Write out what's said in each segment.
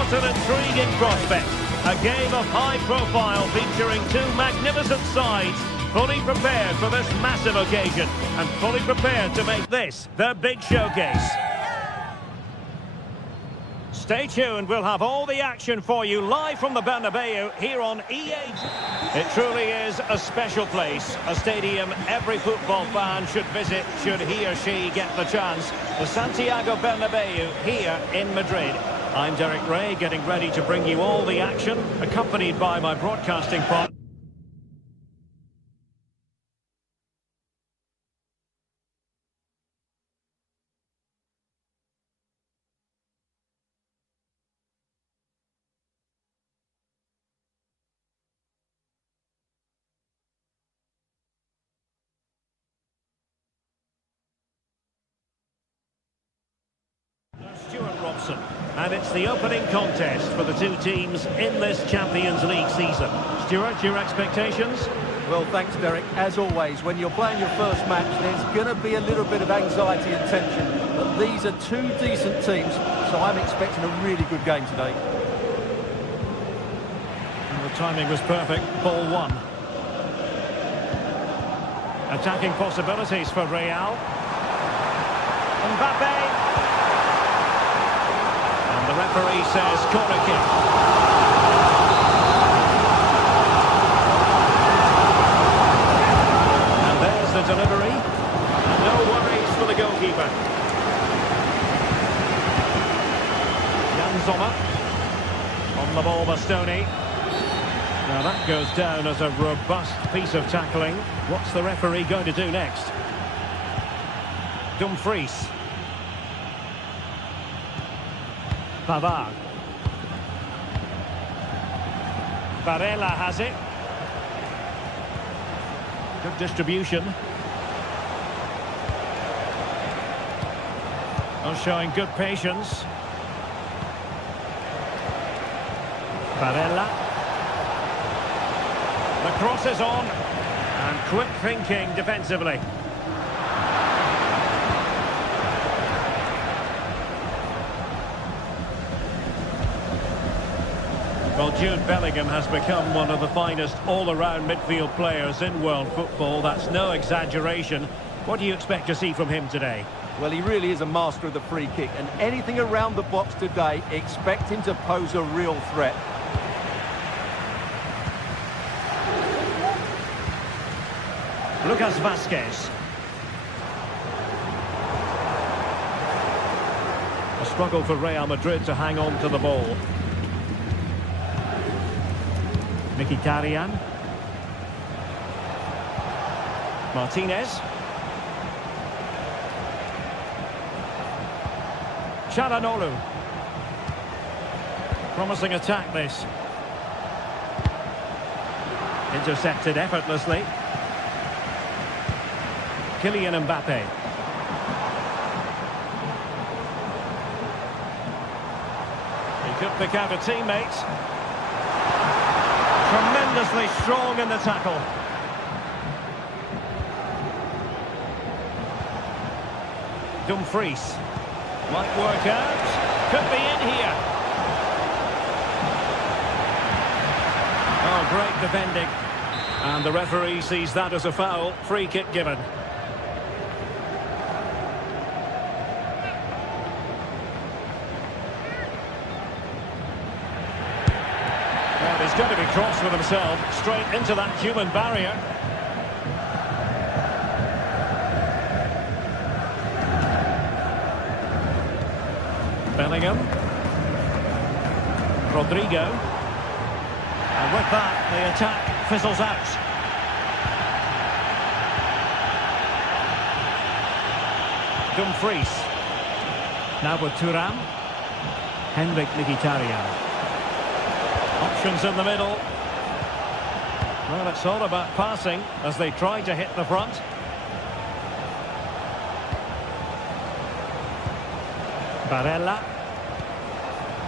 What an intriguing prospect. A game of high profile featuring two magnificent sides, fully prepared for this massive occasion and fully prepared to make this their big showcase. Stay tuned, we'll have all the action for you live from the Bernabeu here on EA. It truly is a special place, a stadium every football fan should visit should he or she get the chance. The Santiago Bernabeu here in Madrid. I'm Derek Ray, getting ready to bring you all the action, accompanied by my broadcasting partner. And it's the opening contest for the two teams in this Champions League season. Stuart, your expectations? Well, thanks, Derek. As always, when you're playing your first match, there's going to be a little bit of anxiety and tension. But these are two decent teams, so I'm expecting a really good game today. And the timing was perfect. Ball one. Attacking possibilities for Real. Mbappe. The referee says corner kick. And there's the delivery. And no worries for the goalkeeper. Jan Sommer. On the ball, Bastoni. Now that goes down as a robust piece of tackling. What's the referee going to do next? Dumfries. Pavard. Barella has it. Good distribution. Oh, showing good patience. Barella. The cross is on. And quick thinking defensively. Well, Jude Bellingham has become one of the finest all-around midfield players in world football. That's no exaggeration. What do you expect to see from him today? Well, he really is a master of the free kick, and anything around the box today, expect him to pose a real threat. Lucas Vazquez. A struggle for Real Madrid to hang on to the ball. Mkhitaryan. Martinez. Çalhanoğlu. Promising attack this. Intercepted effortlessly. Kylian Mbappe. He could pick out a teammate. Tremendously strong in the tackle. Dumfries. Might work out. Could be in here. Oh, great defending. And the referee sees that as a foul. Free kick given. He's going to be cross with himself, straight into that human barrier. Bellingham. Rodrigo. And with that, the attack fizzles out. Dumfries. Now with Thuram. Henrik Mkhitaryan. Options in the middle. Well, it's all about passing as they try to hit the front. Barella.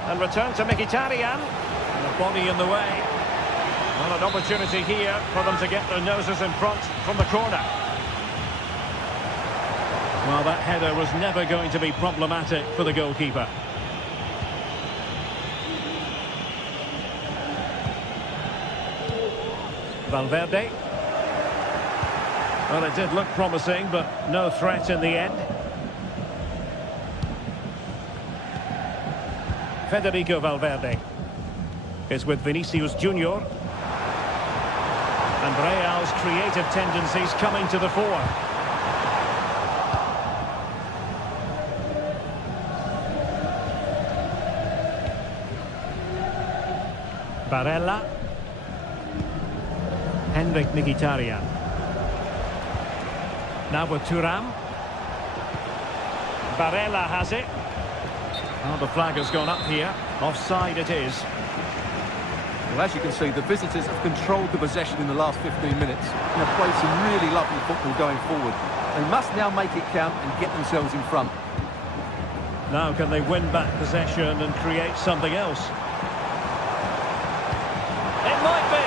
And return to Mkhitaryan. And the body in the way. Well, an opportunity here for them to get their noses in front from the corner. Well, that header was never going to be problematic for the goalkeeper. Valverde. Well, it did look promising, but no threat in the end. Federico Valverde is with Vinicius Junior. And Real's creative tendencies coming to the fore. Barella. Henrik Mkhitaryan. Now with Thuram. Barella has it. Oh, the flag has gone up here. Offside it is. Well, as you can see, the visitors have controlled the possession in the last 15 minutes and have played some really lovely football going forward. They must now make it count and get themselves in front. Now can they win back possession and create something else? It might be.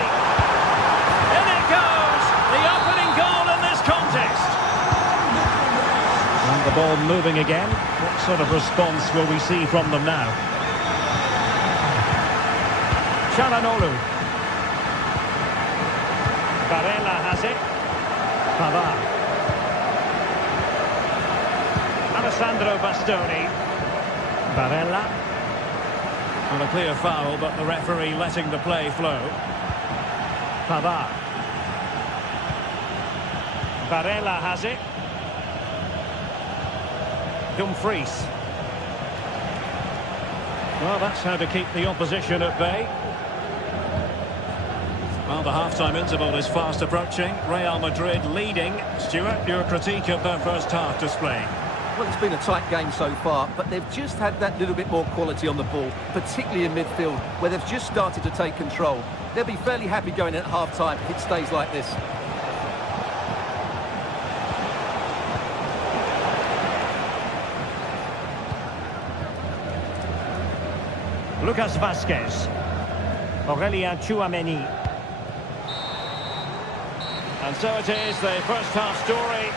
In it goes! The opening goal in this contest. And the ball moving again. What sort of response will we see from them now? Çalhanoğlu. Barella has it. Pavard. Alessandro Bastoni. Barella. On a clear foul, but the referee letting the play flow. Pavard. Barella has it. Dumfries. Well, that's how to keep the opposition at bay. Well, the half-time interval is fast approaching. Real Madrid leading. Stuart, your critique of their first half display. Well, it's been a tight game so far, but they've just had that little bit more quality on the ball, particularly in midfield, where they've just started to take control. They'll be fairly happy going in at half-time if it stays like this. Lucas Vazquez. Aurélien Tchouameni. And so it is, the first half story.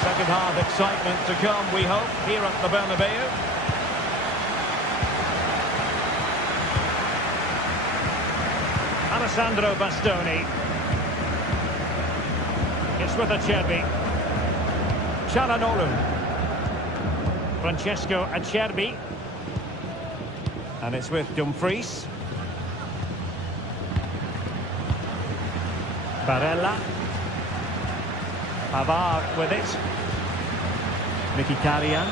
Second half excitement to come, we hope, here at the Bernabeu. Alessandro Bastoni. It's with Acerbi. Çalhanoğlu. Francesco Acerbi. And it's with Dumfries. Barella. Pavard with it. Mkhitaryan.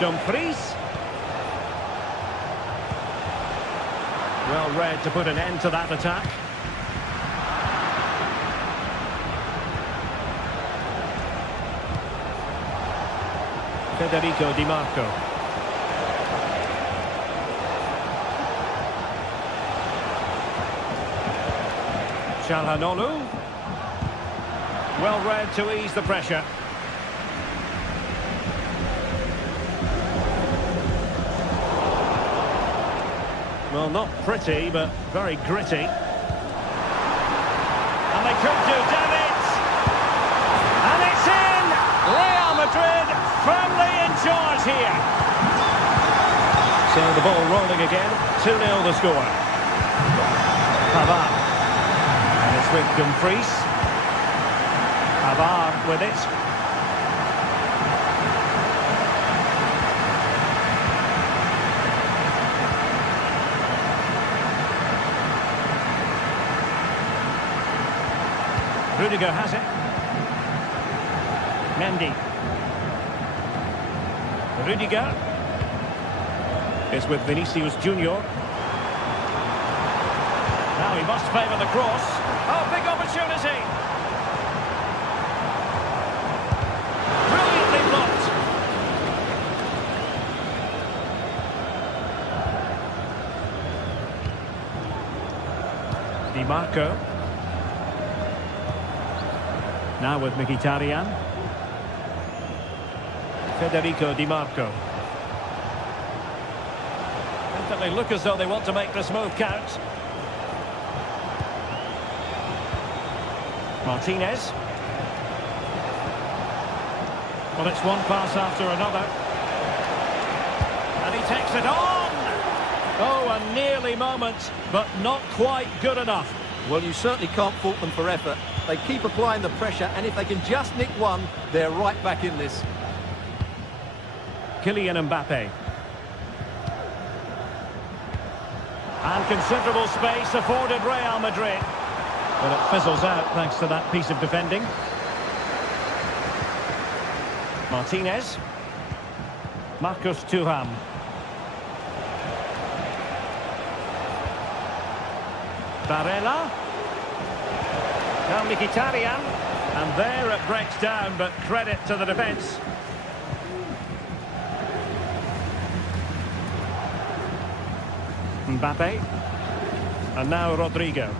Dumfries. Well read to put an end to that attack. Federico Di Marco. Çalhanoğlu. Well read to ease the pressure. Well, not pretty, but very gritty. And they could do damage. And it's in! Real Madrid firmly in charge here. So the ball rolling again. 2-0 the score. Pavard. And it's with Dumfries. Pavard with it. Rudiger has it. Mendy. Rudiger is with Vinicius Junior. Now he must favour the cross. Oh, big opportunity. Brilliantly blocked. Di Marco. Now with Mkhitaryan. Federico Di Marco. Definitely look as though they want to make this move count. Martinez. Well, it's one pass after another. And he takes it on! Oh, a nearly moment, but not quite good enough. Well, you certainly can't fault them for effort. They keep applying the pressure, and if they can just nick one, they're right back in this. Kylian Mbappe. And considerable space afforded Real Madrid. But it fizzles out thanks to that piece of defending. Martinez. Marcus Thuram. Barella. Now Mkhitaryan. And there it breaks down, but credit to the defence. Mbappe. And now Rodrigo.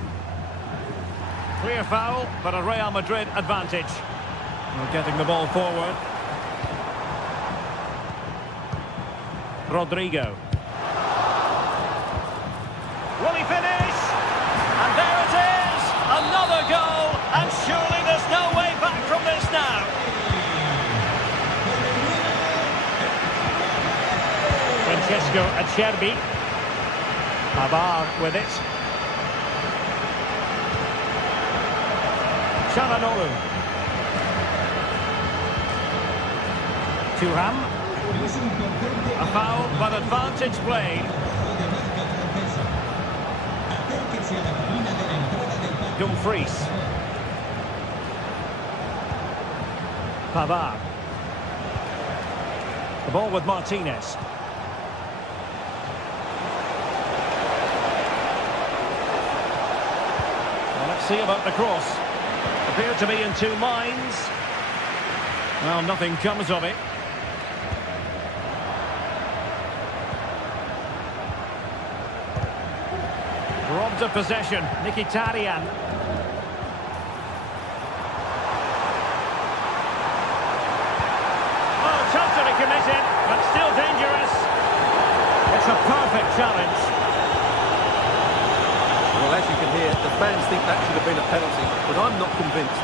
Clear foul, but a Real Madrid advantage. We're getting the ball forward. Rodrigo. Will he finish? And there it is! Another goal! And surely there's no way back from this now. Francesco Acerbi. Pavard with it. Çalhanoğlu. Thuram. A foul, but advantage played. Dumfries. Pavard. The ball with Martinez. Well, let's see about the cross. Appeared to be in two minds. Well, nothing comes of it. Robbed of possession, Mkhitaryan. Oh, totally committed, but still dangerous. It's a perfect challenge. Well, as you can hear, the fans think that should have been a penalty, but I'm not convinced.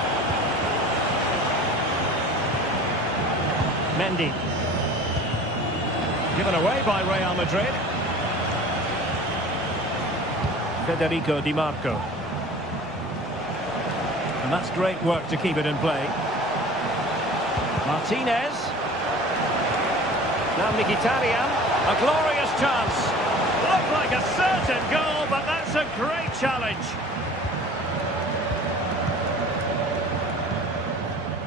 Mendy. Given away by Real Madrid. Federico Di Marco. And that's great work to keep it in play. Martinez. Now Mkhitaryan. A glorious chance. Looked like a certain goal, but that's a great challenge.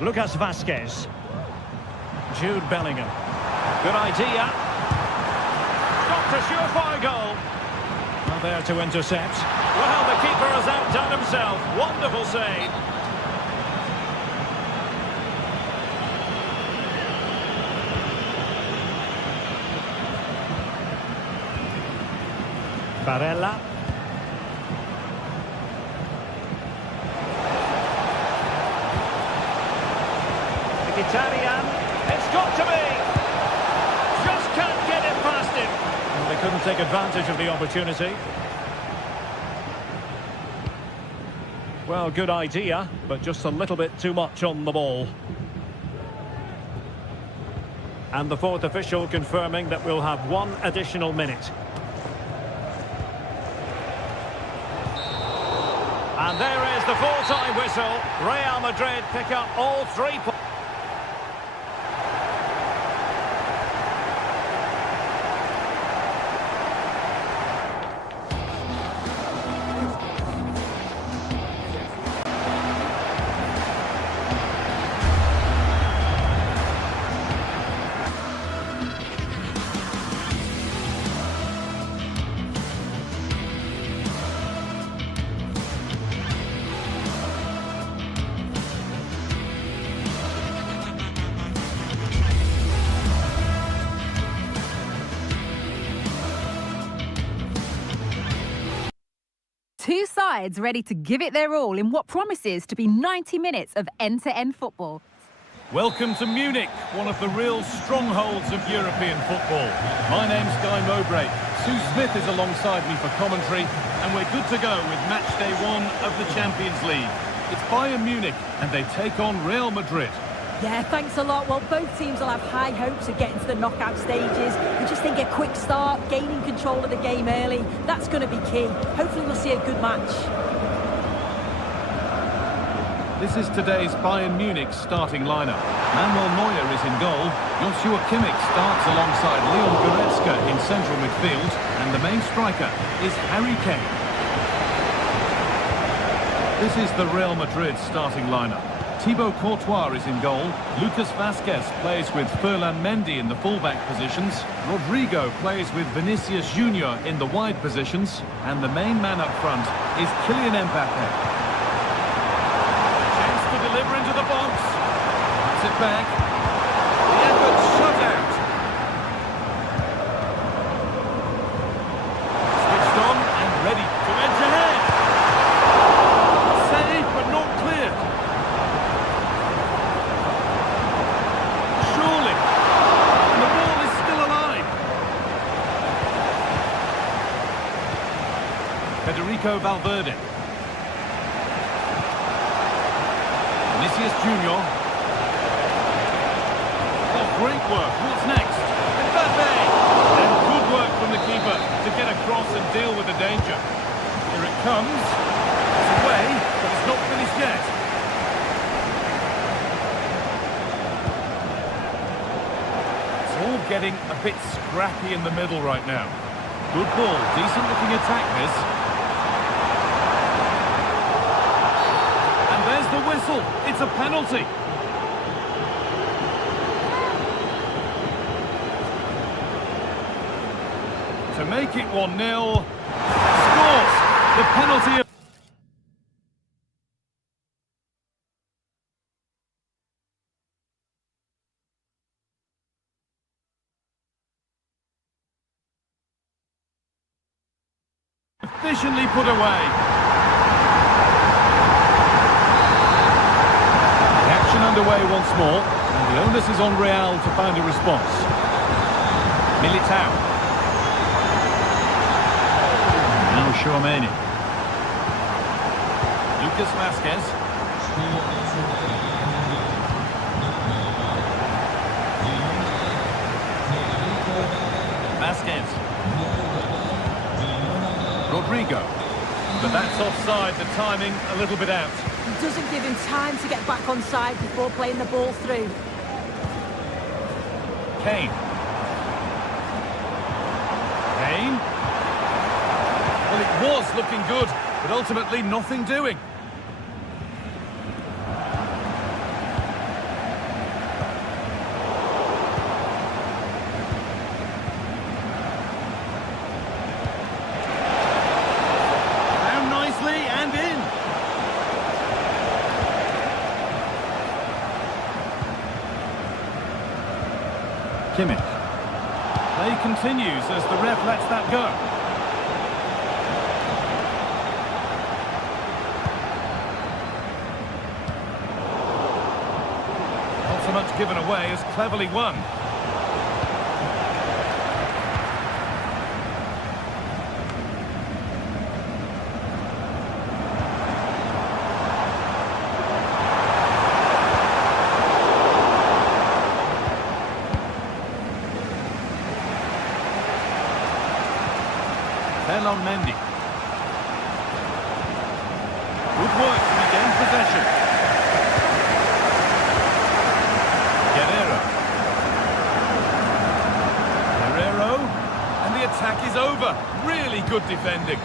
Lucas Vazquez. Jude Bellingham. Good idea. Stopped a surefire goal. Well, there to intercept. Well, the keeper has outdone himself. Wonderful save. Barella. Mkhitaryan. It's got to be. Just can't get it past him. Well, they couldn't take advantage of the opportunity. Well, good idea, but just a little bit too much on the ball. And the fourth official confirming that we'll have one additional minute. And there is the full-time whistle. Real Madrid pick up all 3 points. Two sides ready to give it their all in what promises to be 90 minutes of end-to-end football. Welcome to Munich, one of the real strongholds of European football. My name's Guy Mowbray. Sue Smith is alongside me for commentary, and we're good to go with match day 1 of the Champions League. It's Bayern Munich, and they take on Real Madrid. Yeah, thanks a lot. Well, both teams will have high hopes of getting to the knockout stages. We just think a quick start, gaining control of the game early, that's going to be key. Hopefully we'll see a good match. This is today's Bayern Munich starting lineup. Manuel Neuer is in goal. Joshua Kimmich starts alongside Leon Goretzka in central midfield. And the main striker is Harry Kane. This is the Real Madrid starting lineup. Thibaut Courtois is in goal. Lucas Vazquez plays with Ferland Mendy in the fullback positions. Rodrigo plays with Vinicius Junior in the wide positions. And the main man up front is Kylian Mbappe. Deliver into the box. That's it back. The effort shut out. Switched on and ready to edge ahead. Save but not clear. Surely. And the ball is still alive. Federico Valverde. Vinicius Junior. Oh, great work. What's next? Mbappe! And good work from the keeper to get across and deal with the danger. Here it comes. It's away, but it's not finished yet. It's all getting a bit scrappy in the middle right now. Good ball. Decent looking attack, this. There's the whistle. It's a penalty. To make it 1-0. Scores. The penalty. Efficiently put away. Underway once more, and the onus is on Real to find a response. Militao. Now Tchouaméni. Lucas Vazquez. Vazquez. Rodrigo. But that's offside, the timing a little bit out. It doesn't give him time to get back on side before playing the ball through. Kane. Kane. Well, it was looking good, but ultimately nothing doing. Down nicely and in. Kimmich. Play continues as the ref lets that go. Not so much given away as cleverly won. Ferland Mendy. Good work to regain possession. Guerrero. And the attack is over. Really good defending.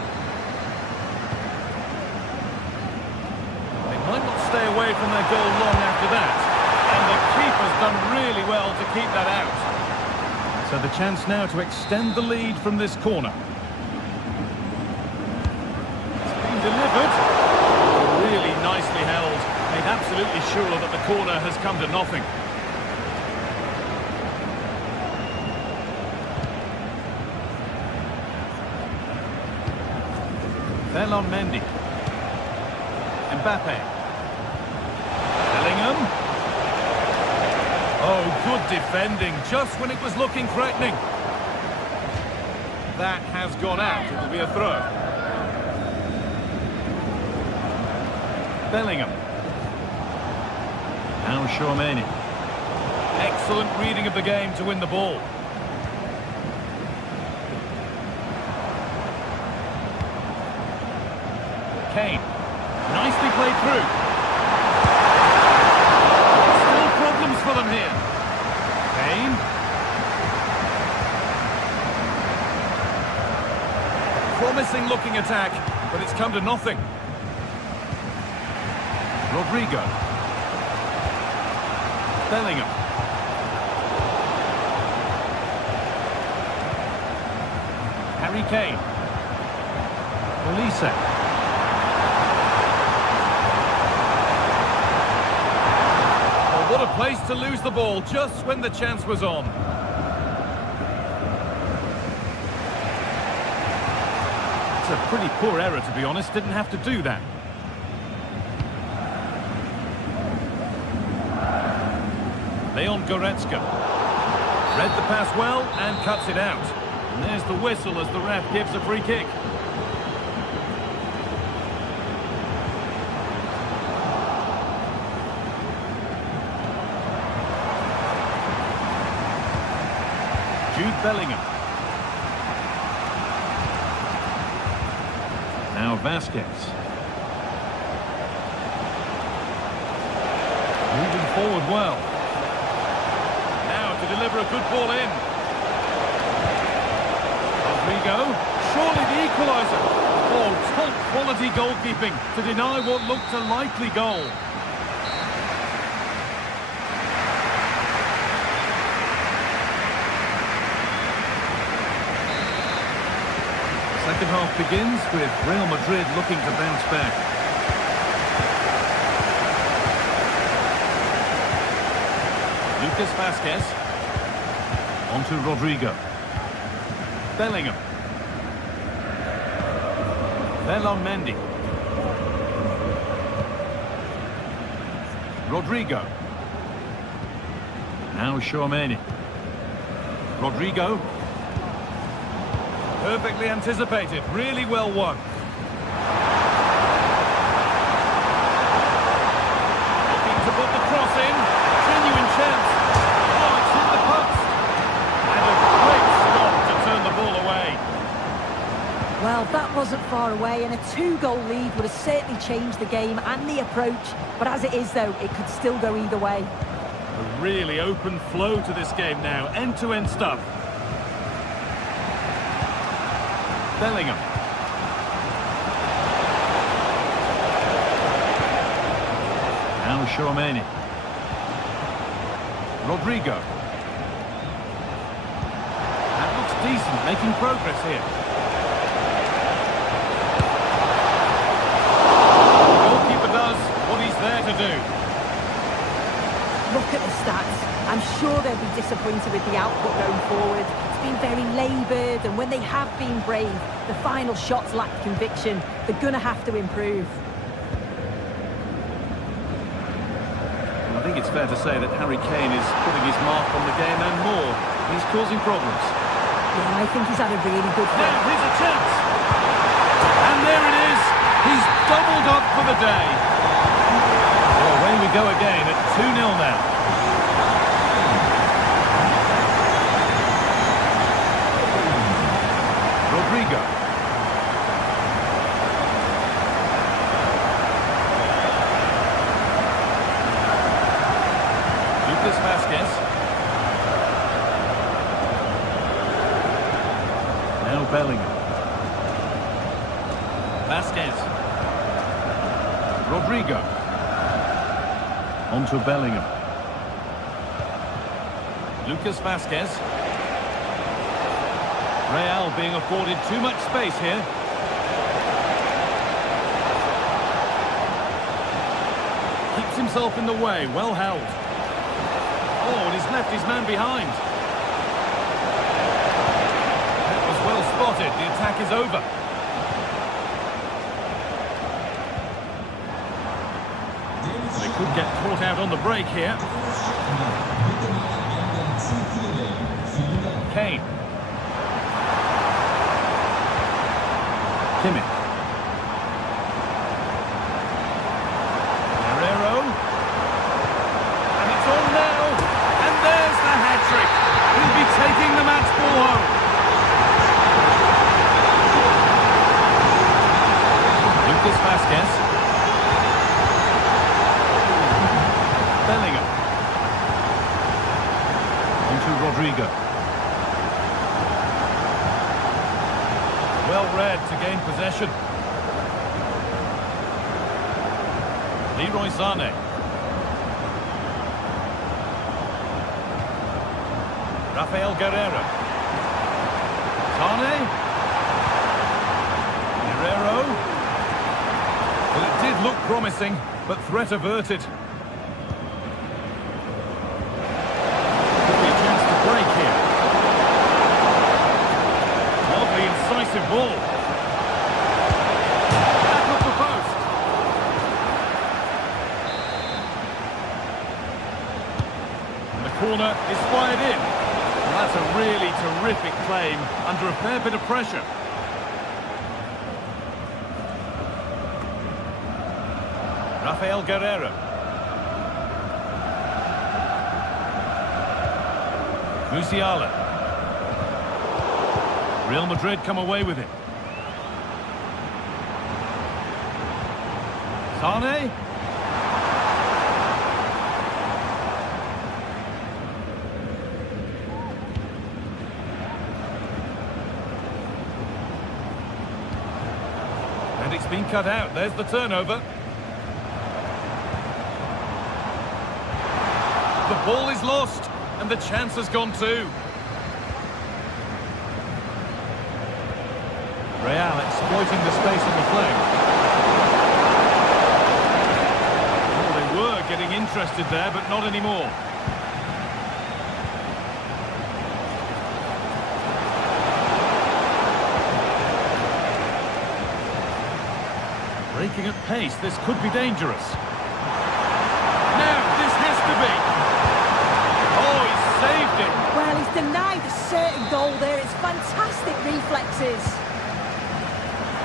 They might not stay away from their goal long after that. And the keeper's done really well to keep that out. So the chance now to extend the lead from this corner. Delivered. Really nicely held. Made absolutely sure that the corner has come to nothing. Ferland Mendy. Mbappe. Bellingham. Oh, good defending, just when it was looking threatening. That has gone out. It'll be a throw. Bellingham. Now Tchouaméni. Excellent reading of the game to win the ball. Kane. Nicely played through. Still problems for them here. Kane. Promising looking attack, but it's come to nothing. Rodrigo. Bellingham. Harry Kane. Olise. Oh, what a place to lose the ball just when the chance was on. It's a pretty poor error, to be honest. Didn't have to do that. Leon Goretzka. Read the pass well and cuts it out. And there's the whistle as the ref gives a free kick. Jude Bellingham. Now Vasquez. Moving forward well. Now to deliver a good ball in. Rodrigo. Surely the equaliser. Oh, top quality goalkeeping to deny what looked a likely goal. Second half begins with Real Madrid looking to bounce back. Lucas Vasquez. On to Rodrigo. Bellingham. Mendy. Rodrigo. Now Tchouaméni. Rodrigo. Perfectly anticipated, really well won. Looking to put the cross in, genuine chance. Oh, it's hit the post. And a great stop to turn the ball away. Well, that wasn't far away, and a 2-goal lead would have certainly changed the game and the approach. But as it is, though, it could still go either way. A really open flow to this game now, end-to-end stuff. Bellingham. Now Tchouaméni. Rodrigo. That looks decent, making progress here. The goalkeeper does what he's there to do. Look at the stats. I'm sure they'll be disappointed with the output going forward. It's been very laboured, and when they have been brave, the final shots lack conviction. They're going to have to improve. I think it's fair to say that Harry Kane is putting his mark on the game and more. He's causing problems. Yeah, I think he's had a really good Now, game. here's a chance. And there it is. He's doubled up for the day. Well, away we go again at 2-0 now. Rodrigo. Lucas Vasquez. Now Bellingham. Vasquez. Rodrigo. On to Bellingham. Lucas Vasquez. Real being afforded too much space here. Keeps himself in the way, well held. Oh, and he's left his man behind. That was well spotted, the attack is over. They could get caught out on the break here. Kane. Kimmich. Rodrigo. Well read to gain possession. Leroy Sané. Rafael Guerreiro. Sané. Guerreiro. Well, it did look promising, but threat averted. Could be a chance to break here. Lovely, incisive ball. Back up the post. And the corner is fired in. And that's a really terrific claim under a fair bit of pressure. Rafael Guerreiro. Musiala. Real Madrid come away with it. Sané. And it's been cut out. There's the turnover. The ball is lost, and the chance has gone too. Real exploiting the space on the flank. Well, they were getting interested there, but not anymore. Breaking at pace, this could be dangerous. Now, this has to be. Oh, he saved it. Well, he's denied a certain goal there. It's fantastic reflexes.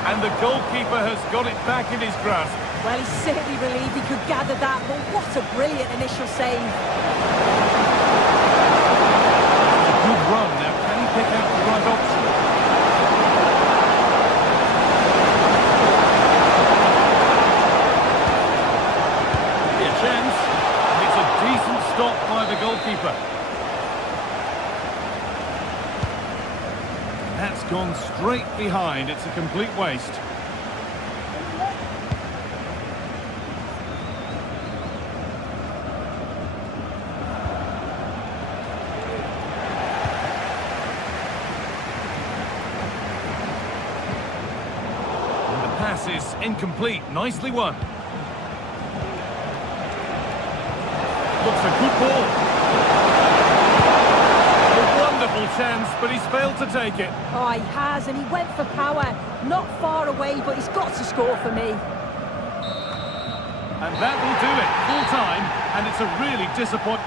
And the goalkeeper has got it back in his grasp. Well, he's certainly relieved he could gather that, but what a brilliant initial save. A good run. Now, can he pick out the right option? Be a chance. And it's a decent stop by the goalkeeper. That's gone straight behind. It's a complete waste. And the pass is incomplete. Nicely won. Looks a good ball. Chance, but he's failed to take it. Oh, he has, and he went for power. Not far away, but he's got to score for me. And that will do it. Full time, and it's a really disappointing.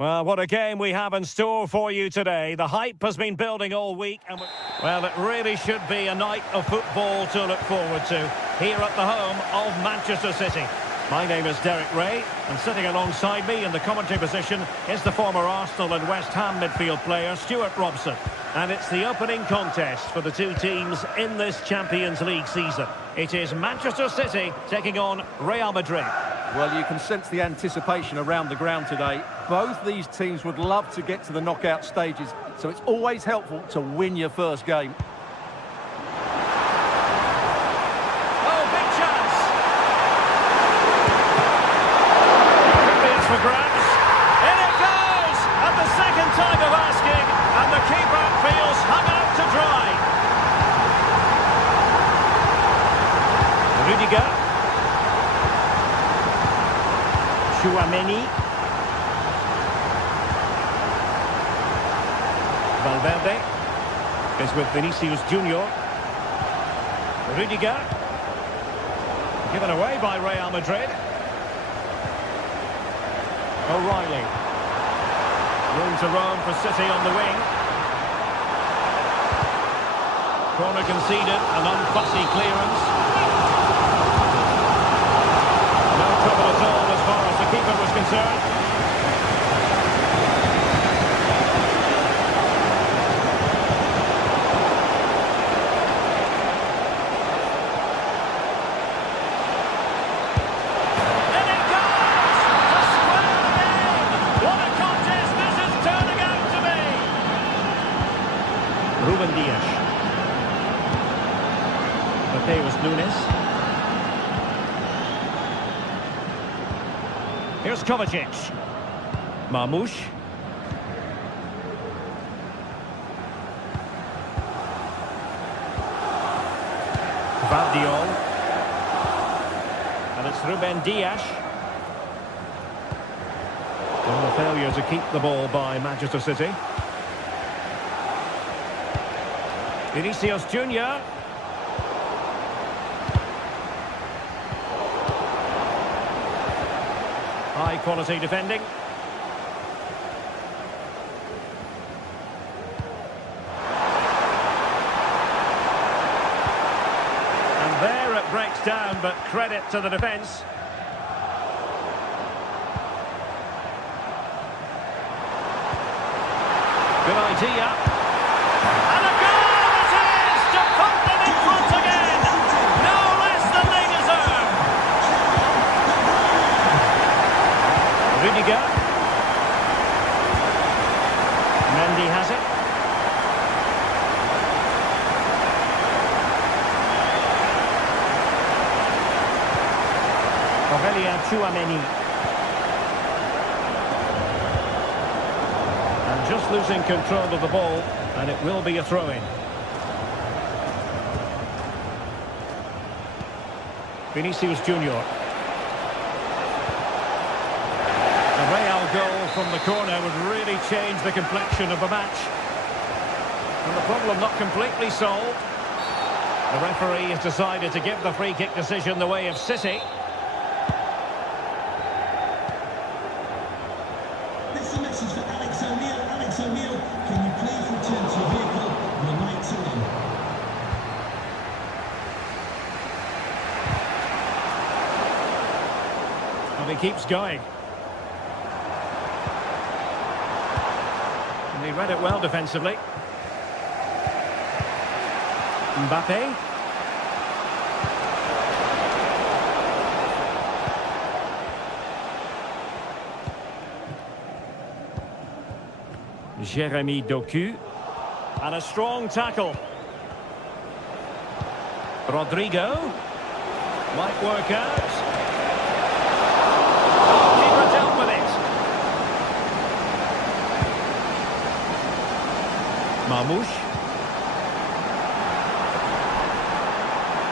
Well, what a game we have in store for you today. The hype has been building all week. And well, it really should be a night of football to look forward to here at the home of Manchester City. My name is Derek Ray, and sitting alongside me in the commentary position is the former Arsenal and West Ham midfield player, Stuart Robson. And it's the opening contest for the two teams in this Champions League season. It is Manchester City taking on Real Madrid. Well, you can sense the anticipation around the ground today. Both these teams would love to get to the knockout stages, so it's always helpful to win your first game. Oh, big chance! It's for grabs. In it goes! At the second time of asking, and the keeper feels hung out to dry. Rudiger. Chouameni. Valverde is with Vinicius Junior. Rudiger. Given away by Real Madrid. O'Reilly. Room to roam for City on the wing. Corner conceded, an unfussy clearance. No trouble at all as far as the keeper was concerned. And it goes! To square the game! What a contest this is turning out to be! Ruben Dias. Mateus Nunes. Here's Kovacic. Marmoush. Vardiol. And it's Ruben Dias. And a failure to keep the ball by Manchester City. Vinicius Junior. High quality defending. And there it breaks down, but credit to the defence. Good idea. And a goal it is to put them in front again. No less than they deserve. Rudiger. Mendy has it. Chouameni. And just losing control of the ball, and it will be a throw-in. Vinicius Junior. A Real goal from the corner would really change the complexion of the match. And the problem not completely solved. The referee has decided to give the free kick decision the way of City. This is a message for Alex O'Neill. Alex O'Neill, can you please return to your vehicle? Your night's on. And he keeps going. And he read it well defensively. Mbappe. Jeremy Doku. And a strong tackle. Rodrigo. Might work out. Keeper dealt with it. Marmoush.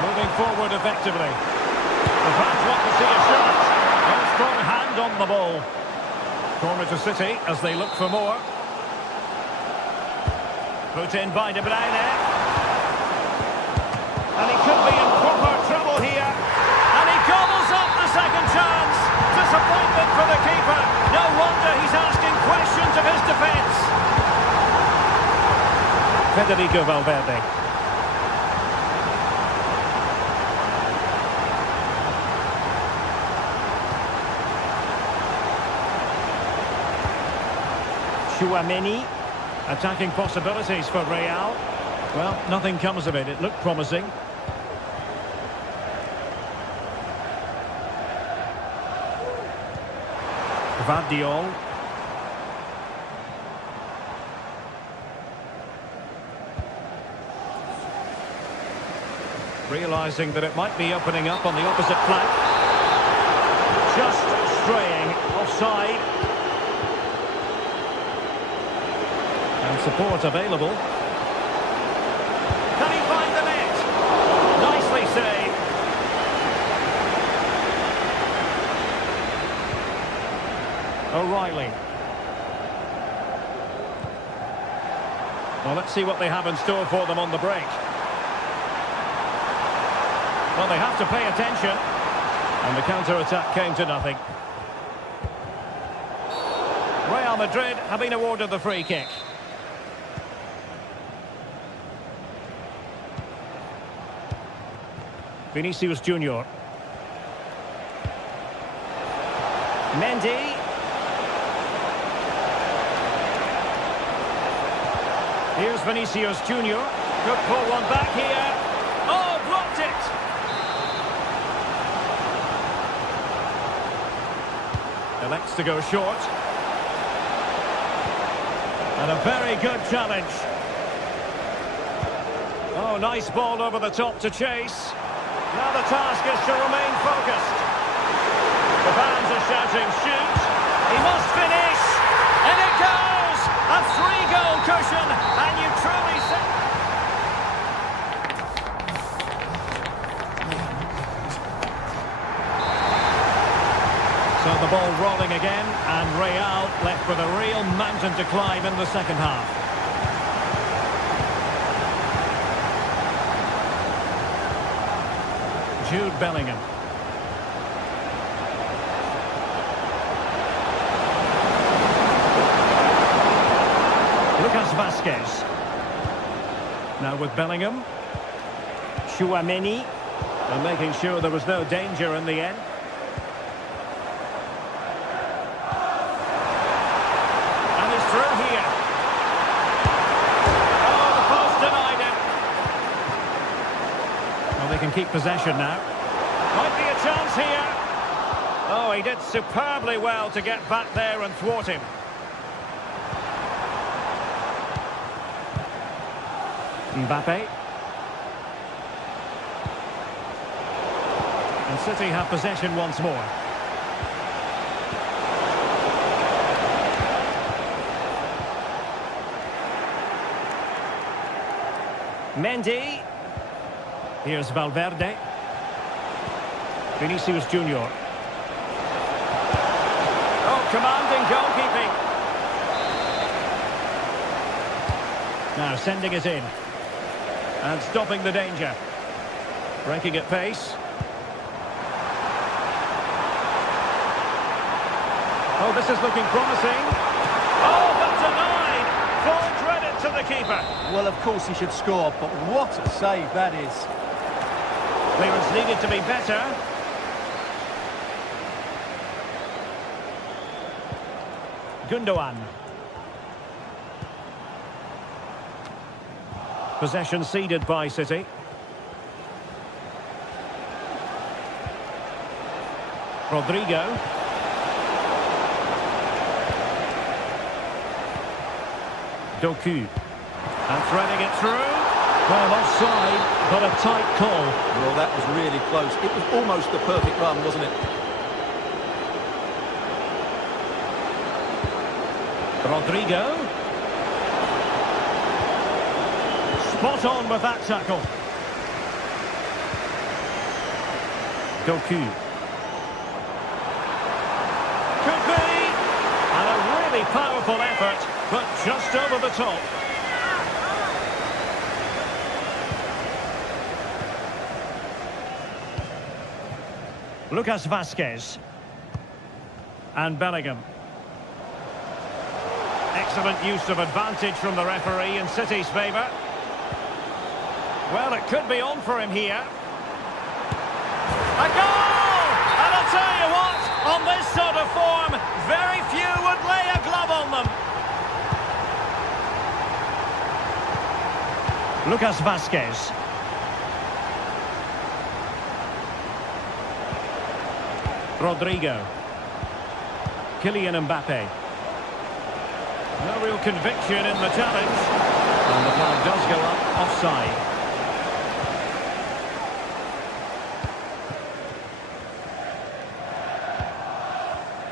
Moving forward effectively. The fans want to see a shot. A strong hand on the ball. Corner to City as they look for more. Put in by De Bruyne. And he could be in proper trouble here. And he gobbles up the second chance. Disappointment for the keeper. No wonder he's asking questions. defence. Federico Valverde. Tchouaméni. Attacking possibilities for Real. Well, nothing comes of it. It looked promising. Vardiol. Realising that it might be opening up on the opposite flank. Just straying offside. And support available. Can he find the net? Nicely saved. O'Reilly. Well, let's see what they have in store for them on the break. Well, they have to pay attention. And the counter-attack came to nothing. Real Madrid have been awarded the free kick. Vinicius Junior. Mendy. Here's Vinicius Junior. Could pull one back here. Oh, blocked it! Elects to go short. And a very good challenge. Oh, nice ball over the top to chase. Now the task is to remain focused. The fans are shouting, shoot! He must finish! And it goes! A 3-goal cushion, and you truly say... So the ball rolling again, and Real left with a real mountain to climb in the second half. Jude Bellingham. Lucas Vazquez. Now with Bellingham. Tchouaméni. And making sure there was no danger in the end. And he's through here. Oh, the post denied him. Well, they can keep possession now. Might be a chance here. Oh, he did superbly well to get back there and thwart him. Mbappe. And City have possession once more. Mendy. Here's Valverde. Vinicius Junior. Oh, commanding goalkeeping. Now sending it in. And stopping the danger. Breaking at pace. Oh, this is looking promising. Oh, but denied. Full credit to the keeper. Well, of course he should score, but what a save that is. Clearance needed to be better. Gundogan. Possession ceded by City. Rodrigo. Doku. And threading it through. Well, offside, but a tight call. Well, that was really close. It was almost the perfect run, wasn't it? Rodrigo. Spot on with that tackle. Doku. Could be. And a really powerful effort, but just over the top. Lucas Vazquez. And Bellingham. Excellent use of advantage from the referee in City's favour. Well, it could be on for him here. A goal! And I'll tell you what, on this sort of form, very few would lay a glove on them. Lucas Vazquez. Rodrigo. Kylian Mbappe. No real conviction in the challenge. And the flag does go up offside.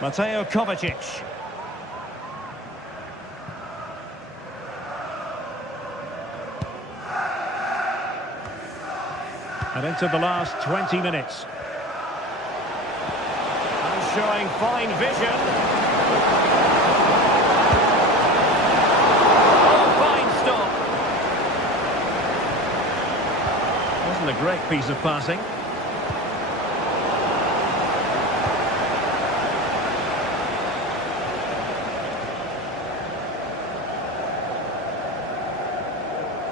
Mateo Kovacic. And into the last 20 minutes. And showing fine vision. Oh, fine stop. Wasn't a great piece of passing.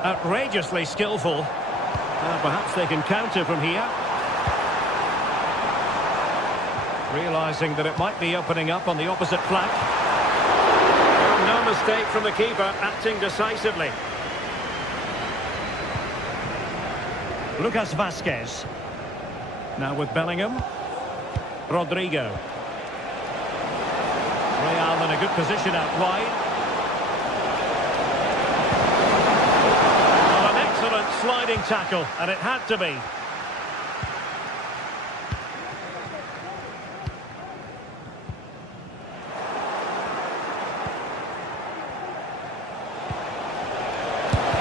Outrageously skillful. Perhaps they can counter from here. Realising that it might be opening up on the opposite flank. No mistake from the keeper, acting decisively. Lucas Vazquez. Now with Bellingham. Rodrigo. Real in a good position out wide. Sliding tackle, and it had to be.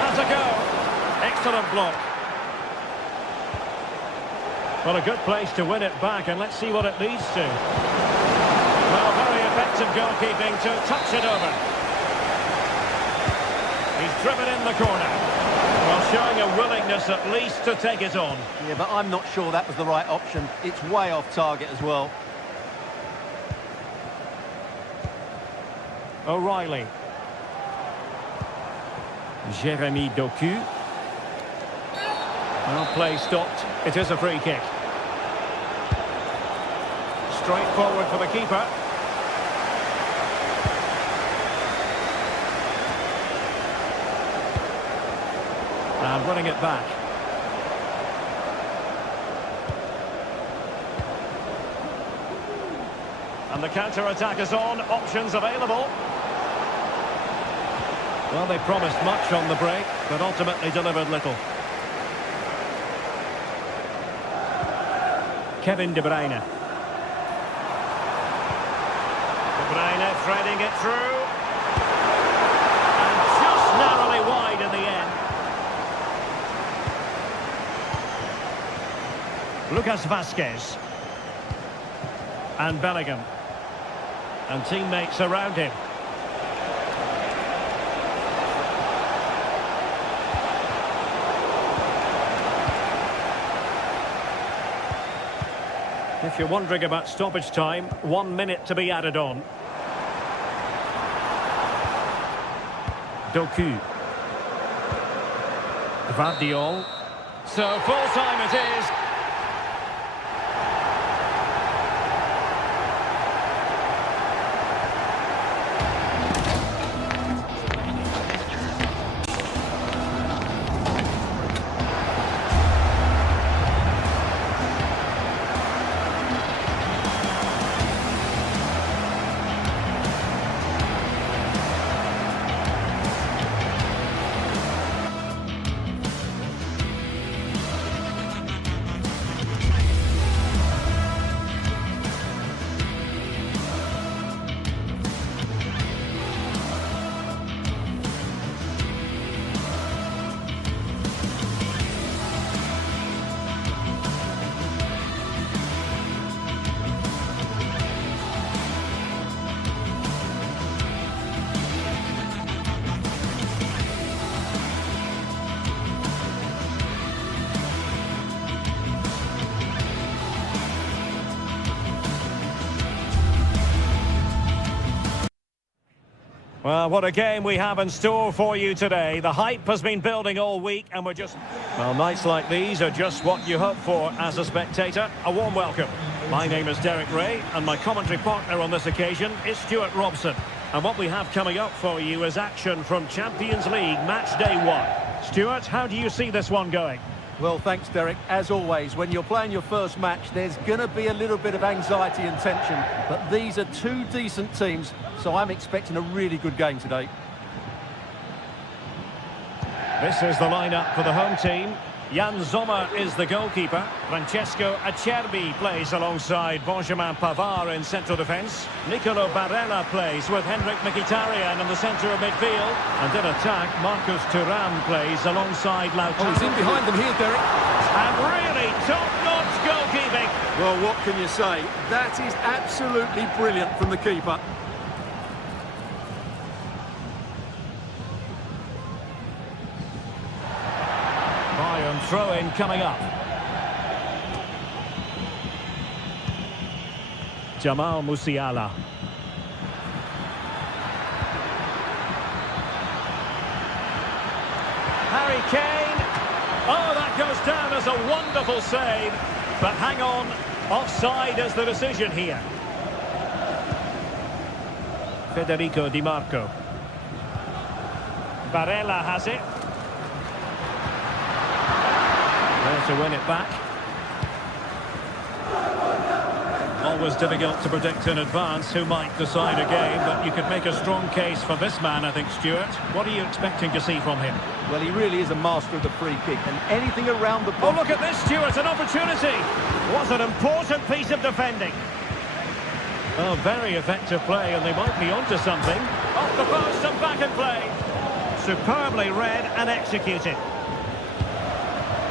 Has a go. Excellent block. Well, a good place to win it back, and let's see what it leads to. Well, very effective goalkeeping to touch it over. He's driven in the corner. Well, showing a willingness at least to take it on. Yeah, but I'm not sure that was the right option. It's way off target as well. O'Reilly. Jeremy Doku. Well, play stopped. It is a free kick. Straight forward for the keeper. And running it back. And the counter-attack is on. Options available. Well, they promised much on the break, but ultimately delivered little. Kevin De Bruyne. De Bruyne threading it through. And just narrowly wide in the end. Lucas Vazquez. And Bellingham. And teammates around him. If you're wondering about stoppage time, 1 minute to be added on. Doku. Gvardiol. So full time it is. Well, what a game we have in store for you today. The hype has been building all week and well, nights like these are just what you hope for as a spectator. A warm welcome. My name is Derek Ray and my commentary partner on this occasion is Stuart Robson. And what we have coming up for you is action from Champions League match day 1. Stuart, how do you see this one going? Well, thanks, Derek. As always, when you're playing your first match, there's going to be a little bit of anxiety and tension. But these are two decent teams, so I'm expecting a really good game today. This is the lineup for the home team. Jan Sommer is the goalkeeper. Francesco Acerbi plays alongside Benjamin Pavard in central defence. Nicolo Barella plays with Henrik Mkhitaryan in the centre of midfield. And in attack, Marcus Thuram plays alongside Lautaro. Oh, he's in behind them here, Derek. And really top-notch goalkeeping. Well, what can you say? That is absolutely brilliant from the keeper. Throw-in coming up. Jamal Musiala. Harry Kane. Oh, that goes down as a wonderful save. But hang on, offside is the decision here. Federico Di Marco. Barella has it. There to win it back. Always difficult to predict in advance who might decide a game, but you could make a strong case for this man, I think, Stuart. What are you expecting to see from him? Well, he really is a master of the free kick, and anything around the box... Oh, look at this, Stuart, an opportunity! What an important piece of defending. Oh, very effective play, and they might be onto something. Off the post and back in play. Superbly read and executed.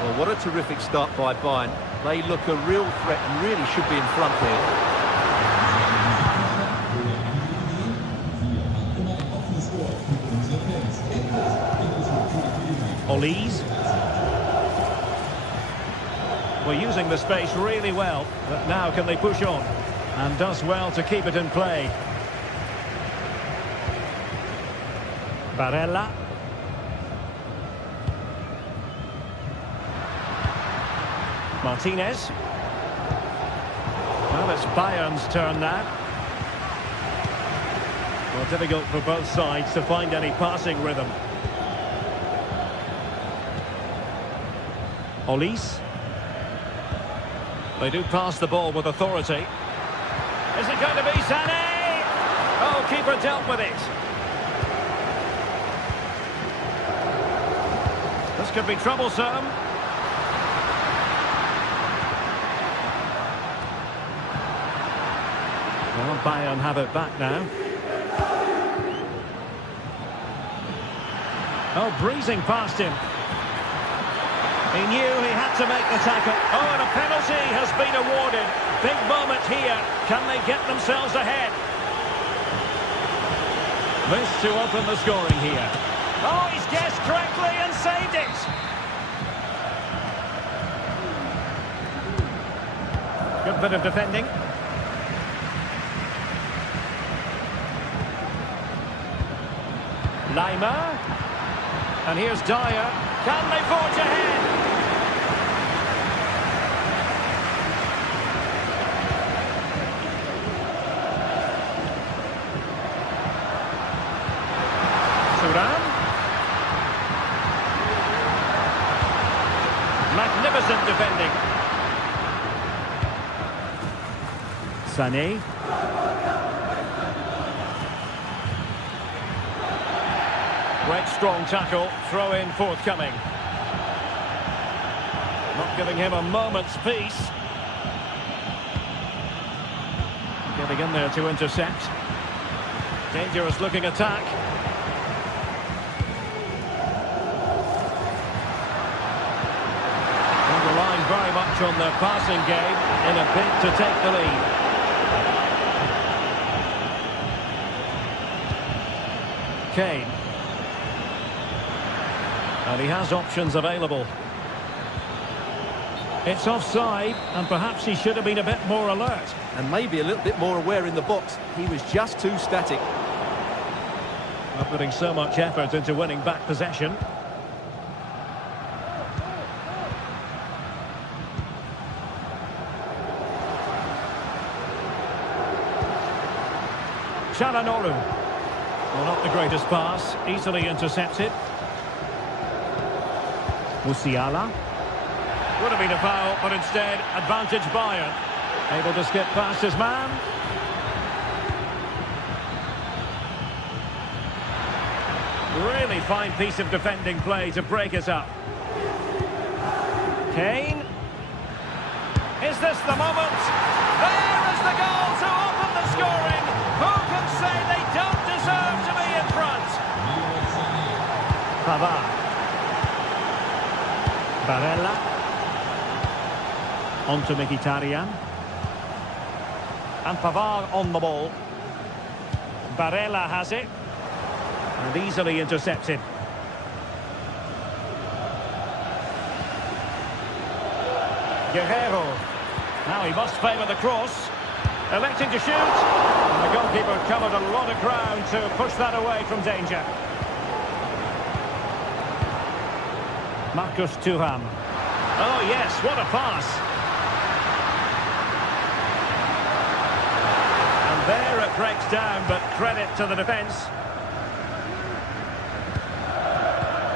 Well, what a terrific start by Bayern. They look a real threat and really should be in front here. Olise. We're using the space really well, but now can they push on? And does well to keep it in play. Barella. Martinez. Well, it's Bayern's turn now. Well, difficult for both sides to find any passing rhythm. Olise. They do pass the ball with authority. Is it going to be Sané? Oh, keeper dealt with it. This could be troublesome. Well, Bayern have it back now. Oh, breezing past him. He knew he had to make the tackle. Oh, and a penalty has been awarded. Big moment here. Can they get themselves ahead? Missed to open the scoring here. Oh, he's guessed correctly and saved it. Good bit of defending. Lima. And here's Dyer. Can they forge ahead? Thuram. Magnificent defending. Sané. Great strong tackle, throw in forthcoming. Not giving him a moment's peace. Getting in there to intercept. Dangerous looking attack. And relying very much on their passing game in a bid to take the lead. Kane. And he has options available. It's offside, and perhaps he should have been a bit more alert. And maybe a little bit more aware in the box. He was just too static. Well, putting so much effort into winning back possession. Çalhanoğlu. Well, not the greatest pass. Easily intercepted. Musiala. Would have been a foul, but instead, advantage Bayern. Able to skip past his man. Really fine piece of defending play to break us up. Kane. Is this the moment? There is the goal to open the scoring. Who can say they don't deserve to be in front? Pavard. Barella. On to Mkhitaryan. And Pavard on the ball. Barella has it. And easily intercepted. Guerrero. Now he must favour the cross. Electing to shoot. And the goalkeeper covered a lot of ground to push that away from danger. Marcus Thuram. Oh yes, what a pass. And there it breaks down, but credit to the defence.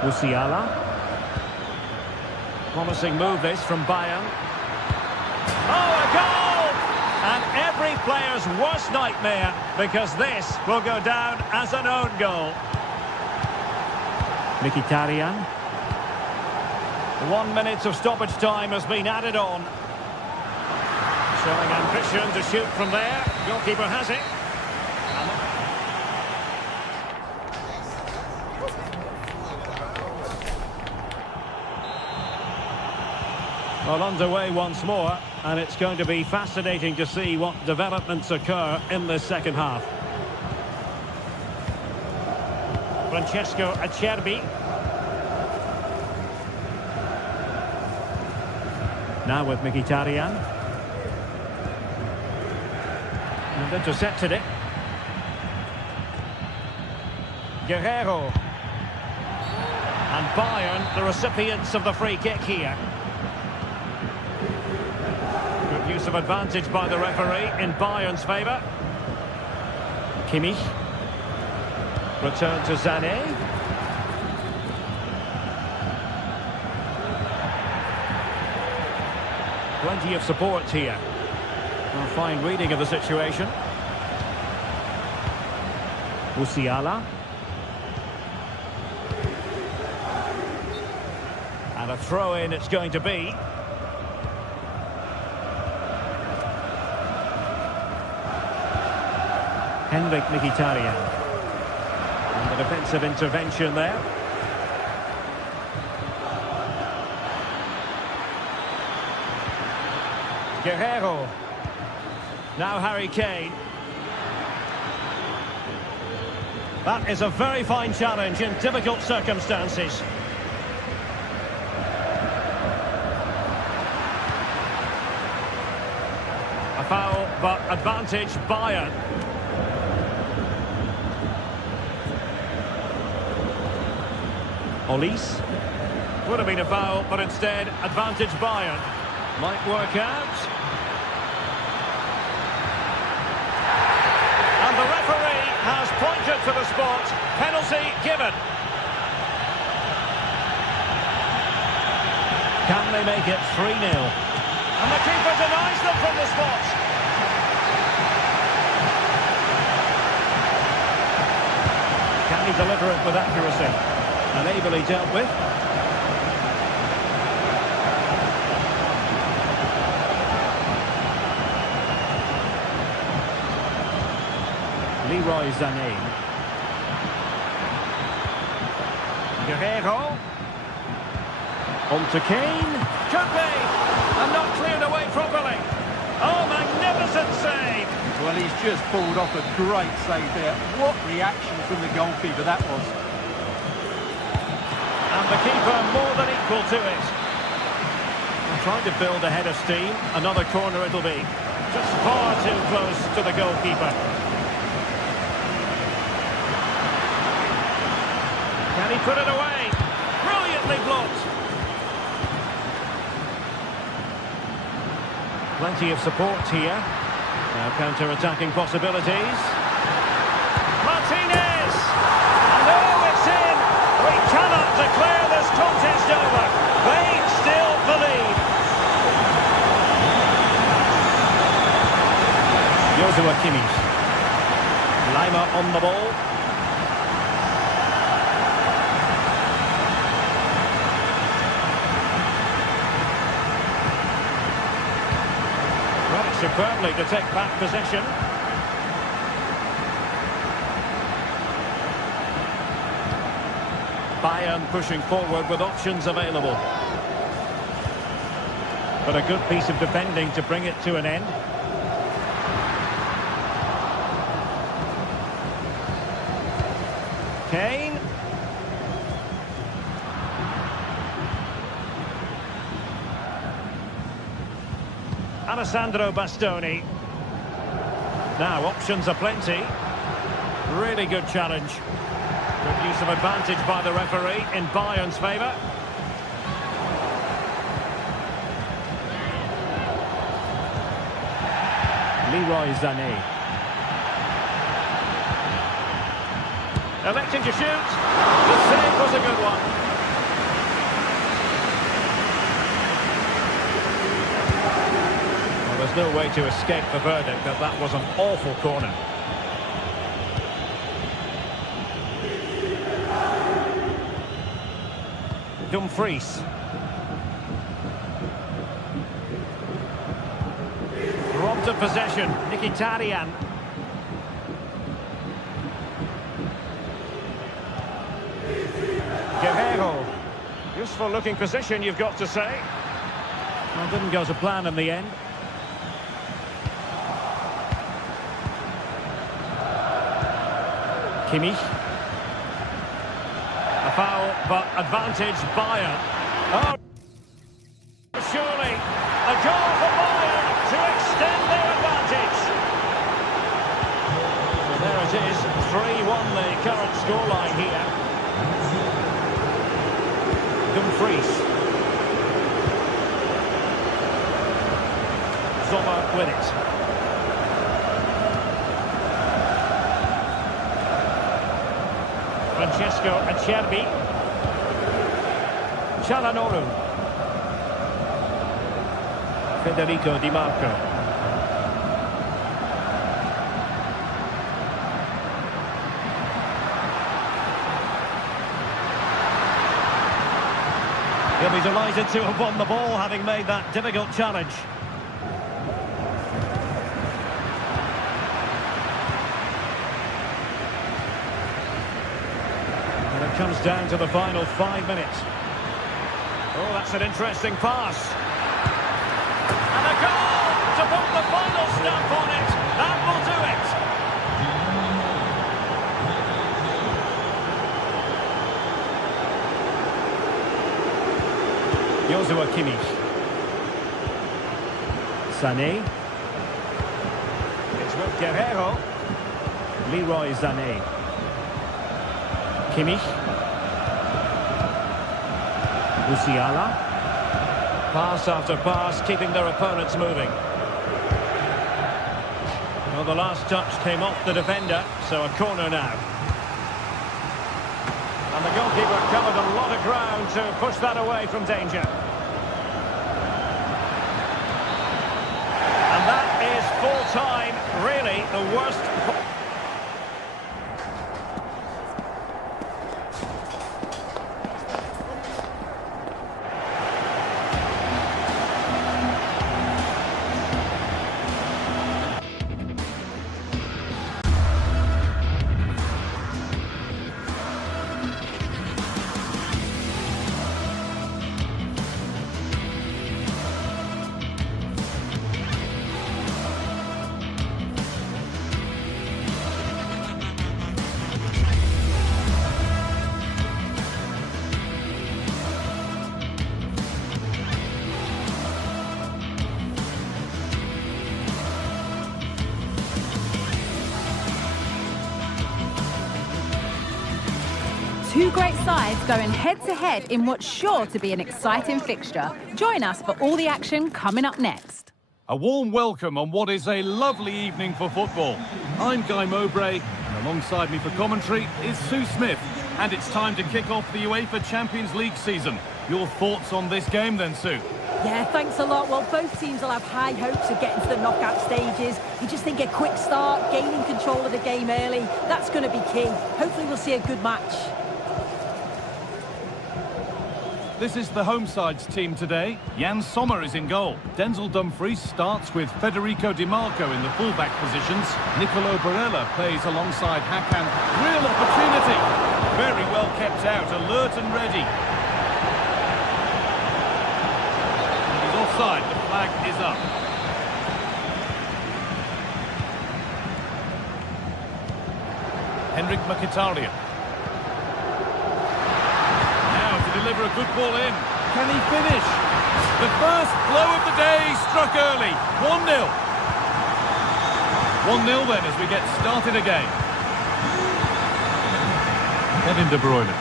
Musiala. Promising move this from Bayern. Oh, a goal! And every player's worst nightmare, because this will go down as an own goal. Mkhitaryan. 1 minute of stoppage time has been added on. Showing ambition to shoot from there. Goalkeeper has it. Well, underway once more, and it's going to be fascinating to see what developments occur in this second half. Francesco Acerbi. Now with Mkhitaryan. And intercepted it. Guerrero. And Bayern, the recipients of the free kick here. Good use of advantage by the referee in Bayern's favour. Kimmich. Return to Sané. Plenty of support here. A fine reading of the situation. Musiala. And a throw-in it's going to be. Henrik Mkhitaryan. And the defensive intervention there. Guerrero. Now Harry Kane. That is a very fine challenge in difficult circumstances. A foul, but advantage Bayern. Olise. Would have been a foul, but instead advantage Bayern. Might work out. And the referee has pointed to the spot. Penalty given. Can they make it 3-0? And the keeper denies them from the spot. Can he deliver it with accuracy? And ably dealt with. Leroy Sané. Guerrero. On to Kane. Could be. And not cleared away properly. Oh, magnificent save. Well, he's just pulled off a great save there. What reaction from the goalkeeper that was. And the keeper more than equal to it. I'm trying to build a head of steam. Another corner it'll be. Just far too close to the goalkeeper. put it away. Brilliantly blocked. Plenty of support here. Now counter-attacking possibilities. Martinez! And oh, it's in! We cannot declare this contest over. They still believe. Joshua Kimmich. Lima on the ball. Read it superbly to take back possession. Bayern pushing forward with options available. But a good piece of defending to bring it to an end. Kane. Alessandro Bastoni. Now options are plenty. Really good challenge. Good use of advantage by the referee in Bayern's favour. Leroy Sané. Electing to shoot. The save was a good one. Well, there's no way to escape the verdict that that was an awful corner. Dumfries. Robbed of possession. Mkhitaryan. Guerrero. Useful looking position, you've got to say. Well, didn't go to plan in the end. Kimmich. A foul, but advantage Bayern. Oh, surely a goal for Bayern to extend their advantage. Well, there it is, 3-1 the current scoreline here. Dumfries. Zoller with it. Francesco Acerbi. Çalhanoğlu. Federico Di Marco. He'll be delighted to have won the ball, having made that difficult challenge. And it comes down to the final 5 minutes. Oh, that's an interesting pass. And a goal to put the final stamp on it. That will do it. Joshua Kimmich. Sané. It's with Guerrero. Leroy Sané. Kimmich. Musiala. Pass after pass, keeping their opponents moving. Well, the last touch came off the defender, so a corner now. And the goalkeeper covered a lot of ground to push that away from danger. And that is full time, really the worst. Two great sides going head-to-head in what's sure to be an exciting fixture. Join us for all the action coming up next. A warm welcome on what is a lovely evening for football. I'm Guy Mowbray, and alongside me for commentary is Sue Smith. And it's time to kick off the UEFA Champions League season. Your thoughts on this game then, Sue? Yeah, thanks a lot. Well, both teams will have high hopes of getting to the knockout stages. You just think a quick start, gaining control of the game early, that's going to be key. Hopefully we'll see a good match. This is the home side's team today. Jan Sommer is in goal. Denzel Dumfries starts with Federico Di Marco in the full-back positions. Nicolo Barella plays alongside Hakan. Real opportunity. Very well kept out, alert and ready. He's offside, the flag is up. Henrik Mkhitaryan. Deliver a good ball in. Can he finish? The first blow of the day struck early. 1-0. 1-0 then as we get started again. Kevin De Bruyne.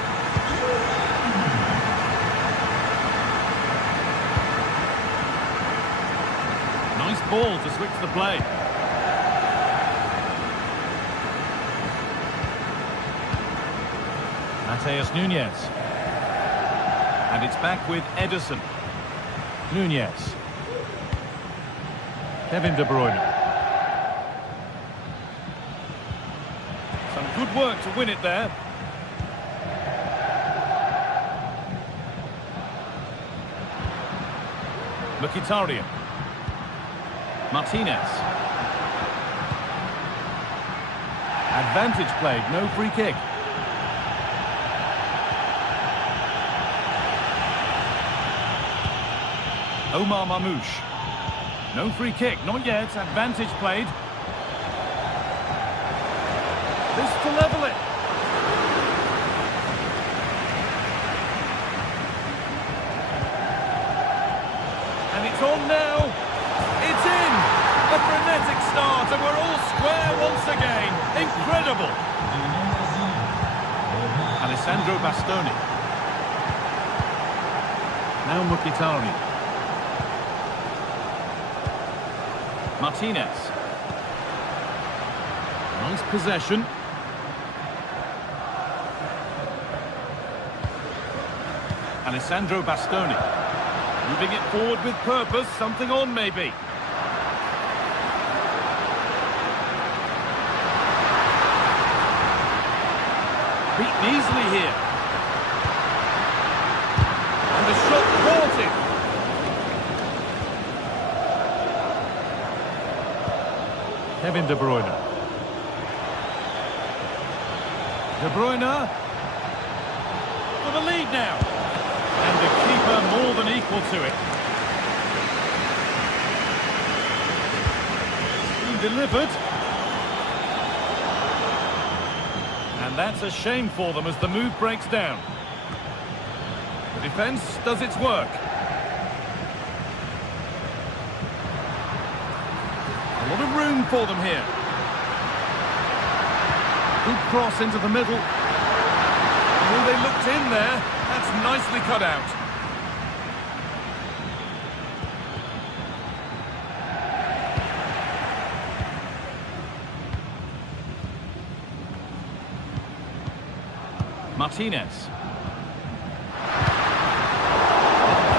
Nice ball to switch the play. Mateus Nunes. And it's back with Ederson. Nunez. Kevin De Bruyne. Some good work to win it there. Mkhitaryan. Martinez. Advantage played, no free kick. Omar Mamouche. No free kick, not yet. Advantage played. This to level it. And it's on now. It's in. A frenetic start and we're all square once again. Incredible. Alessandro Bastoni. Now Mkhitaryan. Martinez. Nice possession. Alessandro Bastoni. Moving it forward with purpose. Something on, maybe. Beaten easily here. And the shot caught it. Kevin De Bruyne. De Bruyne for the lead now. And the keeper more than equal to it. Being delivered. And that's a shame for them as the move breaks down. The defence does its work. A lot of room for them here. Good cross into the middle. Oh, they looked in there. That's nicely cut out. Martinez.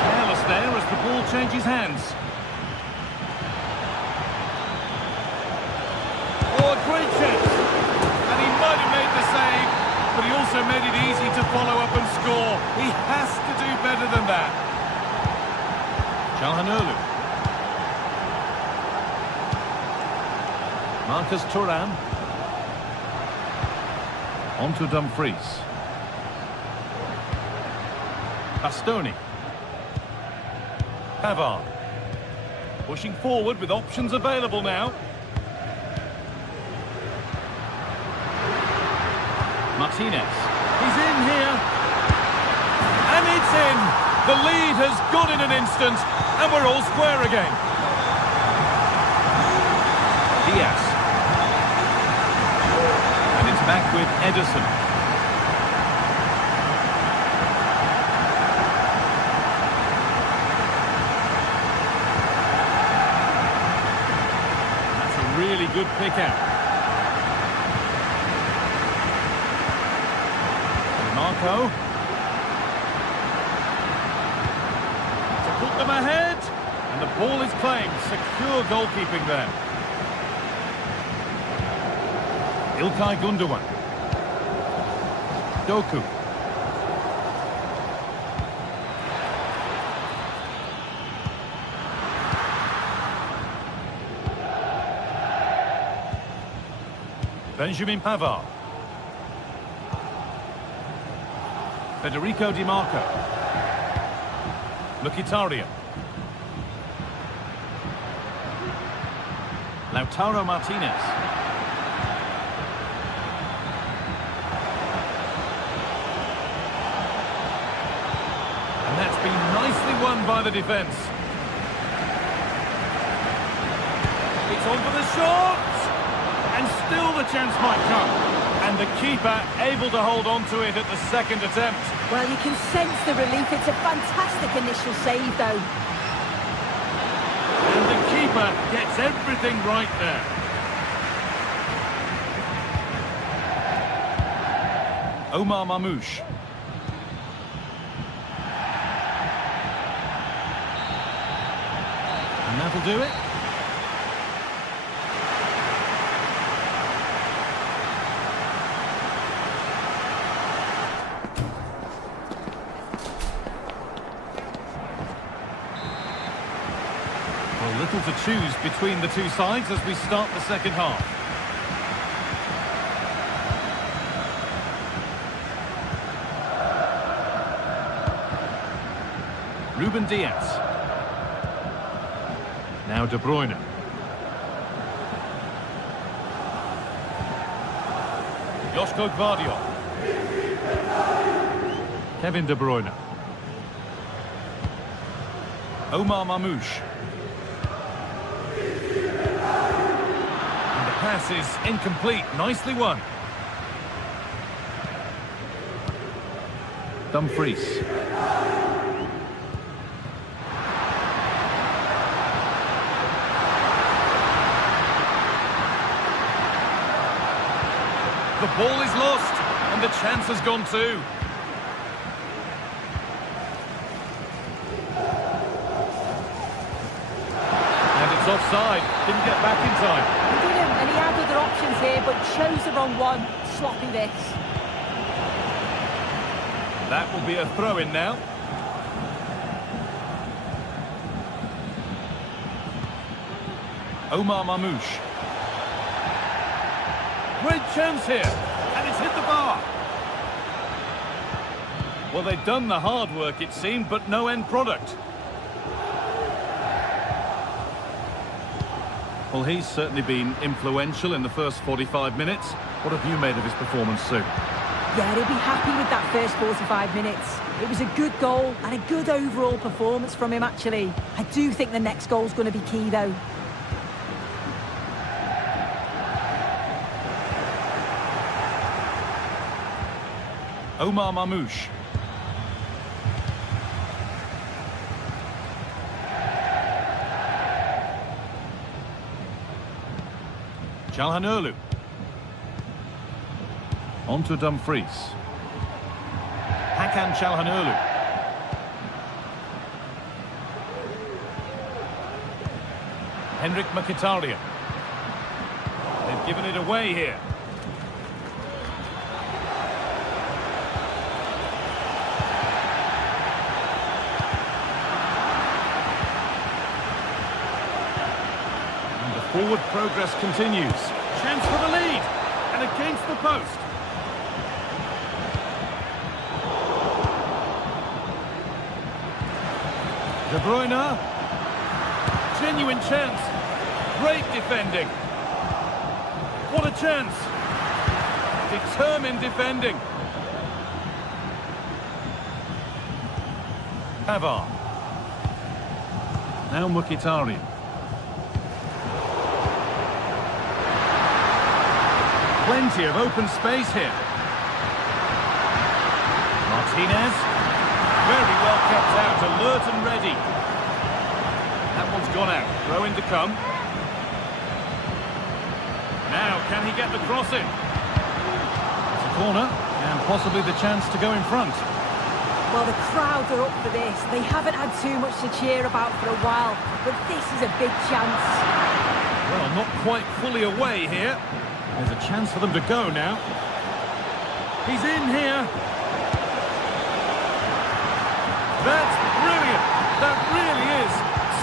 Careless there as the ball changes hands. Oh, a great chance. And he might have made the save, but he also made it easy to follow up and score. He has to do better than that. Çalhanoğlu. Marcus Thuram. On to Dumfries. Bastoni. Pavard. Pushing forward with options available now. Martinez. He's in here. And it's in. The lead has gone in an instant. And we're all square again. Diaz. And it's back with Ederson. kick out. Marco. To put them ahead. And the ball is claimed. Secure goalkeeping there. İlkay Gundogan. Doku. Benjamin Pavard. Federico Di Marco. Mkhitaryan. Lautaro Martinez. And that's been nicely won by the defence. It's on for the shot! And still the chance might come. And the keeper able to hold on to it at the second attempt. Well, you can sense the relief. It's a fantastic initial save, though. And the keeper gets everything right there. Omar Mamouche. And that'll do it. Little to choose between the two sides as we start the second half. Ruben Diaz. Now De Bruyne. Joško Gvardiol. Kevin De Bruyne. Omar Mamouche. Pass is incomplete. Nicely won. Dumfries. The ball is lost, and the chance has gone too. And it's offside. Didn't get back in time. He didn't, and he had other options here, but chose the wrong one. Sloppy this. That will be a throw-in now. Omar Mamouche. Great chance here, and it's hit the bar. Well, they've done the hard work, it seemed, but no end product. Well, he's certainly been influential in the first 45 minutes. What have you made of his performance, Sue? Yeah, he'll be happy with that first 45 minutes. It was a good goal and a good overall performance from him, actually. I do think the next goal's going to be key, though. Omar Mamouche. Çalhanoğlu. On to Dumfries. Hakan Çalhanoğlu. Henrik Mkhitaryan. They've given it away here. Forward progress continues. Chance for the lead. And against the post. De Bruyne. Genuine chance. Great defending. What a chance. Determined defending. Pavard. Now Mkhitaryan. Plenty of open space here. Martinez. Very well kept out, alert and ready. That one's gone out. Throw in to come. Now, can he get the cross in? It's a corner, and possibly the chance to go in front. Well, the crowd are up for this. They haven't had too much to cheer about for a while, but this is a big chance. Well, not quite fully away here. There's a chance for them to go now. He's in here. That's brilliant. That really is.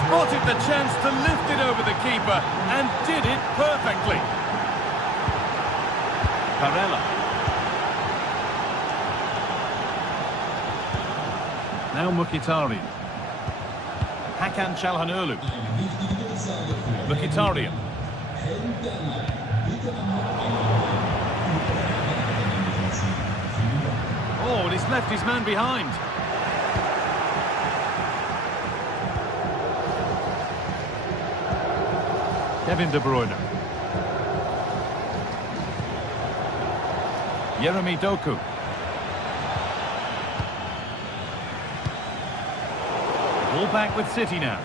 Spotted the chance to lift it over the keeper and did it perfectly. Barella. Now Mkhitaryan. Hakan Çalhanoğlu. Mkhitaryan. Oh, and he's left his man behind. Kevin De Bruyne. Jeremy Doku. Ball back with City now.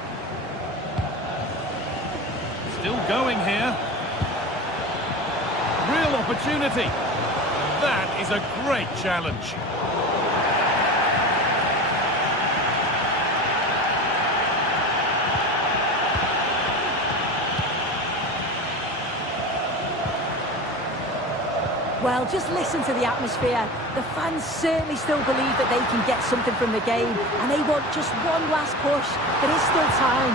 Still going here. Real opportunity. That is a great challenge. Well, just listen to the atmosphere. The fans certainly still believe that they can get something from the game, and they want just one last push. There is still time.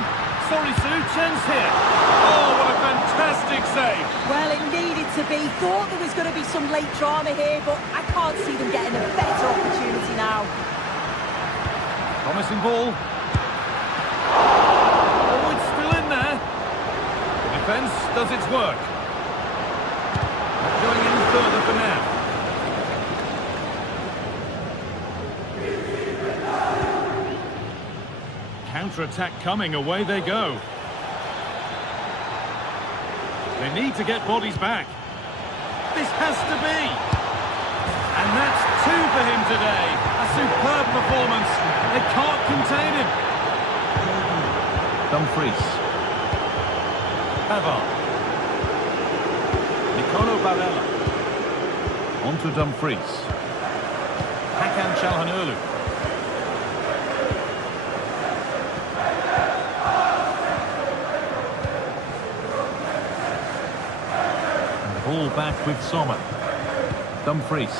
Sorry, Sue, chance here. Oh, what a fantastic save. Well, it needed to be. Thought there was going to be some late drama here, but I can't see them getting a better opportunity now. Promising ball. Oh, it's still in there. The defence does its work. Not going any further for now. Counter-attack coming, away they go. They need to get bodies back. This has to be. And that's 2 for him today. A superb performance. They can't contain him. Dumfries. Pavard. Nicolo Barella. On to Dumfries. Hakan Çalhanoğlu. Ball back with Sommer. Dumfries.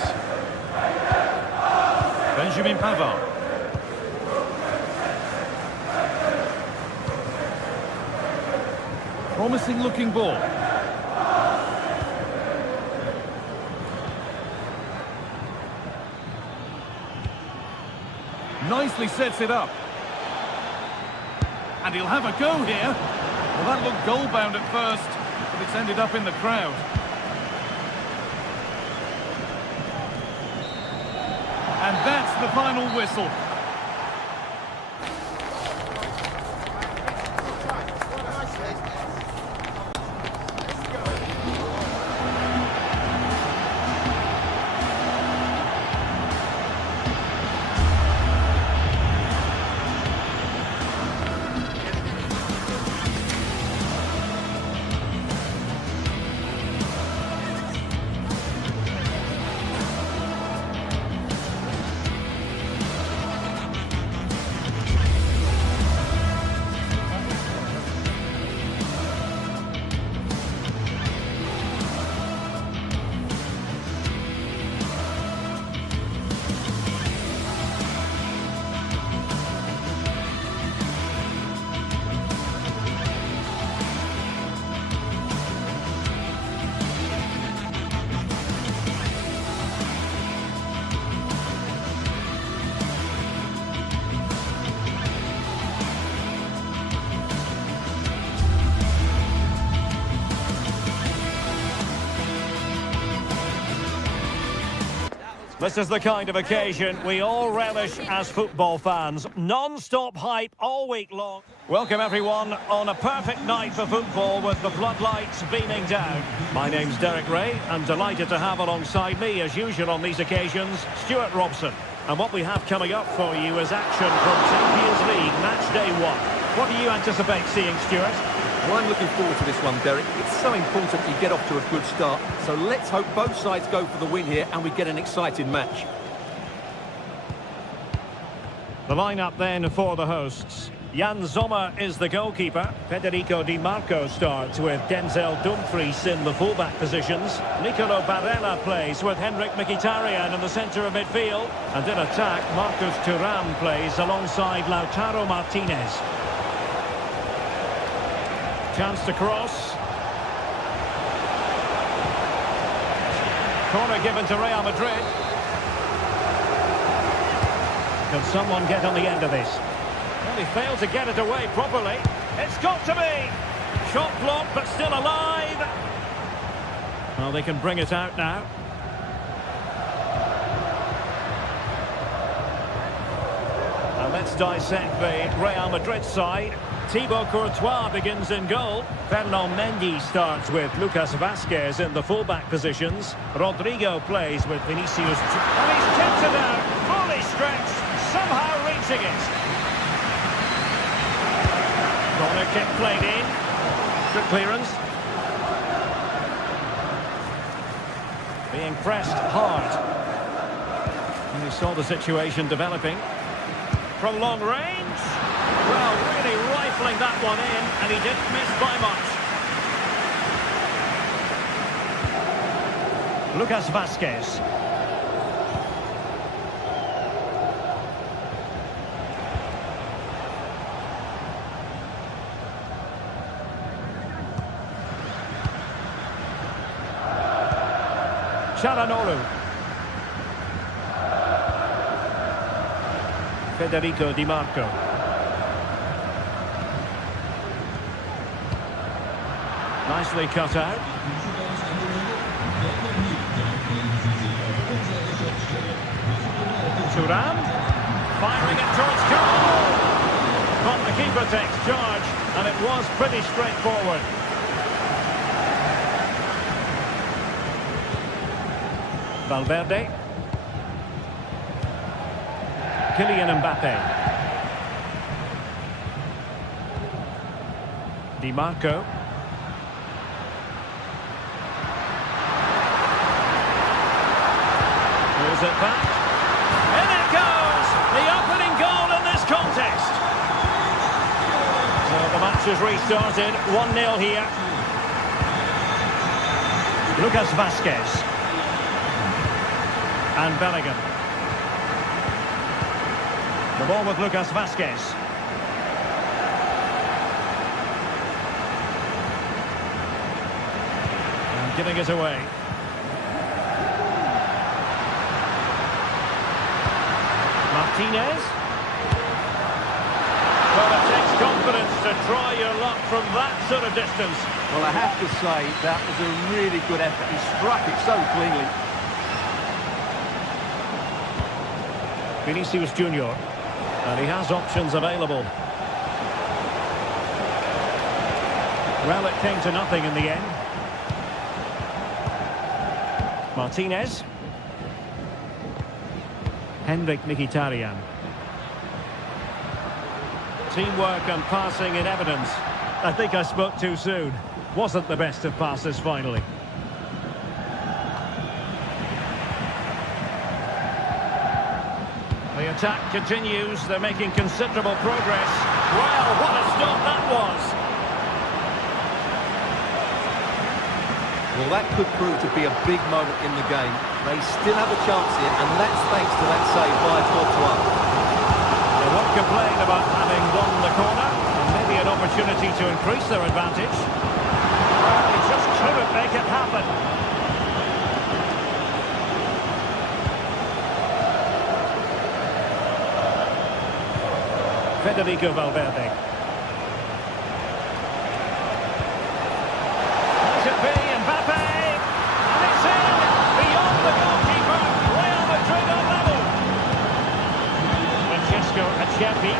Benjamin Pavard. Promising looking ball. Nicely sets it up. And he'll have a go here. Well, that looked goal-bound at first, but it's ended up in the crowd. And that's the final whistle. This is the kind of occasion we all relish as football fans. Non-stop hype all week long. Welcome everyone on a perfect night for football with the floodlights beaming down. My name's Derek Ray and delighted to have alongside me as usual on these occasions, Stuart Robson. And what we have coming up for you is action from Champions League match day 1. What do you anticipate seeing, Stuart? Well, I'm looking forward to this one, Derek. It's so important you get off to a good start. So let's hope both sides go for the win here and we get an exciting match. The lineup then for the hosts. Jan Sommer is the goalkeeper. Federico Di Marco starts with Denzel Dumfries in the fullback positions. Nicolo Barella plays with Henrik Mkhitaryan in the centre of midfield. And in attack, Marcus Thuram plays alongside Lautaro Martinez. Chance to cross. Corner given to Real Madrid. Can someone get on the end of this? Well, he failed to get it away properly. It's got to be! Shot blocked, but still alive. Well, they can bring it out now. And let's dissect the Real Madrid side. Thibaut Courtois begins in goal. Ferland Mendy starts with Lucas Vazquez in the fullback positions. Rodrigo plays with Vinicius. And he's tipped it out, fully stretched, somehow reaching it. Corner kick played in. Good clearance. Being pressed hard. And we saw the situation developing. From long range. Well, really rifling that one in, and he didn't miss by much. Lucas Vazquez. Çalhanoğlu. Federico Di Marco. Nicely cut out. Thuram. Firing it towards goal. But the keeper takes charge, and it was pretty straightforward. Valverde. Kylian Mbappe. Di Marco. Pulls it back. In it goes! The opening goal in this contest. So the match has restarted. 1-0 here. Lucas Vazquez. And Bellingham. The ball with Lucas Vazquez. And giving it away. Martinez. Well, it takes confidence to try your luck from that sort of distance. Well, I have to say, that was a really good effort. He struck it so cleanly. Vinicius Junior, and he has options available. Well, it came to nothing in the end. Martinez. Henrik Mkhitaryan. Teamwork and passing in evidence. I think I spoke too soon. Wasn't the best of passes finally. The attack continues. They're making considerable progress. Well, what a stop that was. Well, that could prove to be a big moment in the game. They still have a chance here, and that's thanks to that save by Courtois. They won't complain about having won the corner, and maybe an opportunity to increase their advantage. Well, they just couldn't make it happen. Federico Valverde. Has it be Mbappe? And it's in! Beyond the goalkeeper! Real Madrid on level! Francesco Acerbi.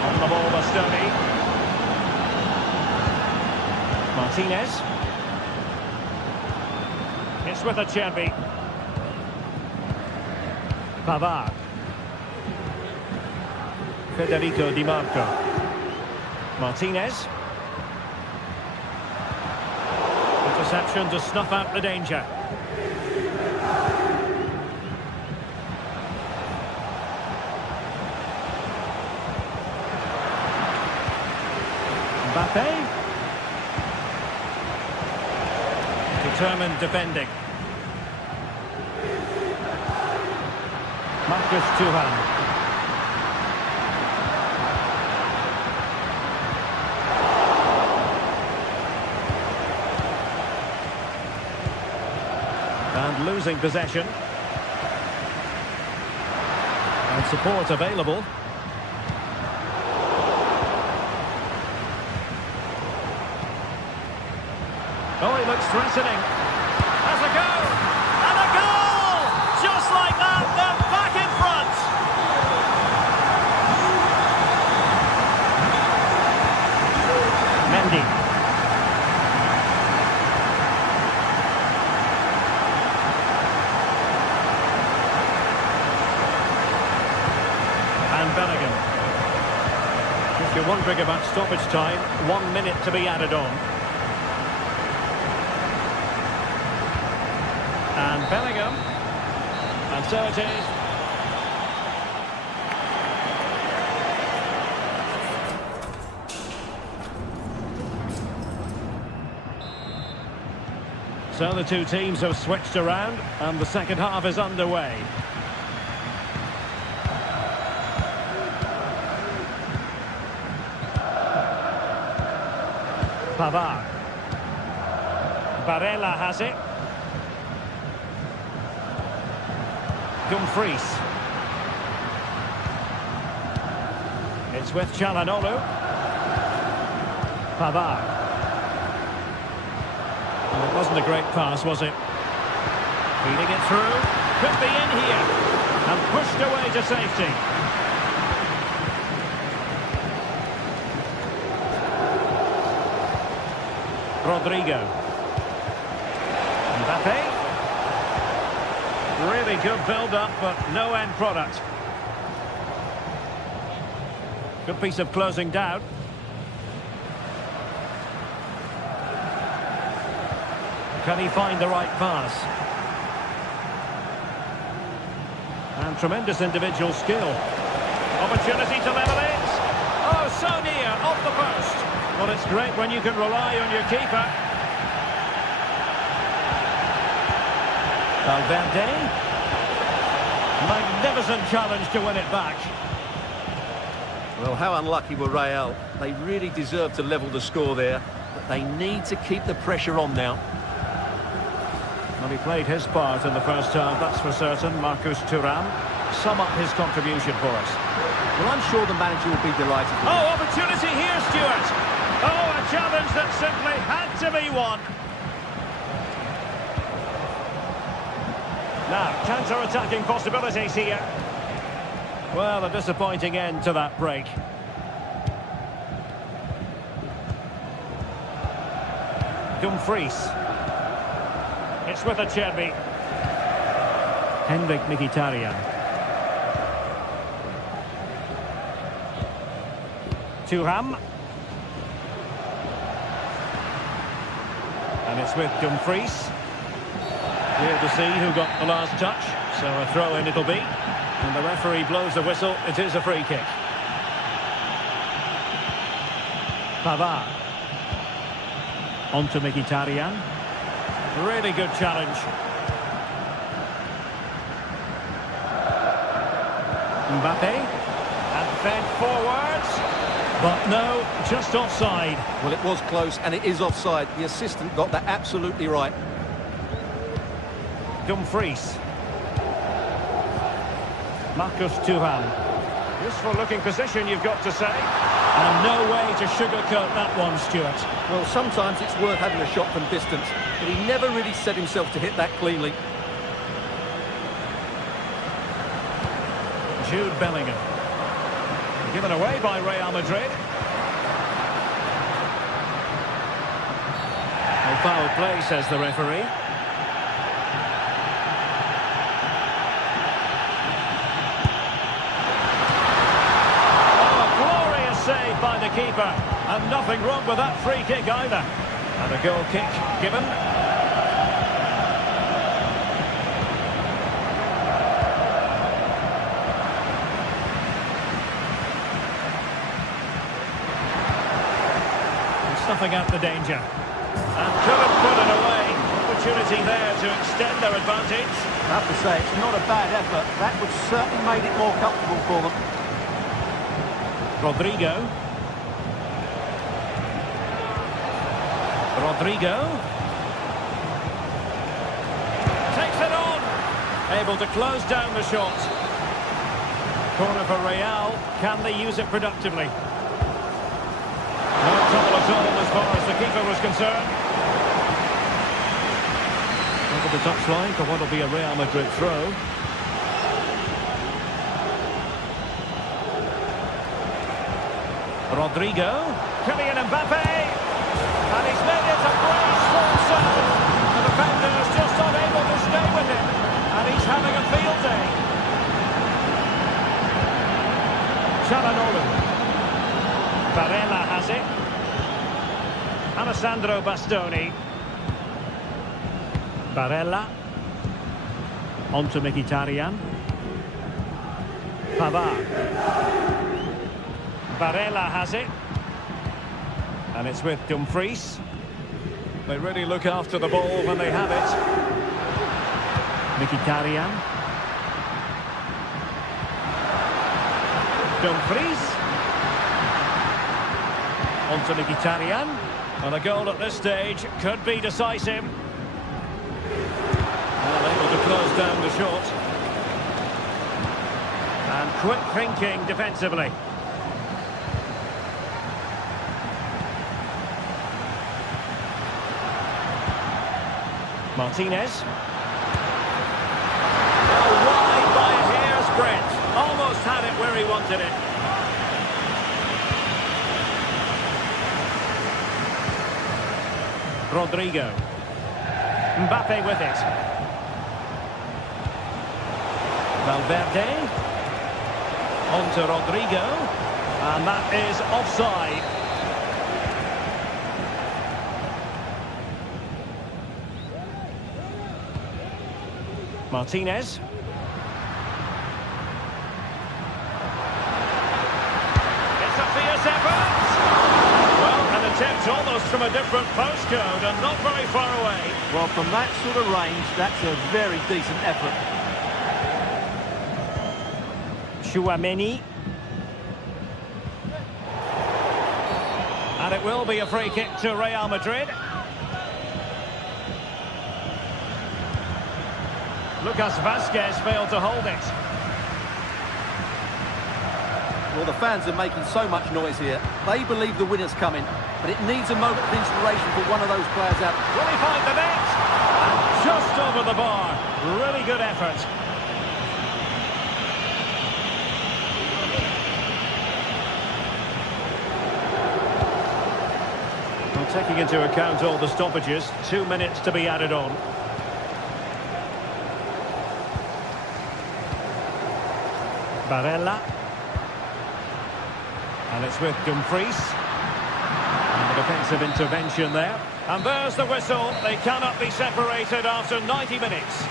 On the ball, Bastoni. Martinez. It's with Acerbi. Pavard. Federico Di Marco. Martinez. interception to snuff out the danger. Mbappe. Determined defending. Marcus Thuram. And losing possession. And support available. Oh, he looks threatening. Has a go! And a goal! Just like that, they're back in front! Mendy. And Bellingham. If you're wondering about stoppage time, 1 minute to be added on. And Bellingham. And so it is. So the two teams have switched around and the second half is underway. Pavard. Barella has it. Dumfries. It's with Çalhanoğlu. Pavard. Well, it wasn't a great pass, was it? Feeding it through. Could be in here. And pushed away to safety. Rodrigo. Mbappe. Really good build-up, but no end product. Good piece of closing down. Can he find the right pass? And tremendous individual skill. Opportunity to level it. Oh, so near, off the post. Well, it's great when you can rely on your keeper. Valverde. Magnificent challenge to win it back. Well, how unlucky were Real. They really deserve to level the score there, but they need to keep the pressure on now. Well, he played his part in the first half, that's for certain. Marcus Thuram. Sum up his contribution for us. Well, I'm sure the manager will be delighted with Oh, opportunity here, Stuart. Oh, a challenge that simply had to be won. Now, counter-attacking possibilities here. Well, a disappointing end to that break. Dumfries. It's with Acerbi. Henrik Mkhitaryan. Thuram. And it's with Dumfries. Here to see who got the last touch. So a throw-in it'll be. And the referee blows the whistle. It is a free kick. Pavard. On to Mkhitaryan. Really good challenge. Mbappe. And fed forwards. But no, just offside. Well, it was close, and it is offside. The assistant got that absolutely right. Dumfries. Marcus Thuram. Useful looking position, you've got to say. And no way to sugarcoat that one, Stuart. Well, sometimes it's worth having a shot from distance, but he never really set himself to hit that cleanly. Jude Bellingham. Given away by Real Madrid. No foul play, says the referee. Saved by the keeper, and nothing wrong with that free kick either. And a goal kick given. snuffing out the danger. And couldn't put it away. Opportunity there to extend their advantage. I have to say, it's not a bad effort. That would certainly made it more comfortable for them. Rodrigo. Takes it on. Able to close down the shot. Corner for Real. Can they use it productively? No trouble at all as far as the keeper was concerned. Over the touchline for what will be a Real Madrid throw. Rodrigo. Kylian Mbappe. And he's made it a brace also. The defender's just unable to stay with him. And he's having a field day. Çalhanoğlu. Barella has it. Alessandro Bastoni. Barella. On to Mkhitaryan. Pavard. Barella has it. And it's with Dumfries. They really look after the ball when they have it. Mkhitaryan. Dumfries. On to Mkhitaryan. And a goal at this stage could be decisive. Well, able to close down the shot. And quick thinking defensively. Martinez. Oh, wide by a hair's breadth. Almost had it where he wanted it. Rodrigo. Mbappe with it. Valverde. On to Rodrigo. And that is offside. Martinez. It's a fierce effort. Well, an attempt almost from a different postcode and not very far away. Well, from that sort of range, that's a very decent effort. Tchouaméni. And it will be a free kick to Real Madrid. Lucas Vazquez failed to hold it. Well, the fans are making so much noise here. They believe the winner's coming, but it needs a moment of inspiration for one of those players out. Will he find the net? And just over the bar. Really good effort. Well, taking into account all the stoppages, 2 minutes to be added on. Barella. And it's with Dumfries. And the defensive intervention there. And there's the whistle. They cannot be separated after 90 minutes.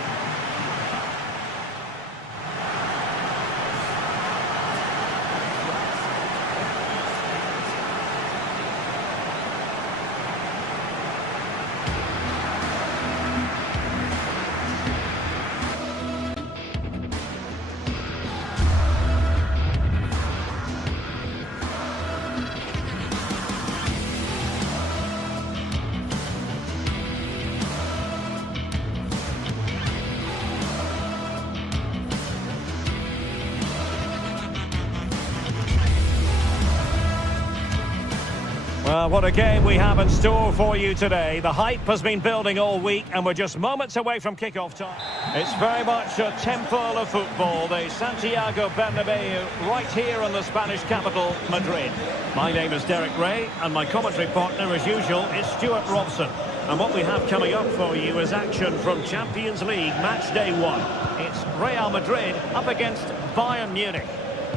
Well, what a game we have in store for you today. The hype has been building all week and we're just moments away from kick-off time. It's very much a temple of football, the Santiago Bernabeu, right here in the Spanish capital, Madrid. My name is Derek Ray and my commentary partner, as usual, is Stuart Robson. And what we have coming up for you is action from Champions League match day 1. It's Real Madrid up against Bayern Munich.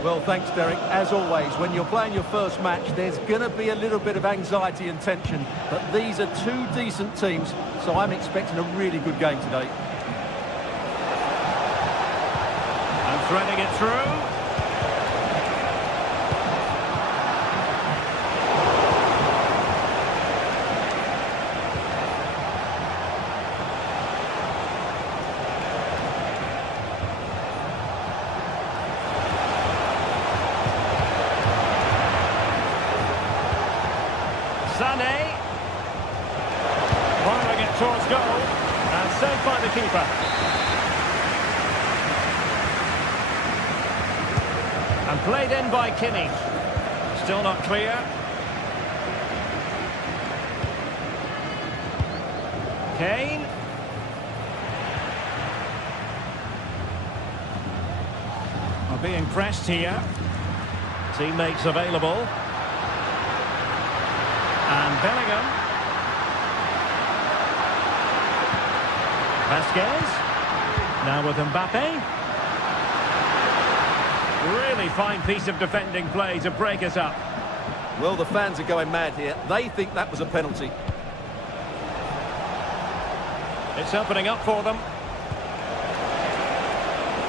Well, thanks, Derek. As always, when you're playing your first match, there's going to be a little bit of anxiety and tension. But these are two decent teams, so I'm expecting a really good game today. And threading it through. goal. And saved by the keeper. And played in by Kimmich. Still not clear. Kane. Are being pressed here. Teammates available. And Bellingham. Vasquez. Now with Mbappe. Really fine piece of defending play to break us up. Well, the fans are going mad here. They think that was a penalty. It's opening up for them.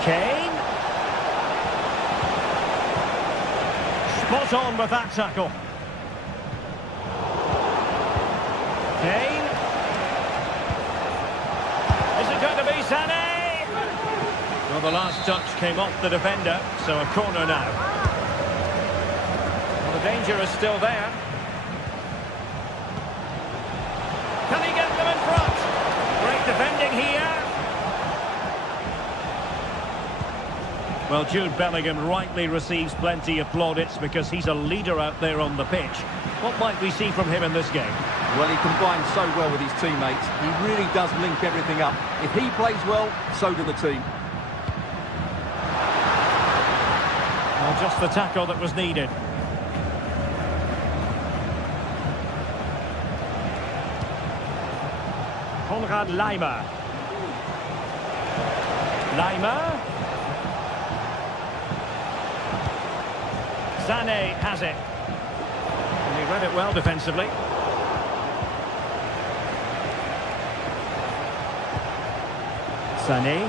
Kane. Spot on with that tackle. Kane. Is it going to be Sané? Well, the last touch came off the defender, so a corner now. Well, the danger is still there. Can he get them in front? Great defending here. Well, Jude Bellingham rightly receives plenty of plaudits because he's a leader out there on the pitch. What might we see from him in this game? Well, he combines so well with his teammates. He really does link everything up. If he plays well, so do the team. Well, just the tackle that was needed. Konrad Laimer. Laimer. Sané has it. And he read it well defensively. Sané.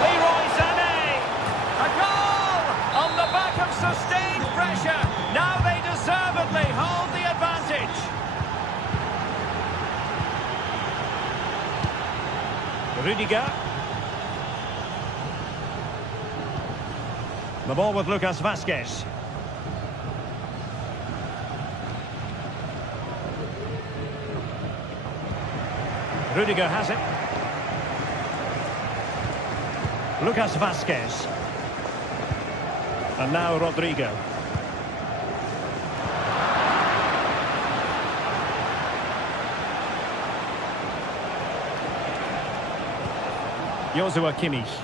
Leroy Sané! A goal! On the back of sustained pressure. Now they deservedly hold the advantage. Rudiger. The ball with Lucas Vasquez. Rudiger has it. Lucas Vasquez. And now Rodrigo. Joshua Kimmich.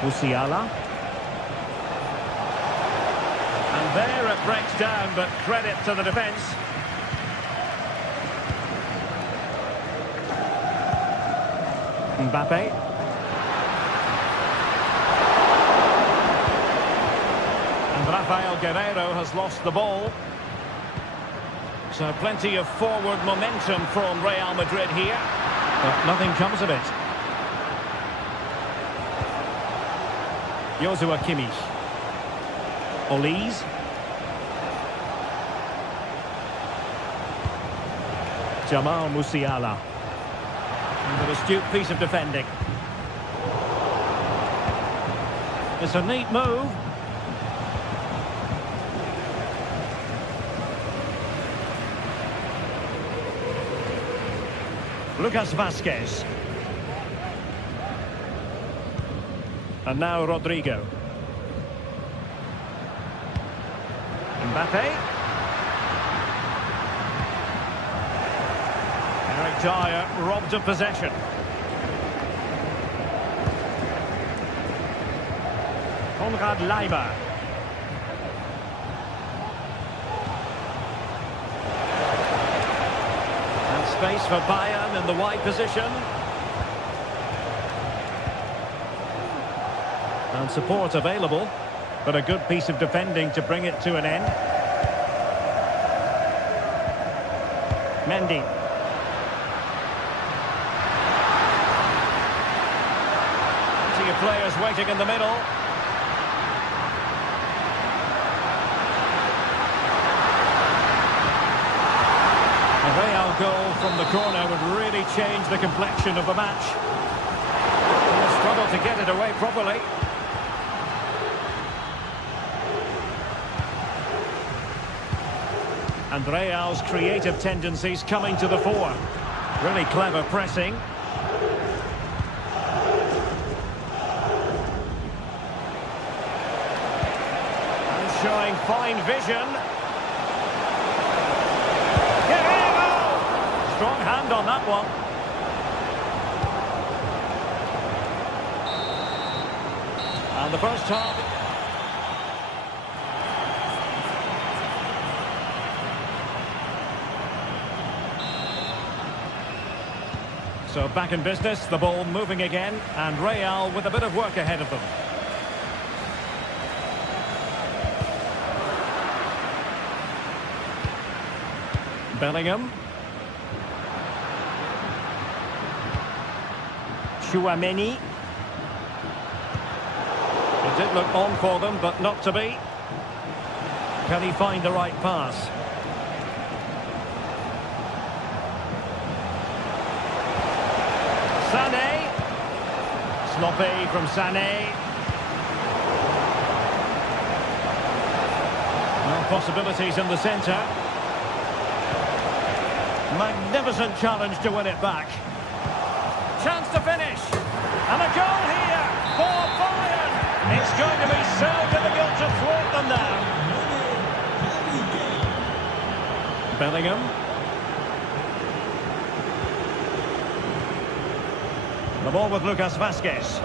Musiala. And there it breaks down, but credit to the defence. Mbappe. And Rafael Guerreiro has lost the ball. So plenty of forward momentum from Real Madrid here, but nothing comes of it. Joshua Kimmich. Olise. Jamal Musiala. And an astute piece of defending. It's a neat move. Lucas Vasquez. And now Rodrigo. Mbappe. Eric Dyer robbed of possession. Konrad Laimer. And space for Bayern in the wide position. And support available, but a good piece of defending to bring it to an end. Mendy. Plenty of players waiting in the middle. A Real goal from the corner would really change the complexion of the match. He'll struggle to get it away properly. And Real's creative tendencies coming to the fore. Really clever pressing. And showing fine vision. Guerrero! Strong hand on that one. And the first half. So back in business, the ball moving again, and Real with a bit of work ahead of them. Bellingham. Tchouaméni. It did look on for them, but not to be. Can he find the right pass? Sané. Sloppy from Sané. Well, possibilities in the centre. Magnificent challenge to win it back. Chance to finish. And a goal here for Bayern. It's going to be so difficult to thwart them now. Bellingham. The ball with Lucas Vazquez.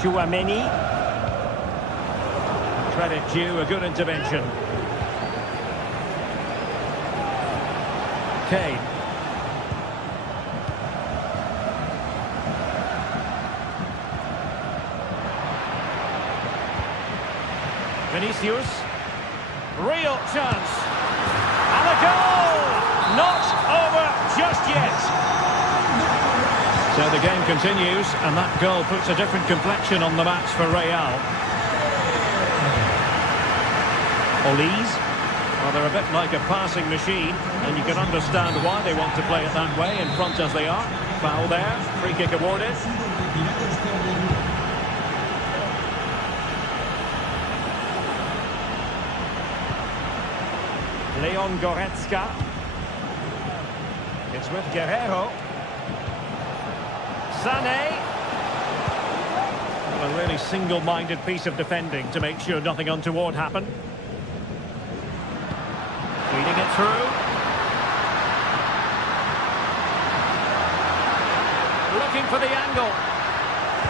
Tchouaméni. Credit due, a good intervention. Kane. Vinicius. Real chance. And a goal! Not over just yet. So the game continues, and that goal puts a different complexion on the match for Real. Olise. Well, they're a bit like a passing machine, and you can understand why they want to play it that way, in front as they are. Foul there, free kick awarded. Leon Goretzka. It's with Guerrero. Sané. Well, a really single-minded piece of defending to make sure nothing untoward happened. Feeding it through. Looking for the angle.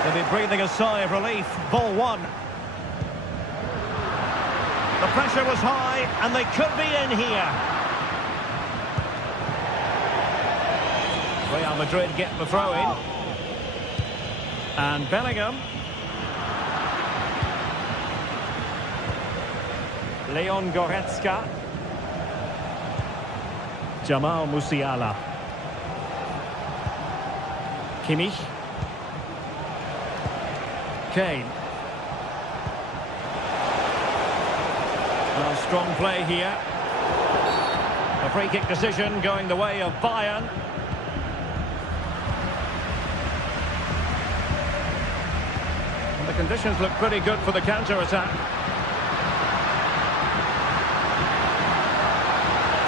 They'll be breathing a sigh of relief. Ball one. The pressure was high, and they could be in here. Real Madrid get the throw in. And Bellingham. Leon Goretzka. Jamal Musiala. Kimmich. Kane. Well, strong play here. A free kick decision going the way of Bayern. And the conditions look pretty good for the counter-attack.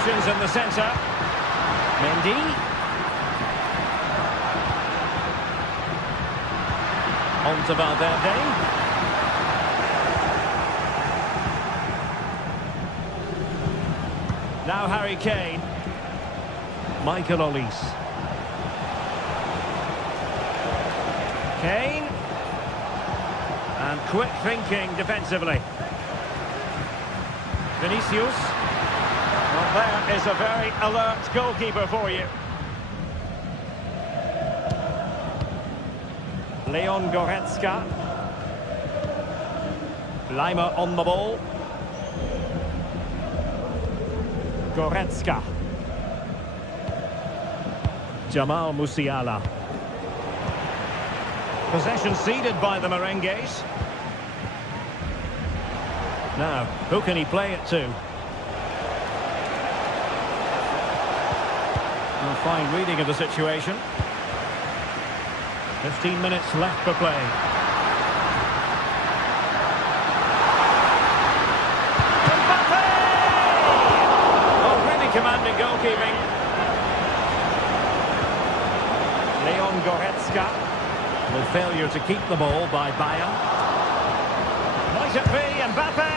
Options in the centre. Mendy. On to Valverde. Now Harry Kane. Michael Olise. Kane. And quick thinking defensively. Vinicius. Well, there is a very alert goalkeeper for you. Leon Goretzka. Lima on the ball. Goretzka. Jamal Musiala. Possession ceded by the Merengues. Now, who can he play it to? A fine reading of the situation. 15 minutes left for play. goalkeeping. Leon Goretzka with failure to keep the ball by Bayern. Might it be Mbappe?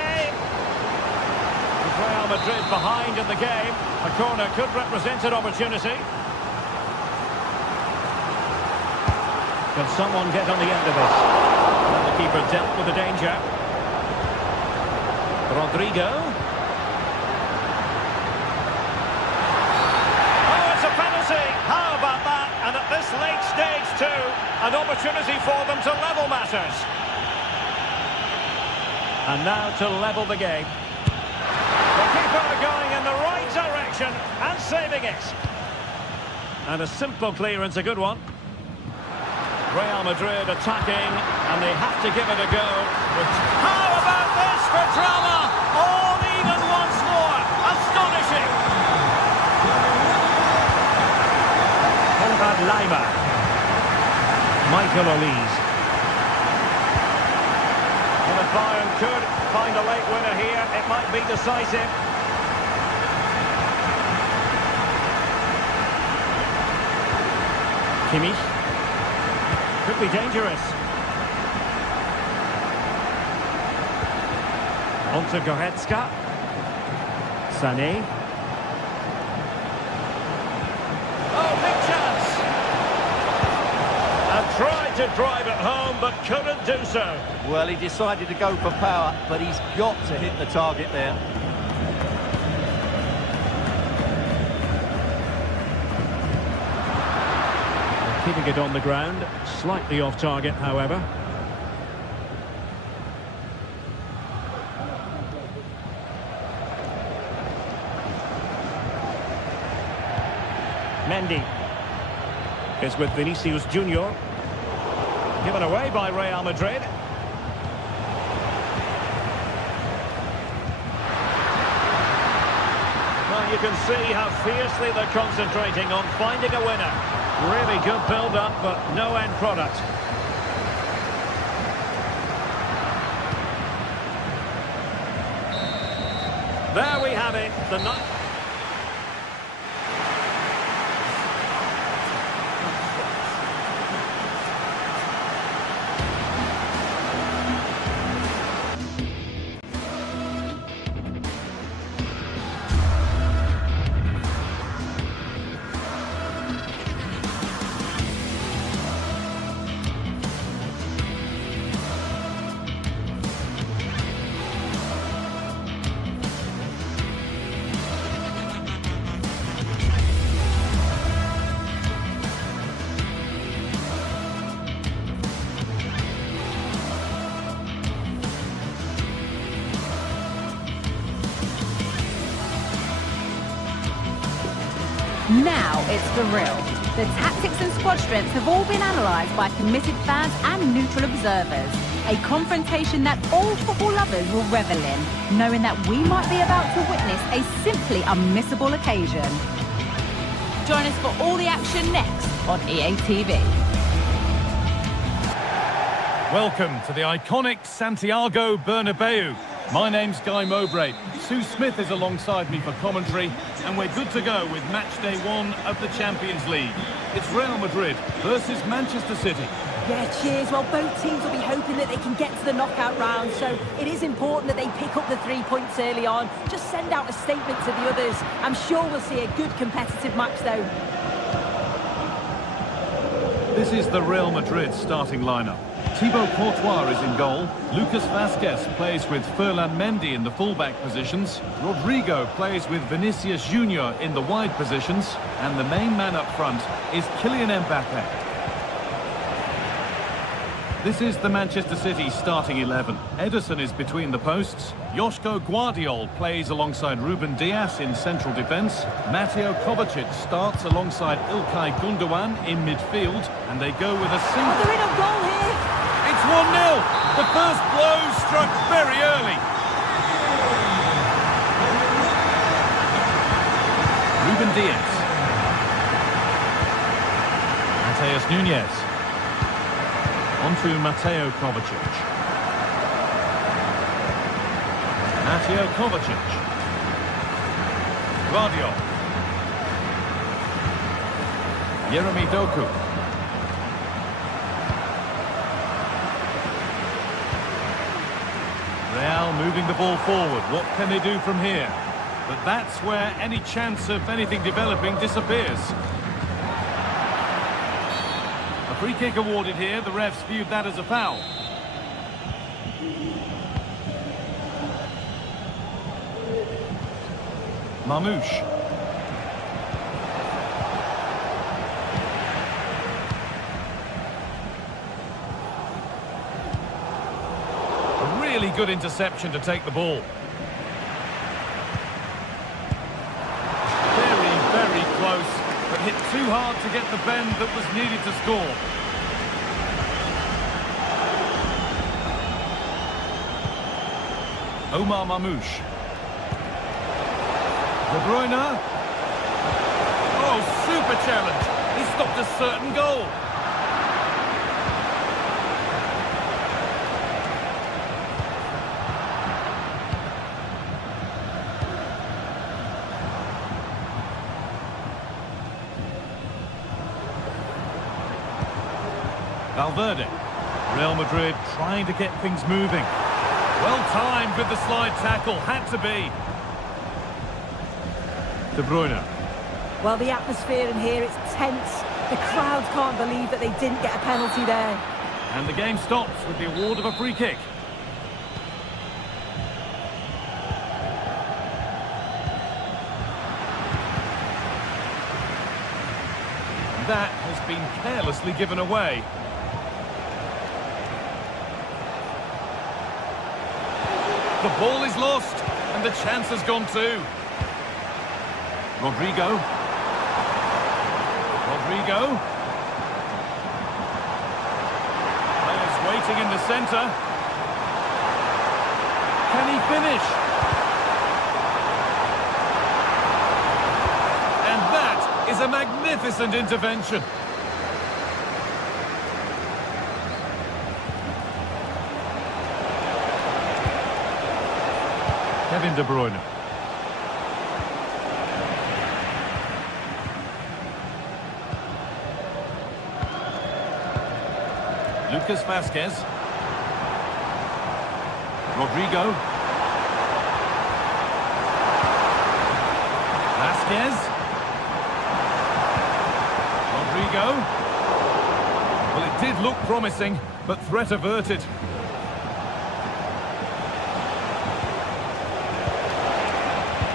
Real Madrid behind in the game. A corner could represent an opportunity. Can someone get on the end of it? And the keeper dealt with the danger. Rodrigo. Oh, it's a penalty. How about that? And at this late stage too, an opportunity for them to level matters. And now to level the game. The keeper going in the right direction and saving it. And a simple clearance, a good one. Real Madrid attacking, and they have to give it a go. How about this for drama? All even once more. Astonishing. Conrad Laimer. Michael Olise. Well, if Bayern could find a late winner here, it might be decisive. Kimmich. Could be dangerous. On to Goretzka. Sané. Oh, big chance! And tried to drive it home, but couldn't do so. Well, he decided to go for power, but he's got to hit the target there. Keeping it on the ground, slightly off target, however. Mendy is with Vinicius Junior. Given away by Real Madrid. Well, you can see how fiercely they're concentrating on finding a winner. Really good build-up, but no end product. There we have it. The night. Now it's for real. The tactics and squad strengths have all been analysed by committed fans and neutral observers. A confrontation that all football lovers will revel in, knowing that we might be about to witness a simply unmissable occasion. Join us for all the action next on EA TV. Welcome to the iconic Santiago Bernabeu. My name's Guy Mowbray. Sue Smith is alongside me for commentary, and we're good to go with match day 1 of the Champions League. It's Real Madrid versus Manchester City. Yeah, cheers. Well, both teams will be hoping that they can get to the knockout round, so it is important that they pick up the 3 points early on. Just send out a statement to the others. I'm sure we'll see a good competitive match, though. This is the Real Madrid starting lineup. Thibaut Courtois is in goal. Lucas Vazquez plays with Ferland Mendy in the fullback positions. Rodrigo plays with Vinicius Junior in the wide positions. And the main man up front is Kylian Mbappe. This is the Manchester City starting 11. Ederson is between the posts. Joško Guardiol plays alongside Ruben Dias in central defence. Mateo Kovacic starts alongside Ilkay Gundogan in midfield. And they go with a single... Oh, they're in a goal here! It's 1-0. The first blow struck very early. Ruben Dias. Mateus Nunes. On to Mateo Kovacic. Mateo Kovacic. Guardiola. Jeremy Doku. Real moving the ball forward. What can they do from here? But that's where any chance of anything developing disappears. A free kick awarded here. The refs viewed that as a foul. Mamouche. A really good interception to take the ball. Very close, but hit too hard to get the bend that was needed to score. Omar Mamouche. De Bruyne. Oh, super challenge. He stopped a certain goal. Valverde. Real Madrid trying to get things moving. Well timed with the slide tackle, had to be. De Bruyne. Well, the atmosphere in here, it's tense. The crowd can't believe that they didn't get a penalty there. And the game stops with the award of a free kick. That has been carelessly given away. The ball is lost, and the chance has gone too. Rodrigo. Players waiting in the centre. Can he finish? And that is a magnificent intervention. Kevin De Bruyne. Lucas Vázquez. Rodrigo. Vázquez. Rodrigo. Well, it did look promising, but threat averted.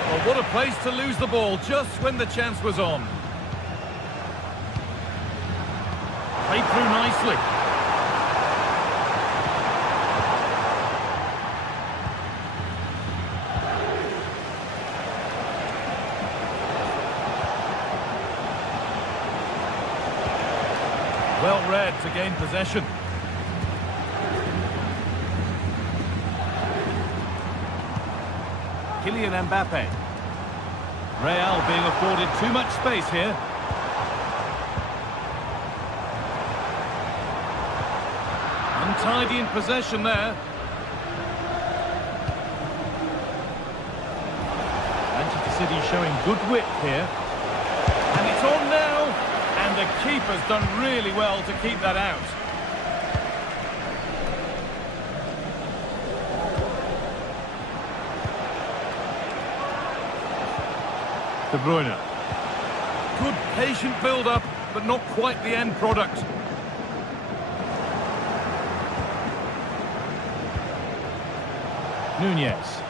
Well, what a place to lose the ball just when the chance was on. Played through nicely. Well read to gain possession. Kylian Mbappe. Real being afforded too much space here. Untidy in possession there. Manchester City showing good width here. And it's on now. And the keeper's done really well to keep that out. De Bruyne. Good patient build-up, but not quite the end product. Nunez.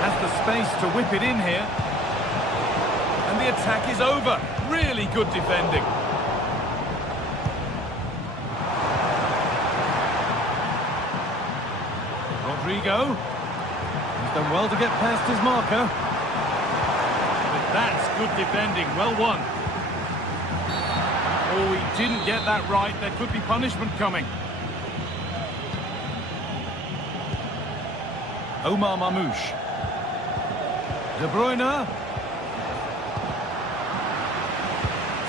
Has the space to whip it in here. And the attack is over. Really good defending. Rodrigo. He's done well to get past his marker. But that's good defending. Well won. Oh, he didn't get that right. There could be punishment coming. Omar Mamouche. De Bruyne.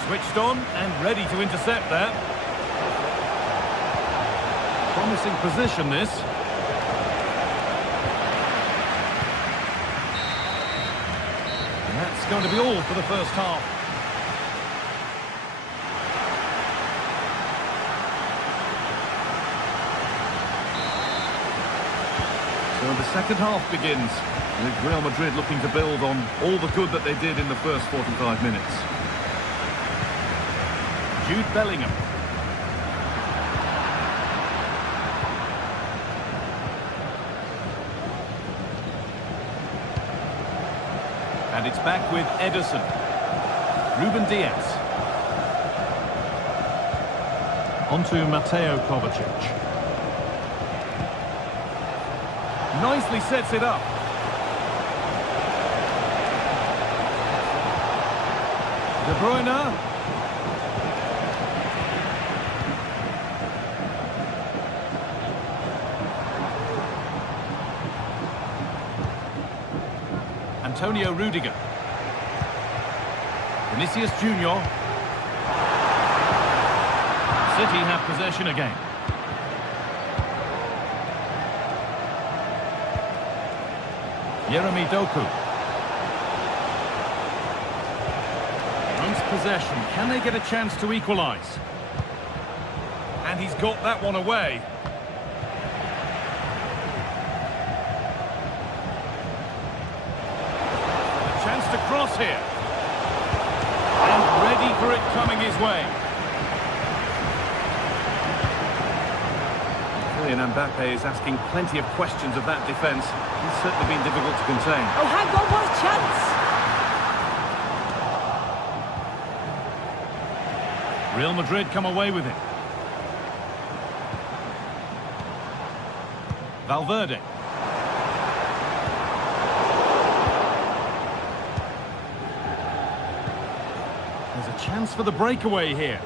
Switched on and ready to intercept there. Promising position, this. going to be all for the first half. So the second half begins, with Real Madrid looking to build on all the good that they did in the first 45 minutes. Jude Bellingham. And it's back with Ederson. Ruben Diaz. On to Mateo Kovacic. Nicely sets it up. De Bruyne. Antonio Rudiger. Vinicius Junior. City have possession again. Jeremy Doku. Once possession, can they get a chance to equalise? And he's got that one away. A chance to cross here. And ready for it coming his way. Kylian Mbappe is asking plenty of questions of that defence. He's certainly been difficult to contain. Oh, hang on, what a chance! Real Madrid come away with it. Valverde. There's a chance for the breakaway here.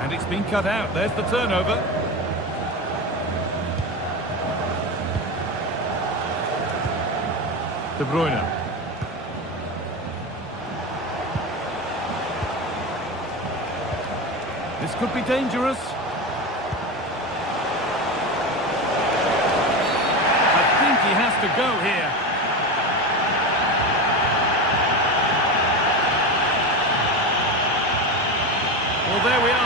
And it's been cut out. There's the turnover. De Bruyne. This could be dangerous. I think he has to go here. Well, there we are.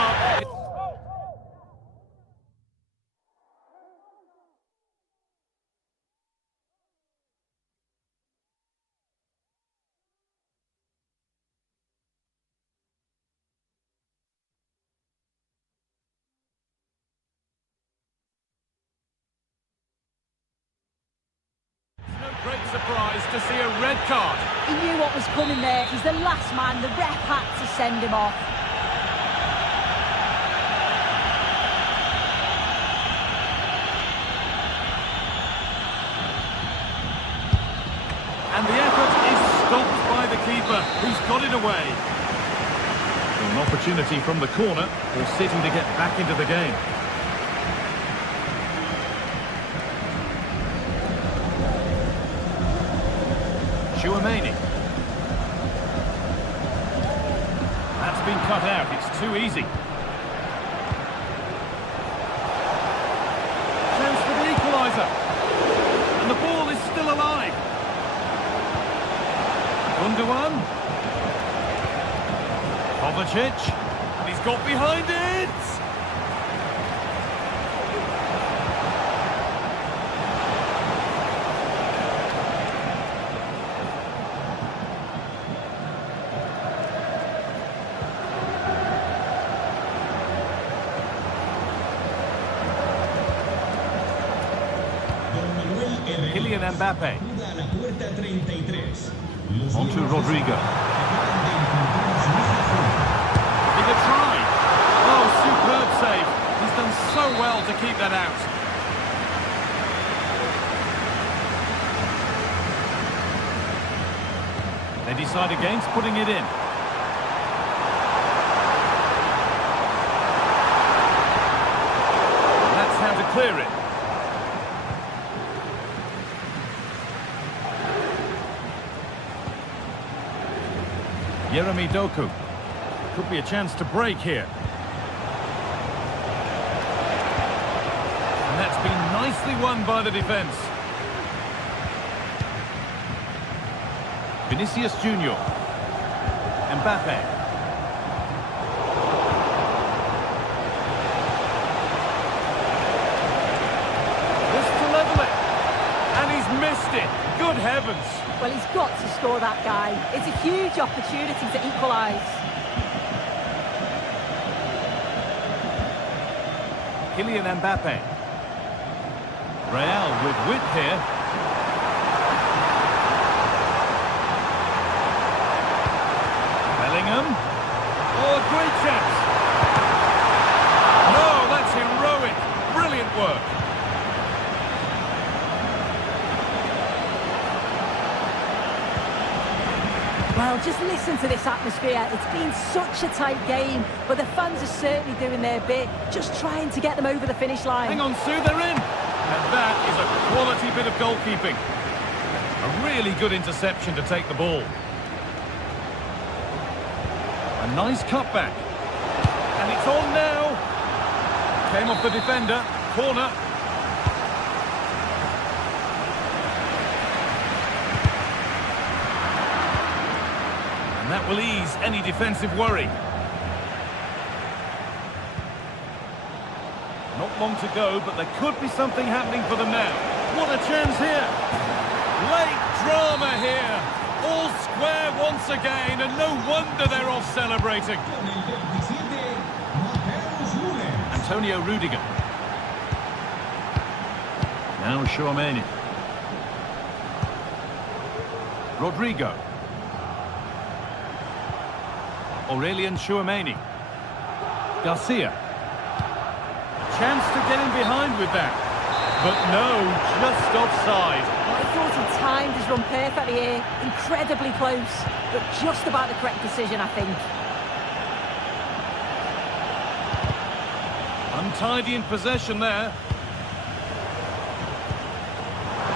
Great surprise to see a red card. He knew what was coming there. He's the last man. The ref had to send him off. And the effort is stopped by the keeper, who's got it away. An opportunity from the corner for City to get back into the game. Chouameni. That's been cut out. It's too easy. Chance for the equaliser. And the ball is still alive. Gundogan. Kovacic. And he's got behind it. Kylian Mbappe. On to Rodrigo. Big a try. Oh, superb save. He's done so well to keep that out. They decide against putting it in. And that's how to clear it. Jeremy Doku. Could be a chance to break here. Nicely won by the defence. Vinicius Junior. Mbappe. This to level it. And he's missed it. Good heavens. Well, he's got to score that guy. It's a huge opportunity to equalise. Kylian Mbappe. Real with width here. Bellingham. Oh, a great chance. No, that's heroic. Brilliant work. Well, just listen to this atmosphere. It's been such a tight game, but the fans are certainly doing their bit, just trying to get them over the finish line. Hang on, Sue, they're in. And that is a quality bit of goalkeeping. A really good interception to take the ball. A nice cutback. And it's on now. Came off the defender. Corner. And that will ease any defensive worry. Not long to go, but there could be something happening for them now. What a chance here. Late drama here. All square once again, and no wonder they're off celebrating. Antonio Rudiger. Now Chouameni. Rodrigo. Aurelien Chouameni. Garcia. Chance to get in behind with that. But no, just offside. I thought he timed his run perfectly here. Incredibly close, but just about the correct decision, I think. Untidy in possession there.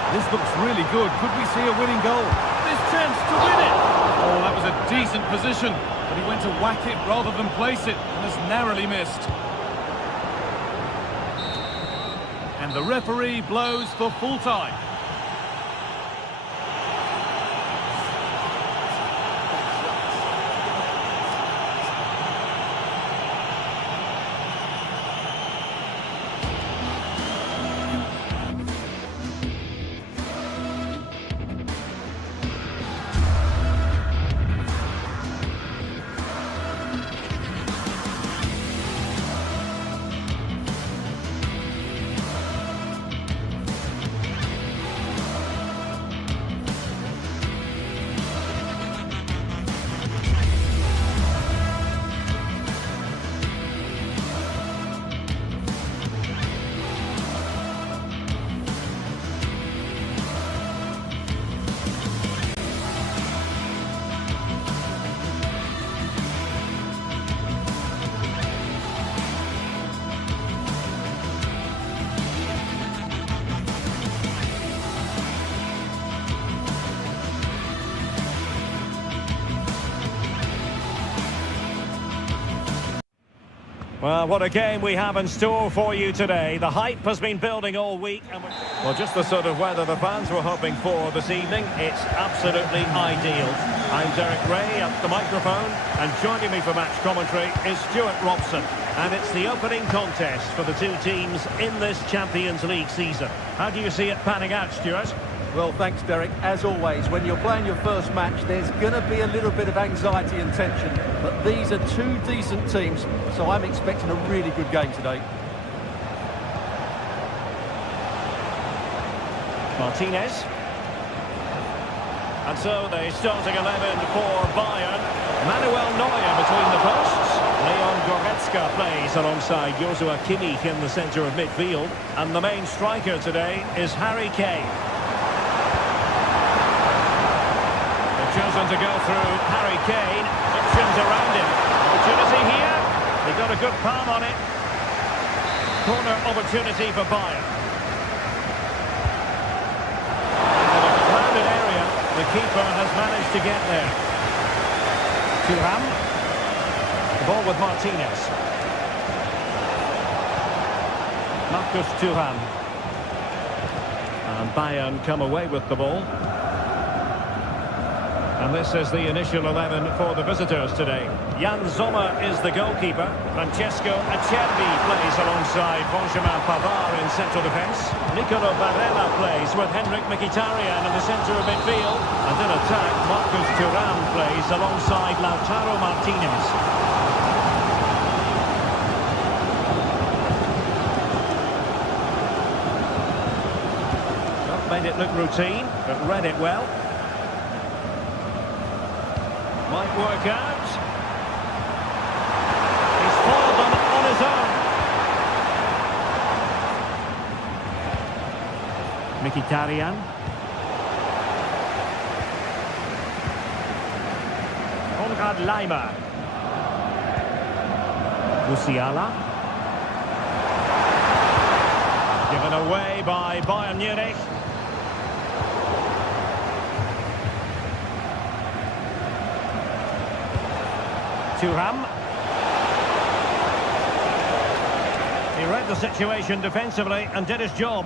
This looks really good. Could we see a winning goal? This chance to win it! Oh, that was a decent position, but he went to whack it rather than place it, and has narrowly missed. And the referee blows for full time. Well, what a game we have in store for you today. The hype has been building all week. Well, just the sort of weather the fans were hoping for this evening. It's absolutely ideal. I'm Derek Ray at the microphone, and joining me for match commentary is Stuart Robson. And it's the opening contest for the two teams in this Champions League season. How do you see it panning out, Stuart? Well, thanks, Derek. As always, when you're playing your first match, there's going to be a little bit of anxiety and tension. But these are two decent teams, so I'm expecting a really good game today. Martinez. And so the starting 11 for Bayern. Manuel Neuer between the posts. Leon Goretzka plays alongside Joshua Kimmich in the centre of midfield. And the main striker today is Harry Kane. Chosen to go through Harry Kane. Options around him. Opportunity here. They got a good palm on it. Corner opportunity for Bayern. In a crowded area, the keeper has managed to get there. Thuram. The ball with Martinez. Marcus Thuram. Bayern come away with the ball. And this is the initial 11 for the visitors today. Jan Sommer is the goalkeeper. Francesco Acerbi plays alongside Benjamin Pavard in central defence. Nicolo Barella plays with Henrik Mkhitaryan in the centre of midfield. And in attack, Marcus Thuram plays alongside Lautaro Martinez. Not made it look routine, but read it well. Might work out. He's fallen on his own. Mkhitaryan. Konrad Laimer. Musiala. Given away by Bayern Munich. Thuram. He read the situation defensively and did his job.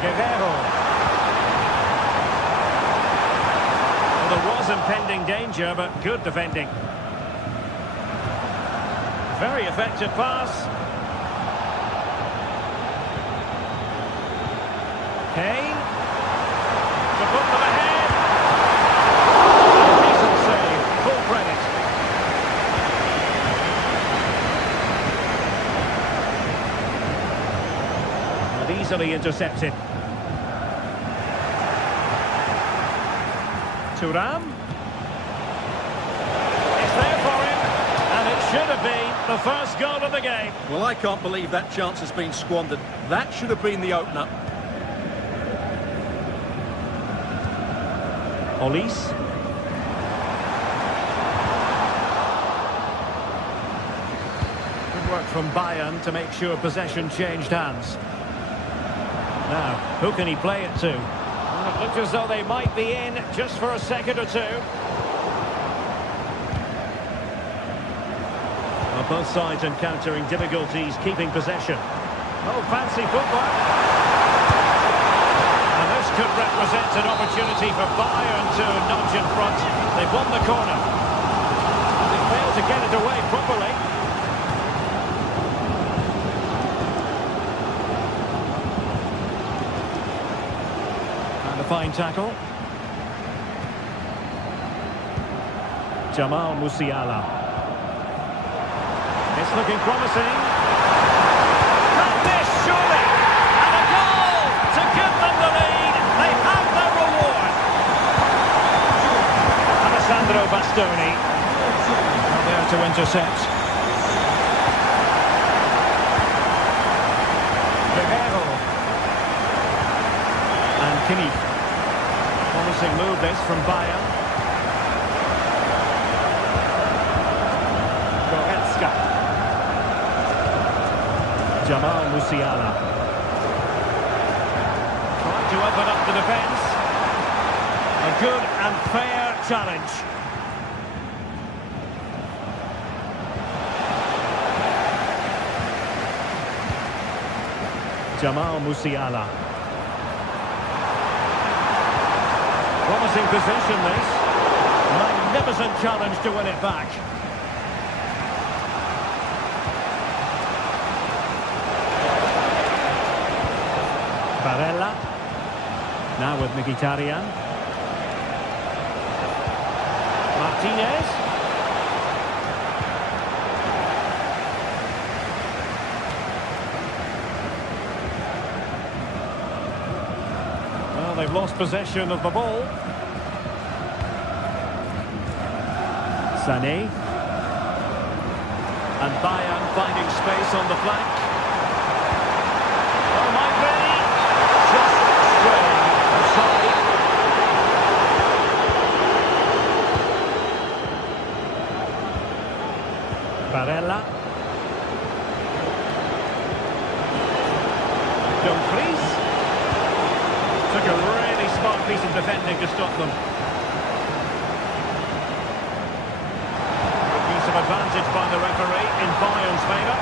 Guerrero. Well, there was impending danger, but good defending. Very effective pass. Kane. To put them ahead. Easily intercepted. Thuram. It's there for him, and it should have been the first goal of the game. Well, I can't believe that chance has been squandered. That should have been the opener. Olise. Good work from Bayern to make sure possession changed hands. Now, who can he play it to? Well, it looks as though they might be in just for a second or two. Well, both sides encountering difficulties keeping possession. Oh, fancy footwork. And this could represent an opportunity for Bayern to nudge in front. They've won the corner. They failed to get it away properly. Fine tackle. Jamal Musiala. It's looking promising. Not this, surely! And a goal to give them the lead. They have their reward. Alessandro Bastoni. There to intercept. Guerrero. And Kimmich. Promising move this from Bayern. Goretzka. Jamal Musiala. Trying to open up the defence. A good and fair challenge. Jamal Musiala. Promising possession, this. Magnificent challenge to win it back. Barella. Now with Mkhitaryan. Martinez. Well, they've lost possession of the ball. Sané. And Bayern finding space on the flank. Oh, might be. Just straying aside. Barella. Dumfries. Took a really smart piece of defending to stop them. Advantage by the referee in Bayern's favour.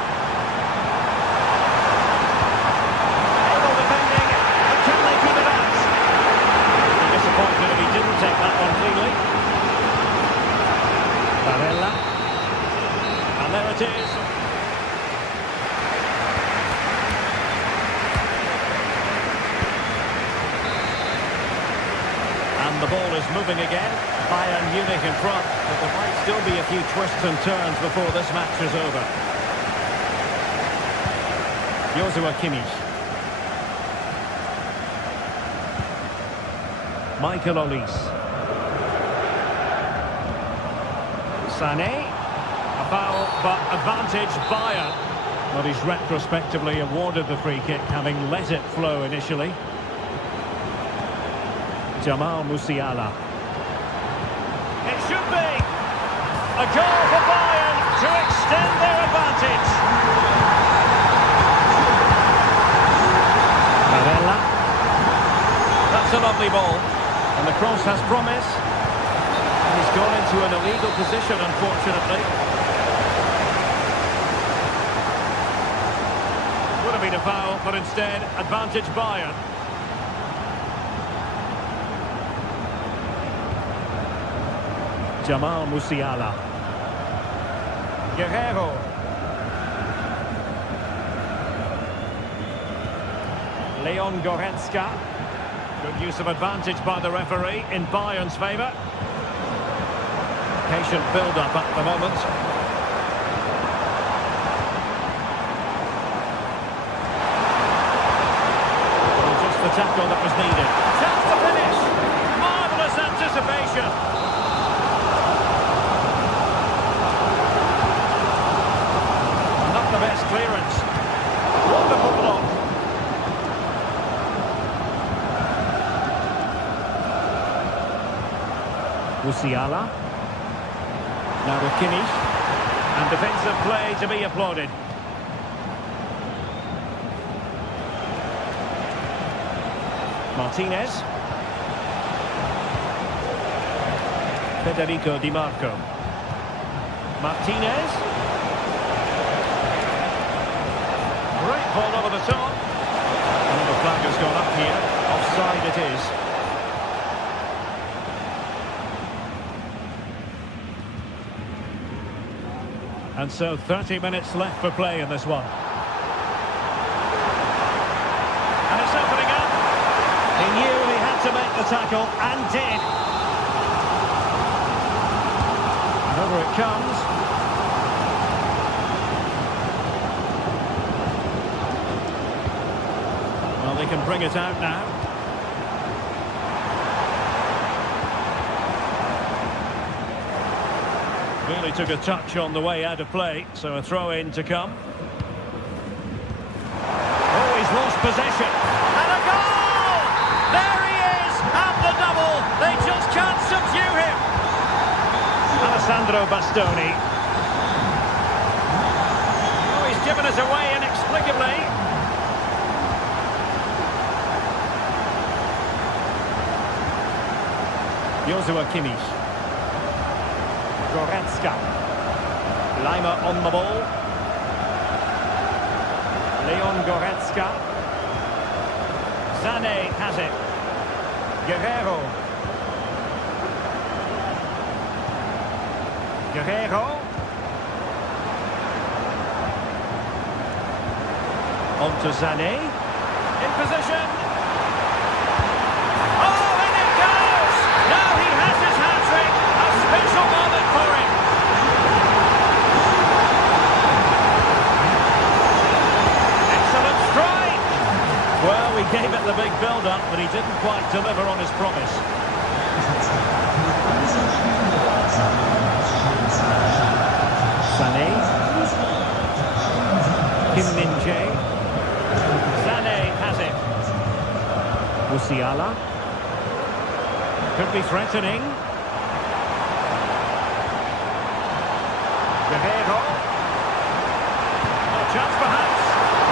And the ball is moving again. Bayern Munich in front, but there might still be a few twists and turns before this match is over. Joshua Kimmich. Michael Olise. Sané. A foul, but advantage Bayern. But he's retrospectively awarded the free kick, having let it flow initially. Jamal Musiala. It should be a goal for Bayern to extend their advantage. Barella. That's a lovely ball. And the cross has promise. And he's gone into an illegal position, unfortunately. Would have been a foul, but instead, advantage Bayern. Jamal Musiala. Guerrero. Leon Goretzka. Good use of advantage by the referee in Bayern's favour. Patient build-up at the moment. Well, just the tackle that was needed. Chance to finish. Marvellous anticipation. Not the best clearance. Wonderful block. Musiala. Now with Kimmich. And defensive play to be applauded. Martinez. Federico Di Marco. Martinez. Great ball over the top. And the flag has gone up here. Offside it is. And so 30 minutes left for play in this one. And it's opening up. He knew he had to make the tackle and did. And over it comes. Well, they can bring it out now. Really took a touch on the way out of play, so a throw-in to come. Oh, he's lost possession. And a goal! There he is, at the double. They just can't subdue him. Alessandro Bastoni. Oh, he's given us away inexplicably. Joshua Kimmich. Goretzka. Lima on the ball. Leon Goretzka. Sané has it. Guerrero. Guerrero. On to Sané. In position. Oh, and it goes! Now he has his hat-trick. A special moment for him. Excellent strike. Well, we gave it the big build-up, but he didn't quite deliver on his promise. Sané. Kim Min-jae. Sané has it. Musiala. Could be threatening. Guerrero. A chance perhaps.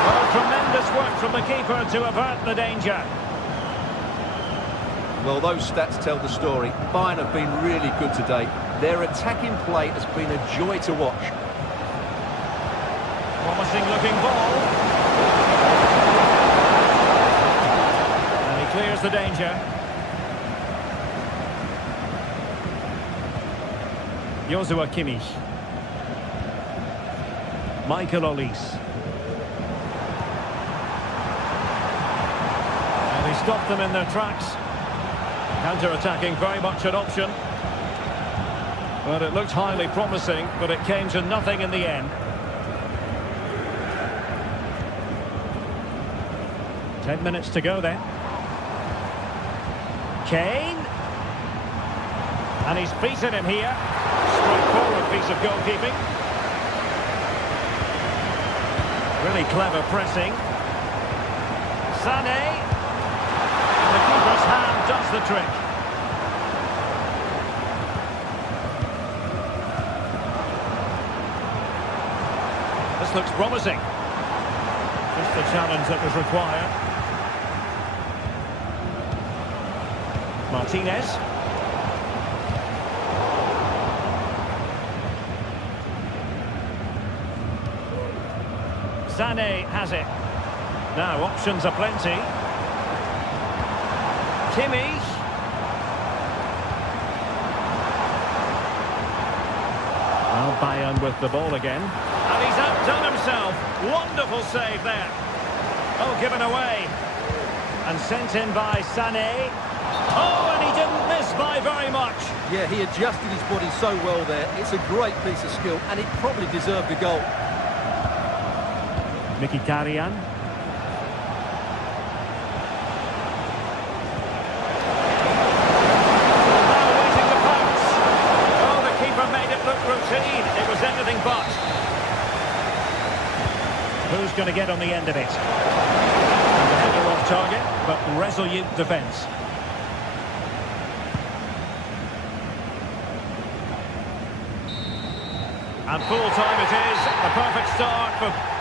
Well, tremendous work from the keeper to avert the danger. Well, those stats tell the story. Bayern have been really good today. Their attacking play has been a joy to watch. Promising looking ball. And he clears the danger. Joshua Kimmich. Michael Olise. And he stopped them in their tracks. Counter-attacking, very much an option. But it looked highly promising, but it came to nothing in the end. 10 minutes to go then. Kane. And he's beaten him here. Straightforward piece of goalkeeping. Really clever pressing. Sané. And the keeper's hand does the trick. This looks promising. Just the challenge that was required. Martinez. Sané has it. Now options are plenty. Kimmich. Well, Bayern with the ball again. And he's outdone himself. Wonderful save there. Oh, given away. And sent in by Sané. Oh, and he didn't miss by very much. Yeah, he adjusted his body so well there. It's a great piece of skill, and he probably deserved the goal. Mkhitaryan. Now waiting to pounce. Oh, the keeper made it look routine. It was anything but. Who's going to get on the end of it? And the header off target, but resolute defence. And full time it is. A perfect start for...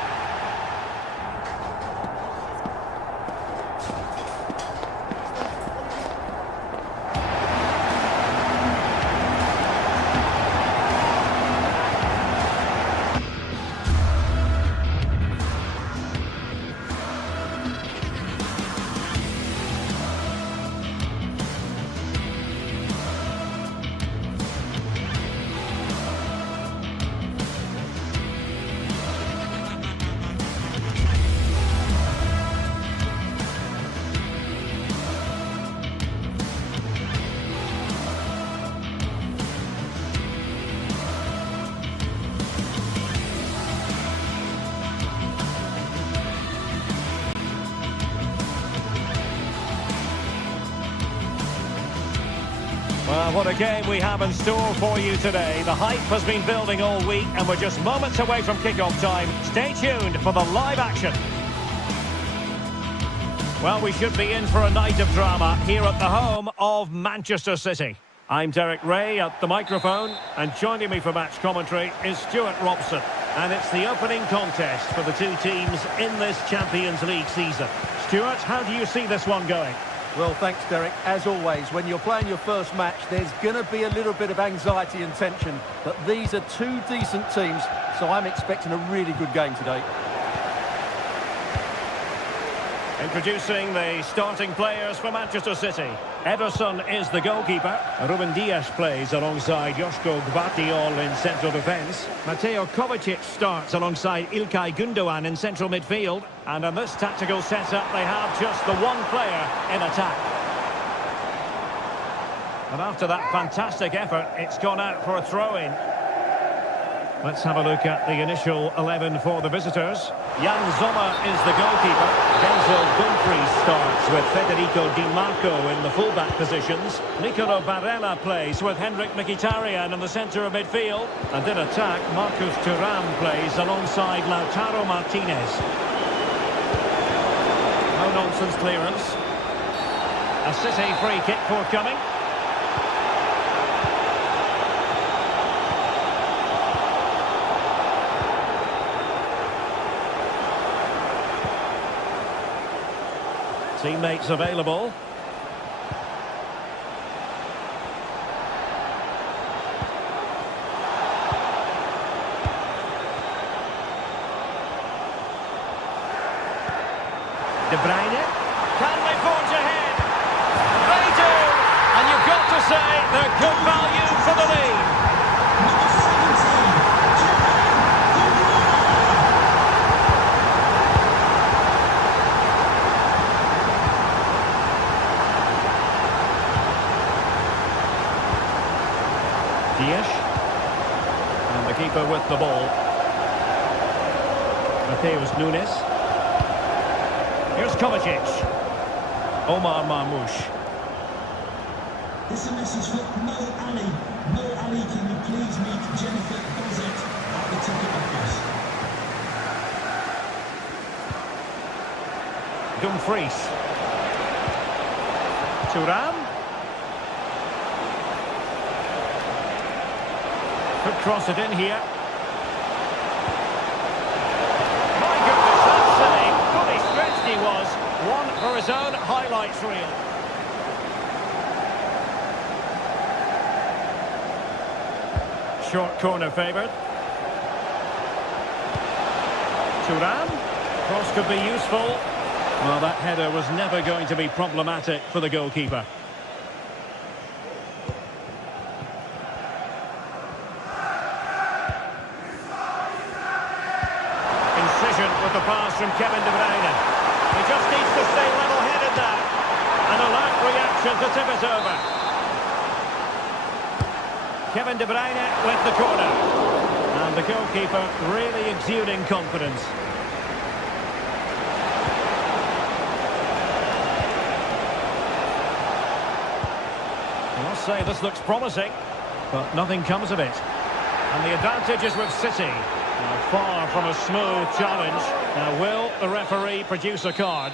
Well, what a game we have in store for you today. The hype has been building all week and we're just moments away from kick-off time. Stay tuned for the live action. Well, we should be in for a night of drama here at the home of Manchester City. I'm Derek Ray at the microphone, and joining me for match commentary is Stuart Robson. And it's the opening contest for the two teams in this Champions League season. Stuart, how do you see this one going? Well, thanks, Derek. As always, when you're playing your first match, there's going to be a little bit of anxiety and tension. But these are two decent teams, so I'm expecting a really good game today. Introducing the starting players for Manchester City. Ederson is the goalkeeper. Ruben Dias plays alongside Joško Gvardiol in central defence. Mateo Kovacic starts alongside Ilkay Gundogan in central midfield. And in this tactical setup, they have just the one player in attack. And after that fantastic effort, it's gone out for a throw-in. Let's have a look at the initial 11 for the visitors. Jan Sommer is the goalkeeper. Denzel Dumfries starts with Federico Di Marco in the fullback positions. Nicolo Barella plays with Henrik Mkhitaryan in the centre of midfield. And in attack, Marcus Thuram plays alongside Lautaro Martinez. No-nonsense clearance. A City free kick forthcoming. Teammates available. De Bruyne. Can they forge ahead? They do! And you've got to say they're good value for the lead. Dias. And the keeper with the ball. Mateus Nunes. Here's Kovacic. Omar Marmoush. This is a message for Mo Ali. Mo Ali, can you please meet Jennifer Bassett at the ticket office? Dumfries. Thuram. Could cross it in here. My goodness, that save. Fully stretched he was. One for his own highlights reel. Short corner favoured. Thuram. Cross could be useful. Well, that header was never going to be problematic for the goalkeeper. Incision with the pass from Kevin De Bruyne. He just needs to stay level-headed there. An alert reaction to tip it over. Kevin De Bruyne with the corner. And the goalkeeper really exuding confidence. I must say this looks promising, but nothing comes of it. And the advantage is with City. Now, far from a smooth challenge. Now, will the referee produce a card?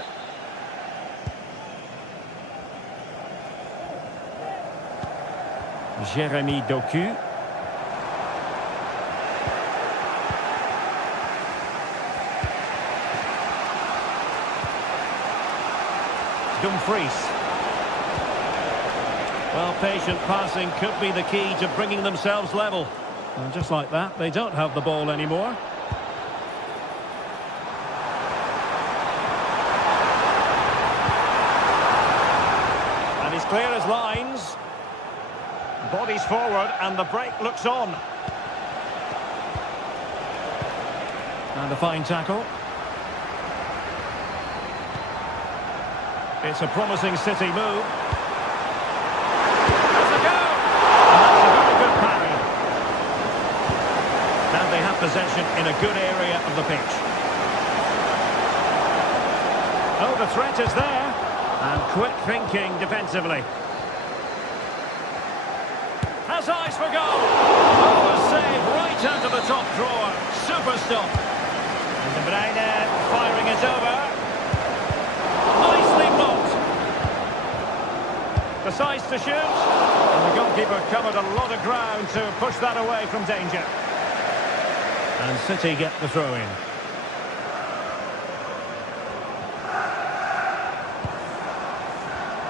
Jeremy Doku. Dumfries. Well, patient passing could be the key to bringing themselves level. And just like that, they don't have the ball anymore. And he's clear as lines. Bodies forward and the break looks on. And a fine tackle. It's a promising City move. That's a goal! And that's a very good parry. And they have possession in a good area of the pitch. Oh, the threat is there. And quick thinking defensively. Has eyes for goal. Oh, a save right out of the top drawer. Super stop. And De Bruyne firing it over. Nicely blocked. Decides to shoot. And the goalkeeper covered a lot of ground to push that away from danger. And City get the throw in.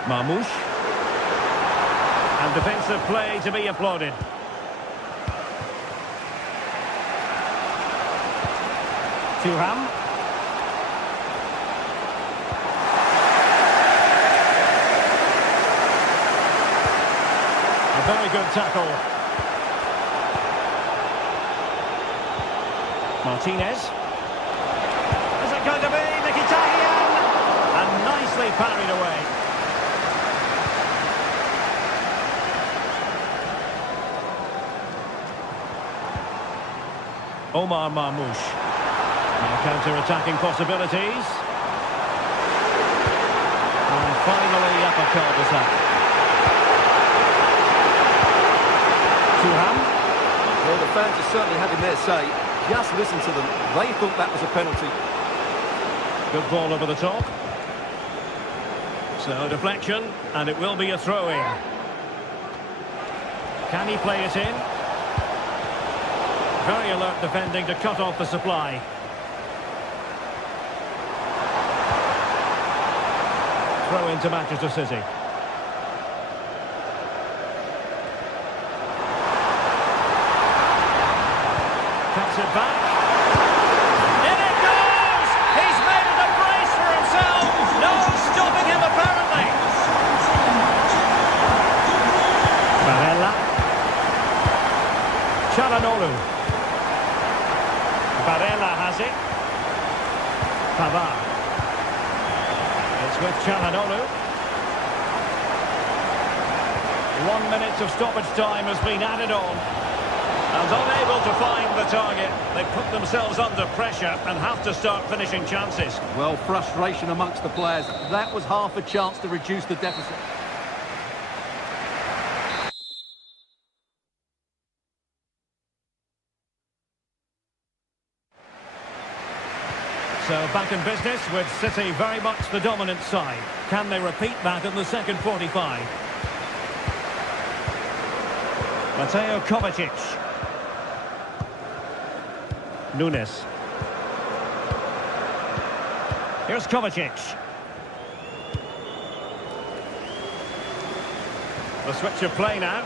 Marmoush. And defensive play to be applauded. Thuram. A very good tackle. Martinez. Is it going to be Mkhitaryan? And nicely parried away. Omar Marmoush. Now counter-attacking possibilities. And finally up a cul-de-sac. Thuram. Well, the fans are certainly having their say. Just listen to them. They thought that was a penalty. Good ball over the top. So deflection, and it will be a throw-in. Can he play it in? Very alert defending to cut off the supply. Throw into Manchester City. Cuts it back. In it goes! He's made it a brace for himself. No stopping him apparently. Barella. Çalhanoğlu. Barella has it. Pavard. It's with Çalhanoğlu. 1 minute of stoppage time has been added on. And unable to find the target, they put themselves under pressure and have to start finishing chances. Well, frustration amongst the players. That was half a chance to reduce the deficit. So back in business with City very much the dominant side. Can they repeat that in the second 45? Mateo Kovacic. Nunes. Here's Kovacic. The switch of play now.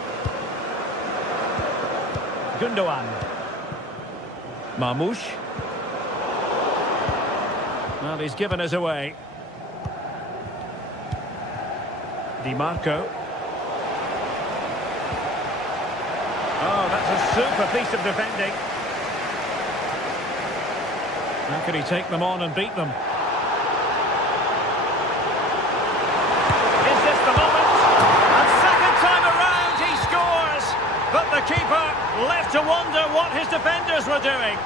Gundogan. Marmoush. Well, he's given us away. Di Marco. Oh, that's a super piece of defending. How can he take them on and beat them? Is this the moment? And second time around he scores! But the keeper left to wonder what his defenders were doing.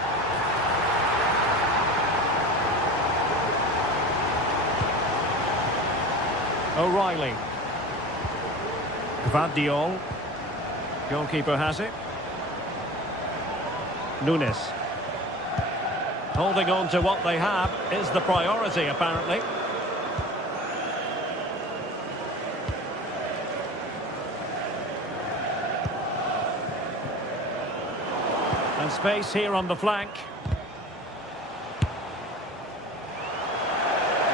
O'Reilly. Gvardiol. Goalkeeper has it. Nunes. Holding on to what they have is the priority, apparently. And space here on the flank.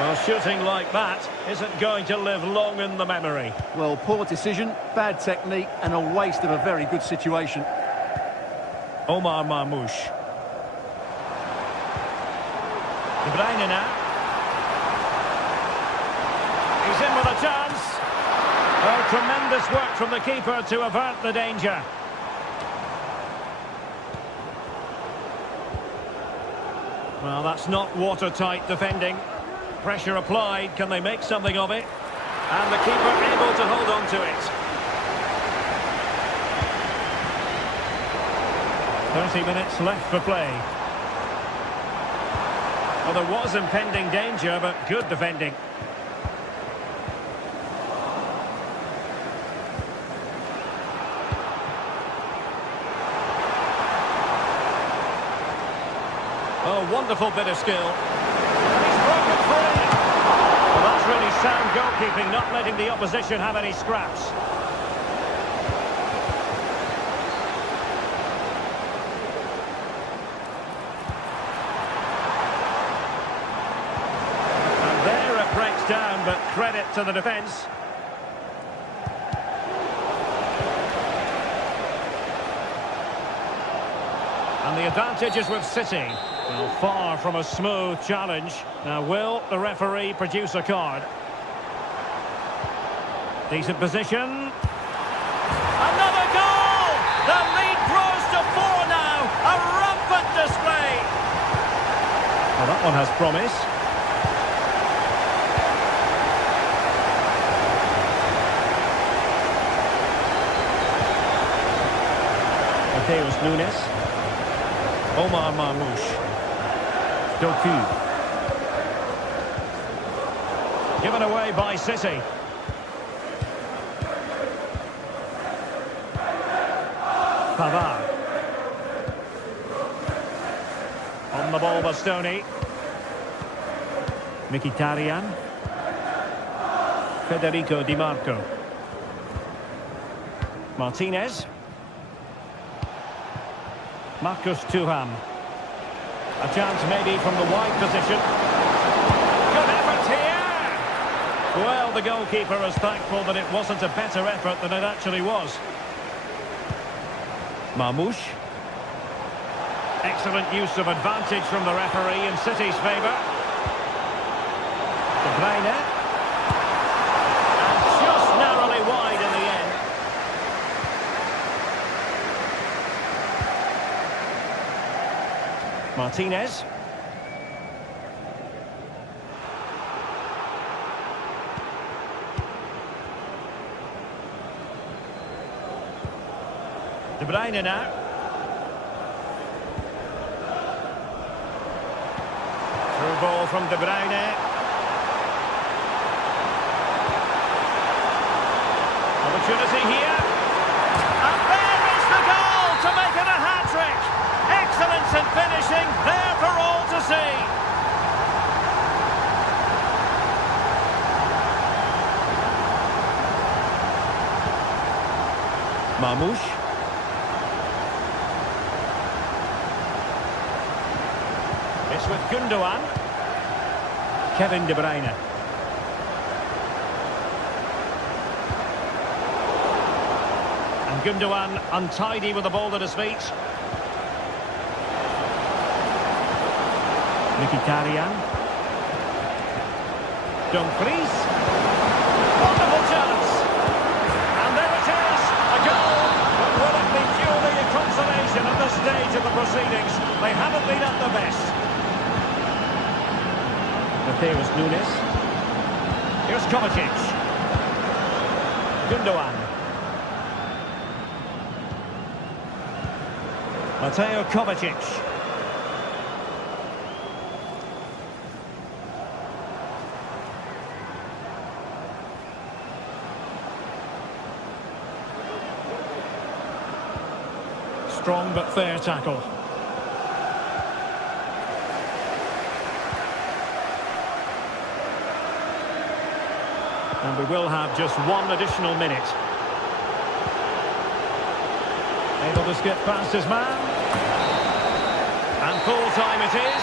Well, shooting like that isn't going to live long in the memory. Well, poor decision, bad technique, and a waste of a very good situation. Omar Marmoush. De Bruyne now. He's in with a chance. Oh, tremendous work from the keeper to avert the danger. Well, that's not watertight defending. Pressure applied. Can they make something of it? And the keeper able to hold on to it. 30 minutes left for play. Well, there was impending danger, but good defending. Oh, wonderful bit of skill. And he's broken free. Well, that's really sound goalkeeping, not letting the opposition have any scraps. Breaks down, but credit to the defence. And the advantage is with City. Well, far from a smooth challenge. Now, will the referee produce a card? Decent position. Another goal! The lead grows to 4 now. A rampant display. Well, that one has promise. Mateus Nunes. Omar Marmoush. Doku. Given away by City. Pavard. On the ball, Bastoni. Mkhitaryan. Federico Di Marco. Martinez. Marcus Thuram. A chance maybe from the wide position. Good effort here! Well, the goalkeeper is thankful that it wasn't a better effort than it actually was. Marmoush. Excellent use of advantage from the referee in City's favour. De Bruyne. And just narrowly wide in the end. Martinez. De Bruyne now. Through ball from De Bruyne. Opportunity here. And there is the goal to make it a hat-trick. Excellence in finishing, there for all to see. Marmoush. It's with Gundogan. Kevin De Bruyne. And Gundogan untidy with the ball at his feet. Mkhitaryan. Dumfries. Wonderful chance. And there it is, a goal. But will it be purely a consolation at this stage of the proceedings? They haven't been at their best. Mateus Nunes. Here's Kovacic. Gundogan. Mateo Kovacic. Strong but fair tackle. And we will have just one additional minute. Able to skip past his man. And full time it is.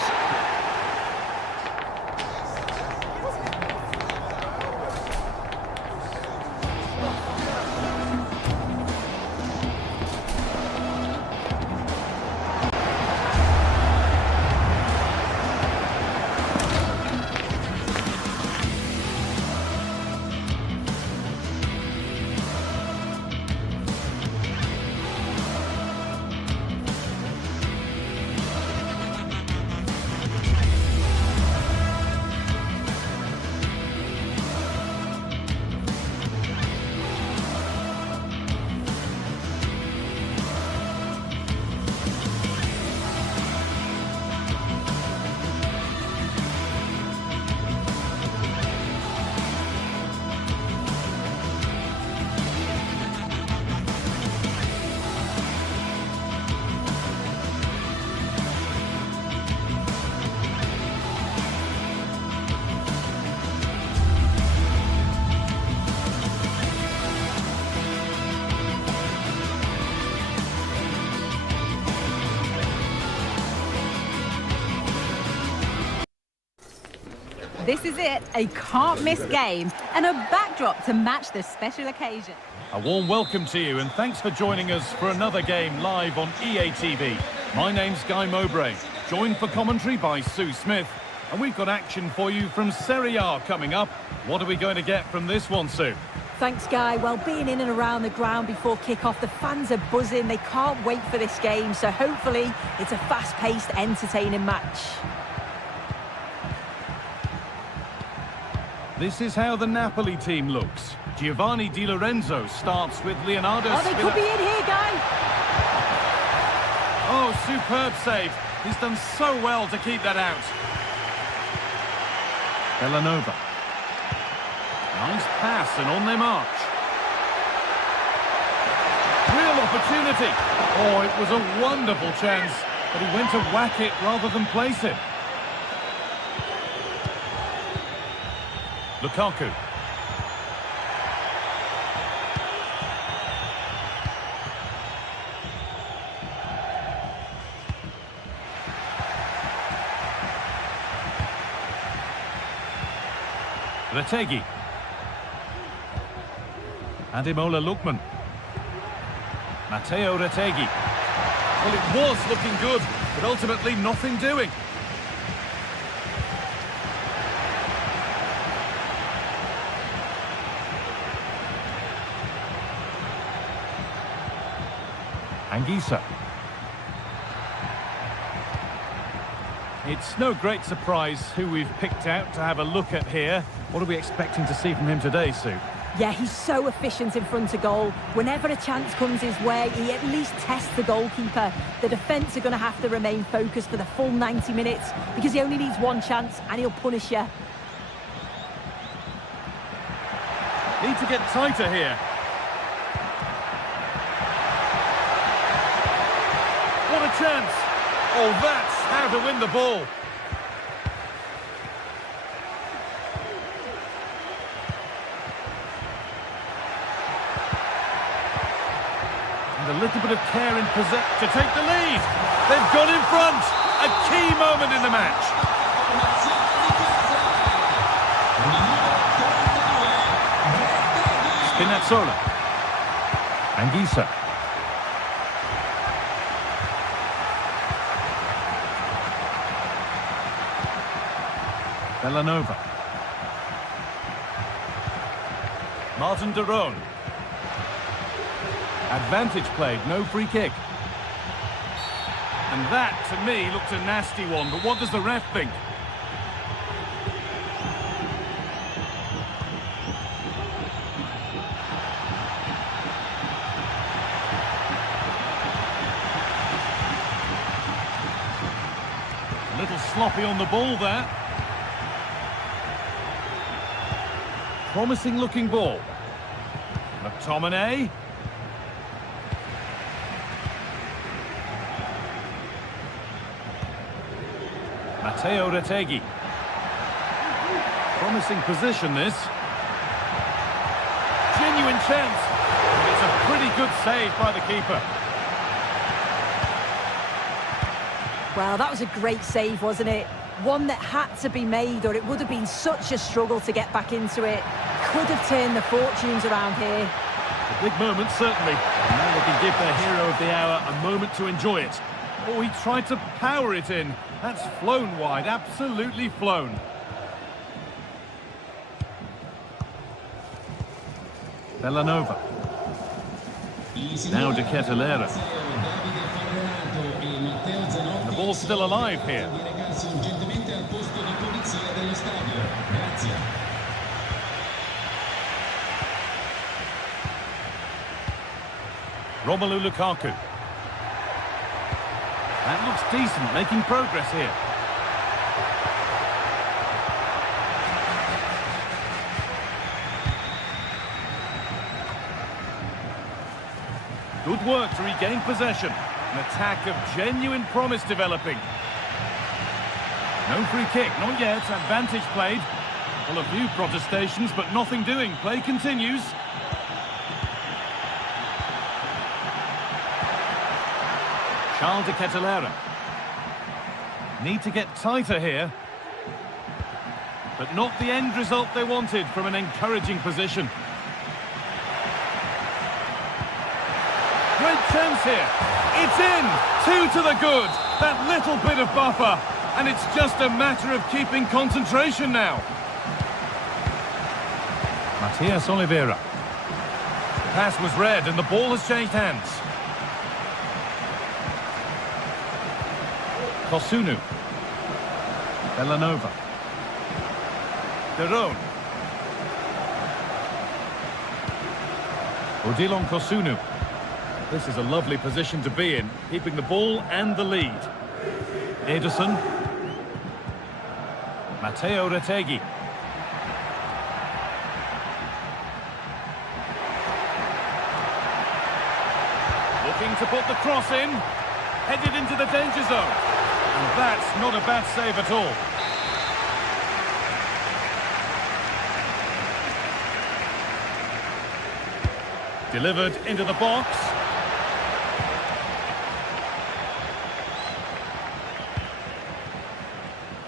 This is it, a can't-miss game and a backdrop to match this special occasion. A warm welcome to you and thanks for joining us for another game live on EA TV. My name's Guy Mowbray, joined for commentary by Sue Smith. And we've got action for you from Serie A coming up. What are we going to get from this one, Sue? Thanks, Guy. Well, being in and around the ground before kick-off, the fans are buzzing. They can't wait for this game, so hopefully it's a fast-paced, entertaining match. This is how the Napoli team looks. Giovanni Di Lorenzo starts with Leonardo. Oh, they could be in here, Guy. Oh, superb save. He's done so well to keep that out. Villanova. Nice pass and on their march. Real opportunity. Oh, it was a wonderful chance, but he went to whack it rather than place it. Lukaku. Retegi. Ademola Lookman. Matteo Retegi. Well, it was looking good, but ultimately nothing doing. Anguissa. It's no great surprise who we've picked out to have a look at here. What are we expecting to see from him today, Sue? Yeah, he's so efficient in front of goal. Whenever a chance comes his way, he at least tests the goalkeeper. The defence are going to have to remain focused for the full 90 minutes because he only needs one chance and he'll punish you. Need to get tighter here. What a chance! Oh, that's how to win the ball. And a little bit of care in possession to take the lead. They've got in front. A key moment in the match. Spinazzola. Anguissa. Bellanova. Martin de Roon. Advantage played, no free kick. And that, to me, looked a nasty one, but what does the ref think? A little sloppy on the ball there. Promising looking ball. McTominay. Matteo Retegui. Promising position this. Genuine chance. And it's a pretty good save by the keeper. Well, that was a great save, wasn't it? One that had to be made, or it would have been such a struggle to get back into it. Could have turned the fortunes around here. A big moment, certainly. And now they can give their hero of the hour a moment to enjoy it. Oh, he tried to power it in. That's flown wide, absolutely flown. Bellanova. Now De Ketelaere. The ball's still alive here. Romelu Lukaku. That looks decent, making progress here. Good work to regain possession. An attack of genuine promise developing. No free kick, not yet. Advantage played. Well, a few protestations, but nothing doing. Play continues. Charles De Ketelaere. Need to get tighter here. But not the end result they wanted from an encouraging position. Great chance here. It's in. 2 to the good. That little bit of buffer. And it's just a matter of keeping concentration now. Matias Oliveira. Pass was read and the ball has changed hands. Kosunu. Bellanova. De Roon. Odilon Kosunu. This is a lovely position to be in, keeping the ball and the lead. Ederson. Matteo Retegui. Looking to put the cross in. Headed into the danger zone. And that's not a bad save at all. Delivered into the box.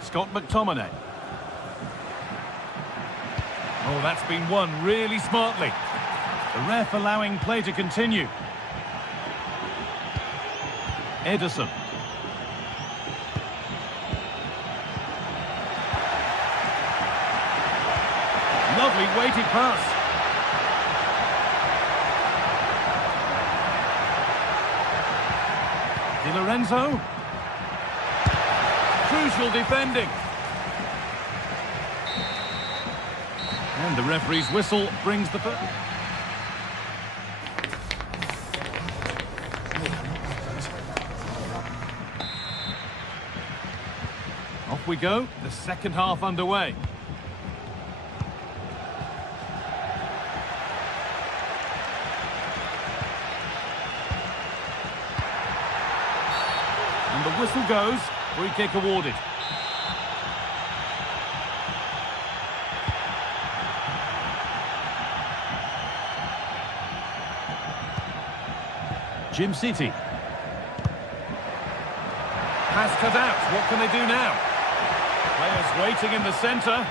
Scott McTominay. Oh, that's been won really smartly. The ref allowing play to continue. Ederson. Lovely weighted pass. Di Lorenzo. Crucial defending. And the referee's whistle brings the... Off we go, the second half underway. And the whistle goes, free kick awarded. Jim City. Pass cut out. What can they do now? Players waiting in the centre.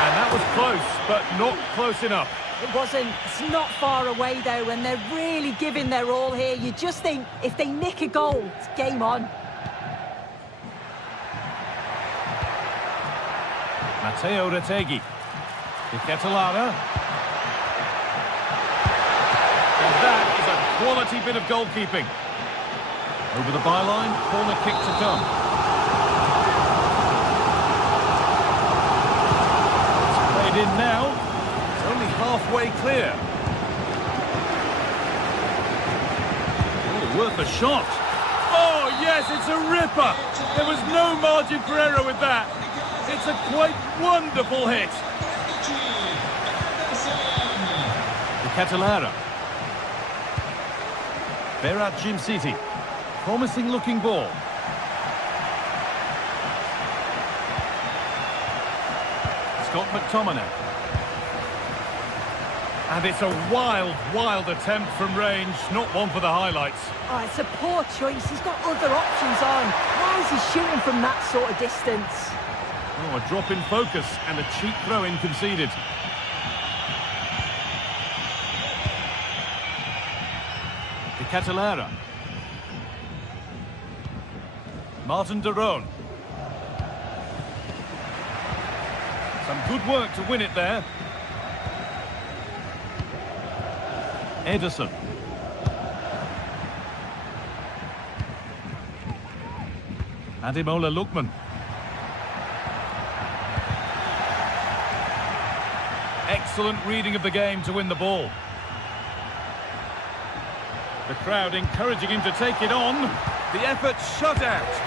And that was close, but not close enough. It wasn't. It's not far away, though, and they're really giving their all here. You just think, if they nick a goal, it's game on. Matteo Retegui. Ketelada. And that is a quality bit of goalkeeping. Over the byline, corner kick to come. It's played in now. It's only halfway clear. Oh, worth a shot. Oh, yes, it's a ripper. There was no margin for error with that. It's a quite wonderful hit. Ketelada. Berat Jim City. Promising looking ball. Scott McTominay. And it's a wild, wild attempt from range. Not one for the highlights. Oh, it's a poor choice. He's got other options on. Why is he shooting from that sort of distance? Oh, a drop in focus and a cheap throw-in conceded. Ketelada. Martin de Roon. Some good work to win it there. Ederson. Ademola Lookman. Excellent reading of the game to win the ball. The crowd encouraging him to take it on. The effort shut out.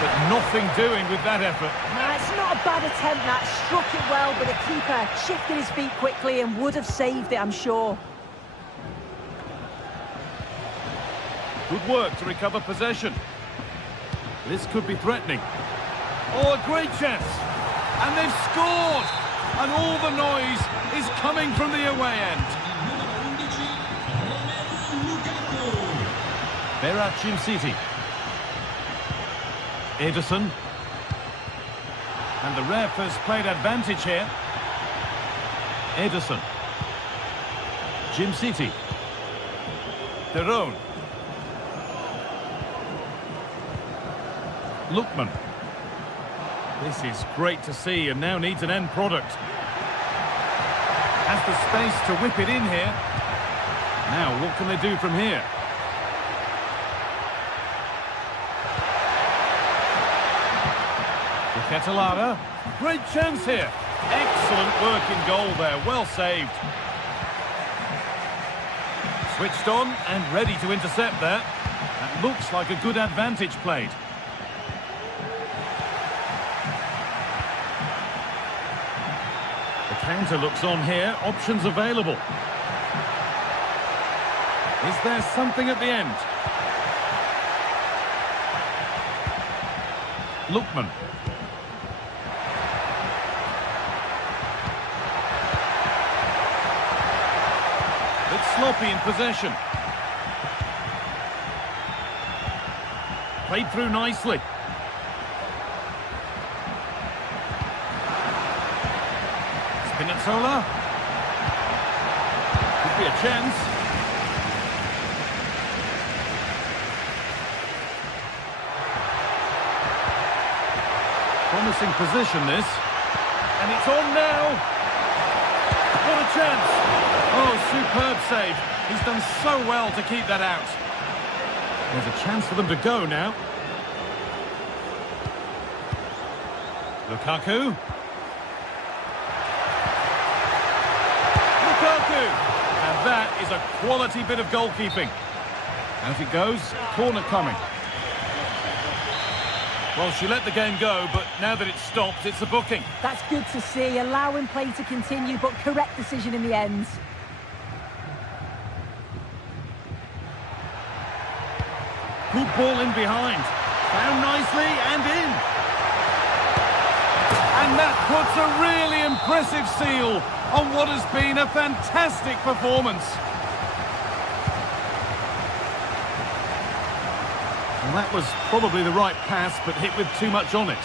But nothing doing with that effort. No, it's not a bad attempt, that. Struck it well, but the keeper shifted his feet quickly and would have saved it, I'm sure. Good work to recover possession. This could be threatening. Oh, a great chance. And they've scored. And all the noise is coming from the away end. Berat Jim City. Ederson. And the ref has played advantage here. Ederson. Jim City. De Roon. Lookman. This is great to see and now needs an end product. Has the space to whip it in here. Now, what can they do from here? Ketelada. Great chance here. Excellent work in goal there. Well saved. Switched on and ready to intercept there. That looks like a good advantage played. The counter looks on here. Options available. Is there something at the end? Lookman. Sloppy in possession. Played through nicely. Spinazzola. Could be a chance. Promising position this. And it's on now. What a chance. Oh, superb save. He's done so well to keep that out. There's a chance for them to go now. Lukaku. that is a quality bit of goalkeeping. Out it goes, corner coming. Well, she let the game go, but now that it's stopped, it's a booking. That's good to see, allowing play to continue, but correct decision in the end. Good ball in behind. Found nicely and in. And that puts a really impressive seal on what has been a fantastic performance. Well, that was probably the right pass, but hit with too much on it.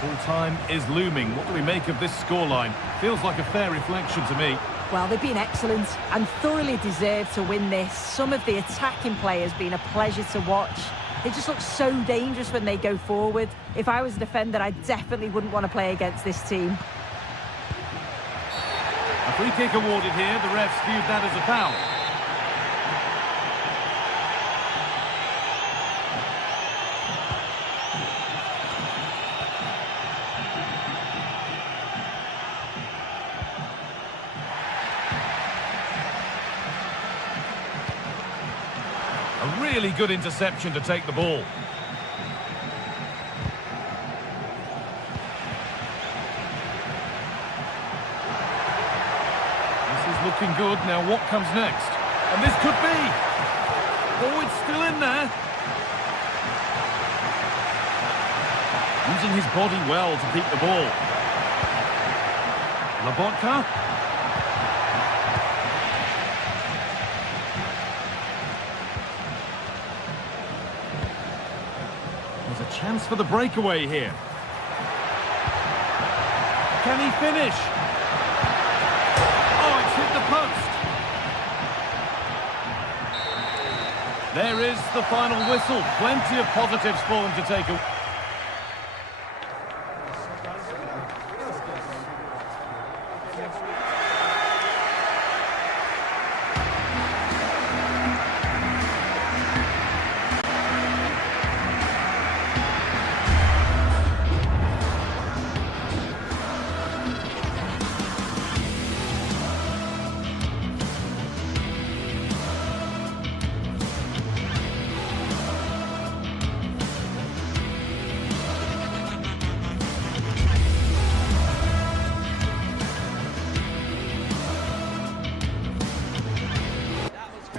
Full time is looming. What do we make of this scoreline? Feels like a fair reflection to me. Well, they've been excellent and thoroughly deserved to win this. Some of the attacking play has been a pleasure to watch. They just look so dangerous when they go forward. If I was a defender, I definitely wouldn't want to play against this team. A free kick awarded here. The refs viewed that as a foul. A really good interception to take the ball. This is looking good. Now what comes next? And this could be. Oh, it's still in there. Using his body well to keep the ball. Labotka. There's a chance for the breakaway here. Can he finish? Oh, it's hit the post. There is the final whistle. Plenty of positives for them to take away.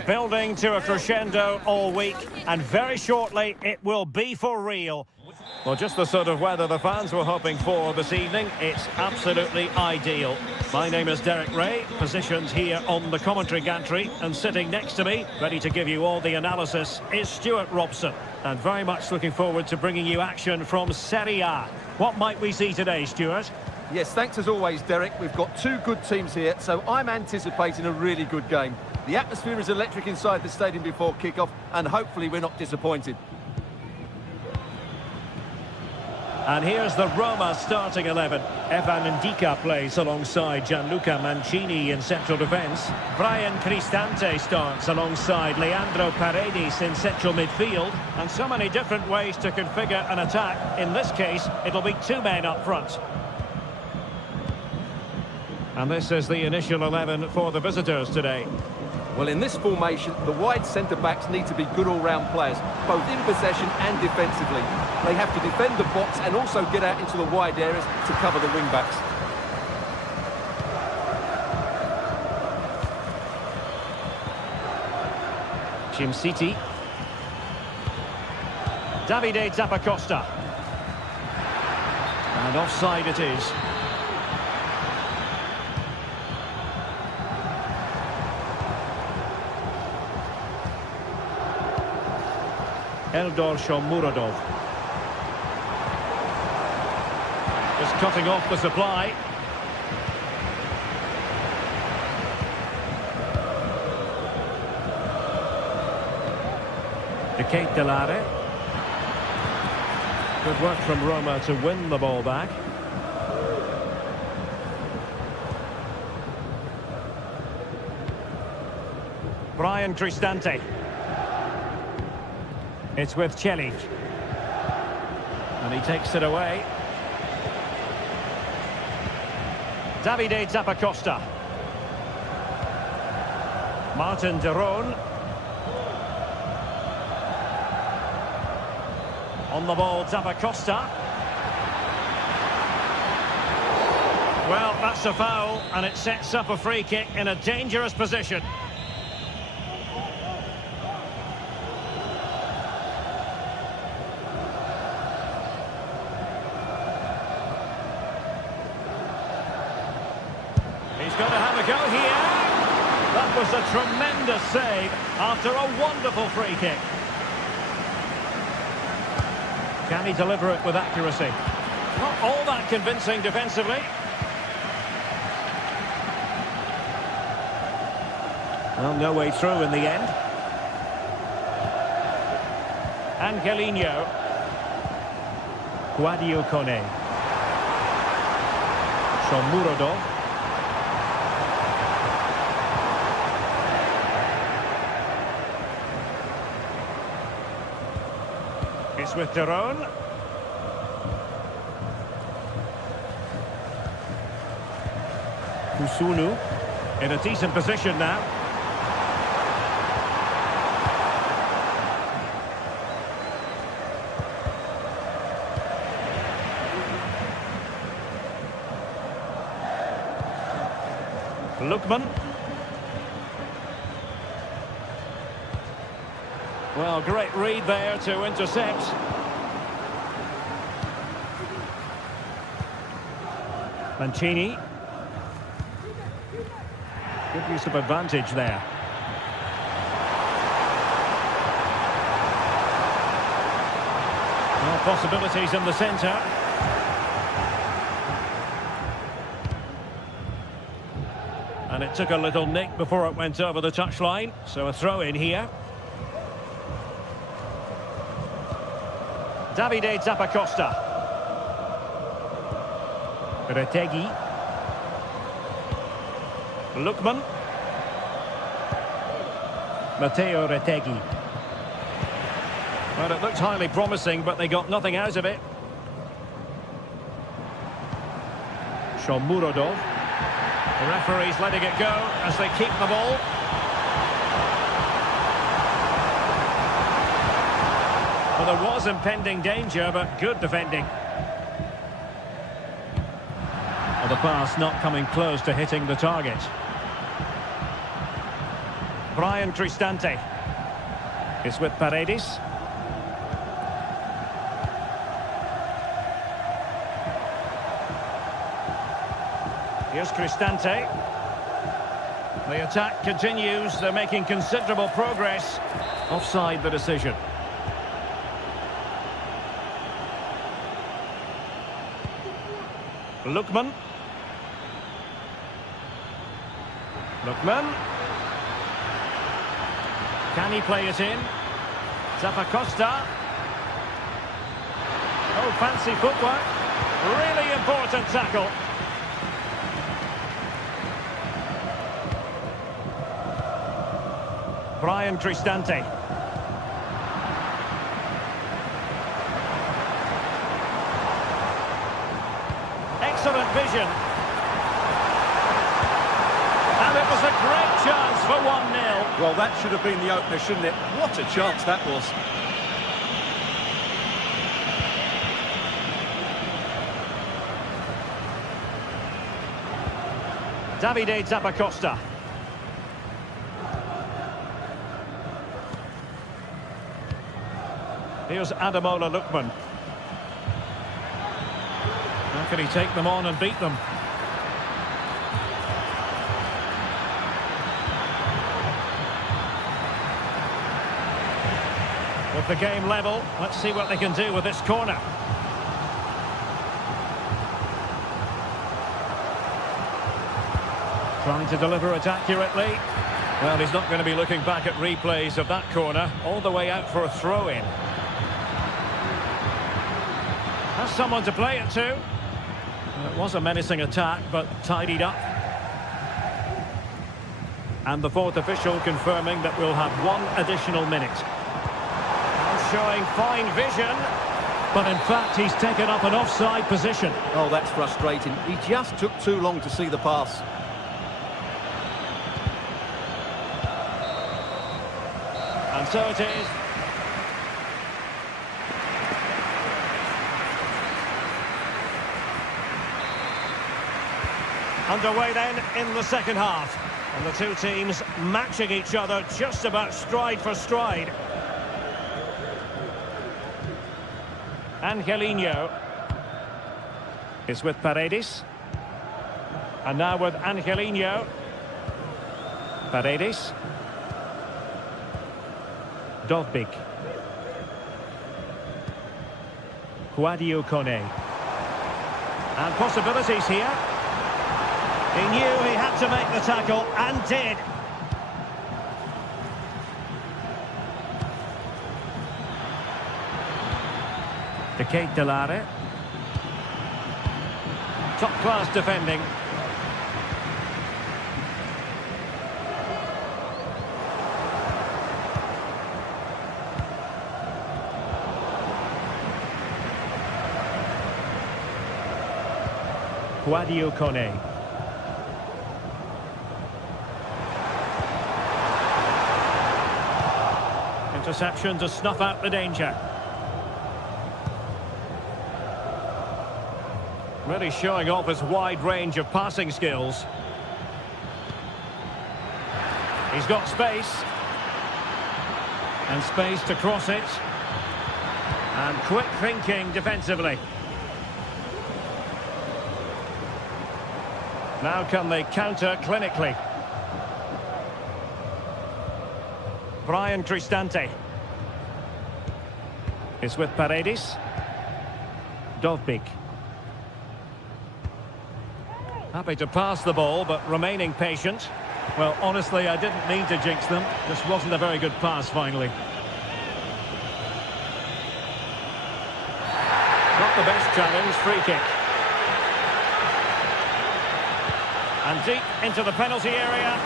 Building to a crescendo all week, and very shortly it will be for real. Well, just the sort of weather the fans were hoping for this evening. It's absolutely ideal. My name is Derek Ray, positioned here on the commentary gantry, and sitting next to me, ready to give you all the analysis, is Stuart Robson. And very much looking forward to bringing you action from Serie A. What might we see today, Stuart? Yes, thanks as always, Derek. We've got two good teams here, so I'm anticipating a really good game. The atmosphere is electric inside the stadium before kick-off, and hopefully we're not disappointed. And here's the Roma starting 11. Evan Ndika plays alongside Gianluca Mancini in central defence. Brian Cristante starts alongside Leandro Paredes in central midfield. And so many different ways to configure an attack. In this case, it'll be two men up front. And this is the initial 11 for the visitors today. Well, in this formation, the wide centre-backs need to be good all-round players, both in possession and defensively. They have to defend the box and also get out into the wide areas to cover the wing-backs. City. Davide Zappacosta. And offside it is. Eldor Shomurodov. Just cutting off the supply. De Ketelare. Good work from Roma to win the ball back. Brian Cristante. It's with Celic. He takes it away. Davide Zappacosta. Martin de Roon. On the ball, Zappacosta. Well, that's a foul, and it sets up a free kick in a dangerous position. He's going to have a go here. That was a tremendous save after a wonderful free kick. Can he deliver it with accuracy? Not all that convincing defensively. Well, no way through in the end. Angelino. Guadio Kone. Shomurodov. It's with de Roon. Kusunu in a decent position now. Lookman. Well, great read there to intercept. Mancini. Good use of advantage there. Well, possibilities in the centre. And it took a little nick before it went over the touchline, so a throw in here. Davide Zappacosta. Retegui. Lookman. Matteo Retegui. Well, it looked highly promising, but they got nothing out of it. Shomurodov. The referee's letting it go as they keep the ball. Well, there was impending danger, but good defending. Well, the pass not coming close to hitting the target. Brian Cristante is with Paredes. Here's Cristante. The attack continues. They're making considerable progress. Offside the decision. Lookman. Lookman. Can he play it in? Zappacosta. Oh, fancy footwork. Really important tackle. Brian Cristante. Excellent vision. And it was a great chance for 1-0. Well, that should have been the opener, shouldn't it? What a chance that was. Davide Zappacosta. Here's Ademola Lookman. How can he take them on and beat them? With the game level, let's see what they can do with this corner. Trying to deliver it accurately. Well, he's not going to be looking back at replays of that corner. All the way out for a throw-in. Has someone to play it to. It was a menacing attack, but tidied up. And the fourth official confirming that we'll have one additional minute. Now showing fine vision. But in fact, he's taken up an offside position. Oh, that's frustrating. He just took too long to see the pass. And so it is. Underway then in the second half. And the two teams matching each other just about stride for stride. Angelino is with Paredes. And now with Angelino. Paredes. Dovbik. Guadio Kone. And possibilities here. He knew he had to make the tackle, and did. De Ketelare. Top-class defending. Guadio Kone. Interception to snuff out the danger. Really showing off his wide range of passing skills. He's got space. And space to cross it. And quick thinking defensively. Now can they counter clinically? Brian Cristante is with Paredes. Dovbik. Happy to pass the ball, but remaining patient. Well, honestly, I didn't mean to jinx them. This wasn't a very good pass, finally. Not the best challenge, free kick. And deep into the penalty area.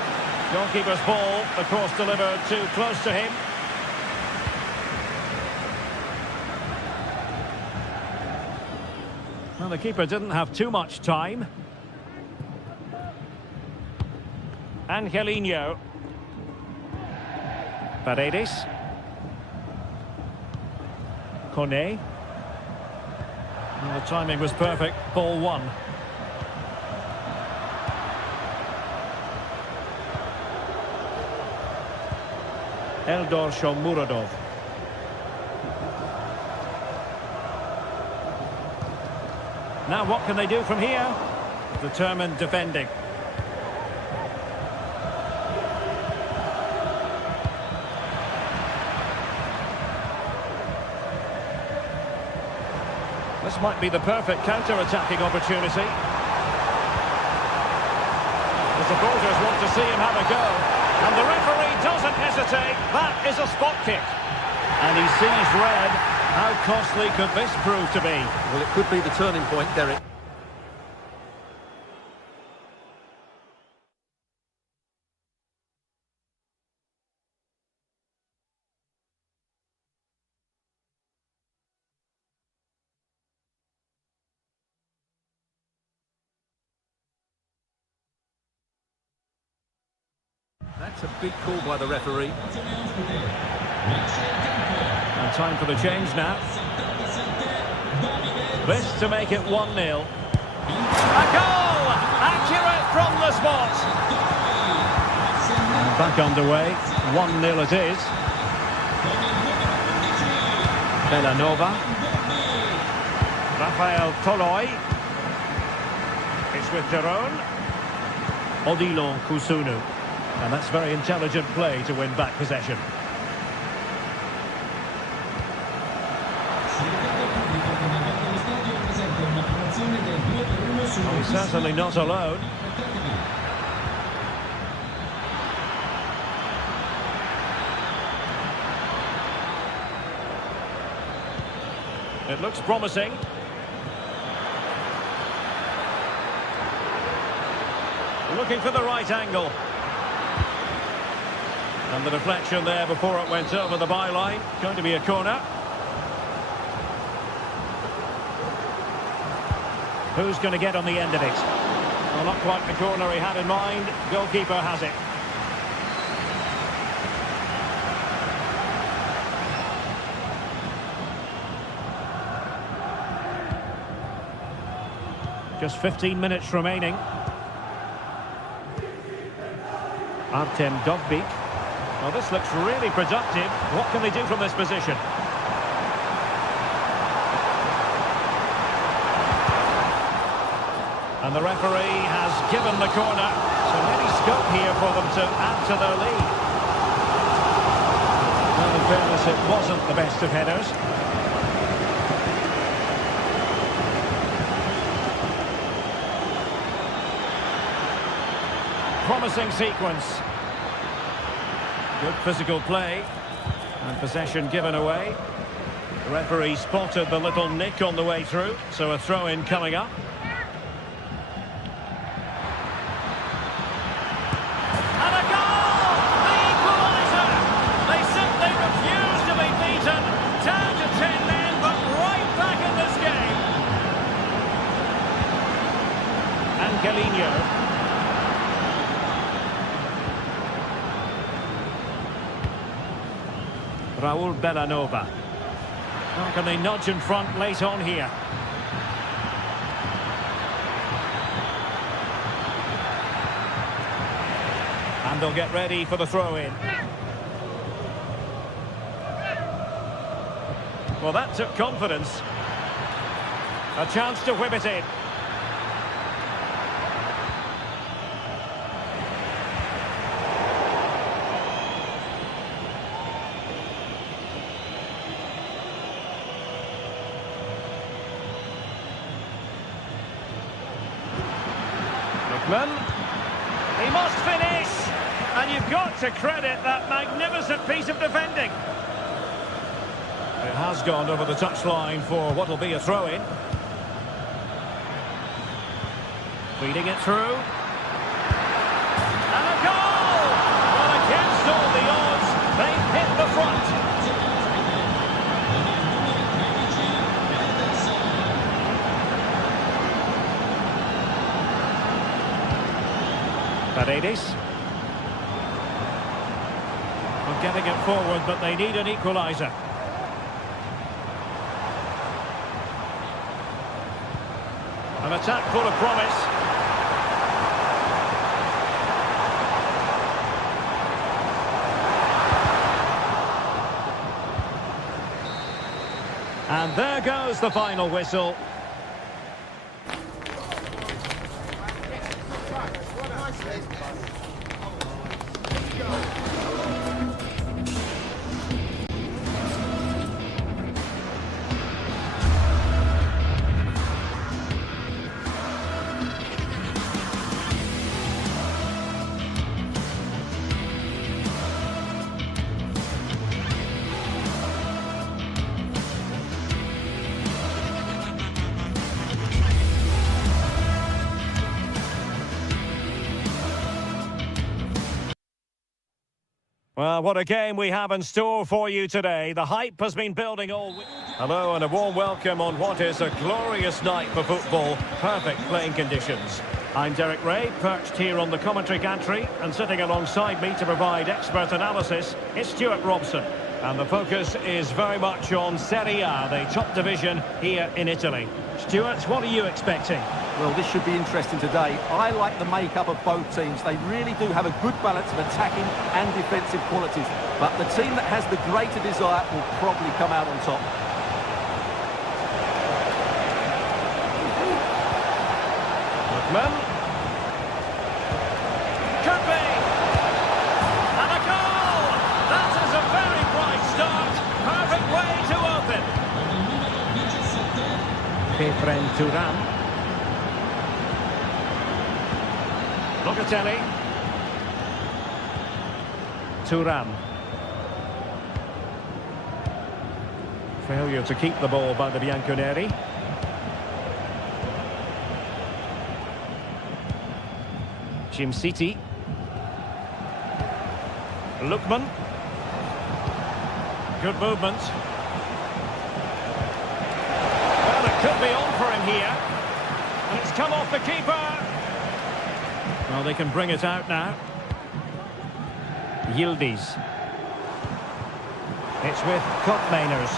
Goalkeeper's ball, the cross delivered too close to him. Well, the keeper didn't have too much time. Angelino. Paredes. Kone. Well, the timing was perfect. Ball one. Eldor Shomurodov. Now what can they do from here? Determined defending. This might be the perfect counter-attacking opportunity. The supporters want to see him have a go. And the referee doesn't hesitate. That is a spot kick. And he sees red. How costly could this prove to be? Well, it could be the turning point, Derek. That's a big call by the referee. And time for the change now. This to make it 1-0. A goal! Accurate from the spot. And back underway. 1-0 it is. Bellanova. Rafael Toloi. It's with Derone. Odilon Kusunu. And that's very intelligent play to win back possession. Oh, he's certainly not alone. It looks promising. Looking for the right angle. And the deflection there before it went over the byline. Going to be a corner. Who's going to get on the end of it? Well, not quite the corner he had in mind. Goalkeeper has it. Just 15 minutes remaining. Artem Dovbyk. Well, this looks really productive. What can they do from this position? And the referee has given the corner. So maybe scope here for them to add to their lead. Well, in fairness, it wasn't the best of headers. Promising sequence. Good physical play. And possession given away. The referee spotted the little nick on the way through. So a throw-in coming up. And a goal! The equaliser! They simply refuse to be beaten. Down to 10 men, but right back in this game. Angelino. Raul Bellanova. How can they nudge in front late on here? And they'll get ready for the throw-in. Well, that took confidence. A chance to whip it in. He must finish, and you've got to credit that magnificent piece of defending. It has gone over the touchline for what will be a throw-in. Feeding it through. And a goal! Well, against all the odds, they've hit the front. Paredes. Well, getting it forward, but they need an equaliser. An attack full of promise. And there goes the final whistle. Well, what a game we have in store for you today. The hype has been building all week. Hello and a warm welcome on what is a glorious night for football. Perfect playing conditions. I'm Derek Ray, perched here on the commentary gantry, and sitting alongside me to provide expert analysis is Stuart Robson. And the focus is very much on Serie A, the top division here in Italy. Stuart, what are you expecting? Well, this should be interesting today. I like the makeup of both teams. They really do have a good balance of attacking and defensive qualities. But the team that has the greater desire will probably come out on top. Lookman. Could be. And a goal! That is a very bright start. Perfect way to open. Kefren Turan. Locatelli. Turan. Failure to keep the ball by the Bianconeri. Jim City. Lookman. Good movement. Well, it could be on for him here. come off the keeper. Well, they can bring it out now. Yildiz. It's with Koopmeiners.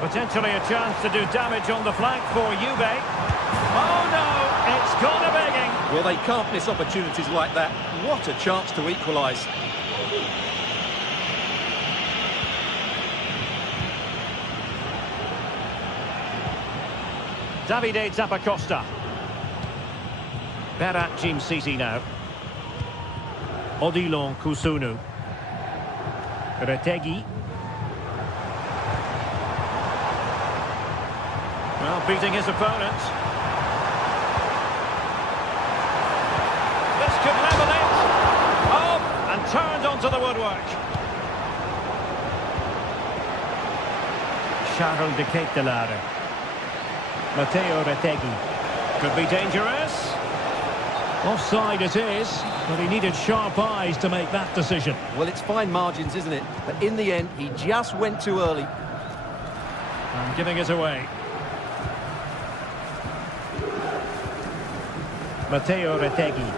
Potentially a chance to do damage on the flank for Juve. Oh no, it's gone a begging. Well, they can't miss opportunities like that. What a chance to equalise. Davide Zappacosta. Berat Jim City now. Odilon Kusunu. Retegi. Well, beating his opponent. This could level it. Oh, and turned onto the woodwork. Charles de Ketelaere. Matteo Retegi. Could be dangerous. Offside it is, but he needed sharp eyes to make that decision. Well, it's fine margins, isn't it? But in the end, he just went too early. And giving it away. Matteo Retegi.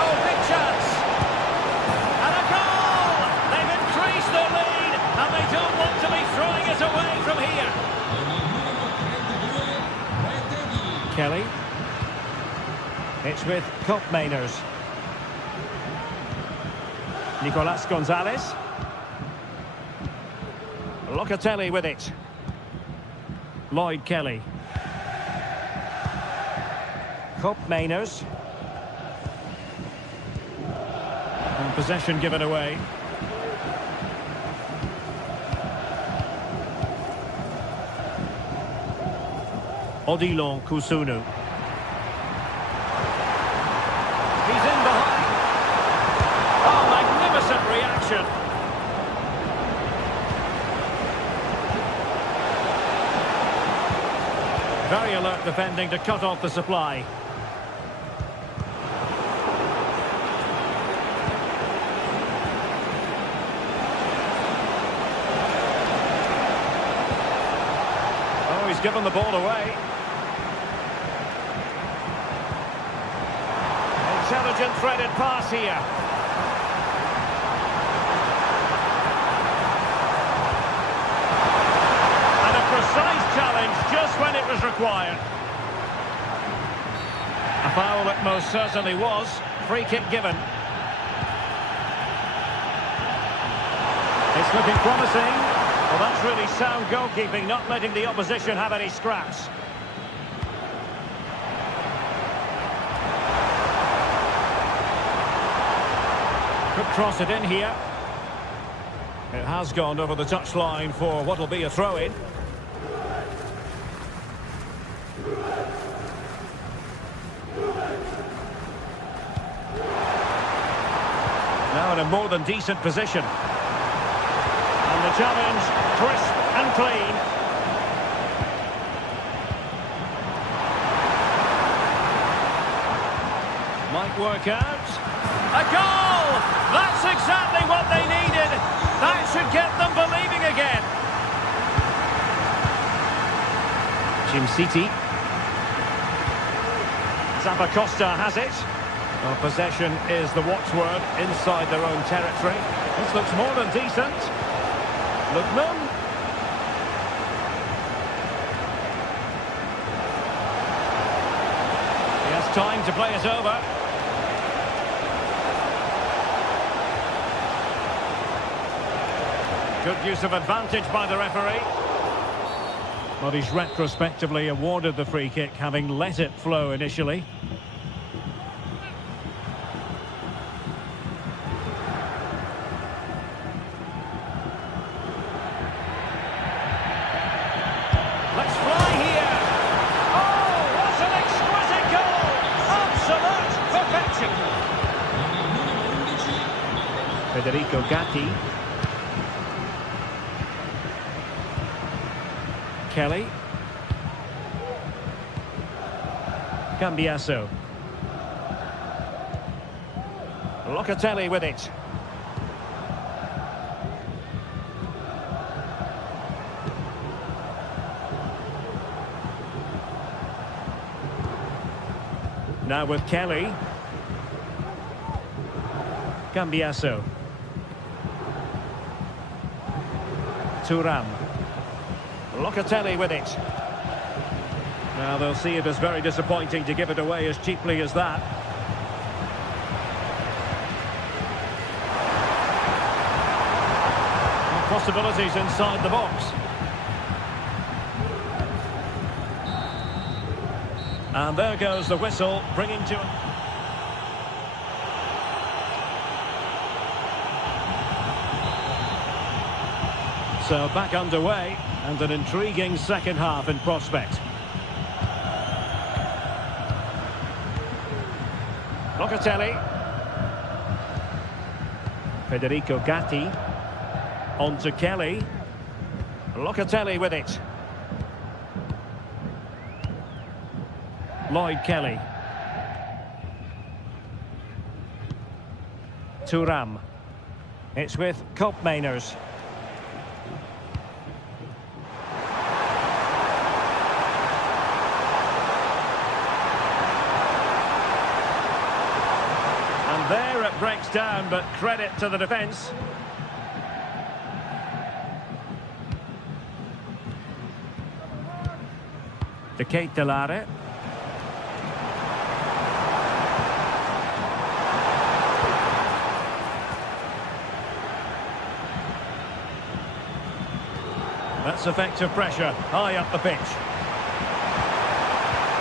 Oh, big chance! And a goal! They've increased their lead, and they don't want to be throwing it away from here. Kelly. It's with Koopmeiners. Nicolas Gonzalez. Locatelli with it. Lloyd Kelly. Koopmeiners. And possession given away. Odilon Kusunu. He's in behind. Oh, magnificent reaction. Very alert defending to cut off the supply. Oh, he's given the ball away. Intelligent threaded pass here. And a precise challenge just when it was required. A foul it most certainly was. Free kick given. It's looking promising. Well, that's really sound goalkeeping, not letting the opposition have any scraps. Could cross it in here. It has gone over the touchline for what will be a throw-in. Now in a more than decent position. And the challenge, crisp and clean. Might work out. A goal! That's exactly what they needed. That should get them believing again. Jim City. Zappacosta has it. Well, possession is the watchword inside their own territory. This looks more than decent. Lookman. He has time to play it over. Good use of advantage by the referee. But he's retrospectively awarded the free kick, having let it flow initially. Let's fly here. Oh, what an exquisite goal! Absolute perfection. Federico Gatti. Kelly. Cambiasso. Locatelli with it. Now with Kelly. Cambiasso. Thuram. Locatelli with it. Now they'll see it as very disappointing to give it away as cheaply as that. Possibilities inside the box. And there goes the whistle, bringing to... So back underway, and an intriguing second half in prospect. Locatelli. Federico Gatti. On to Kelly. Locatelli with it. Lloyd Kelly. Thuram. It's with Koopmeiners. And there it breaks down, but credit to the defence. De Ketelare. That's effective pressure, high up the pitch.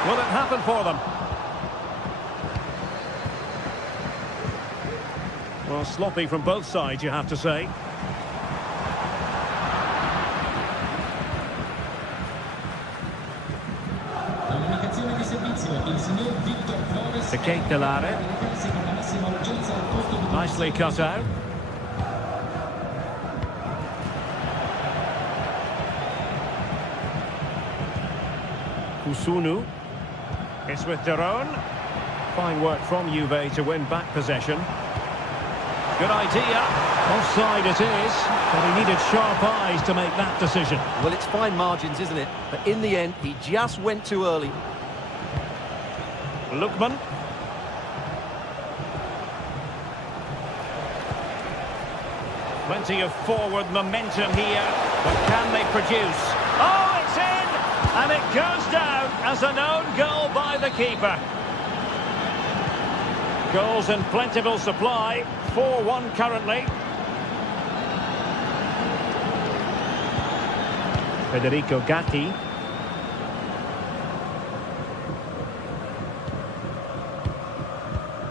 Will it happen for them? Well, sloppy from both sides, you have to say. De Ketelare. Nicely cut out. Kusunu. It's with Deron. Fine work from Juve to win back possession. Good idea. Offside it is, but he needed sharp eyes to make that decision. Well, it's fine margins, isn't it? But in the end, he just went too early. Lookman. Plenty of forward momentum here, but can they produce? Oh, it's in! And it goes down as an own goal by the keeper. Goals in plentiful supply, 4-1 currently. Federico Gatti.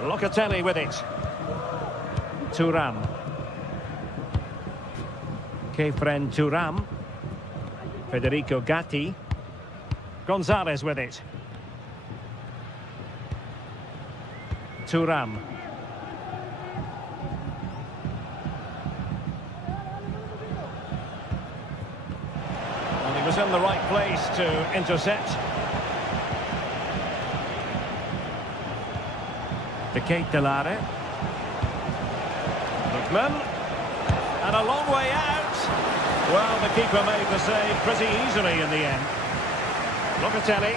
Locatelli with it. Thuram. Kefren Thuram. Federico Gatti. Gonzalez with it. Thuram. And he was in the right place to intercept. De Ketelare. Lookman. And a long way out. Well, the keeper made the save pretty easily in the end. Locatelli.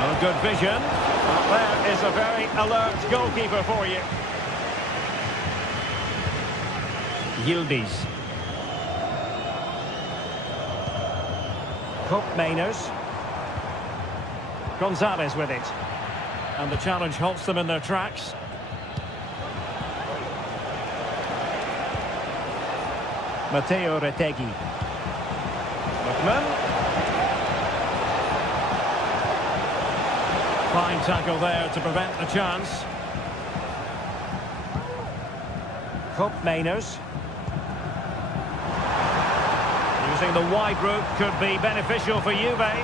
Oh, good vision. Well, there is a very alert goalkeeper for you. Yildiz. Koopmeiners. Gonzalez with it. And the challenge halts them in their tracks. Matteo Retegui. Lookman. Fine tackle there to prevent the chance. Koopmeiners. Using the wide route could be beneficial for Juve.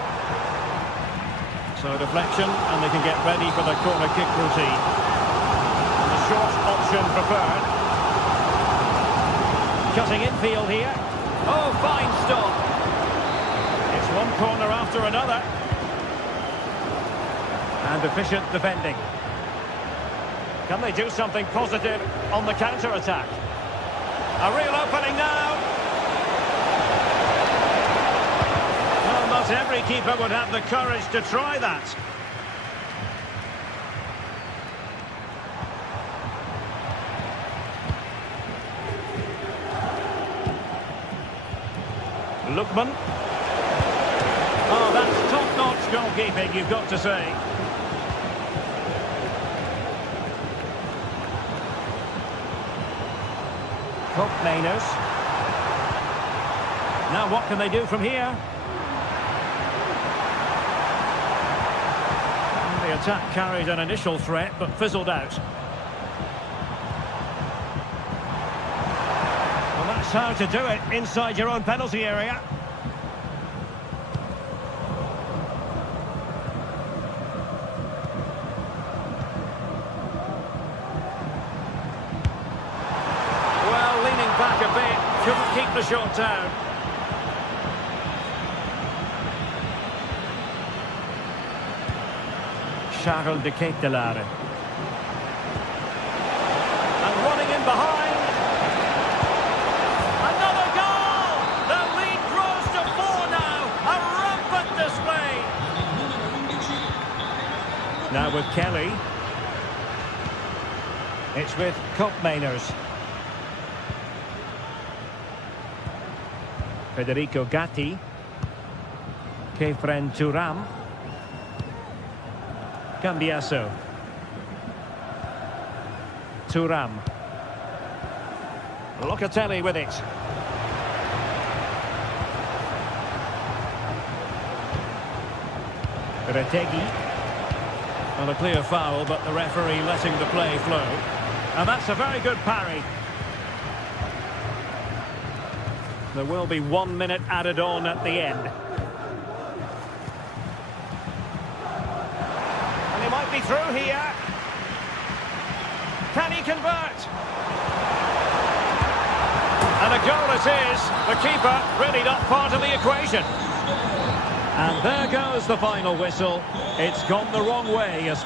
So deflection, and they can get ready for the corner kick routine. The short option preferred. Cutting infield here. Oh, fine stop. It's one corner after another. And efficient defending. Can they do something positive on the counter-attack? A real opening now. Not every keeper would have the courage to try that. Lookman. Oh, that's top-notch goalkeeping, you've got to say. Mainers. Now what can they do from here? The attack carried an initial threat but fizzled out. Well, that's how to do it inside your own penalty area. Back a bit, couldn't keep the shot down. Charles de Ketelare. And running in behind. Another goal! The lead grows to 4 now. A rampant display. Now with Kelly. It's with Mainers. Federico Gatti. Kefren Thuram. Cambiaso. Thuram. Locatelli with it. Retegui. Well, a clear foul, but the referee letting the play flow. And that's a very good parry. There will be 1 minute added on at the end. And he might be through here. Can he convert? And a goal it is. The keeper really not part of the equation. And there goes the final whistle. It's gone the wrong way as...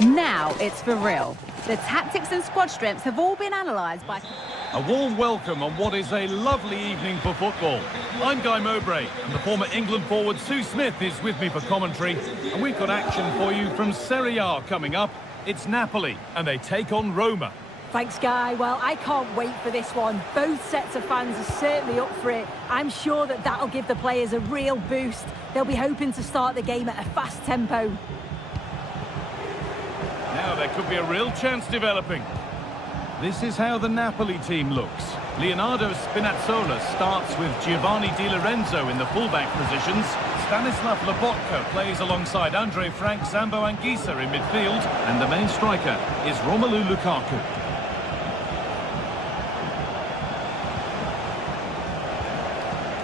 Now it's for real. The tactics and squad strengths have all been analysed by... A warm welcome on what is a lovely evening for football. I'm Guy Mowbray, and the former England forward Sue Smith is with me for commentary. And we've got action for you from Serie A coming up. It's Napoli, and they take on Roma. Thanks, Guy. Well, I can't wait for this one. Both sets of fans are certainly up for it. I'm sure that that'll give the players a real boost. They'll be hoping to start the game at a fast tempo. Now there could be a real chance developing. This is how the Napoli team looks. Leonardo Spinazzola starts with Giovanni Di Lorenzo in the fullback positions. Stanislav Lobotka plays alongside Andre Frank Zambo Anguissa in midfield. And the main striker is Romelu Lukaku.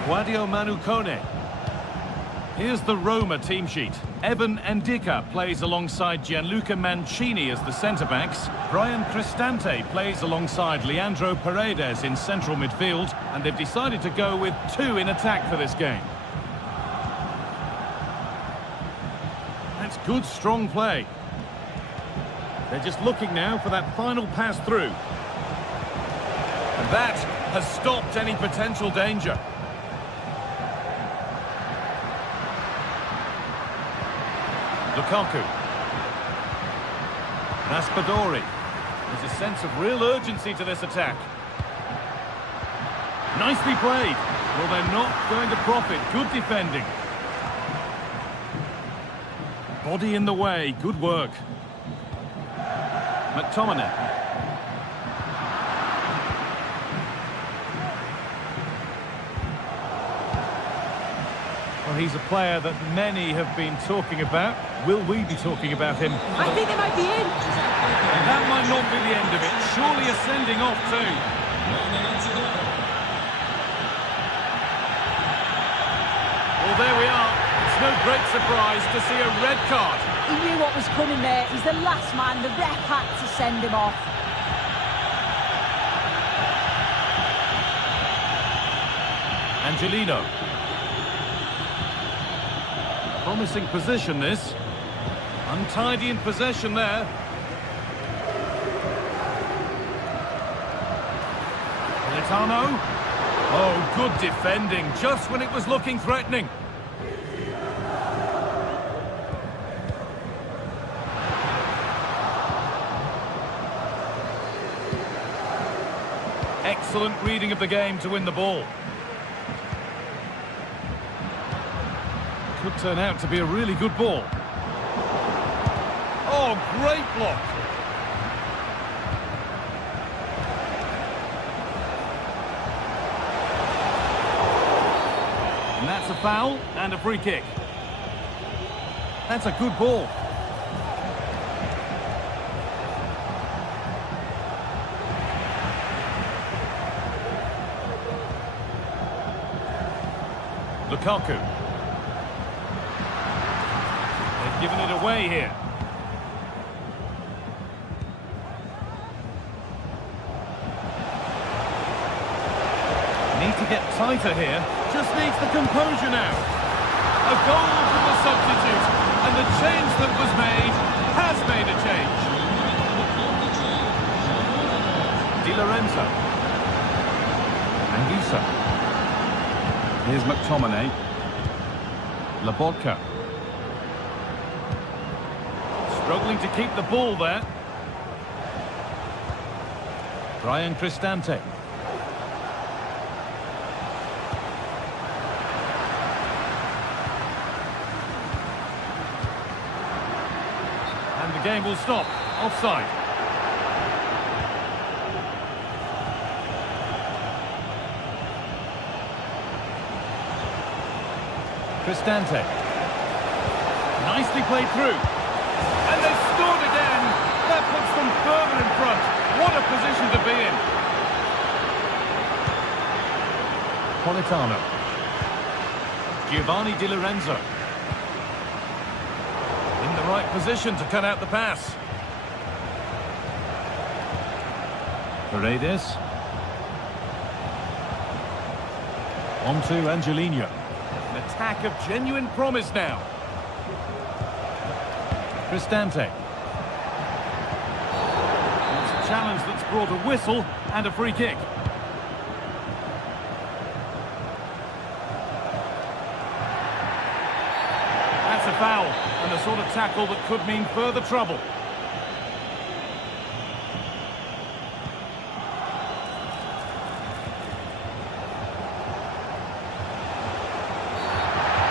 Guadio Manucone. Here's the Roma team sheet. Evan Ndicka plays alongside Gianluca Mancini as the centre-backs. Brian Cristante plays alongside Leandro Paredes in central midfield. And they've decided to go with 2 in attack for this game. That's good, strong play. They're just looking now for that final pass through. And that has stopped any potential danger. Lukaku. Raspadori. There's a sense of real urgency to this attack. Nicely played. Well, they're not going to profit. Good defending. Body in the way. Good work. McTominay. Well, he's a player that many have been talking about. Will we be talking about him? I think they might be in. And that might not be the end of it. Surely a sending off too. Well, there we are. It's no great surprise to see a red card. He knew what was coming there. He's the last man. The ref had to send him off. Angelino. Promising position, this. Untidy in possession there. Politano. Oh, good defending, just when it was looking threatening. Excellent reading of the game to win the ball. Could turn out to be a really good ball. Oh, great block. And that's a foul and a free kick. That's a good ball. Lukaku. They've given it away here. Need to get tighter here. Just needs the composure now. A goal from the substitute. And the change that was made has made a change. Di Lorenzo. Anguissa. Here's McTominay. Lobotka. Struggling to keep the ball there. Brian Cristante. And the game will stop. Offside. Cristante. Nicely played through. And they've scored again. That puts them further in front. What a position to be in. Politano. Giovanni Di Lorenzo. In the right position to cut out the pass. Paredes. On to Angelino. An attack of genuine promise now. Cristante. It's a challenge that's brought a whistle and a free kick. That's a foul, and the sort of tackle that could mean further trouble.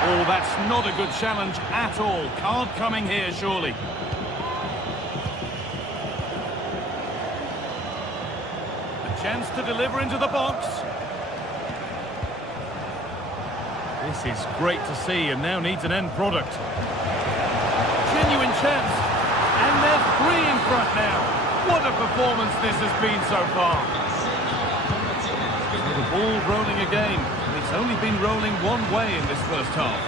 Oh, that's not a good challenge at all. Card coming here, surely. A chance to deliver into the box. This is great to see and now needs an end product. Genuine chance. And they're three in front now. What a performance this has been so far. So the ball rolling again. It's only been rolling one way in this first half.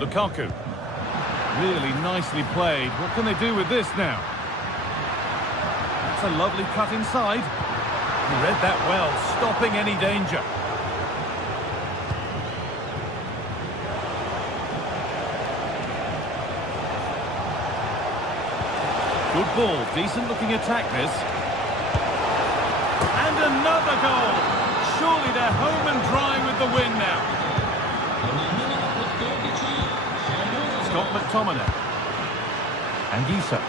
Lukaku. Really nicely played. What can they do with this now? That's a lovely cut inside. He read that well, stopping any danger. Good ball, decent looking attack this. And another goal! Surely they're home and dry with the win now. Scott McTominay. Anguissa.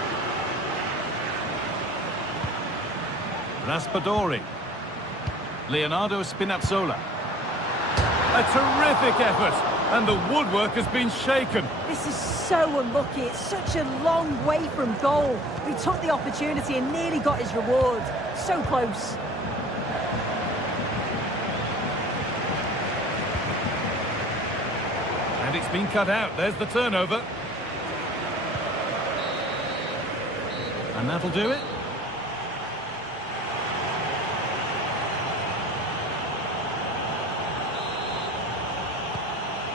Raspadori. Leonardo Spinazzola. A terrific effort. And the woodwork has been shaken. This is so unlucky. It's such a long way from goal. He took the opportunity and nearly got his reward. So close. And it's been cut out. There's the turnover. And that'll do it.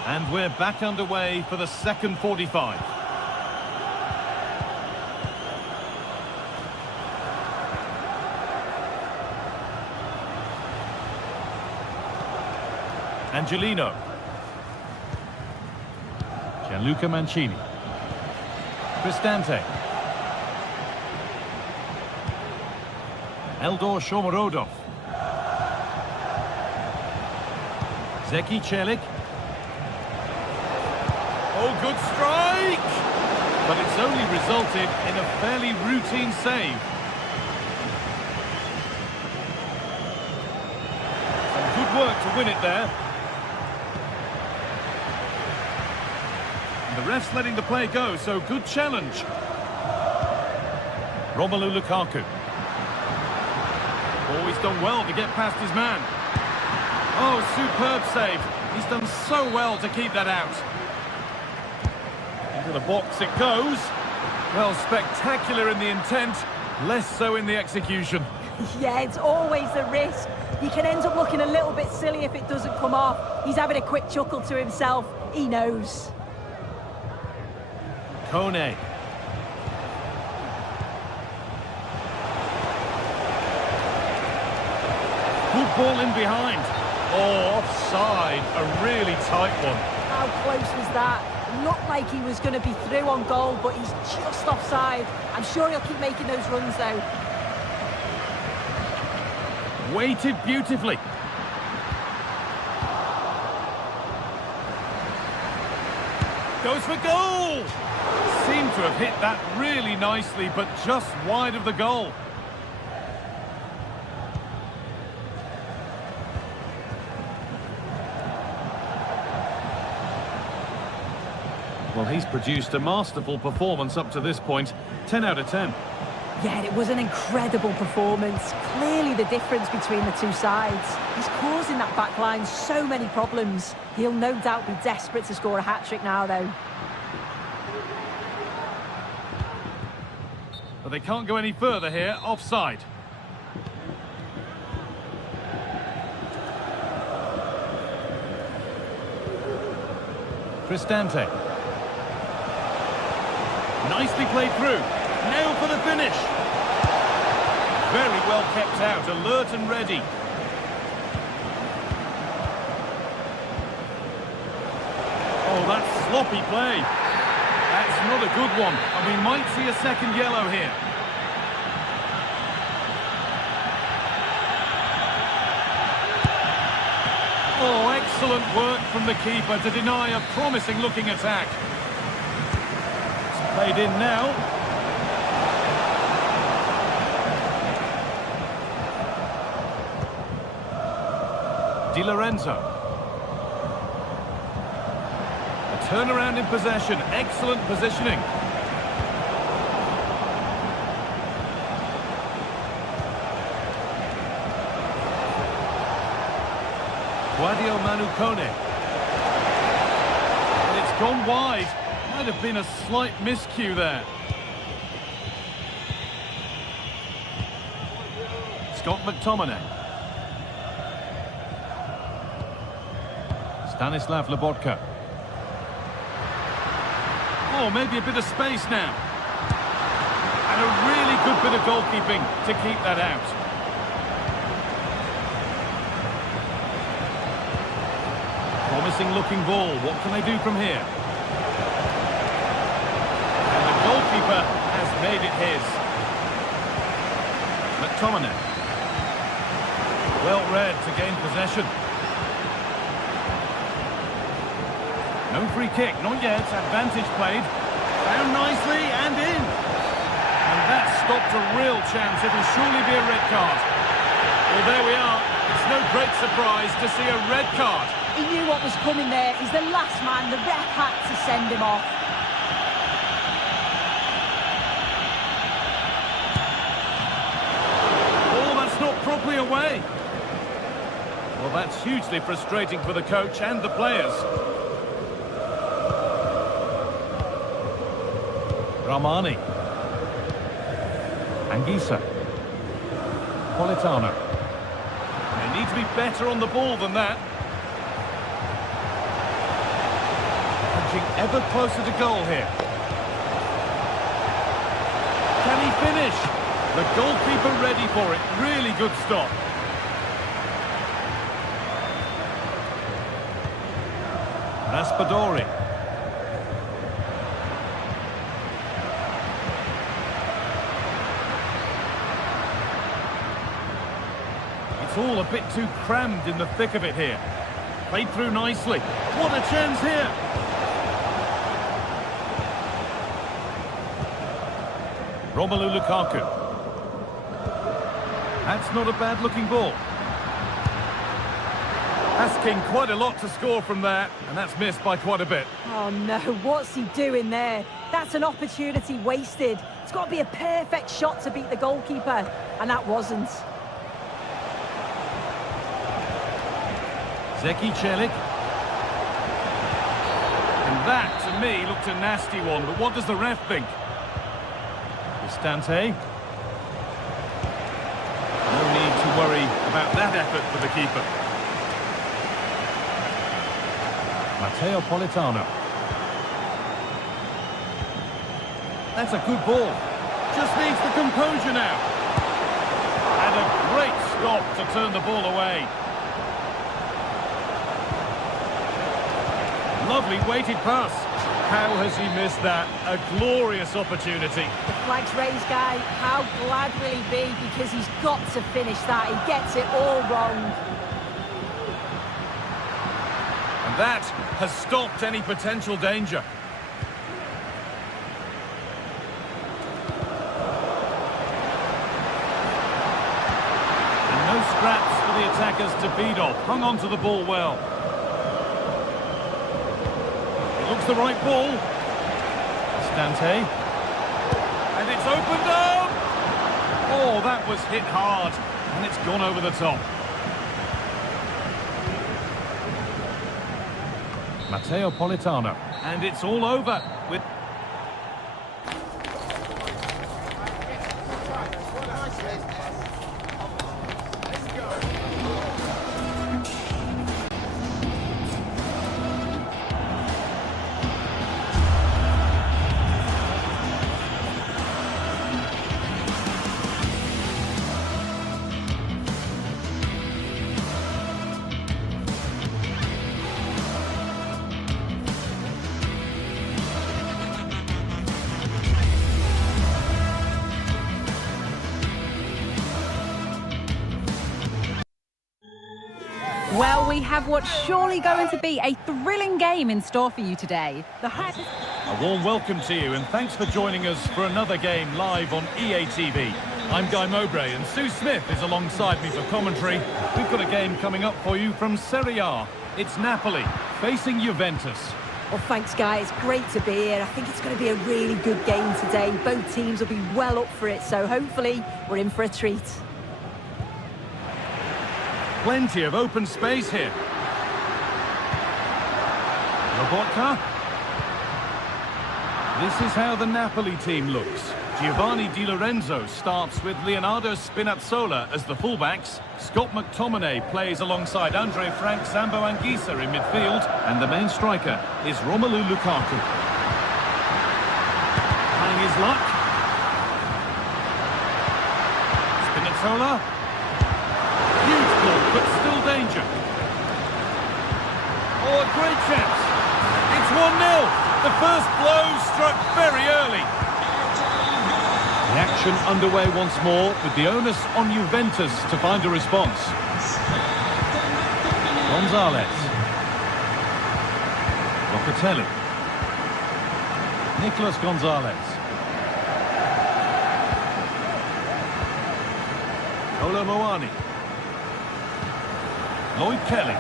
And we're back underway for the second 45. Angelino. Gianluca Mancini. Cristante. Eldor Shomorodov. Zeki Celik. Oh, good strike! But it's only resulted in a fairly routine save. Some good work to win it there. And the ref's letting the play go, so good challenge. Romelu Lukaku. Oh, he's done well to get past his man. Oh, superb save. He's done so well to keep that out. Into the box it goes. Well, spectacular in the intent, less so in the execution. Yeah, it's always the risk. You can end up looking a little bit silly if it doesn't come off. He's having a quick chuckle to himself. He knows. Kone. Good ball in behind. Oh, offside. A really tight one. How close was that? It looked like he was going to be through on goal, but he's just offside. I'm sure he'll keep making those runs, though. Weighted beautifully. Goes for goal! Seemed to have hit that really nicely, but just wide of the goal. Well, he's produced a masterful performance up to this point. 10 out of 10. Yeah, it was an incredible performance. Clearly the difference between the two sides. He's causing that back line so many problems. He'll no doubt be desperate to score a hat-trick now, though. But they can't go any further here. Offside. Cristante. Nicely played through. Now for the finish. Very well kept out, alert and ready. Oh, that's sloppy play. That's not a good one, and we might see a second yellow here. Oh, excellent work from the keeper to deny a promising-looking attack. It's played in now. Di Lorenzo. A turnaround in possession. Excellent positioning. Guadio Manu Kone. And it's gone wide. Might have been a slight miscue there. Scott McTominay. Stanislav Lobotka. Oh, maybe a bit of space now. And a really good bit of goalkeeping to keep that out. Promising looking ball. What can they do from here? And the goalkeeper has made it his. McTominay. Well read to gain possession. No free kick, not yet. Advantage played. Found nicely and in. And that stopped a real chance. It'll surely be a red card. Well, there we are. It's no great surprise to see a red card. He knew what was coming there. He's the last man. The ref had to send him off. Oh, that's not properly away. Well, that's hugely frustrating for the coach and the players. Ramani. Anguissa. Politano. They need to be better on the ball than that. Punching ever closer to goal here. Can he finish? The goalkeeper ready for it. Really good stop. Raspadori. It's all a bit too crammed in the thick of it here. Played through nicely. What a chance here! Romelu Lukaku. That's not a bad-looking ball. Asking quite a lot to score from there, and that's missed by quite a bit. Oh no, what's he doing there? That's an opportunity wasted. It's got to be a perfect shot to beat the goalkeeper, and that wasn't. Zeki Celik. And that, to me, looked a nasty one, but what does the ref think? Cristante. No need to worry about that effort for the keeper. Matteo Politano. That's a good ball. Just needs the composure now. And a great stop to turn the ball away. Lovely weighted pass. How has he missed that? A glorious opportunity. The flag's raised, guy. How glad will he be? Because he's got to finish that. He gets it all wrong. And that has stopped any potential danger. And no scraps for the attackers to feed off. Hung on to the ball well. Looks the right ball. Stante. And it's opened up! Oh, that was hit hard. And it's gone over the top. Matteo Politano. And it's all over with... Well, we have what's surely going to be a thrilling game in store for you today. A warm welcome to you and thanks for joining us for another game live on EA TV. I'm Guy Mowbray and Sue Smith is alongside me for commentary. We've got a game coming up for you from Serie A. It's Napoli facing Juventus. Well, thanks, Guy. It's great to be here. I think it's going to be a really good game today. Both teams will be well up for it, so hopefully we're in for a treat. Plenty of open space here. Lobotka. This is how the Napoli team looks. Giovanni Di Lorenzo starts with Leonardo Spinazzola as the fullbacks. Scott McTominay plays alongside Andre Frank Zambo Anguissa in midfield. And the main striker is Romelu Lukaku. Trying his luck. Spinazzola. Huge ball, but still danger. Oh, a great chance. It's 1-0. The first blow struck very early. The action underway once more, with the onus on Juventus to find a response. Gonzalez. Locatelli. Nicolas Gonzalez. Kolo Muani. Lloyd Kelly.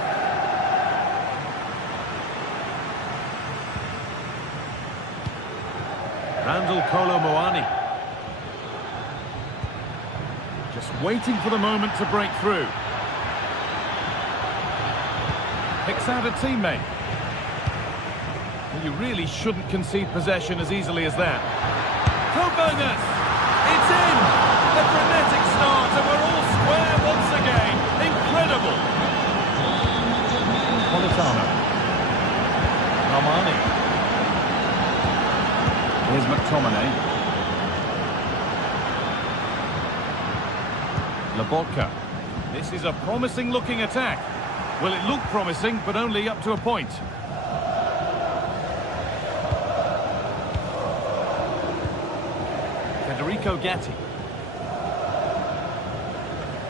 Randall Kolo Muani. Just waiting for the moment to break through. Picks out a teammate. Well, you really shouldn't concede possession as easily as that. Bonus! It's in! A frenetic start and we're all square once again. Incredible! Politano. Armani. Here's McTominay. Lobotka. This is a promising looking attack. Well, it looked promising, but only up to a point. Federico Gatti.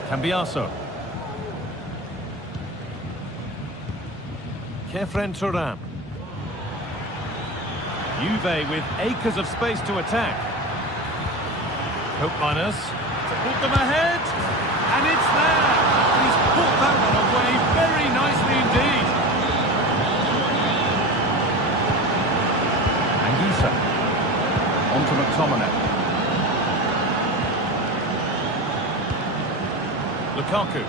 Cambiaso. Kefren Turan. Juve with acres of space to attack. Hope Liners to put them ahead. And it's there. He's put that one away very nicely indeed. Anguissa. On to McTominay. Lukaku.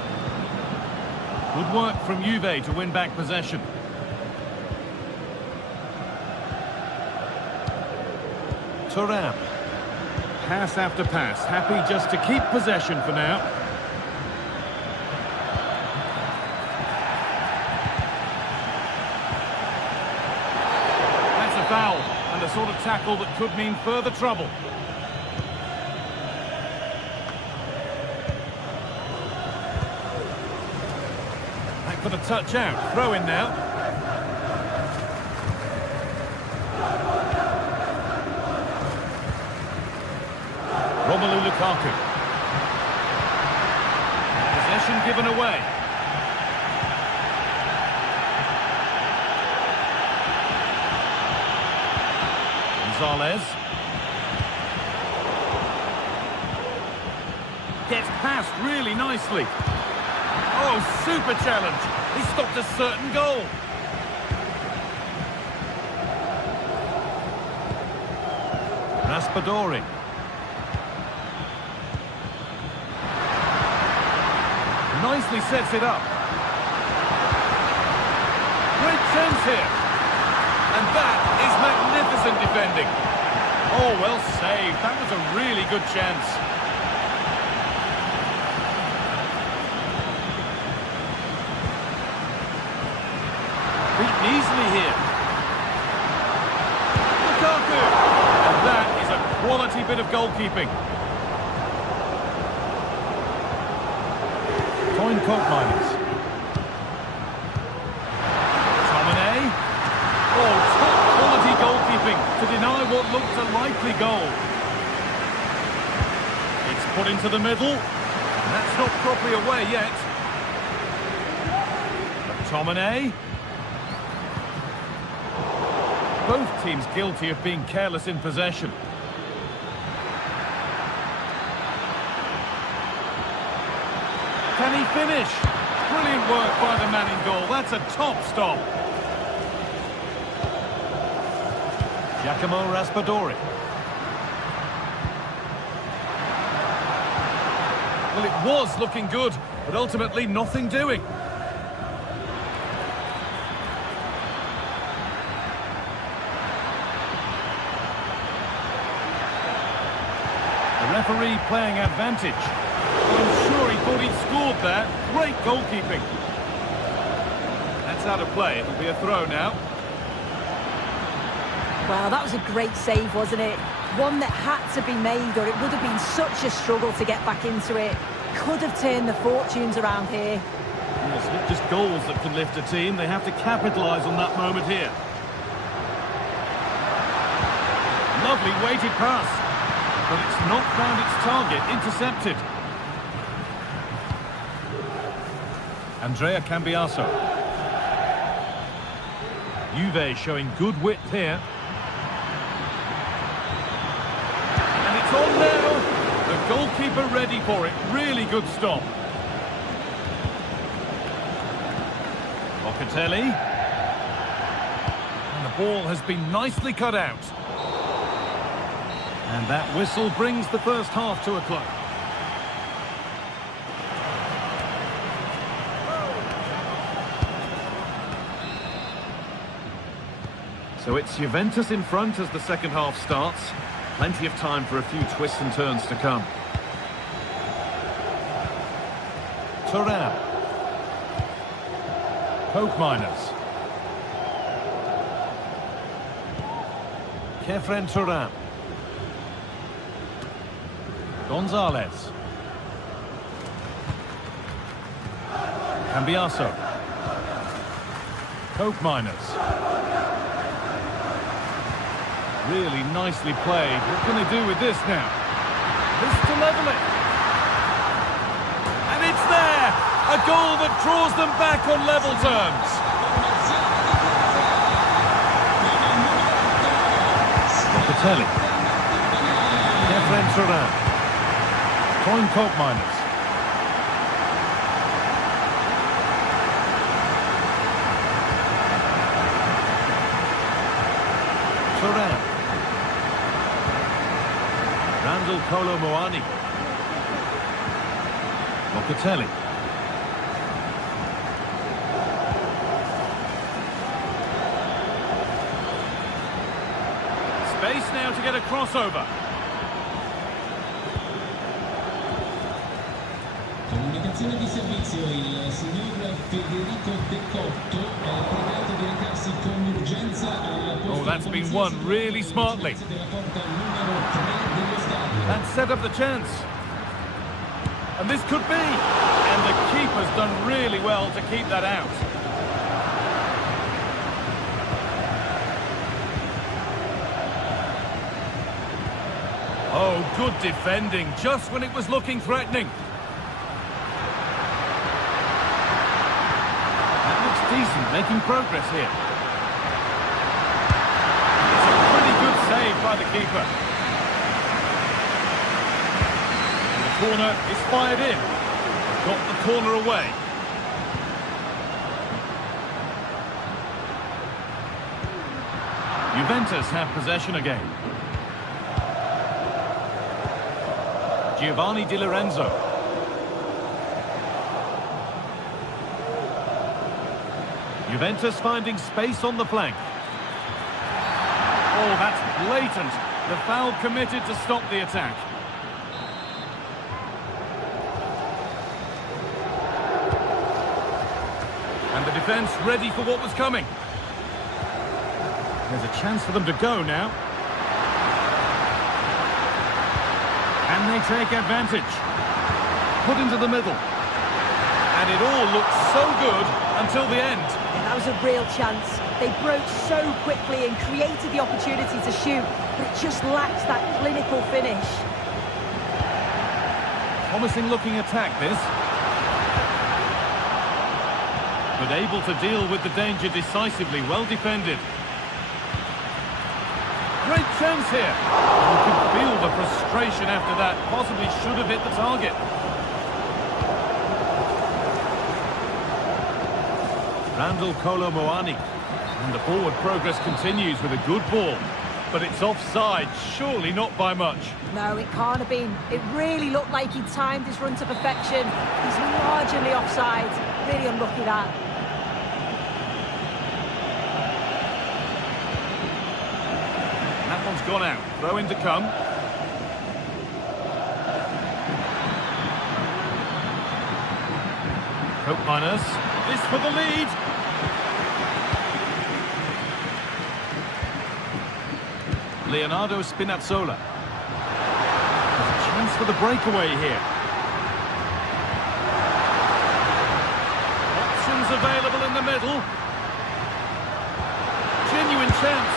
Good work from Juve to win back possession. Thuram. Pass after pass, happy just to keep possession for now. That's a foul, and the sort of tackle that could mean further trouble. That got a touch out, throw in now. Romelu Lukaku. Possession given away. Gonzalez. Gets past really nicely. Oh, super challenge. He stopped a certain goal. Raspadori. Nicely sets it up. Great chance here. And that is magnificent defending. Oh, well saved. That was a really good chance. Beaten easily here. Lukaku. And that is a quality bit of goalkeeping. Miners. Tominay. Oh, top quality goalkeeping to deny what looked a likely goal. It's put into the middle. And that's not properly away yet. Tominay. Both teams guilty of being careless in possession. Can he finish? Brilliant work by the man in goal. That's a top stop. Giacomo Raspadori. Well, it was looking good, but ultimately nothing doing. The referee playing advantage. I'm sure he thought he'd scored there. Great goalkeeping. That's out of play. It'll be a throw now. Well, that was a great save, wasn't it? One that had to be made, or it would have been such a struggle to get back into it. Could have turned the fortunes around here. Well, it's not just goals that can lift a team. They have to capitalise on that moment here. Lovely weighted pass. But it's not found its target. Intercepted. Andrea Cambiaso. Juve showing good width here. And it's on now. The goalkeeper ready for it. Really good stop. Locatelli. And the ball has been nicely cut out. And that whistle brings the first half to a close. So it's Juventus in front as the second half starts. Plenty of time for a few twists and turns to come. Thuram. Coke Miners. Kefren Thuram. Gonzalez. Cambiaso. Coke Miners. Really nicely played. What can they do with this now? This to level it. And it's there! A goal that draws them back on level terms. Locatelli. Kefren Thuram. Coin Coke Miners. Thuram. Randall Kolo Muani. Locatelli. Space now to get a crossover. Comunicazione di servizio, il signor Federico De Cotto è pregato di recarsi con urgenza al posto. Oh, that's been won really smartly. That set up the chance. And this could be. And the keeper's done really well to keep that out. Oh, good defending, just when it was looking threatening. That looks decent, making progress here. It's a pretty good save by the keeper. And the corner is fired in. Got the corner away. Juventus have possession again. Giovanni Di Lorenzo. Juventus finding space on the flank. Oh, that's blatant. The foul committed to stop the attack. And the defence ready for what was coming. There's a chance for them to go now. And they take advantage. Put into the middle. And it all looked so good until the end. Yeah, that was a real chance. They broke so quickly and created the opportunity to shoot, but it just lacks that clinical finish. Promising looking attack, this. But able to deal with the danger decisively, well defended. Great chance here. You can feel the frustration after that. Possibly should have hit the target. Randall Kolo Muani. And the forward progress continues with a good ball. But it's offside, surely not by much. No, it can't have been. It really looked like he timed his run to perfection. He's marginally offside. Really unlucky that. That one's gone out. Throw in to come. Coke Miners. This for the lead. Leonardo Spinazzola. There's a chance for the breakaway here. Options available in the middle. Genuine chance.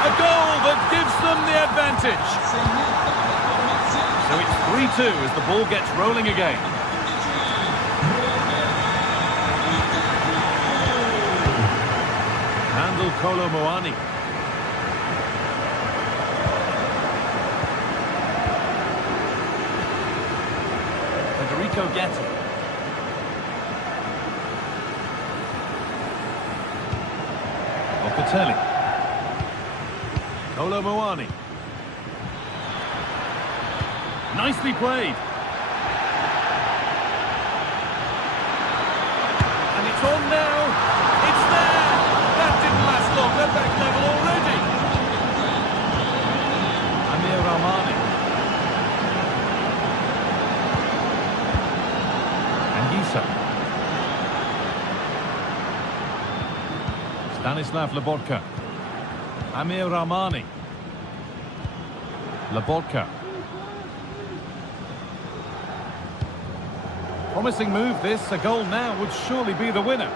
A goal that gives them the advantage. So it's 3-2 as the ball gets rolling again. Randall Kolo Muani. Federico Gatti. Locatelli. Kolo Muani. Nicely played. And it's on now. It's there. That didn't last long. They're back level already. Amir Rahmani. Anguissa. Stanislav Lobotka. Amir Rahmani. Lobotka. Promising move this. A goal now would surely be the winner.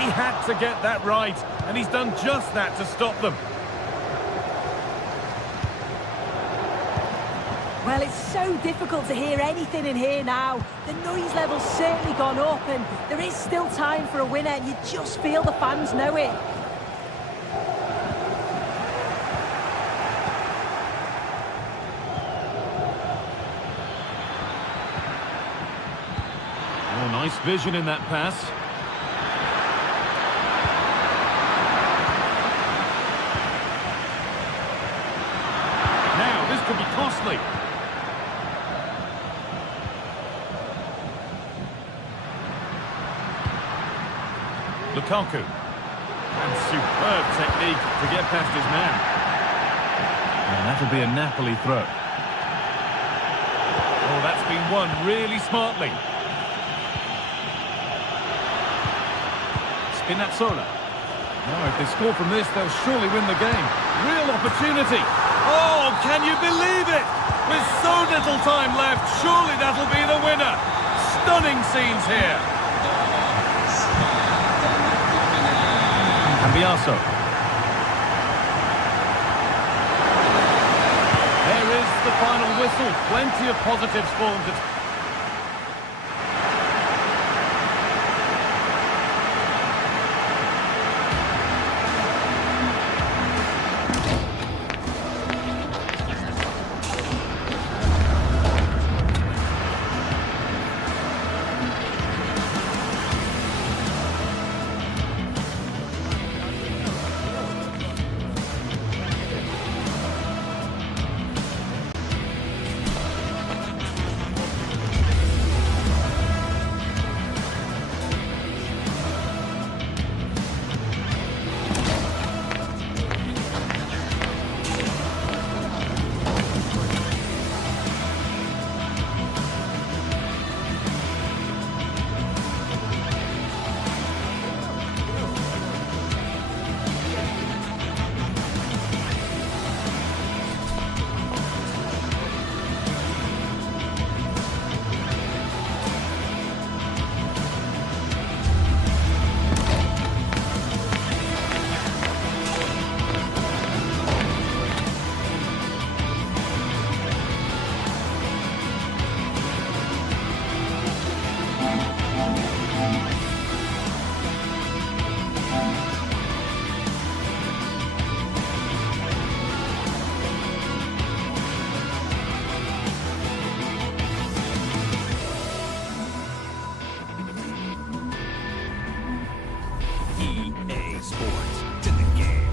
He had to get that right, and he's done just that to stop them. Well, it's so difficult to hear anything in here now. The noise level's certainly gone up, and there is still time for a winner, and you just feel the fans know it. Oh, nice vision in that pass. Now, this could be costly. Lukaku. And superb technique to get past his man. And that'll be a Napoli throw. Oh, that's been won really smartly. Spinazzola. Now, if they score from this, they'll surely win the game. Real opportunity. Oh, can you believe it? With so little time left, surely that'll be the winner. Stunning scenes here. Cambiaso. There is the final whistle. Plenty of positives for them to... Sports to the game.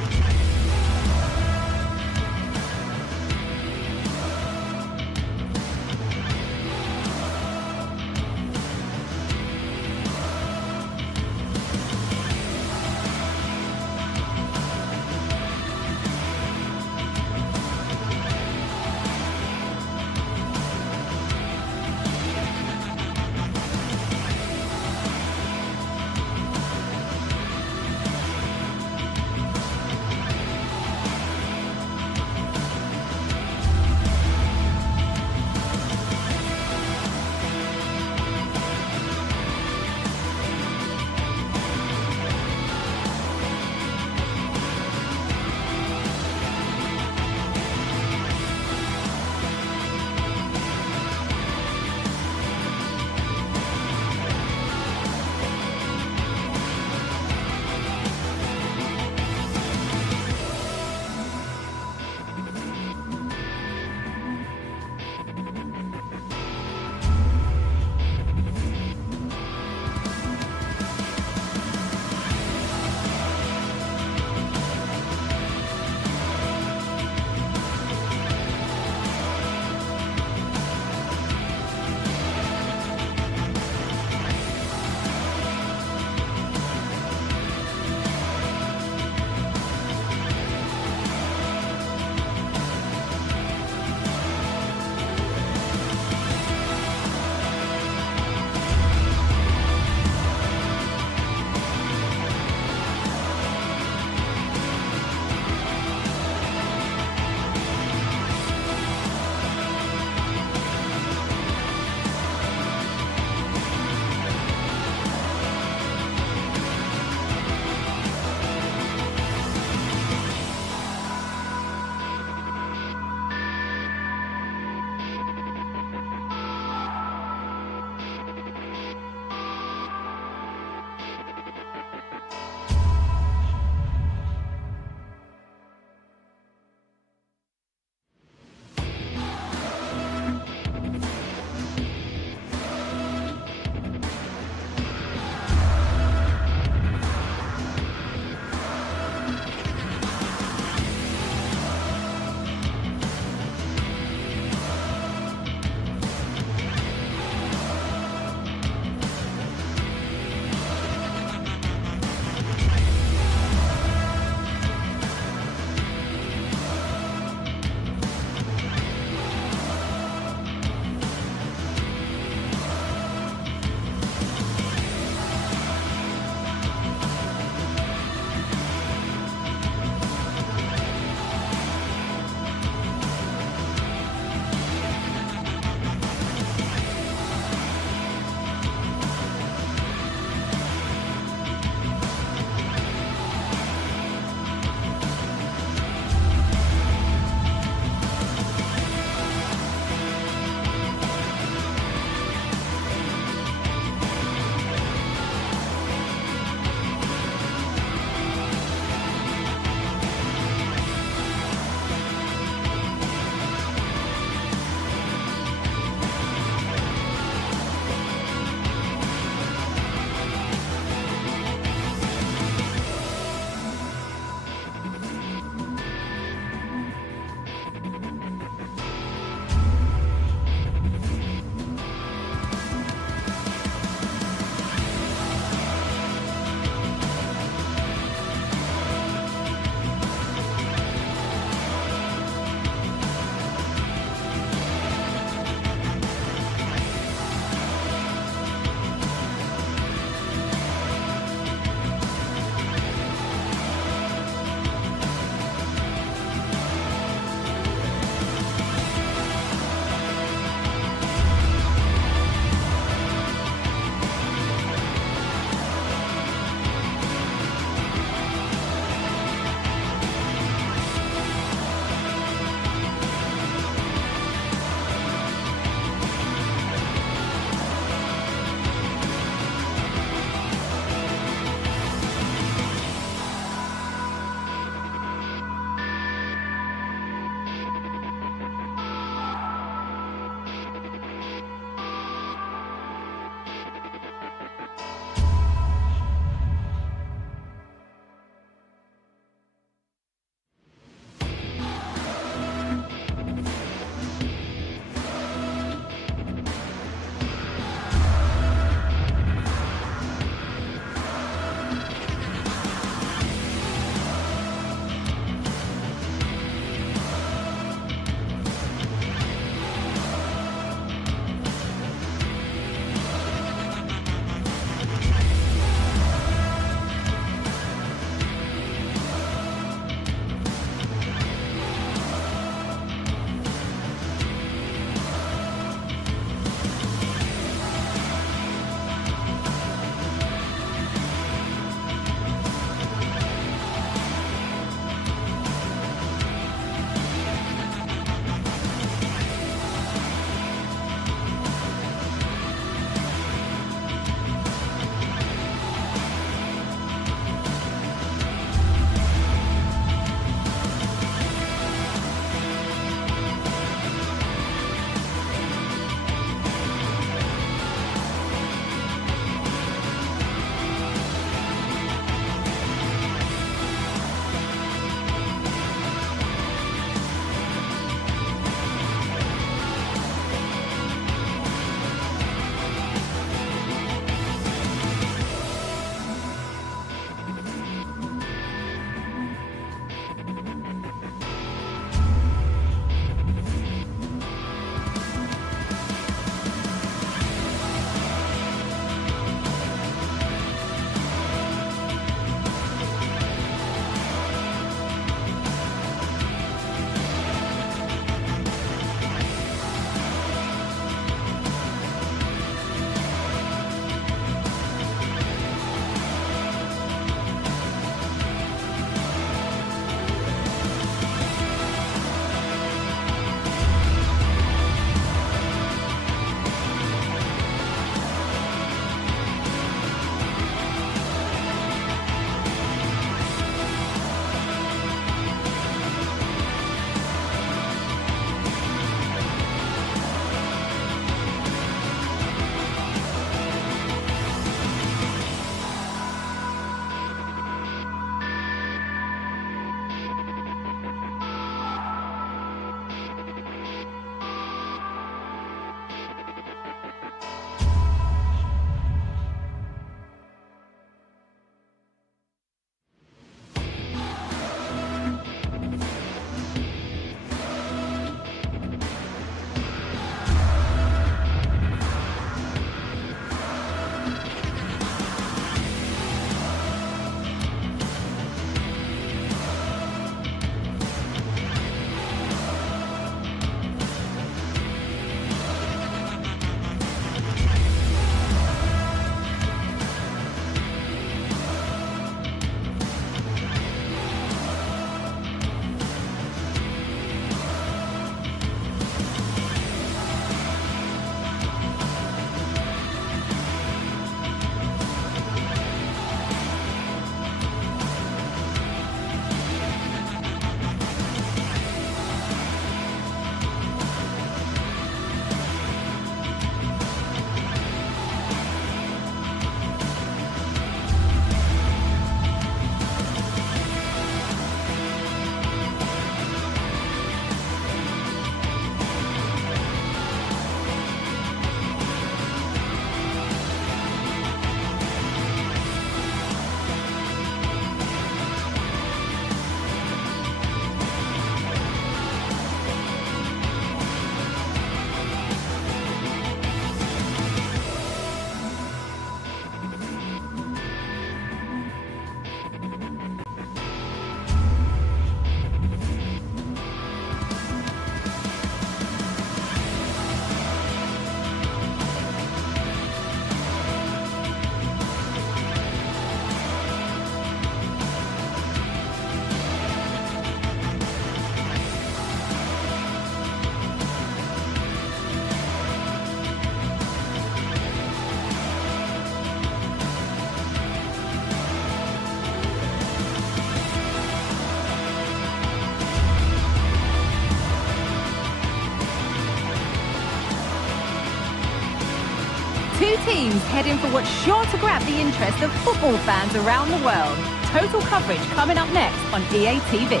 teams heading for what's sure to grab the interest of football fans around the world. Total coverage coming up next on EA TV.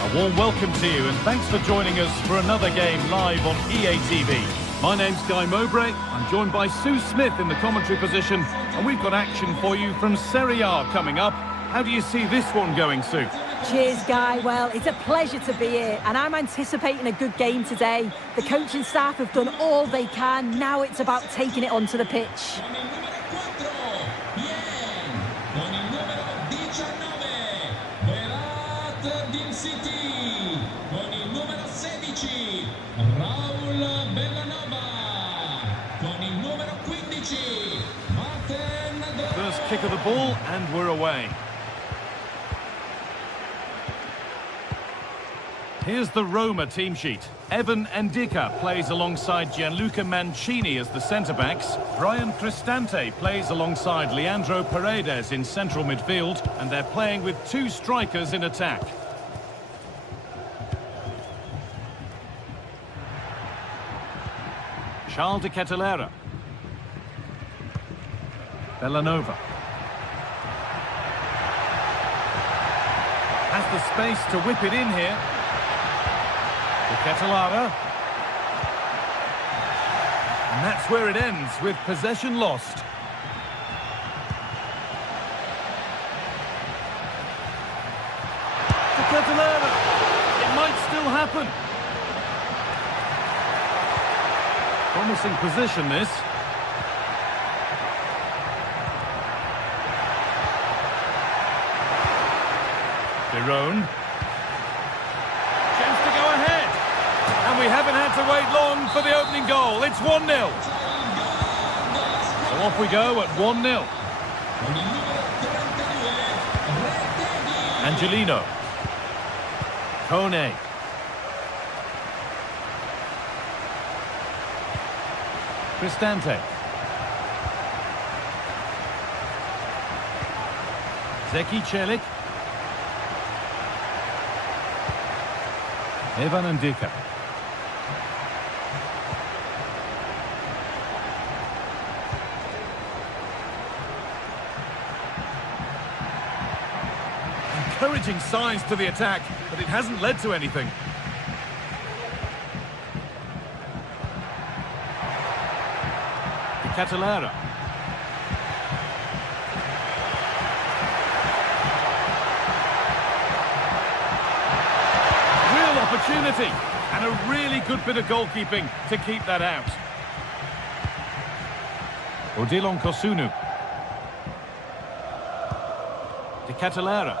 A warm welcome to you and thanks for joining us for another game live on EA TV. My name's Guy Mowbray. I'm joined by Sue Smith in the commentary position, and we've got action for you from Serie A coming up. How do you see this one going, Sue? Cheers, Guy. Well, it's a pleasure to be here, and I'm anticipating a good game today. The coaching staff have done all they can. Now it's about taking it onto the pitch. First kick of the ball, and we're away. Here's the Roma team sheet. Evan Ndika plays alongside Gianluca Mancini as the centre-backs. Brian Cristante plays alongside Leandro Paredes in central midfield, and they're playing with two strikers in attack. Charles de Ketelaere. Bellanova. Has the space to whip it in here. De Ketelaere. And that's where it ends, with possession lost. De Ketelaere. It might still happen. Promising position, this. Giron. Chance to go ahead. And we haven't had to wait long for the opening goal. It's 1-0. So off we go at 1-0. Angelino. Kone. Cristante. Zeki Celik. Evan Ndika. Encouraging signs to the attack, but it hasn't led to anything. De Ketelaere. Opportunity, and a really good bit of goalkeeping to keep that out. Odilon Kosunu. De Ketelaere.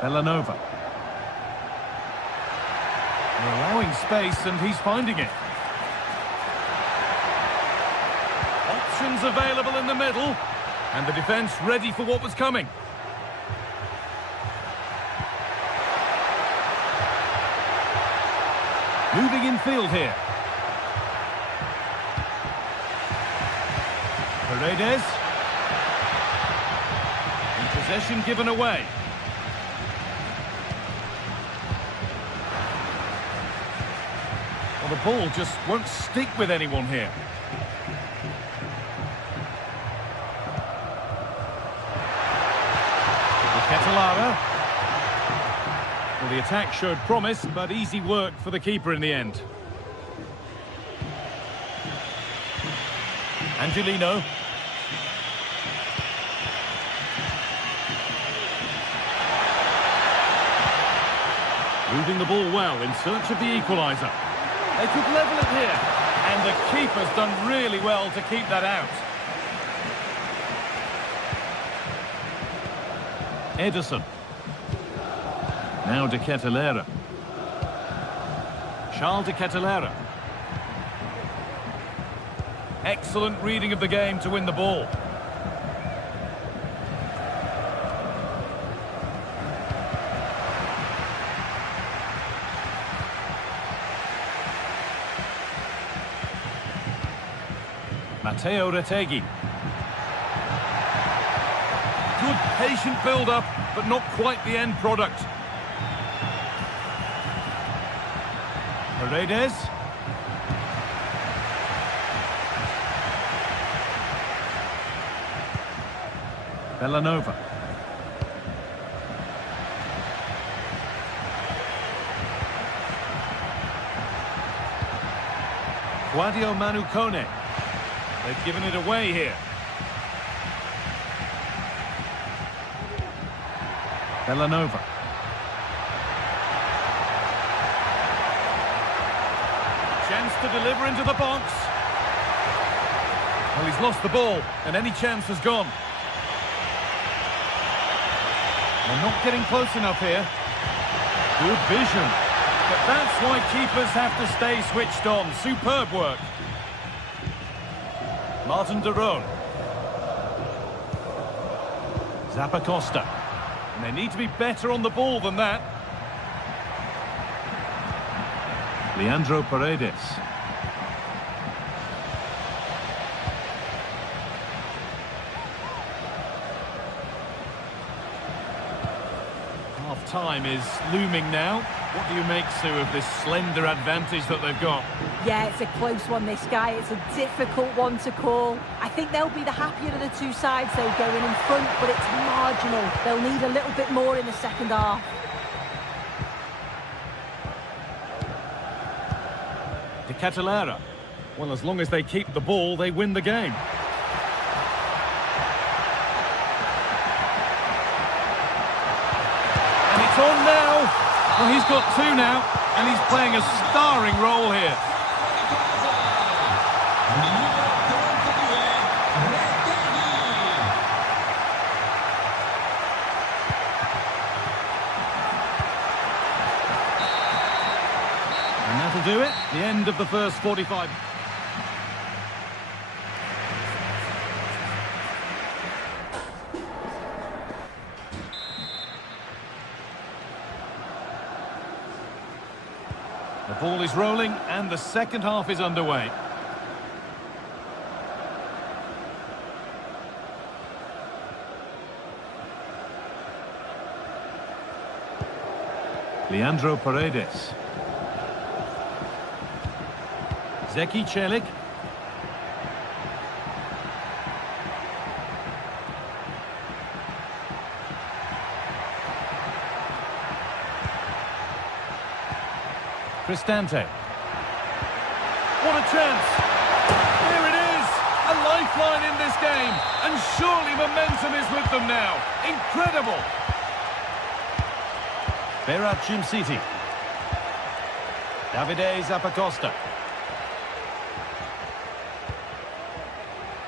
Bellanova. They're allowing space and he's finding it. Options available in the middle, and the defence ready for what was coming. Moving in field here. Paredes. And possession given away. Well, the ball just won't stick with anyone here. De Ketelaere. Well, the attack showed promise, but easy work for the keeper in the end. Angelino. Moving the ball well in search of the equaliser. They could level it here, and the keeper's done really well to keep that out. Ederson. Now De Ketelaere. Charles De Ketelaere. Excellent reading of the game to win the ball. Matteo Retegui. Good patient build-up, but not quite the end product. Paredes. Villanova. Guadio Manucone. They've given it away here. Villanova. Chance to deliver into the box. Well, he's lost the ball, and any chance has gone. They're not getting close enough here. Good vision. But that's why keepers have to stay switched on. Superb work. Martin de Roon. Zappacosta. And they need to be better on the ball than that. Leandro Paredes. Half-time is looming now. What do you make, Sue, of this slender advantage that they've got? Yeah, it's a close one, this guy. It's a difficult one to call. I think they'll be the happier of the two sides, though, going in front, but it's marginal. They'll need a little bit more in the second half. De Catalera. Well, as long as they keep the ball, they win the game. And it's on now. Well, he's got two now, and he's playing a starring role here. And that'll do it. The end of the first 45. The ball is rolling and the second half is underway. Leandro Paredes. Zeki Celik. Cristante. What a chance! Here it is! A lifeline in this game, and surely momentum is with them now. Incredible! Berat Cimsiti. Davide Zappacosta.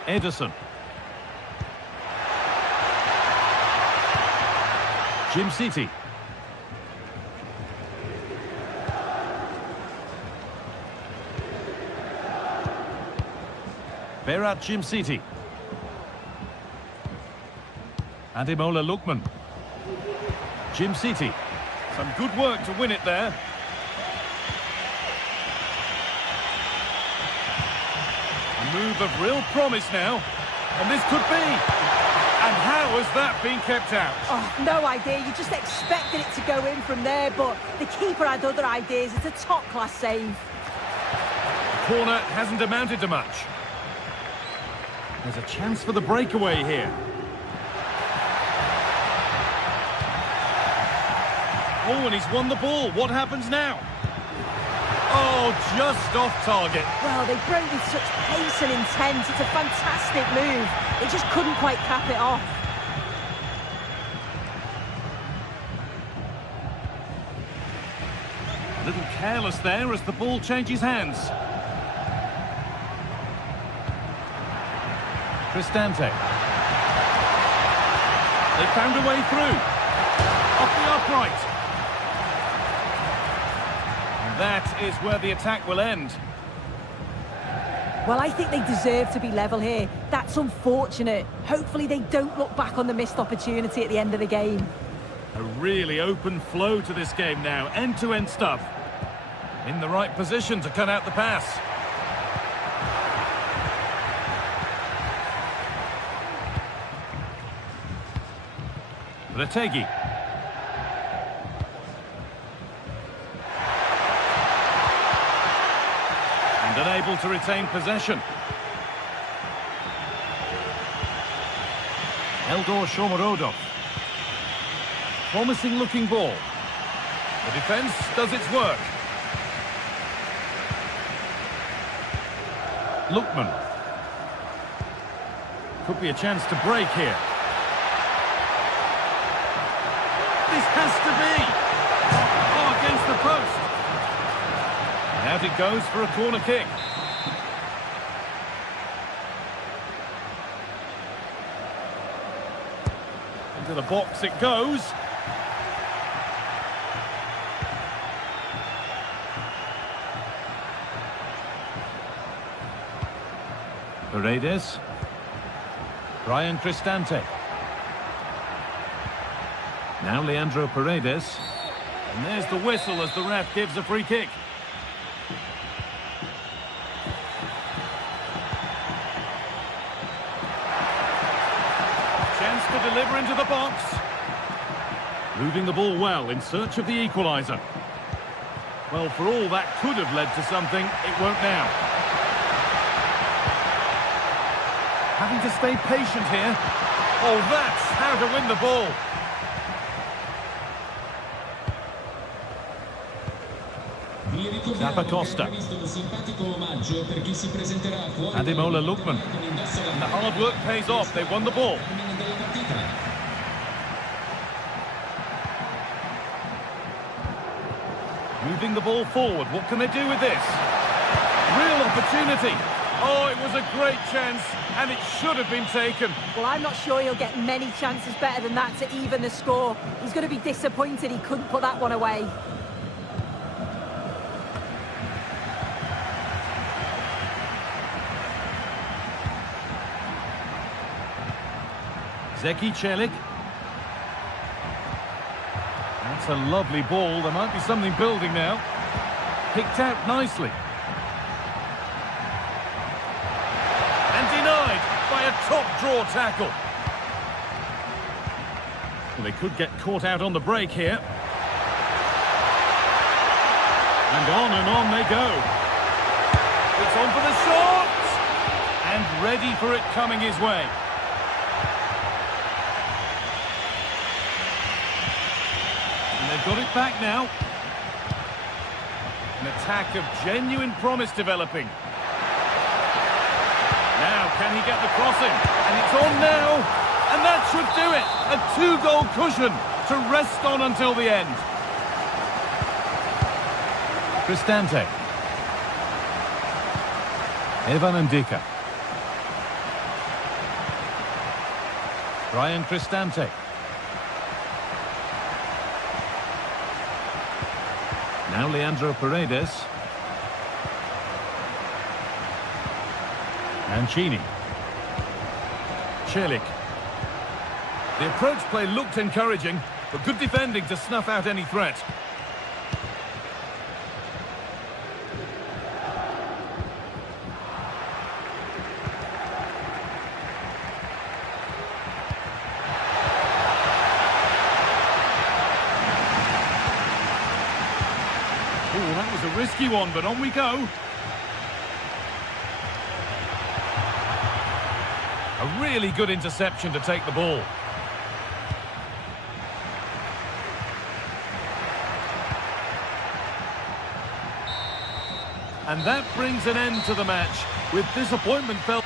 Ederson. Cimsiti. Berat Cimsiti. Ademola Lookman. Cimsiti. Some good work to win it there. A move of real promise now. And this could be. And how has that been kept out? Oh, no idea. You just expected it to go in from there, but the keeper had other ideas. It's a top-class save. The corner hasn't amounted to much. There's a chance for the breakaway here. Oh, and he's won the ball. What happens now? Oh, just off target. Well, they broke with such pace and intent. It's a fantastic move. They just couldn't quite cap it off. A little careless there as the ball changes hands. Cristante. They found a way through. Off the upright. And that is where the attack will end. Well, I think they deserve to be level here. That's unfortunate. Hopefully they don't look back on the missed opportunity at the end of the game. A really open flow to this game now. End-to-end stuff. In the right position to cut out the pass. Retegi. And unable to retain possession. Eldor Shomorodov. Promising looking ball. The defence does its work. Lukman. Could be a chance to break here. This has to be! Oh, against the post. And out it goes for a corner kick. Into the box it goes. Paredes. Brian Cristante. Now Leandro Paredes. And there's the whistle as the ref gives a free kick. Chance to deliver into the box. Moving the ball well in search of the equaliser. Well, for all that could have led to something, it won't now. Having to stay patient here. Oh, that's how to win the ball. Zappacosta. Ademola Lukman. And the hard work pays off. They've won the ball. Moving the ball forward. What can they do with this? Real opportunity. Oh, it was a great chance, and it should have been taken. Well, I'm not sure he'll get many chances better than that to even the score. He's going to be disappointed he couldn't put that one away. Zeki Celik. That's a lovely ball. There might be something building now. Picked out nicely. And denied by a top-draw tackle. Well, they could get caught out on the break here. And on they go. It's on for the shot! And ready for it coming his way. They've got it back now. An attack of genuine promise developing. Now, can he get the crossing? And it's on now. And that should do it. A 2-goal cushion to rest on until the end. Cristante. Evan Ndika. Brian Cristante. Now Leandro Paredes. Mancini. Celik. The approach play looked encouraging, but good defending to snuff out any threat. Oh, that was a risky one, but on we go. A really good interception to take the ball. And that brings an end to the match, with disappointment felt.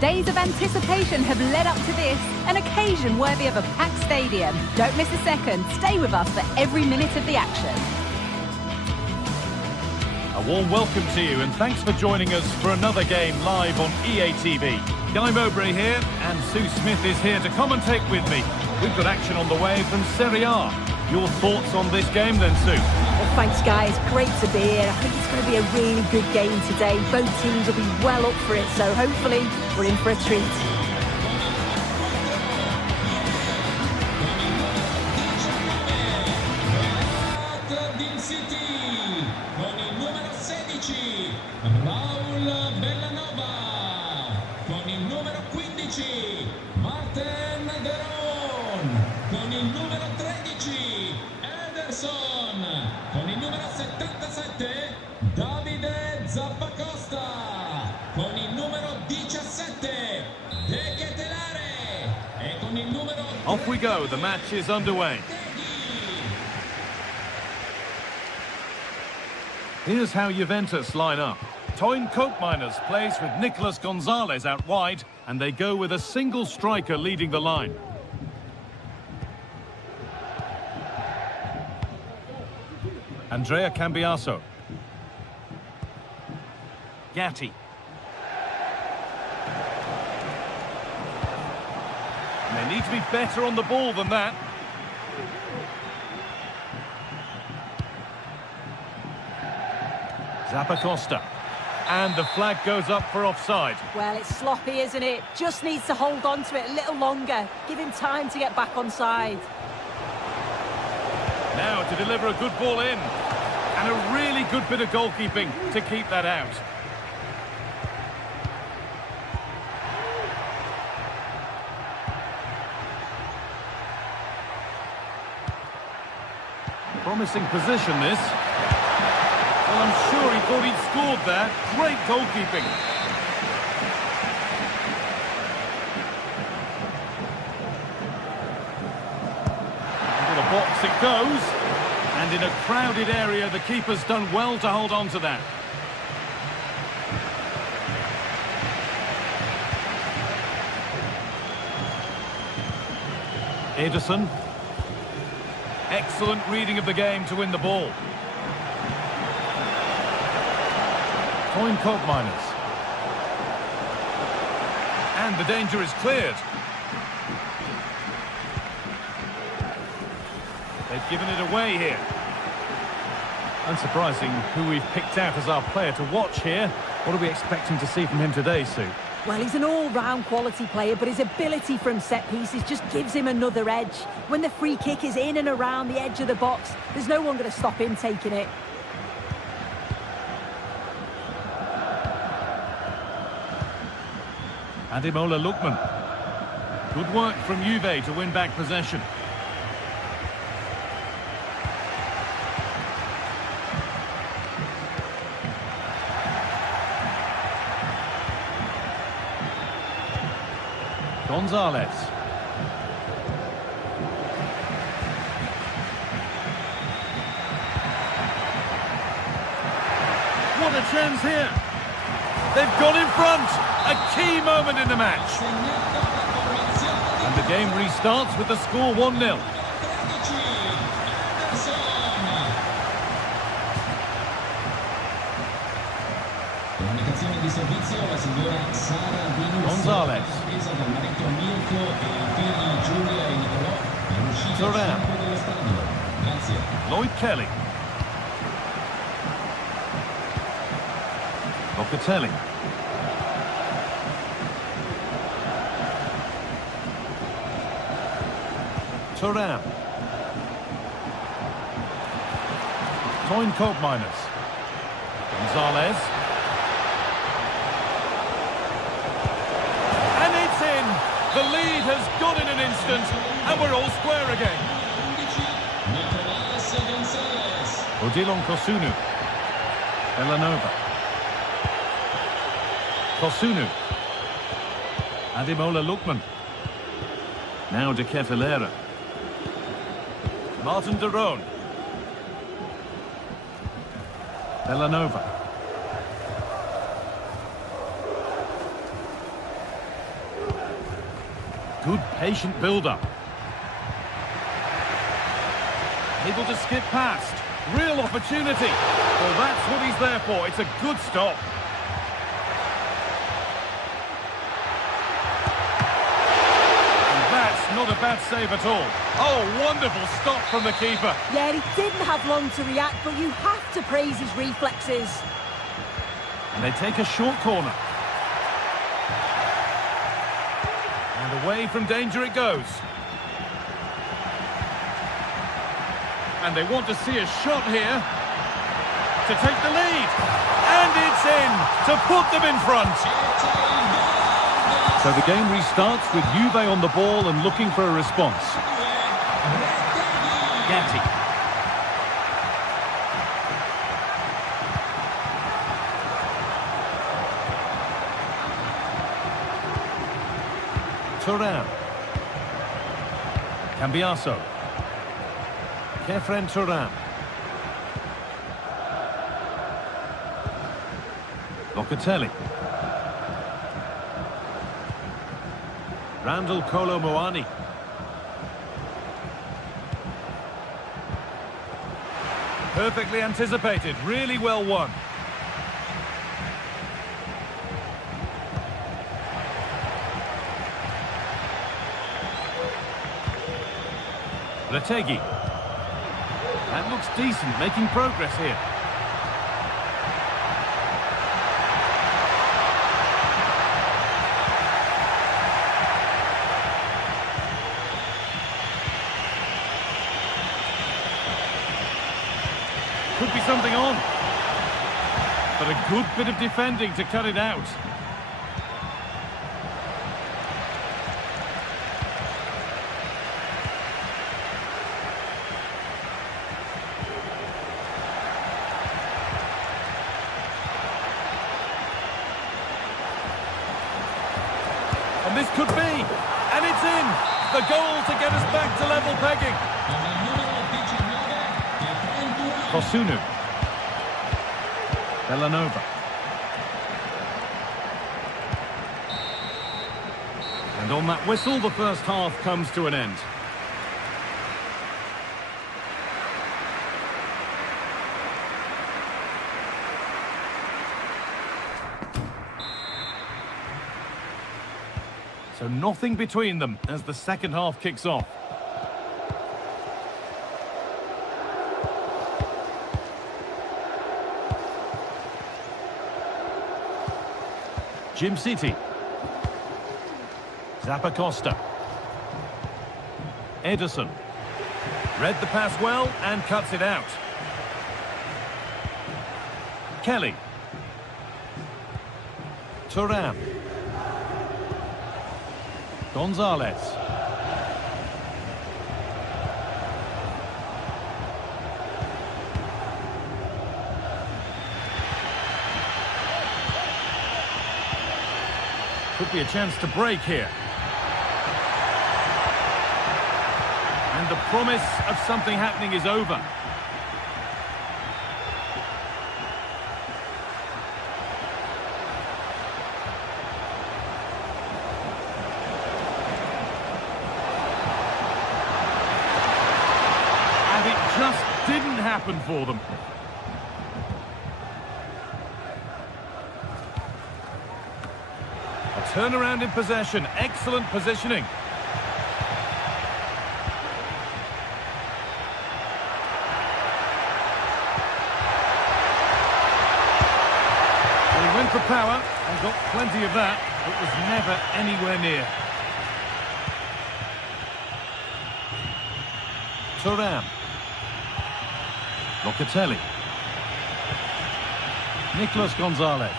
Days of anticipation have led up to this, an occasion worthy of a packed stadium. Don't miss a second. Stay with us for every minute of the action. A warm welcome to you and thanks for joining us for another game live on EA TV. Guy Mowbray here and Sue Smith is here to commentate with me. We've got action on the way from Serie A. Your thoughts on this game then, Sue? Well, thanks, guys. Great to be here. I think it's going to be a really good game today. Both teams will be well up for it, so hopefully we're in for a treat. Con il numero 13 Ederson, con il numero 77 Davide Zappacosta, con il numero 17 De Ketelare e con il numero... Off we go, the match is underway. Here's how Juventus line up. Toyn Koopmeiners plays with Nicolas Gonzalez out wide, and they go with a single striker leading the line. Andrea Cambiaso. Gatti. And they need to be better on the ball than that. Zappacosta. And the flag goes up for offside. Well, it's sloppy, isn't it? Just needs to hold on to it a little longer. Give him time to get back on side. Now to deliver a good ball in. And a really good bit of goalkeeping to keep that out. Promising position, this. Well, I'm sure he thought he'd scored there. Great goalkeeping. Into the box it goes. And in a crowded area, the keeper's done well to hold on to that. Ederson. Excellent reading of the game to win the ball. Toyn Koopmeiners. And the danger is cleared. They've given it away here. Unsurprising who we've picked out as our player to watch here. What are we expecting to see from him today, Sue? Well, he's an all-round quality player, but his ability from set pieces just gives him another edge. When the free kick is in and around the edge of the box, there's no one going to stop him taking it. Ademola Lookman. Good work from Juve to win back possession. Gonzalez. What a chance here. They've got in front. A key moment in the match. And the game restarts with the score 1-0. Gonzalez. Thuram. Lloyd Kelly. Locatelli. Thuram. Toyn Koopmeiners. Gonzalez. And it's in! The lead has gone in an instant, and we're all square again. Odilon Kosunu. Villanova. Kosunu. Ademola Lookman. Now De Ketelare. Martin de Roon. Villanova. Good patient build-up. Able to skip past. Real opportunity. Well, that's what he's there for. It's a good stop. And that's not a bad save at all. Oh, wonderful stop from the keeper. Yeah, he didn't have long to react, but you have to praise his reflexes. And they take a short corner. And away from danger it goes. And they want to see a shot here to take the lead. And it's in to put them in front. So the game restarts with Juve on the ball and looking for a response. Gatti. Thuram. Cambiaso. Kefren Thuram. Locatelli. Randall Kolo Muani. Perfectly anticipated, really well won. Retegi. That looks decent, making progress here. Could be something on. But a good bit of defending to cut it out. And this could be, and it's in. The goal to get us back to level pegging. Kosunu. Bellanova. And on that whistle, the first half comes to an end. So nothing between them as the second half kicks off. Jim City. Zappacosta. Ederson. Read the pass well and cuts it out. Kelly. Thuram. Gonzalez. Could be a chance to break here. And the promise of something happening is over. And it just didn't happen for them. Turnaround in possession, excellent positioning. Well, he went for power and got plenty of that, but was never anywhere near. Thuram. Locatelli. Nicolas Gonzalez.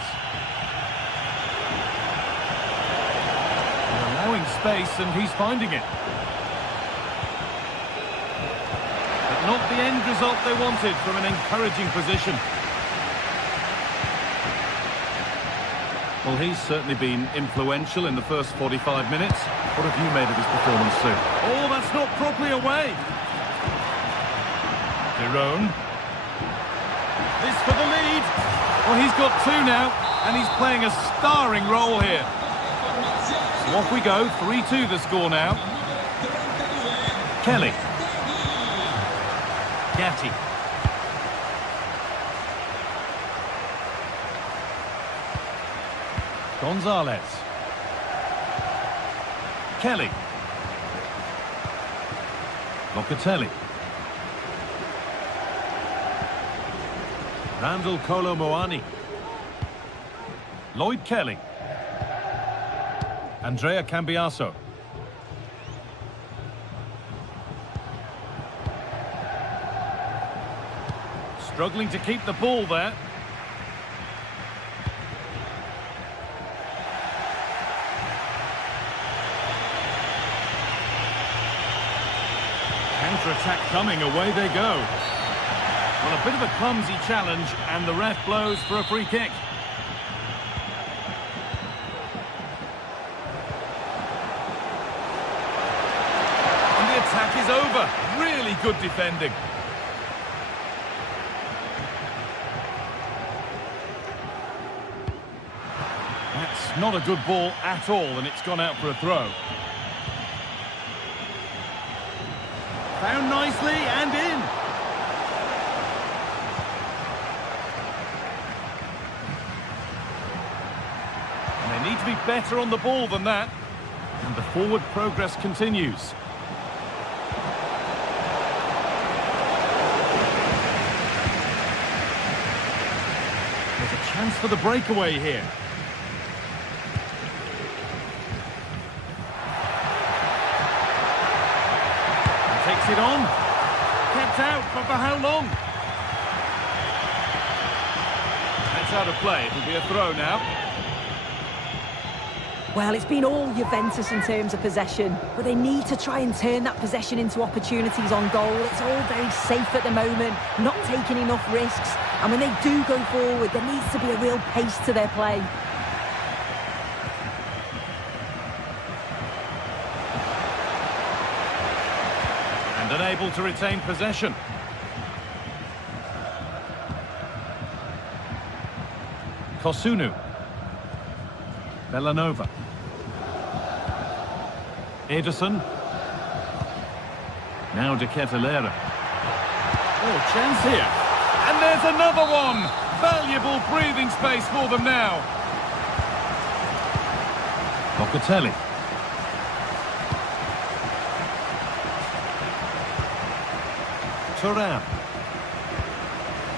Allowing space, and he's finding it. But not the end result they wanted from an encouraging position. Well, he's certainly been influential in the first 45 minutes. What have you made of his performance, Sue? Oh, that's not properly away. Jerome. This for the lead. Well, he's got two now, and he's playing a starring role here. So off we go, 3-2 the score now. Kelly. Gatti. Gonzalez. Kelly. Locatelli. Randall Kolo Muani. Lloyd Kelly. Andrea Cambiaso. Struggling to keep the ball there. Counter-attack coming, away they go. Well, a bit of a clumsy challenge, and the ref blows for a free kick. And the attack is over. Really good defending. That's not a good ball at all, and it's gone out for a throw. Found nicely and in. And they need to be better on the ball than that. And the forward progress continues. There's a chance for the breakaway here. Takes it on. Kept out, but for how long? That's out of play. It'll be a throw now. Well, it's been all Juventus in terms of possession, but they need to try and turn that possession into opportunities on goal. It's all very safe at the moment, not taking enough risks. And when they do go forward, there needs to be a real pace to their play. Unable to retain possession. Kosunu. Bellanova. Ederson. Now De Ketelaere. Oh, chance here. And there's another one. Valuable breathing space for them now. Locatelli. Turan.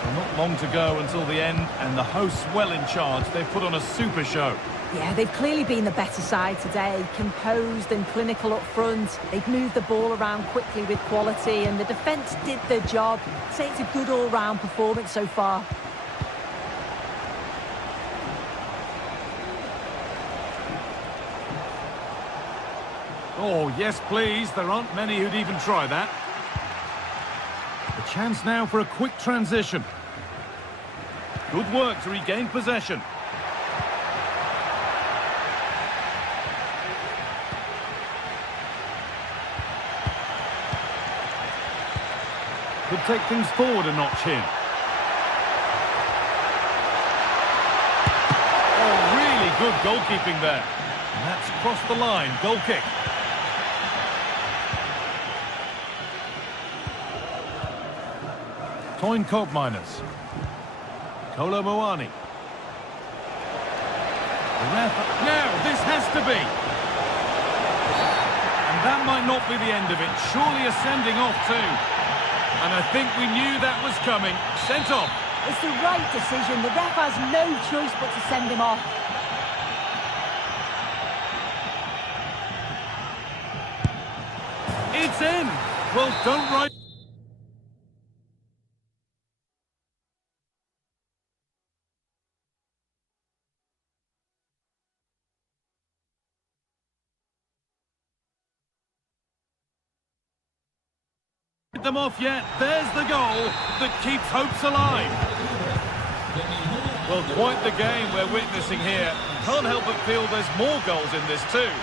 Well, not long to go until the end, and the hosts well in charge. They've put on a super show. Yeah, they've clearly been the better side today, composed and clinical up front. They've moved the ball around quickly with quality, and the defence did their job. I'd say it's a good all-round performance so far. Oh, yes, please. There aren't many who'd even try that. A chance now for a quick transition. Good work to regain possession. Could take things forward a notch here. Oh, really good goalkeeping there. And that's crossed the line. Goal kick. Toyn Koopmeiners. Kolo Muani. The ref. Now, this has to be. And that might not be the end of it. Surely a sending off too. And I think we knew that was coming. Sent off. It's the right decision. The ref has no choice but to send him off. It's in. Well, don't write. Them off yet. There's the goal that keeps hopes alive. Well, quite the game we're witnessing here. Can't help but feel there's more goals in this too.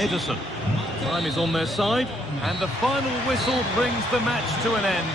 Ederson. Time is on their side, and the final whistle brings the match to an end.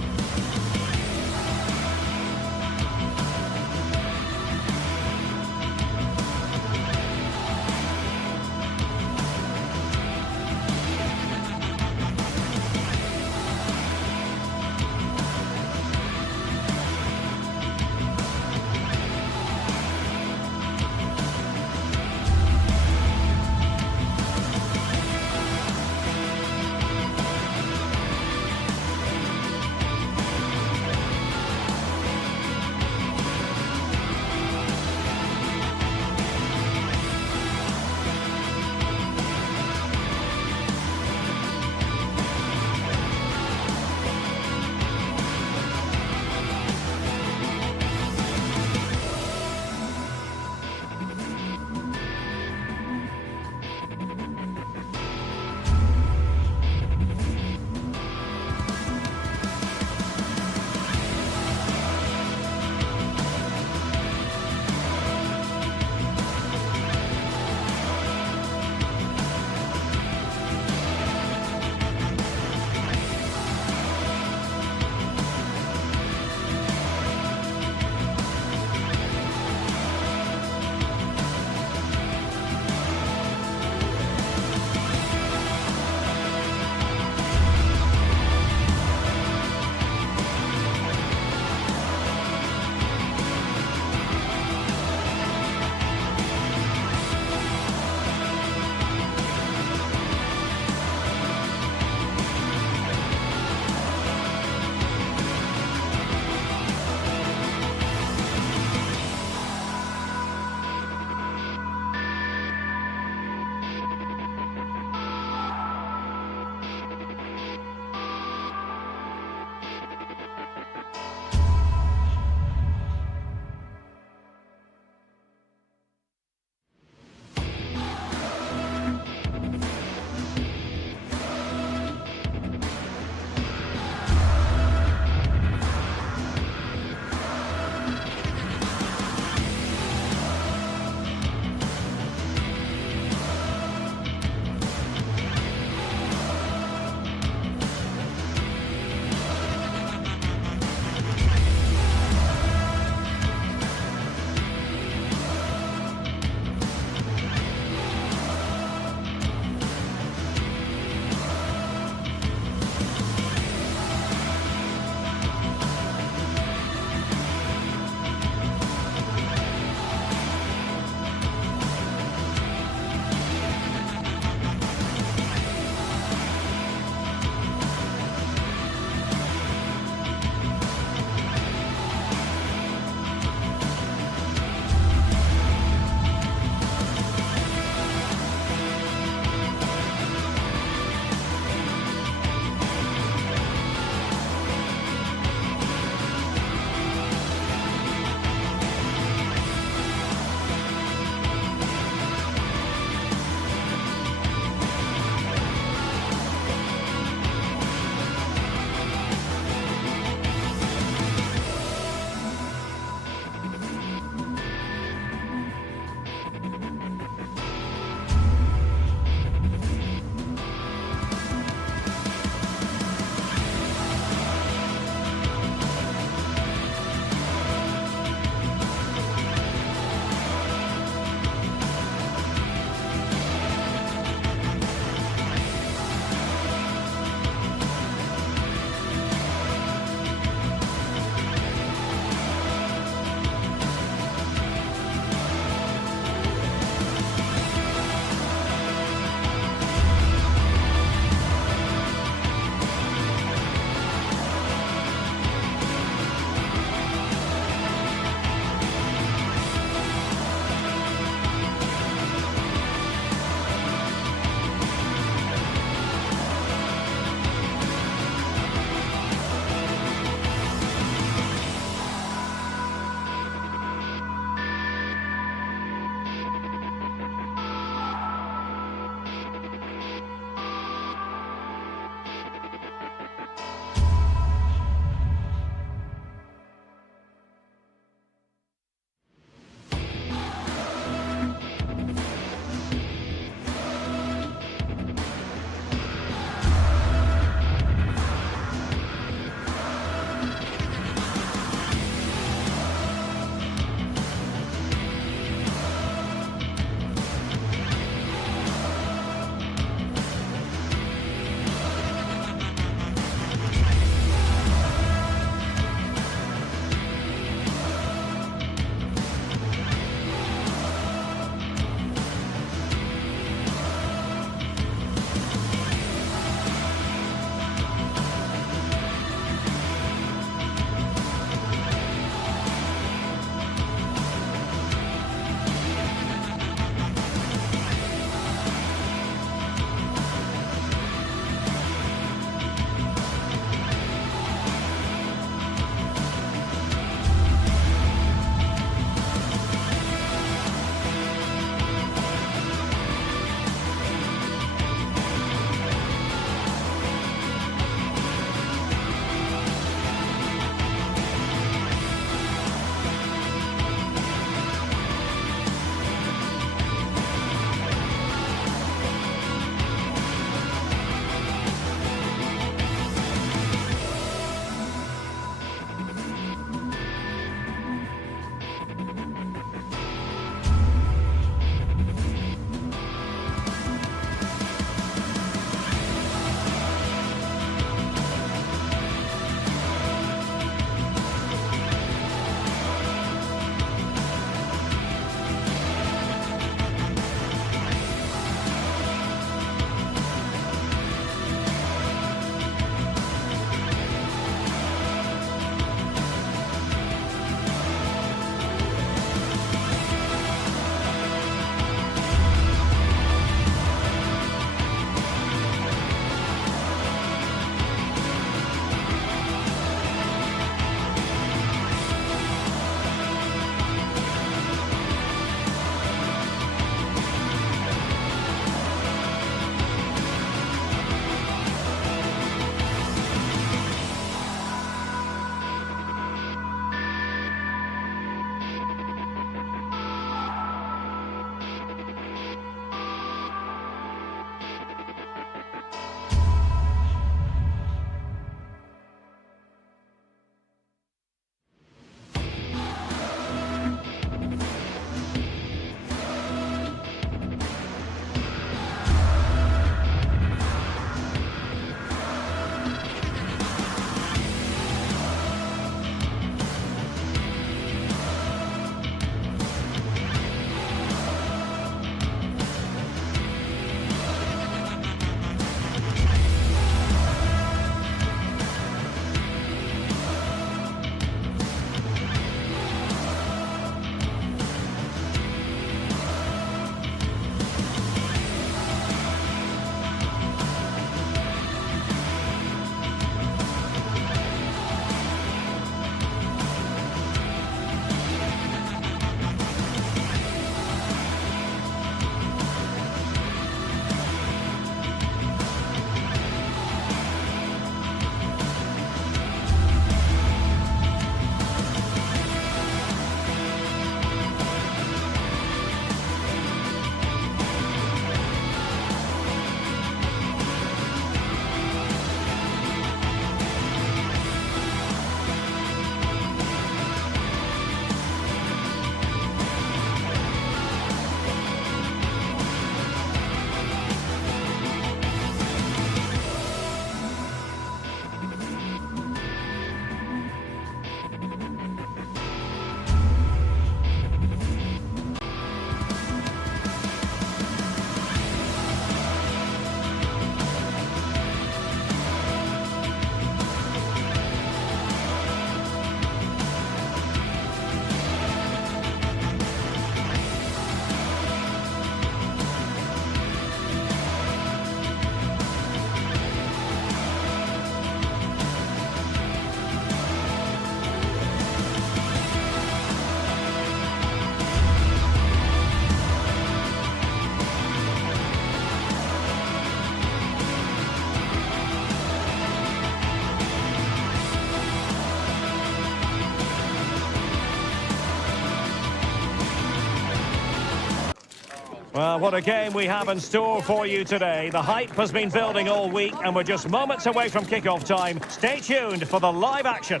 Well, what a game we have in store for you today. The hype has been building all week, and we're just moments away from kickoff time. Stay tuned for the live action.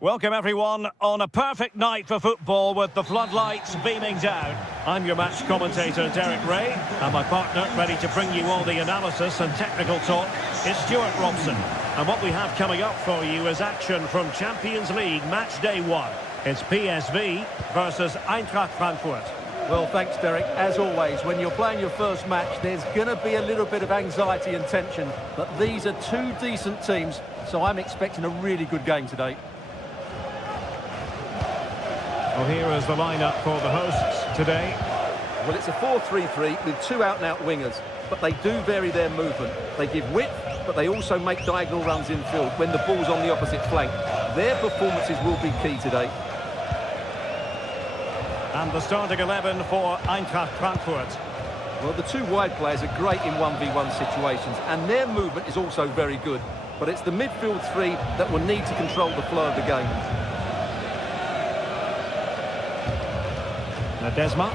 Welcome, everyone, on a perfect night for football with the floodlights beaming down. I'm your match commentator, Derek Ray, and my partner, ready to bring you all the analysis and technical talk, is Stuart Robson. And what we have coming up for you is action from Champions League Match Day 1. It's PSV versus Eintracht Frankfurt. Well, thanks, Derek. As always, when you're playing your first match, there's going to be a little bit of anxiety and tension. But these are two decent teams, so I'm expecting a really good game today. Well, here is the lineup for the hosts today. Well, it's a 4-3-3 with two out-and-out wingers, but they do vary their movement. They give width, but they also make diagonal runs infield when the ball's on the opposite flank. Their performances will be key today. And the starting 11 for Eintracht Frankfurt. Well, the two wide players are great in 1v1 situations, and their movement is also very good. But it's the midfield three that will need to control the flow of the game. Ledesma.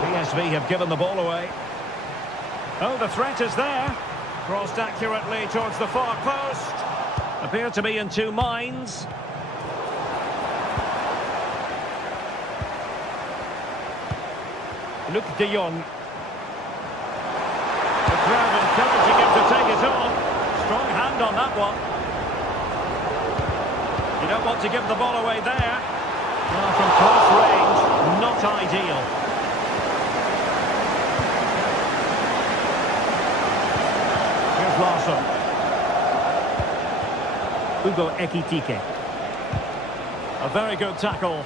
PSV have given the ball away. Oh, the threat is there. Crossed accurately towards the far post. Appear to be in two minds. Luc de Jong. The crowd encouraging him to take it on. Strong hand on that one. You don't want to give the ball away there. Well, from close range, not ideal. Here's Larsson. Hugo Ekitike. A very good tackle.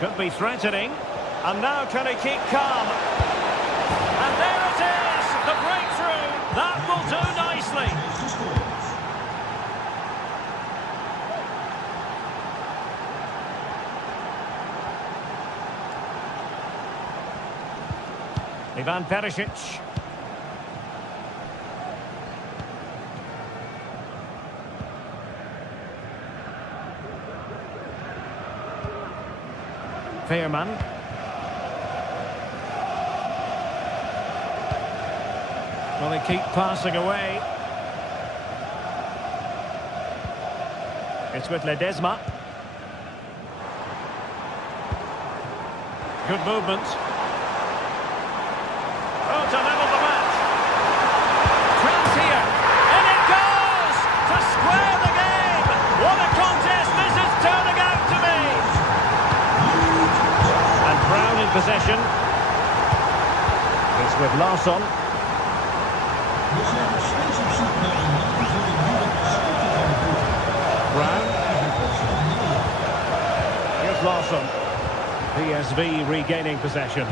Could be threatening. And now can he keep calm? And there it is! The breakthrough! That will do nicely. Ivan Perisic. Veerman. Well, they keep passing away. It's with Ledesma. Good movement. Oh, to level the match. Chance here. And it goes to square the game. What a contest this is turning out to be. And Brown in possession. It's with Larsson. Brown. Here's Larsson. PSV regaining possession.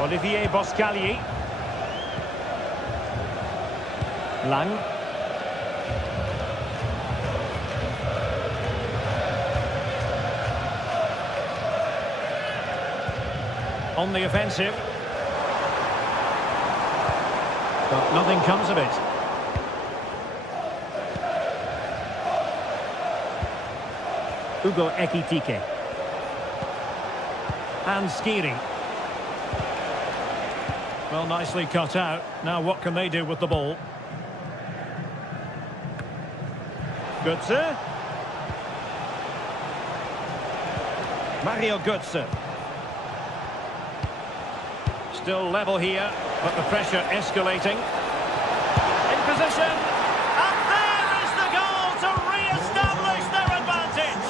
Olivier Boscagli. Lang. On the offensive. But nothing comes of it. Hugo Ekitike. And Skiri. Well, nicely cut out. Now what can they do with the ball? Götze. Mario Götze. Still level here, but the pressure escalating. In position. And there is the goal to re-establish their advantage.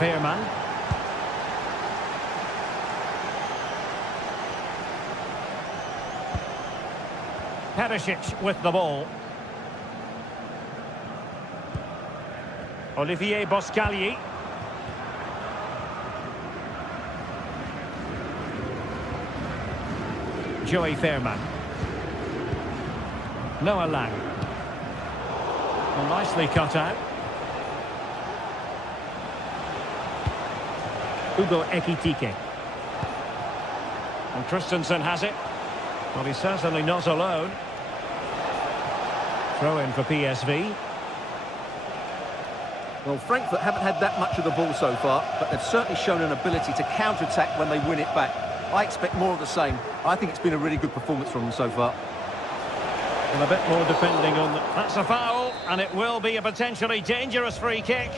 Veerman. Perisic with the ball. Olivier Boscagli. Joey Veerman. Noah Lang. Well, nicely cut out. Hugo Ekitike. And Christensen has it. Well, he's certainly not alone. Throw in for PSV. Well, Frankfurt haven't had that much of the ball so far, but they've certainly shown an ability to counter-attack when they win it back. I expect more of the same. I think it's been a really good performance from them so far. And a bit more defending on the... That's a foul, and it will be a potentially dangerous free kick.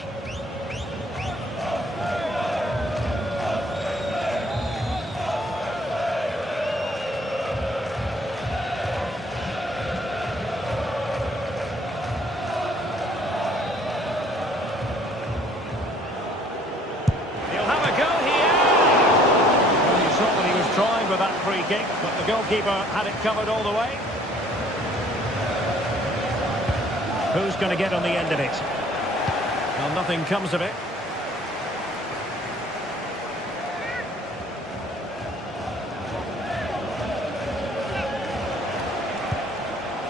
With that free kick, but the goalkeeper had it covered all the way. Who's going to get on the end of it? Well, nothing comes of it.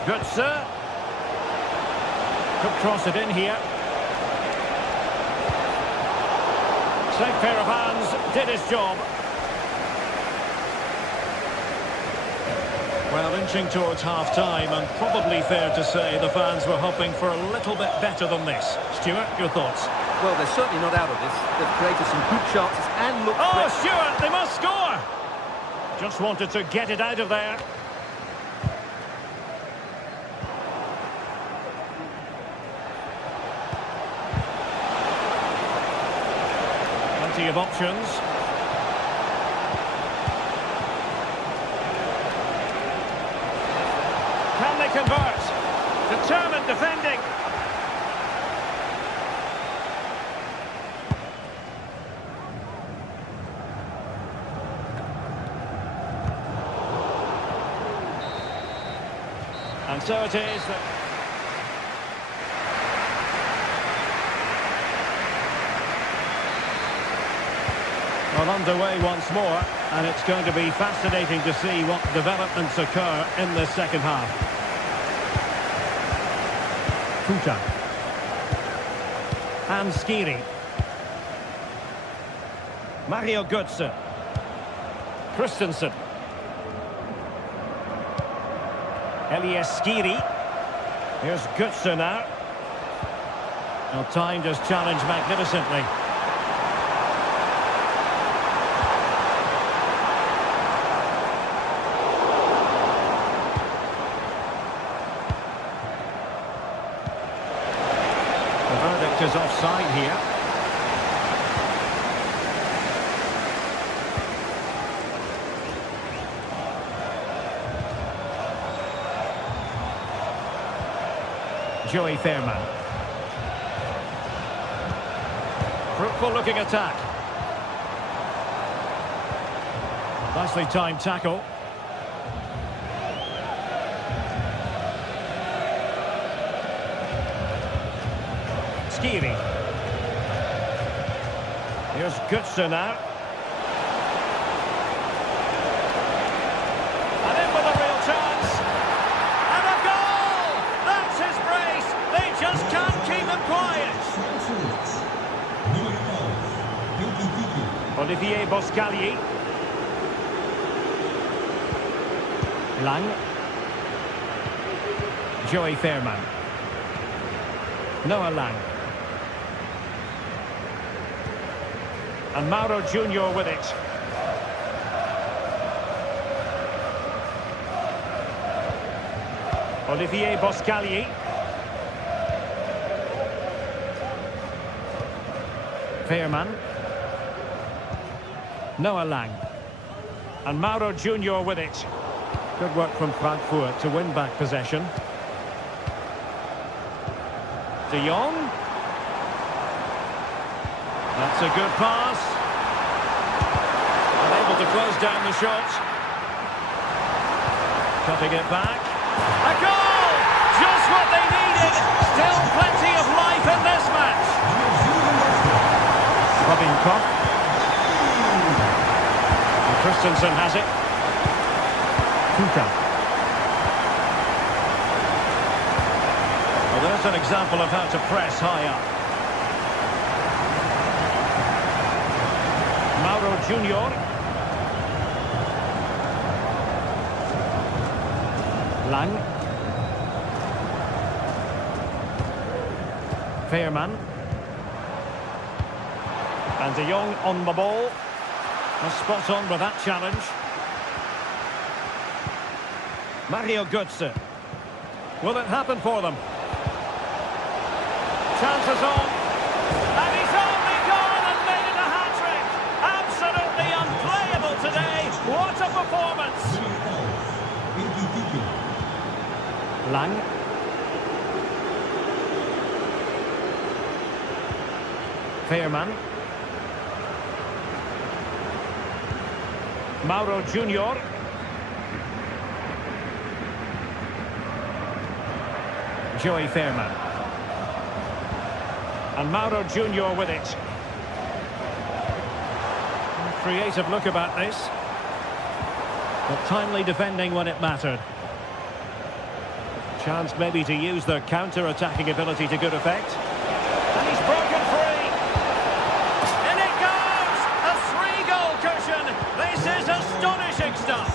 Good, sir. Could cross it in here. Safe pair of hands, did his job. Well, inching towards half-time, and probably fair to say the fans were hoping for a little bit better than this. Stuart, your thoughts? Well, they're certainly not out of this. They've created some good chances and looked... Oh, Stuart, they must score! Just wanted to get it out of there. Plenty of options. Can they convert? Determined defending. And so it is that... Well, underway once more, and it's going to be fascinating to see what developments occur in the second half. Kuta. And Skiri. Mario Götze. Christensen. Elias Skiri. Here's Götze now. Well, timed his challenge magnificently. Is offside here. Joey Fairman. Fruitful looking attack. Nicely timed tackle. Skiri. Here's Götze now. And in with a real chance. And a goal! That's his brace. They just can't keep him quiet. Olivier Boscagli. Lang. Joey Fairman. Noah Lang. And Mauro Junior with it. Olivier Boscagli. Fairman. Noah Lang. And Mauro Junior with it. Good work from Frankfurt to win back possession. De Jong. That's a good pass. Unable to close down the shot. Cutting it back. A goal! Just what they needed. Still plenty of life in this match. Robin Koch. And Christensen has it. Kuta. Here's an example of how to press high up. Mauro Junior. Lang. Veerman. And De Jong on the ball. And spot on with that challenge. Mario Götze. Will it happen for them? Chances on. And he's only gone and made it a hat-trick. Absolutely unplayable today. What a performance. Lang. Veerman. Mauro Junior. Joey Veerman. And Mauro Junior with it. Creative look about this. But timely defending when it mattered. Chance maybe to use their counter-attacking ability to good effect. And he's broken free. In it goes! A 3-goal cushion. This is astonishing stuff.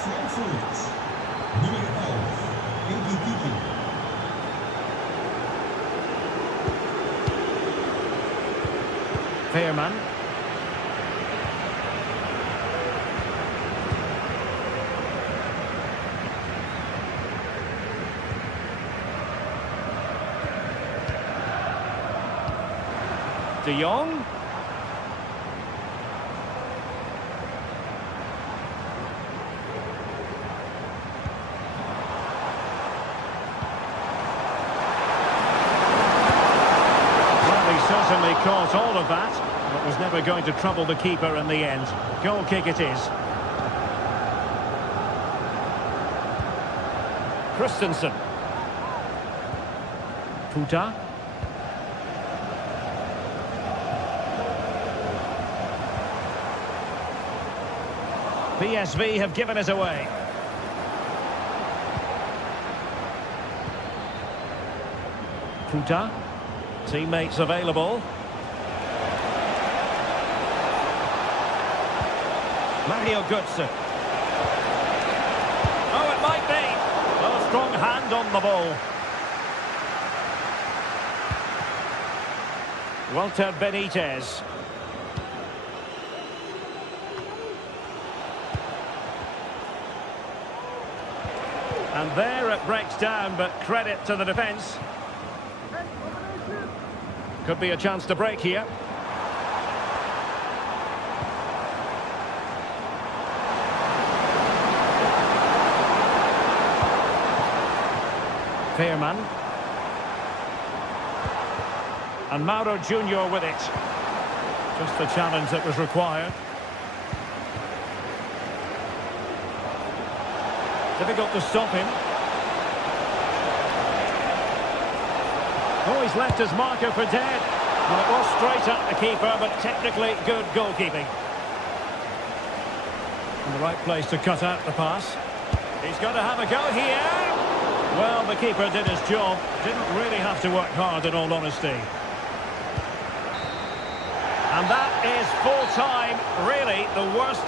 Veerman. De Jong. Certainly caught all of that, but was never going to trouble the keeper in the end. Goal kick it is. Christensen. Puta. PSV have given it away. Puta. Teammates available. Mario Götze. Oh, it might be. A strong hand on the ball. Walter Benitez. And there it breaks down, but credit to the defence. Could be a chance to break here. Veerman. And Mauro Junior with it. Just the challenge that was required. Difficult to stop him. Oh, he's left his marker for dead. Well, it was straight at the keeper, but technically good goalkeeping. In the right place to cut out the pass. He's going to have a go here. Well, the keeper did his job. Didn't really have to work hard, in all honesty. And that is full time. Really, the worst.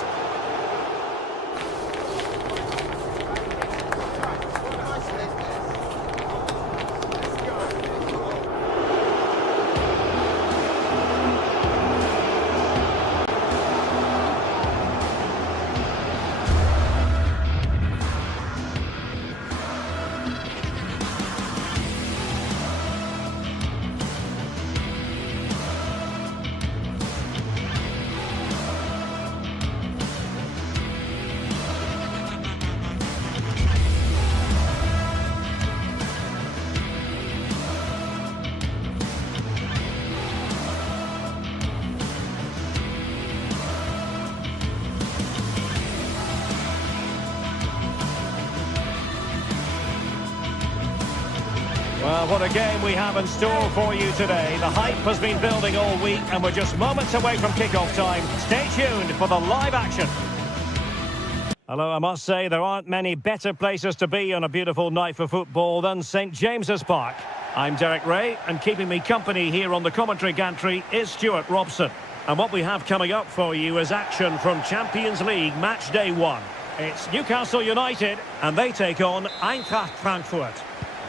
Well, what a game we have in store for you today. The hype has been building all week and we're just moments away from kick-off time. Stay tuned for the live action. Although I must say there aren't many better places to be on a beautiful night for football than St James's Park. I'm Derek Ray, and keeping me company here on the commentary gantry is Stuart Robson. And what we have coming up for you is action from Champions League match day 1. It's Newcastle United, and they take on Eintracht Frankfurt.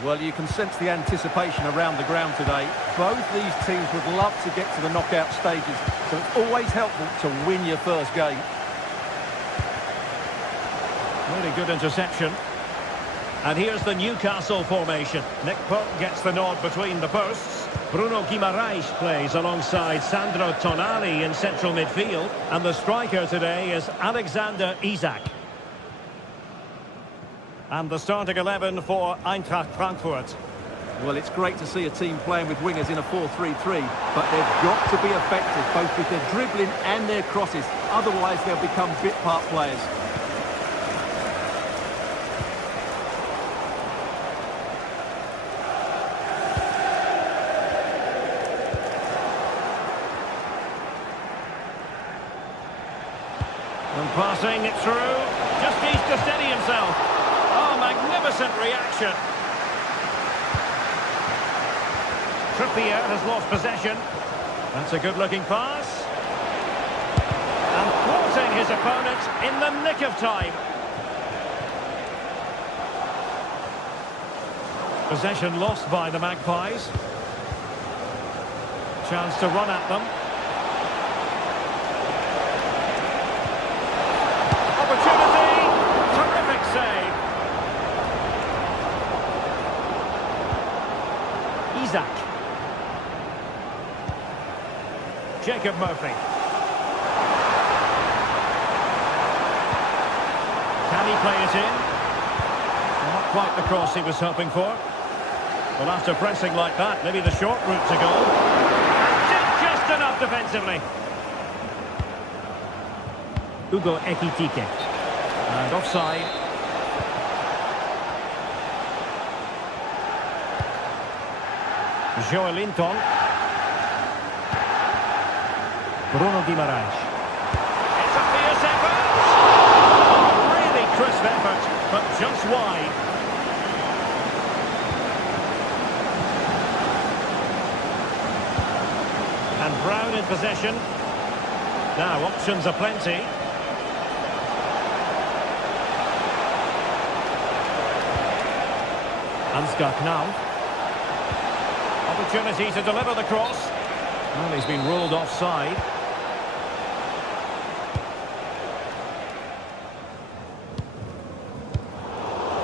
Well, you can sense the anticipation around the ground today. Both these teams would love to get to the knockout stages, so it's always helpful to win your first game. Really good interception. And here's the Newcastle formation. Nick Pope gets the nod between the posts. Bruno Guimaraes plays alongside Sandro Tonali in central midfield. And the striker today is Alexander Isak. And the starting 11 for Eintracht Frankfurt. Well, it's great to see a team playing with wingers in a 4-3-3, but they've got to be effective, both with their dribbling and their crosses. Otherwise, they'll become bit-part players. And passing it through, just needs to steady himself. Oh, magnificent reaction. Trippier has lost possession. That's a good-looking pass. And thwarting his opponent in the nick of time. Possession lost by the Magpies. Chance to run at them. Opportunity! Terrific save. Isak. Jacob Murphy. Can he play it in? Well, not quite the cross he was hoping for. Well, after pressing like that, maybe the short route to goal. And just enough defensively. Hugo Ekitike. And offside. Joelinton. Bruno Guimaraes. It's a fierce effort. Oh, really crisp effort, but just wide. And Brown in possession. Now options are plenty. Ansgar Knau. Opportunity to deliver the cross. Well, he's been ruled offside.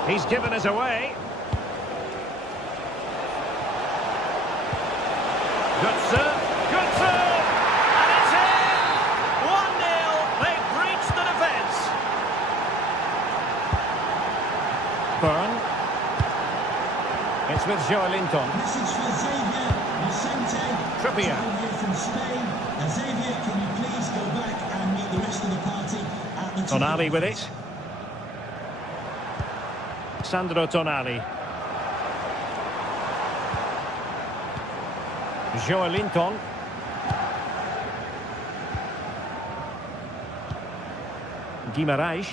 He's given us away. Good serve. Good serve. And it's in. 1-0. They've breached the defence. Byrne. It's with Joelinton. Message for Xavier Vicente. Trippier. From Spain. And Xavier, can you please go back and meet the rest of the party at the Tonali with it. Sandro Tonali. Joelinton. Guimaraes.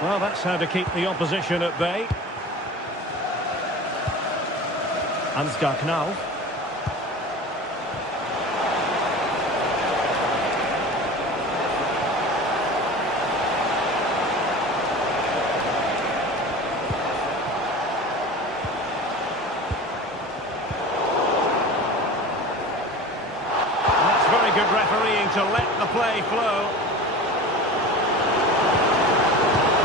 Well, that's how to keep the opposition at bay. Ansgar Knau. That's very good refereeing to let the play flow.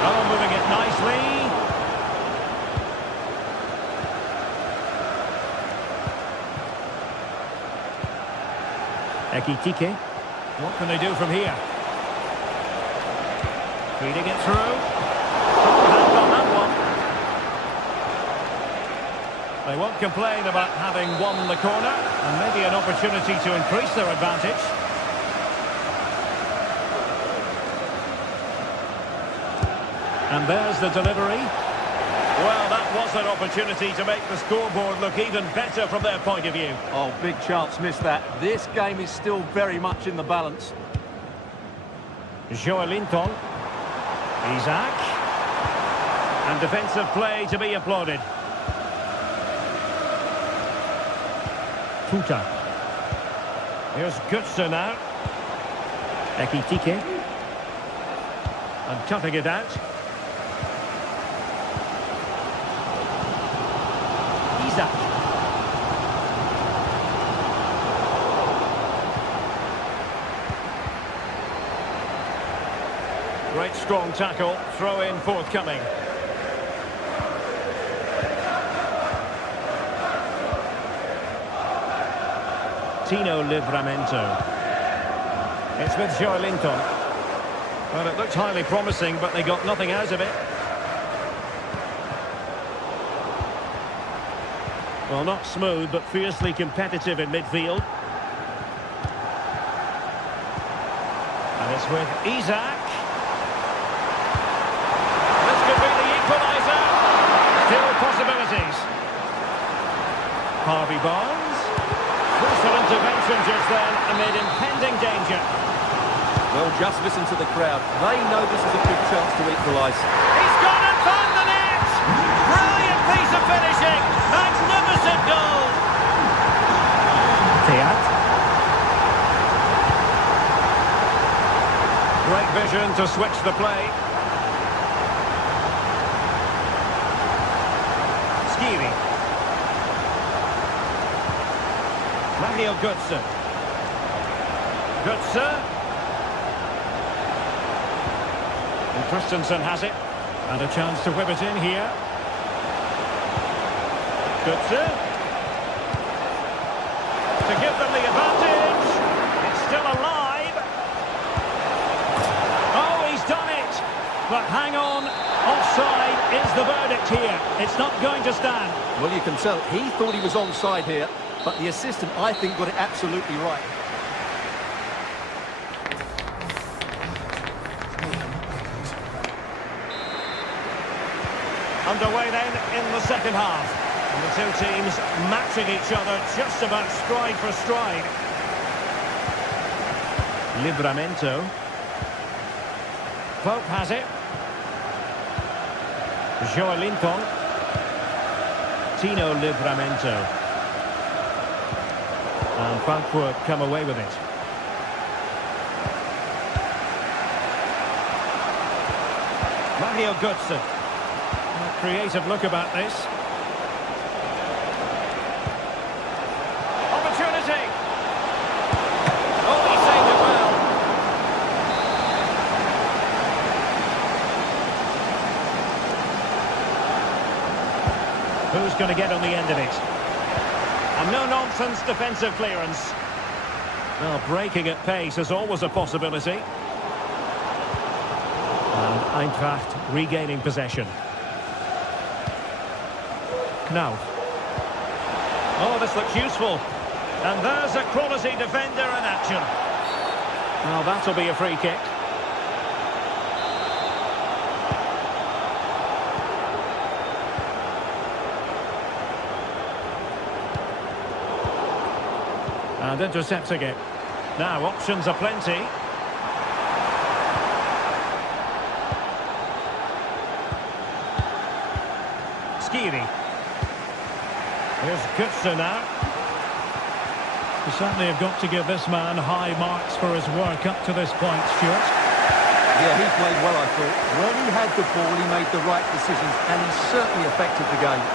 Oh, moving it nicely. Ekitike. What can they do from here? Feeding it through. Hand on that one. They won't complain about having won the corner, and maybe an opportunity to increase their advantage. And there's the delivery. Well, that was an opportunity to make the scoreboard look even better from their point of view. Oh, big chance missed that. This game is still very much in the balance. Joelinton. Isaac. And defensive play to be applauded. Tuta. Here's Götze now. Ekitike. And cutting it out. Isaac. Great strong tackle. Throw in forthcoming. Tino Livramento. It's with Joelinton. Well, it looked highly promising, but they got nothing out of it. Well, not smooth, but fiercely competitive in midfield. And it's with Isaac. This could be the equaliser. Still possibilities. Harvey Barnes. Crucial intervention just then amid impending danger. Well, just listen to the crowd. They know this is a good chance to equalise. He's gone and found the net! Brilliant piece of finishing! Magnificent goal! Fiat. Great vision to switch the play. Skiri. Mario Götze. Götze. And Christensen has it. And a chance to whip it in here. Götze. To give them the advantage. It's still alive. Oh, he's done it. But hang on. Offside is the verdict here. It's not going to stand. Well, you can tell he thought he was onside here, but the assistant, I think, got it absolutely right. Underway then in the second half. And the two teams matching each other just about stride for stride. Livramento. Pope has it. Joelinton. Tino Livramento. And Frankfurt come away with it. Mario Götze. A creative look about this. Opportunity. Oh, he saved it well. Who's going to get on the end of it? And no-nonsense defensive clearance. Well, breaking at pace is always a possibility. And Eintracht regaining possession. Now. Oh, this looks useful. And there's a quality defender in action. Well, that'll be a free kick. And intercepting it. Now, options are plenty. Skiri. Here's Götze now. You certainly have got to give this man high marks for his work up to this point, Stuart. Yeah, he played well, I thought. When he had the ball, he made the right decisions, and he certainly affected the game.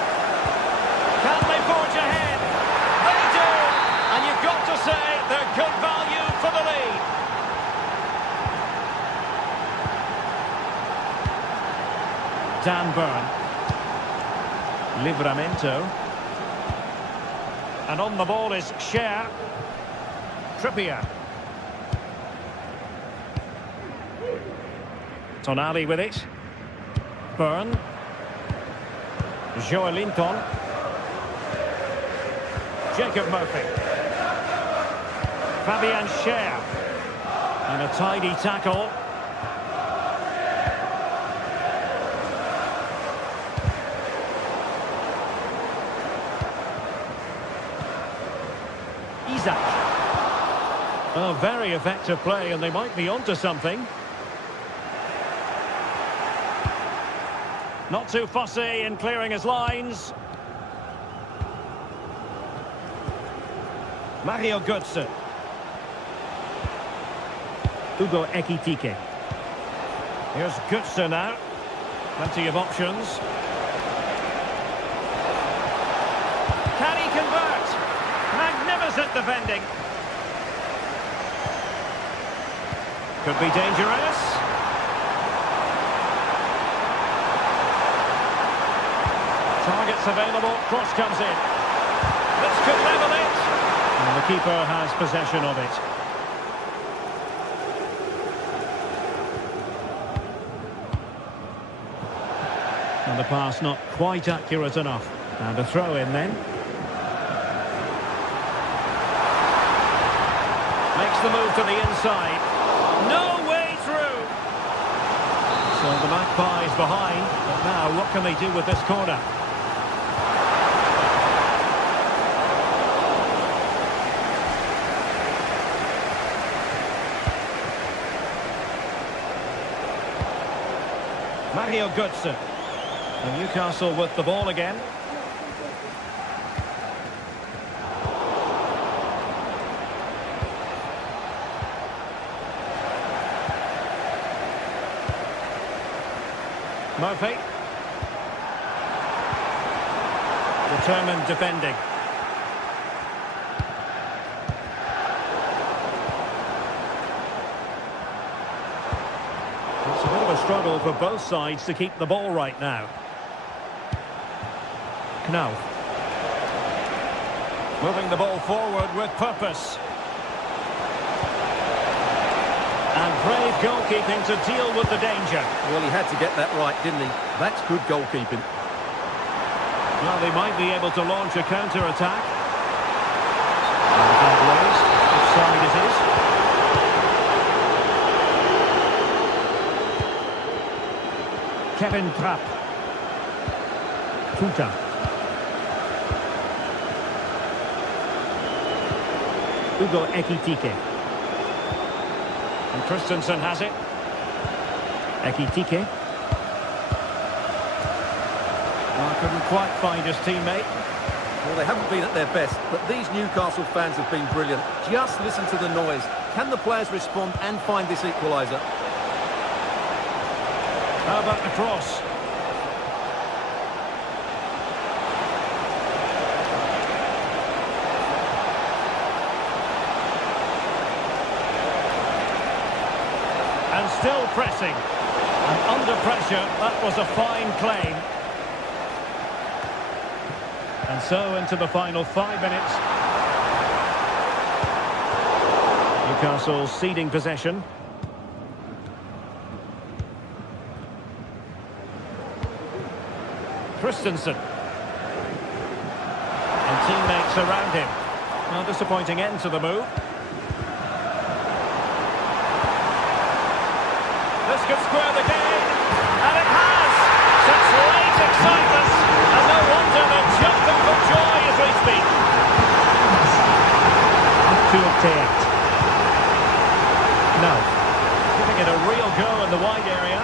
Can they forge ahead? They do! And you've got to say they're good value for the lead. Dan Burn. Livramento. And on the ball is Scher. Trippier. Tonali with it. Burn. Joelinton. Jacob Murphy. Fabian Scher. And a tidy tackle. Isaac. Oh, very effective play, and they might be onto something. Not too fussy in clearing his lines. Mario Götze. Hugo Ekitike. Here's Götze now. Plenty of options. Can he convert? Magnificent defending. Could be dangerous. Targets available. Cross comes in. This could level it. And the keeper has possession of it. And the pass not quite accurate enough. And a throw in then. Makes the move to the inside. No way through. So the Magpies behind. But now what can they do with this corner? Mario Götze. And Newcastle with the ball again. Murphy. Determined defending. It's a bit of a struggle for both sides to keep the ball right now. Knauf. Moving the ball forward with purpose. And brave goalkeeping to deal with the danger. Well, he had to get that right, didn't he? That's good goalkeeping. Well, they might be able to launch a counter-attack. Which side it is. Kevin Trapp. Tuta. Hugo Ekitike. And Christensen has it. Ekitike. Well, couldn't quite find his teammate. Well, they haven't been at their best, but these Newcastle fans have been brilliant. Just listen to the noise. Can the players respond and find this equaliser? How about the cross? And still pressing. And under pressure, that was a fine claim. And so into the final 5 minutes. Newcastle ceding possession. Christensen. And teammates around him. Well, disappointing end to the move. This could square the game. And it has! Such late excitement. And no wonder they're jumping for joy as we speak. No. Giving it a real go in the wide area.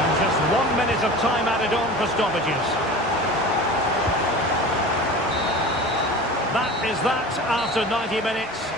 And just 1 minute of time added on for stoppages. That is that after 90 minutes.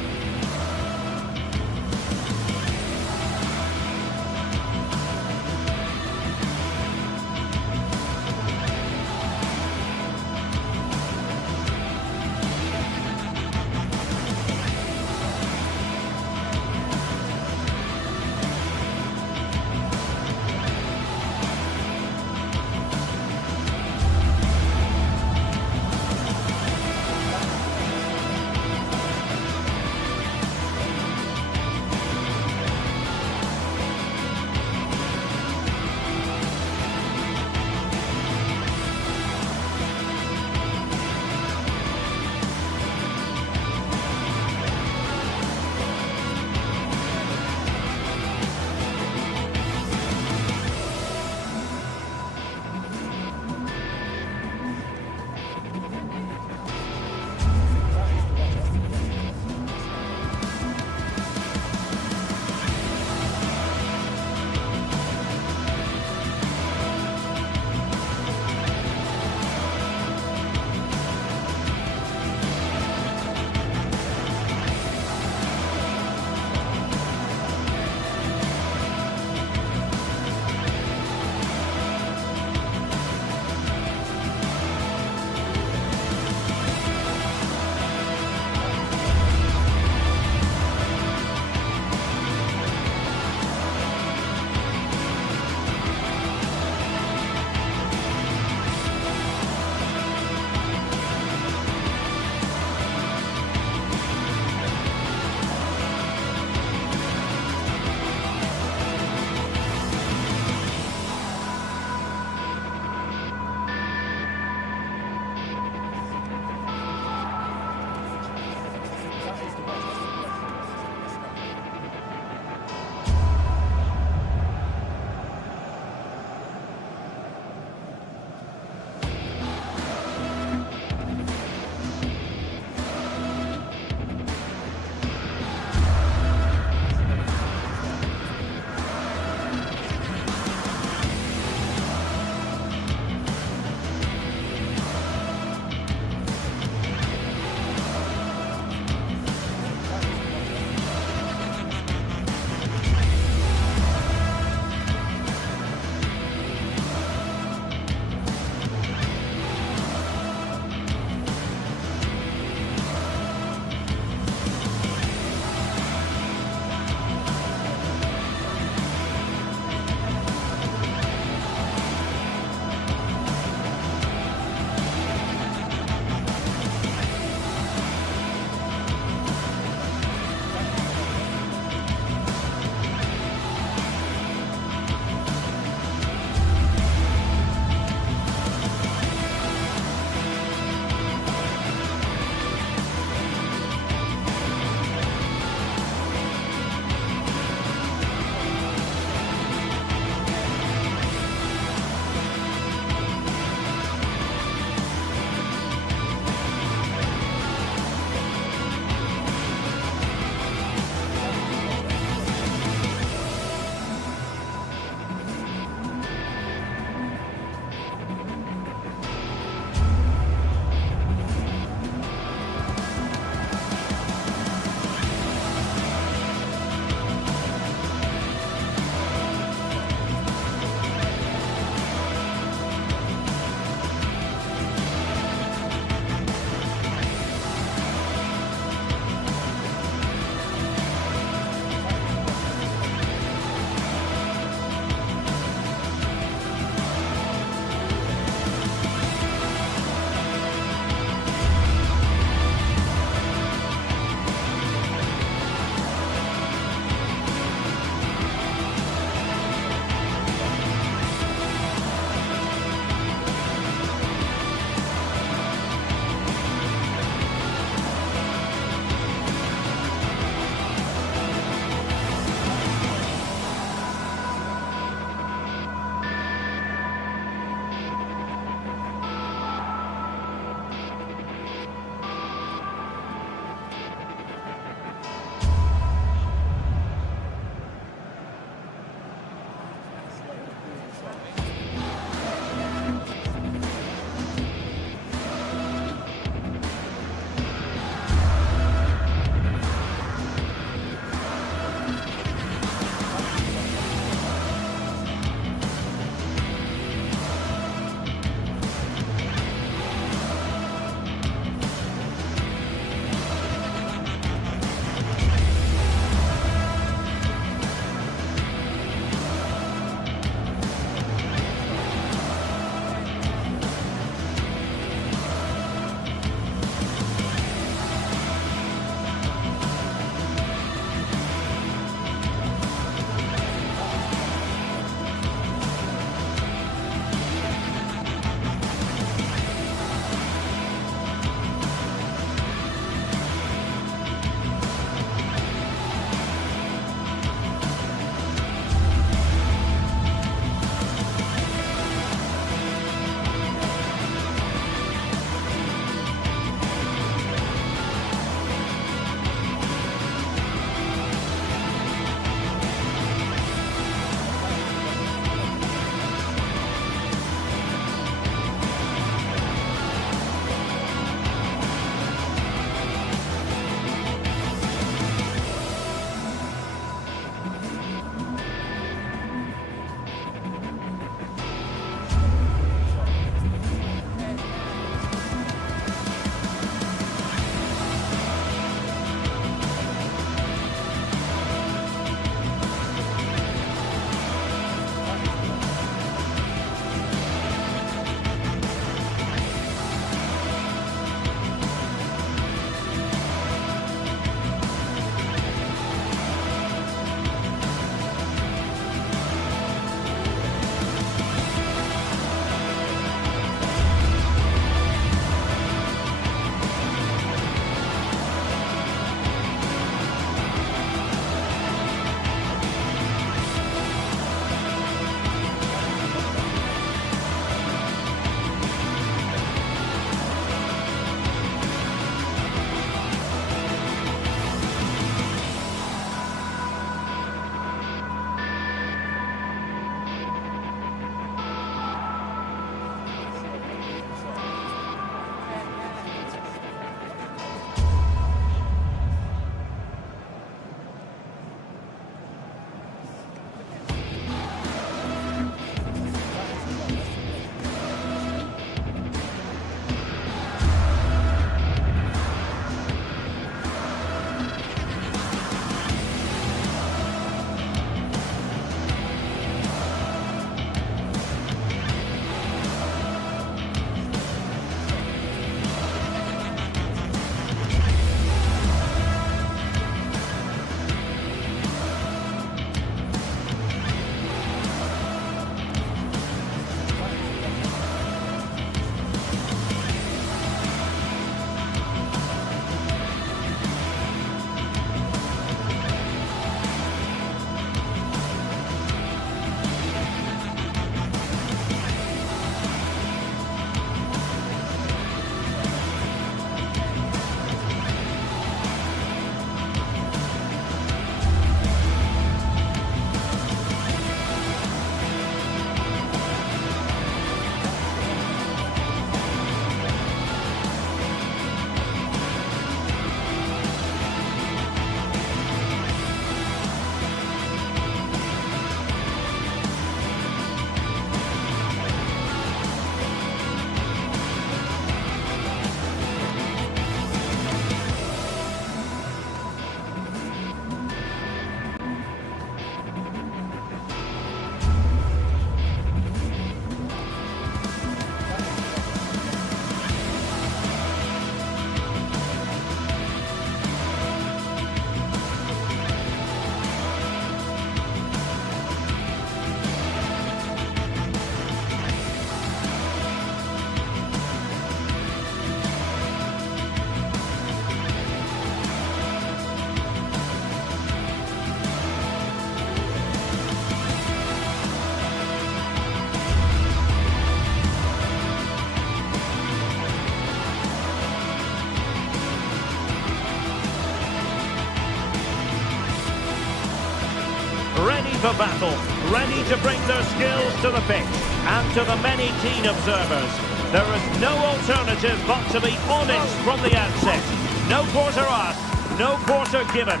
the battle, ready to bring their skills to the pitch. And to the many keen observers, there is no alternative but to be honest from the outset. No quarter asked, no quarter given.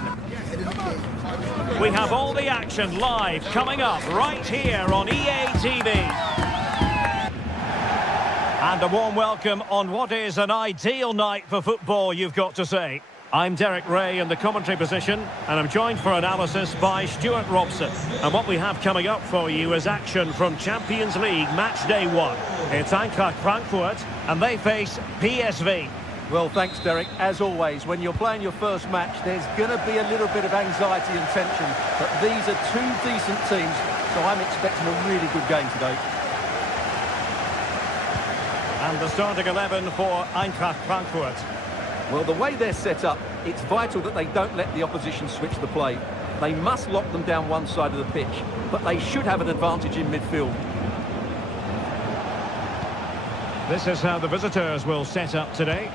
We have all the action live coming up right here on EA TV. And a warm welcome on what is an ideal night for football, you've got to say. I'm Derek Ray in the commentary position, and I'm joined for analysis by Stuart Robson. And what we have coming up for you is action from Champions League match day 1. It's Eintracht Frankfurt, and they face PSV. Well, thanks, Derek. As always, when you're playing your first match, there's going to be a little bit of anxiety and tension. But these are two decent teams, so I'm expecting a really good game today. And the starting 11 for Eintracht Frankfurt. Well, the way they're set up, it's vital that they don't let the opposition switch the play. They must lock them down one side of the pitch, but they should have an advantage in midfield. This is how the visitors will set up today.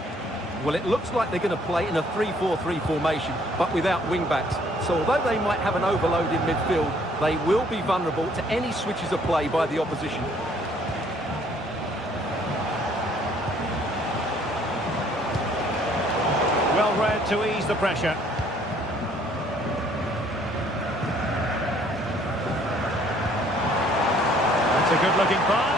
Well, it looks like they're going to play in a 3-4-3 formation, but without wing-backs. So although they might have an overload in midfield, they will be vulnerable to any switches of play by the opposition. Well read to ease the pressure. That's a good-looking pass.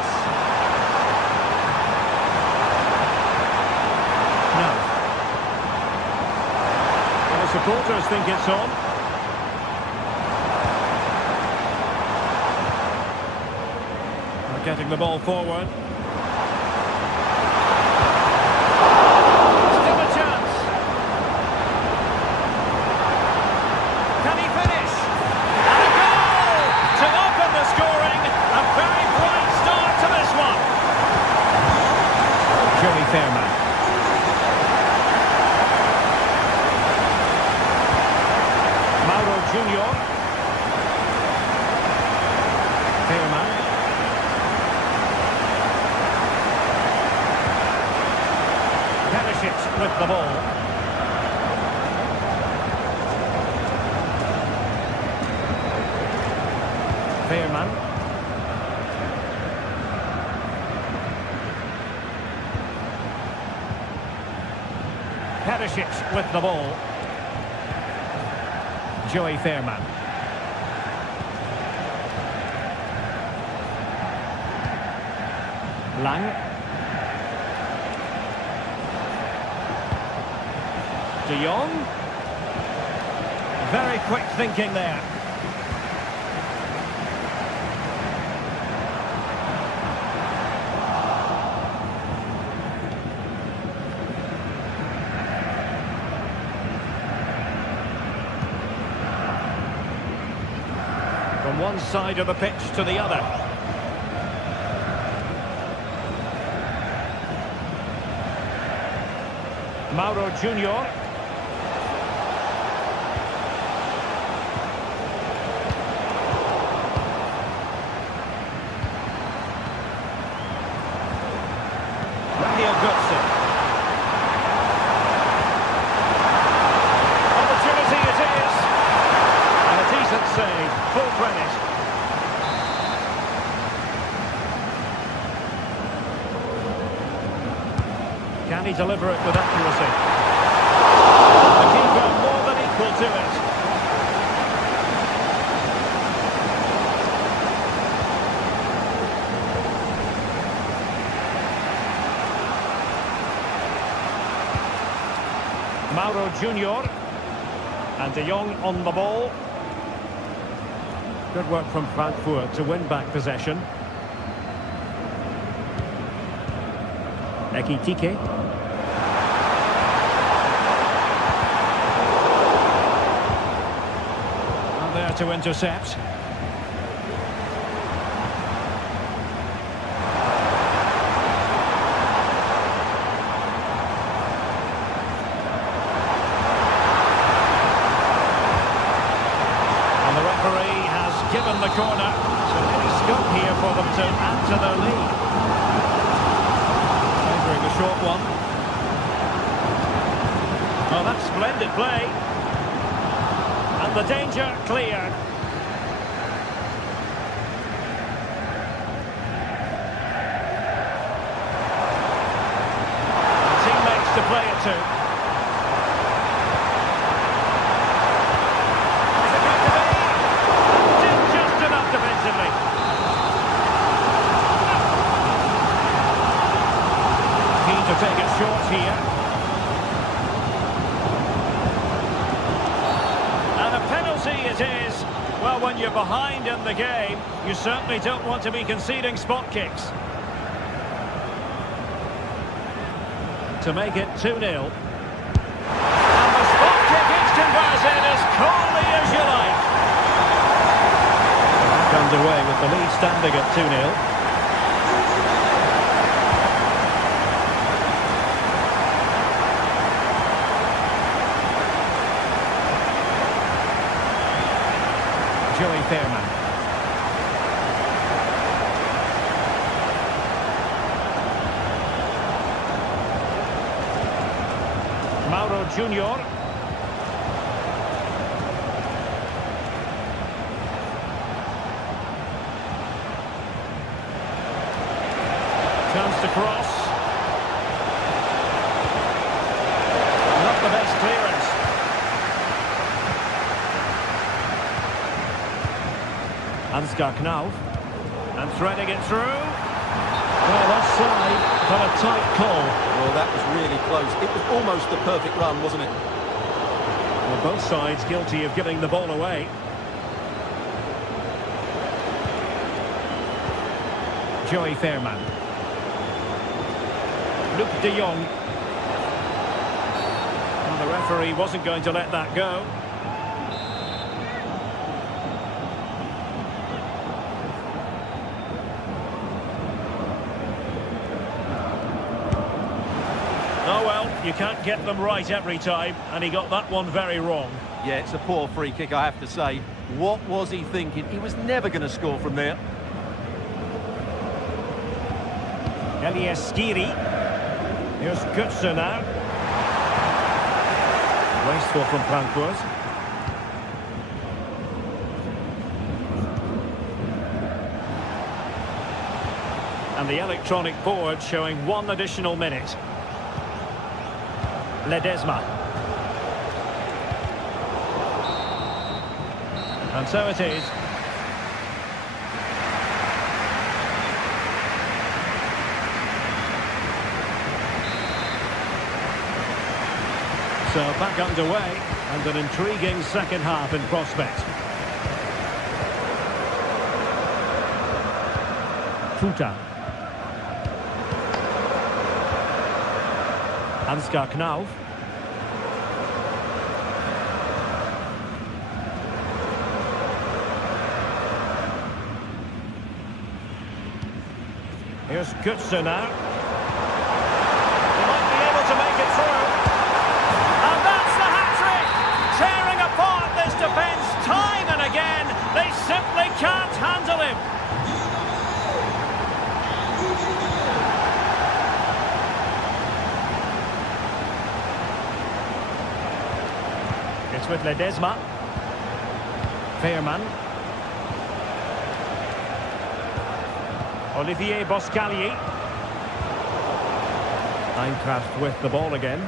Supporters think it's on. They're getting the ball forward. Still a chance. Can he finish? And a goal to open the scoring. A very bright start to this one. Joey Fairman. Junior. Fairman. Perisic with the ball. Fairman. Perisic with the ball. Joey Fairman. Lang. De Jong. Very quick thinking there. From one side of the pitch to the other. Mauro Junior. Daniel Götze. Opportunity it is. And a decent save. Full credit. Can he deliver it with accuracy? The keeper more than equal to it. Mauro Junior. And De Jong on the ball. Good work from Frankfurt to win back possession. Ekitike. And there to intercept. And the referee has given the corner. So any scope here for them to add to their lead. A short one. Oh, that's splendid play. And the danger cleared. play it to. Is it going to be? Did just enough defensively. Keen to take it short here. And a penalty it is. Well, when you're behind in the game, you certainly don't want to be conceding spot kicks. To make it 2-0. And the spot kick is converted as calmly as you like. Back underway with the lead standing at 2-0. Joey Fairman. Mauro Junior. Chance to cross. Not the best clearance. Ansgar Knauf, and threading it through. Well, offside, but a tight call. Well, that was really close. It was almost the perfect run, wasn't it? Well, both sides guilty of giving the ball away. Joey Fairman. Luc de Jong. Well, the referee wasn't going to let that go. Oh well, you can't get them right every time, and he got that one very wrong. Yeah, it's a poor free kick, I have to say. What was he thinking? He was never going to score from there. Elias Skiri. Here's Götze now. Wasteful from Frankfurt. And the electronic board showing 1 additional minute. Ledesma. And so it is. So back underway, and an intriguing second half in prospect. Tuta. Ansgar Knauf. Here's Götze now. He might be able to make it through. And that's the hat-trick! Tearing apart this defence time and again. They simply can't handle him. It's with Ledesma. Fairman. Olivier Boscagli. Eintracht with the ball again.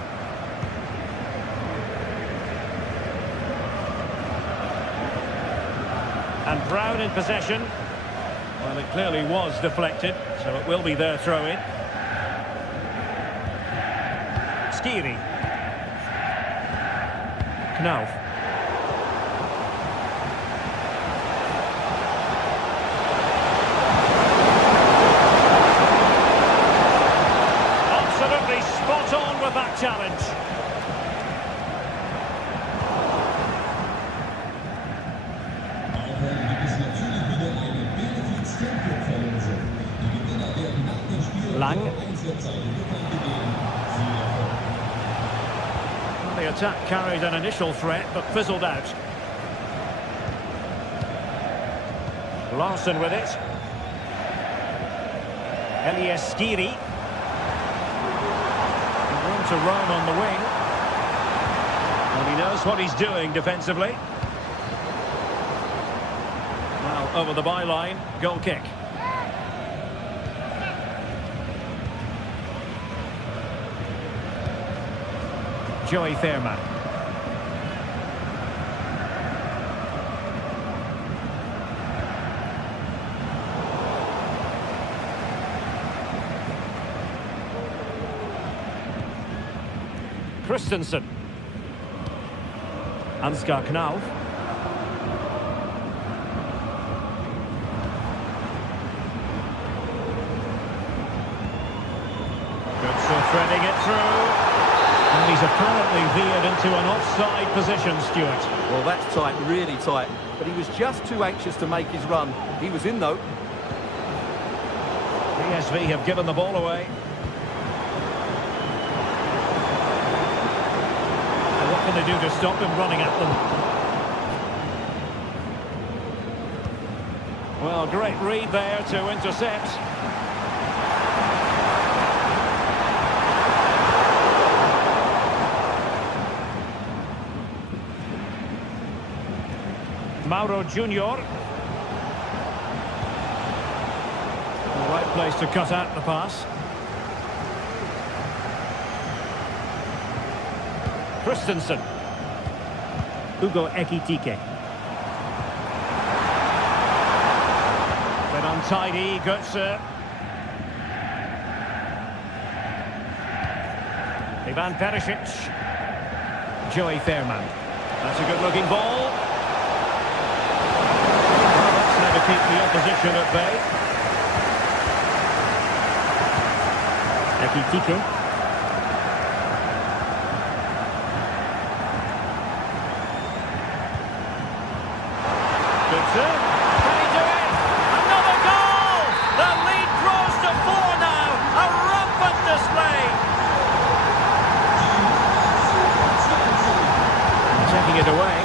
And Brown in possession. Well, it clearly was deflected, so it will be their throw-in. Skiri. Knauf. Absolutely spot on with that challenge. Lang. The attack carried an initial threat, but fizzled out. Larson with it. Elias Skiri. Room to roam on the wing. And he knows what he's doing defensively. Now over the byline, goal kick. Joey Fairman. Christensen. Ansgar Knauf. Threading it through. And he's apparently veered into an offside position, Stuart. Well, that's tight, really tight. But he was just too anxious to make his run. He was in, though. PSV have given the ball away. And what can they do to stop him running at them? Well, great read there to intercept. Mauro Junior. The right place to cut out the pass. Christensen. Hugo Ekitike. Bit untidy, Götze. Ivan Perisic. Joey Fairman. That's a good-looking ball. To keep the opposition at bay. Ekitike. Götze. Can he do it? Another goal! The lead grows to 4 now. A rampant display. Taking it away.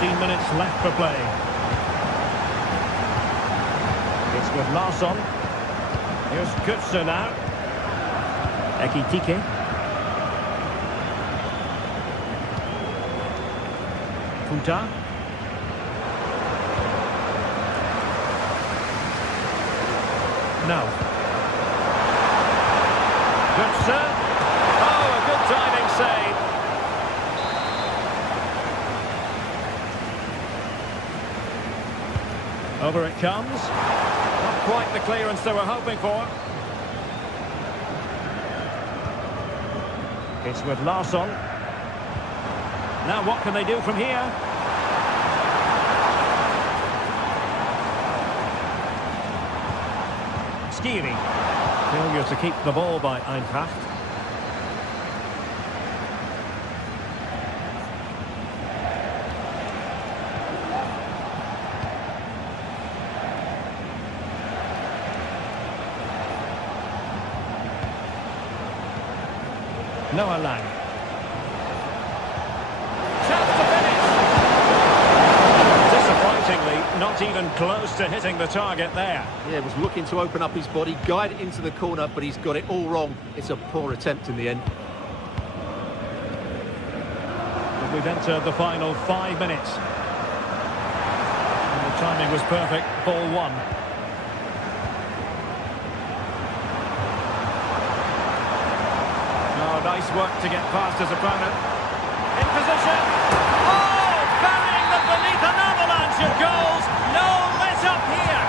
15 minutes left for play. It's with Larsson. Here's Götze now. Ekitike. Futa. Now. Götze. Oh, a good diving save. Over it comes. Not quite the clearance they were hoping for. It's with Larsson. Now what can they do from here? Skiri. Failure to keep the ball by Eintracht. Noah Lang. Chance to finish. Disappointingly, not even close to hitting the target there. Yeah, was looking to open up his body, guide it into the corner, but he's got it all wrong. It's a poor attempt in the end. And we've entered the final 5 minutes. And the timing was perfect. Ball 1. Nice work to get past his opponent. In position. Oh, burying them beneath an avalanche of goals. No let up here.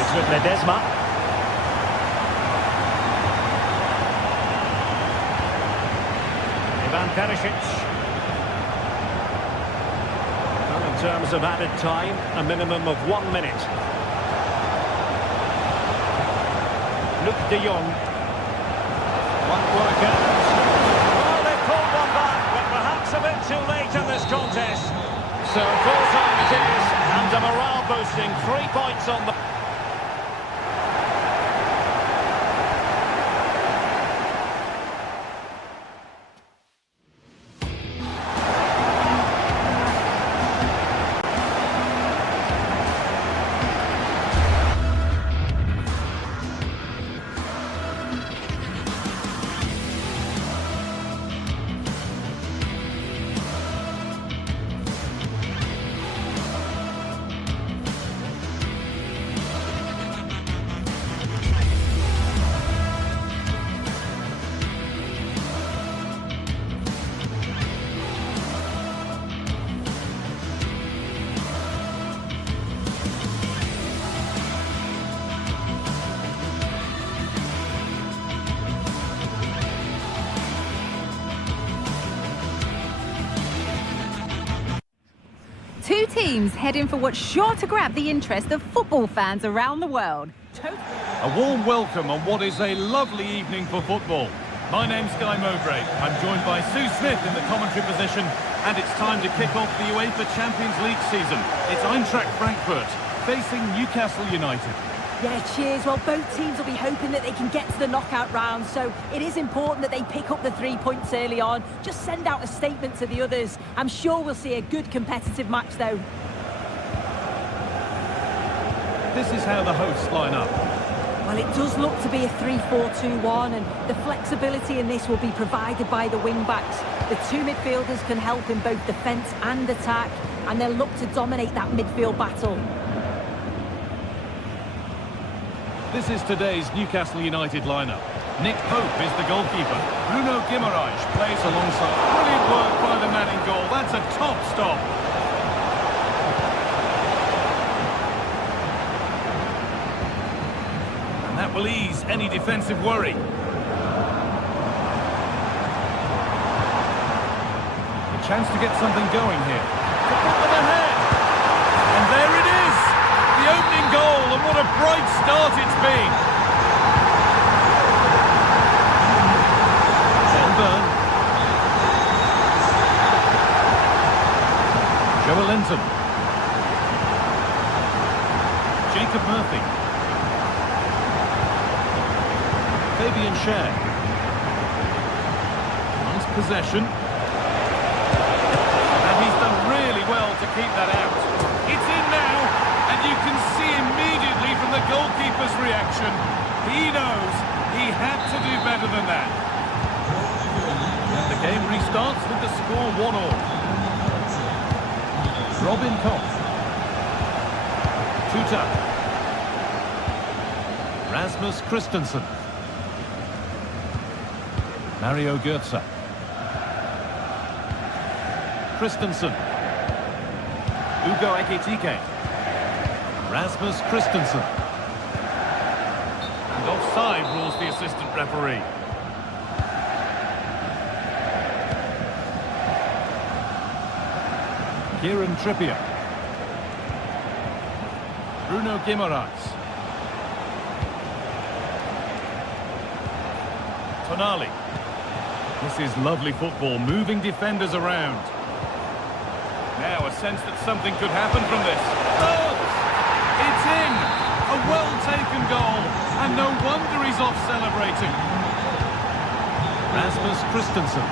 It's with Ledesma. Ivan Perisic. Well, in terms of added time, a minimum of 1 minute. Luc de Jong. Won't work out. Well, they pulled one back, but perhaps a bit too late in this contest. So full time it is, and a morale boosting 3 points on the... teams heading for what's sure to grab the interest of football fans around the world. A warm welcome on what is a lovely evening for football. My name's Guy Mowbray. I'm joined by Sue Smith in the commentary position, and it's time to kick off the UEFA Champions League season. It's Eintracht Frankfurt facing Newcastle United. Yeah, cheers. Well, both teams will be hoping that they can get to the knockout round, so it is important that they pick up the 3 points early on. Just send out a statement to the others. I'm sure we'll see a good competitive match, though. This is how the hosts line up. Well, it does look to be a 3-4-2-1, and the flexibility in this will be provided by the wing-backs. The two midfielders can help in both defence and attack, and they'll look to dominate that midfield battle. This is today's Newcastle United lineup. Nick Pope is the goalkeeper. Bruno Guimaraes plays alongside. Brilliant work by the man in goal. That's a top stop. And that will ease any defensive worry. A chance to get something going here. To put them ahead. And there it is. The opening goal, and what a bright start it's been. Burn. Joelinton. Jacob Murphy. Fabian Schär. Nice possession. And he's done really well to keep that out. It's in now, and you can see immediately from the goalkeeper's reaction, he knows he had to do better than that. And the game restarts with the score 1-1. Robin Koch. Tuta. Rasmus Christensen. Mario Götze. Christensen. Ugo Ekitike. Rasmus Christensen. And offside rules the assistant referee. Kieran Trippier. Bruno Guimaraes. Tonali. This is lovely football, moving defenders around. Now a sense that something could happen from this. Oh! It's in! A well-taken goal, and no wonder he's off celebrating. Rasmus Christensen.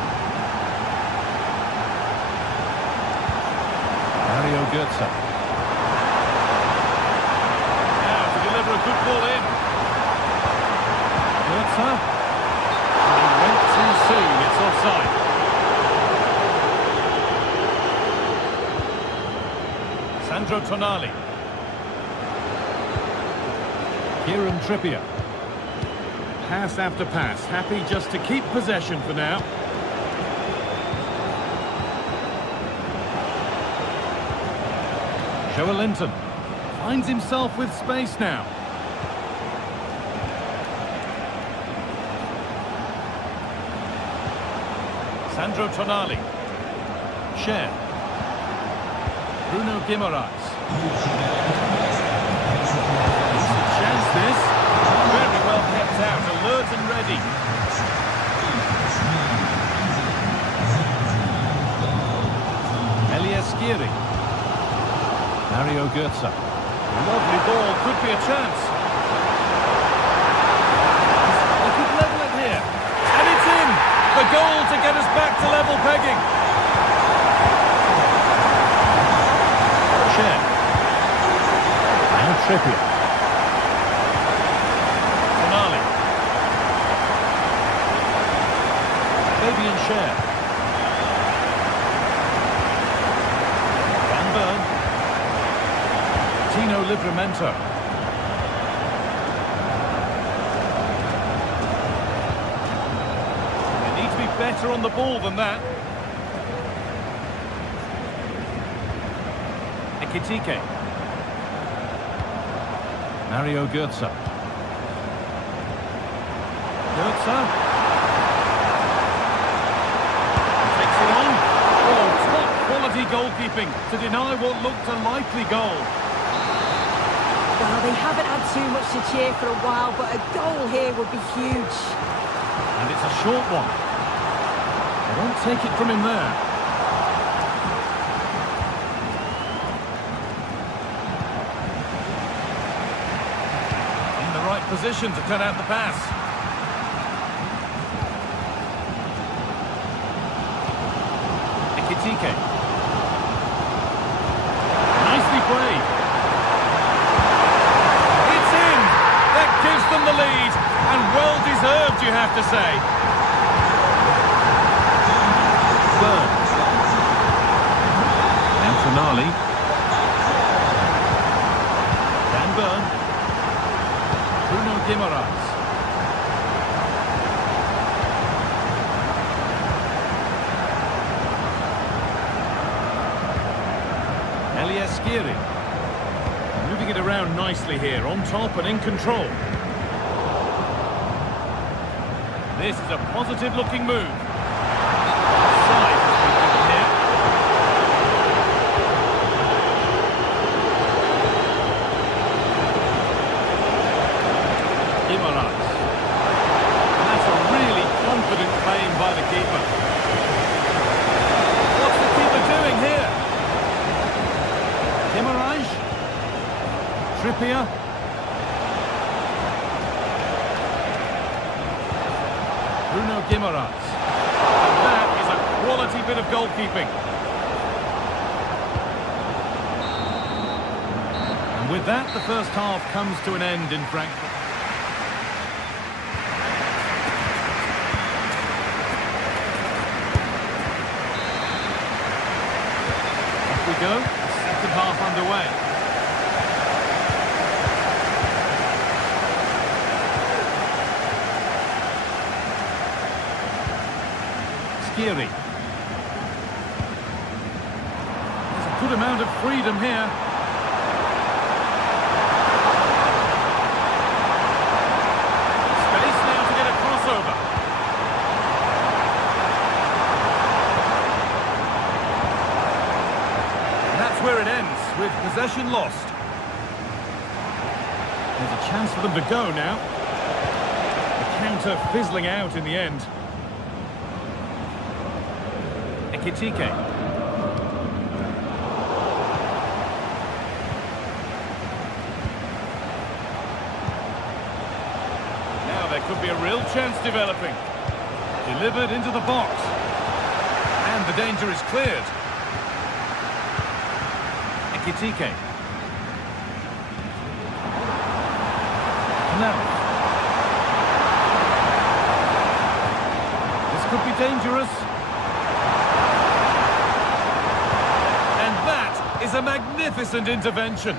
Mario Götze. Now to deliver a good ball in. Götze. He went too soon, it's offside. Sandro Tonali. Kieran Trippier. Pass after pass, happy just to keep possession for now. Joelinton finds himself with space now. Sandro Tonali. Schär. Bruno Guimaraes. Decent chance this. Very well kept out, alert and ready. Elias Skiri. Mario Götze. Lovely ball, could be a chance. They could level it here. And it's in! The goal to get us back to level pegging. Schär. Now Trippier. Tonali. Fabian Schär. Van Bern. Tino Livramento. They need to be better on the ball than that. Ekitike. Mario Götze. Götze. Takes it on. Oh, top quality goalkeeping to deny what looked a likely goal. Well, they haven't had too much to cheer for a while, but a goal here would be huge. And it's a short one. They won't take it from him there. In the right position to cut out the pass. Ekitike. Nicely played. It's in! That gives them the lead, and well deserved, you have to say. Burns. Now Tonali. Dan Burn. Bruno Guimaraes. Skiri. Moving it around nicely here, on top and in control. This is a positive-looking move. Offside has been given here. Guimaraes. And that's a really confident claim by the keeper. What's the keeper doing here? Guimaraes, Trippier, Bruno Guimaraes. That is a quality bit of goalkeeping. And with that, the first half comes to an end in Frankfurt. Off we go. Second half underway. Skiri. There's a good amount of freedom here. Space now to get a crossover. Where it ends, with possession lost. There's a chance for them to go now. The counter fizzling out in the end. Ekitike. Now there could be a real chance developing. Delivered into the box. And the danger is cleared. Ekitike. Now. This could be dangerous. And that is a magnificent intervention.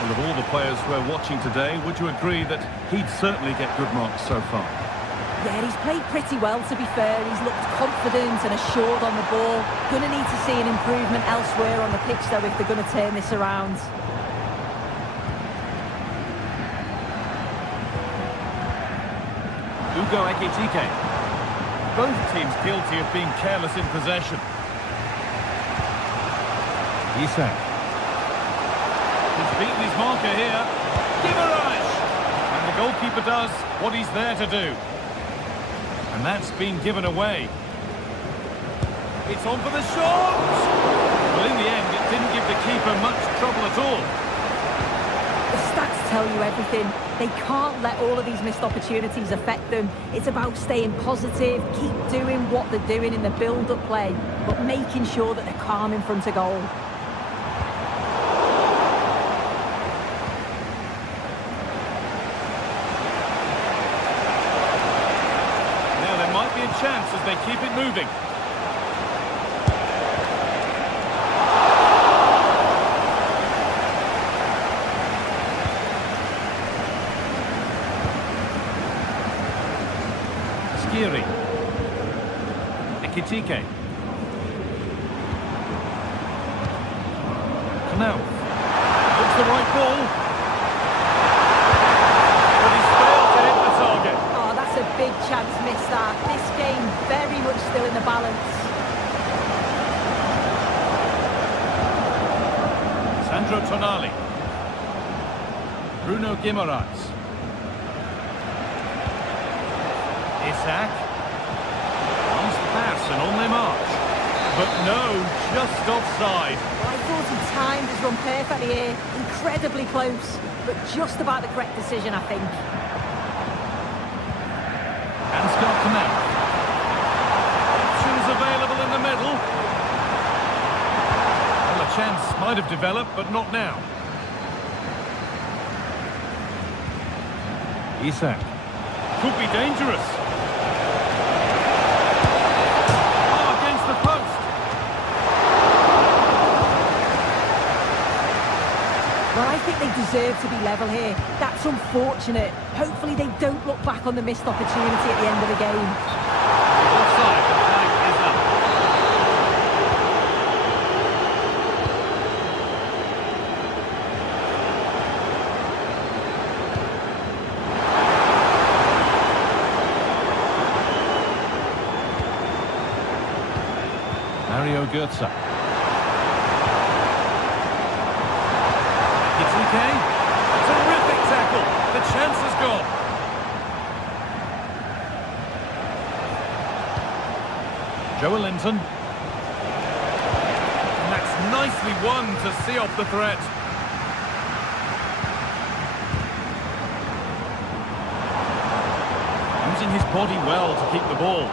Well, of all the players who are watching today, would you agree that he'd certainly get good marks so far? Yeah, he's played pretty well, to be fair. He's looked confident and assured on the ball. Going to need to see an improvement elsewhere on the pitch, though, if they're going to turn this around. Ugo Ekitike. Both teams guilty of being careless in possession. Isak. He's beaten his marker here. Guimaraes! And the goalkeeper does what he's there to do. And that's been given away. It's on for the shot! Well, in the end, it didn't give the keeper much trouble at all. The stats tell you everything. They can't let all of these missed opportunities affect them. It's about staying positive, keep doing what they're doing in the build-up play, but making sure that they're calm in front of goal. Chance as they keep it moving. Skiri. Ekitike. Now, looks the right ball. But he's failed to hit the target. Oh, that's a big chance missed that. This game very much still in the balance. Sandro Tonali. Bruno Guimaraes. Isak. Nice pass and on they march. But no, just offside. Well, I thought he timed his run perfectly here. Incredibly close, but just about the correct decision, I think. And Scott Connect. Options available in the middle. Well, a chance might have developed, but not now. Isak. Could be dangerous. Oh, against the post. Well, I think they deserve to be level here. That's unfortunate. Hopefully they don't look back on the missed opportunity at the end of the game. Offside, the flag is up. Mario Götze. Terrific tackle. The chance is gone. Joelinton. And that's nicely won to see off the threat. Using his body well to keep the ball.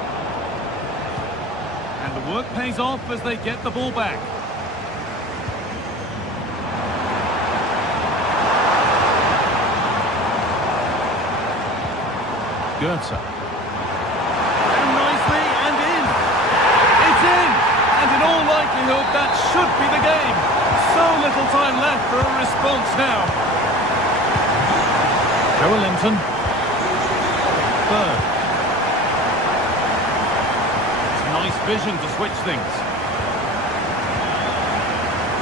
And the work pays off as they get the ball back. Götze. And nicely, and in. It's in! And in all likelihood, that should be the game. So little time left for a response now. Joelinton. Third. It's nice vision to switch things.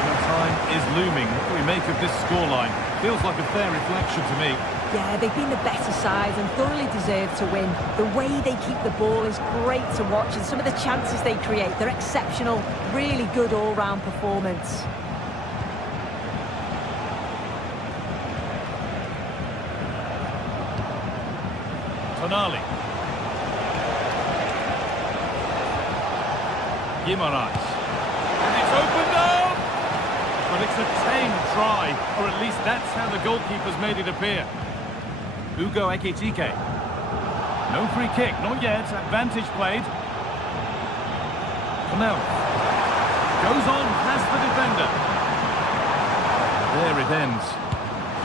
The time is looming. What do we make of this scoreline? Feels like a fair reflection to me. Yeah, they've been the better side and thoroughly deserve to win. The way they keep the ball is great to watch, and some of the chances they create, they're exceptional. Really good all-round performance. Tonali. Guimaraes. And it's opened up! But it's a tame try, or at least that's how the goalkeeper's made it appear. Hugo Ekitike. No free kick, not yet. Advantage played. Canel. Goes on past the defender. There it ends.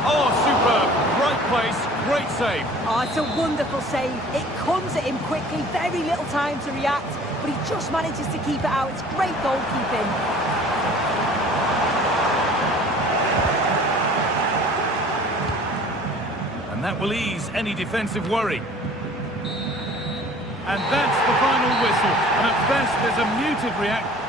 Oh, superb. Right place, great save. Oh, it's a wonderful save. It comes at him quickly, very little time to react, but he just manages to keep it out. It's great goalkeeping. That will ease any defensive worry. And that's the final whistle. And at best, there's a muted reaction.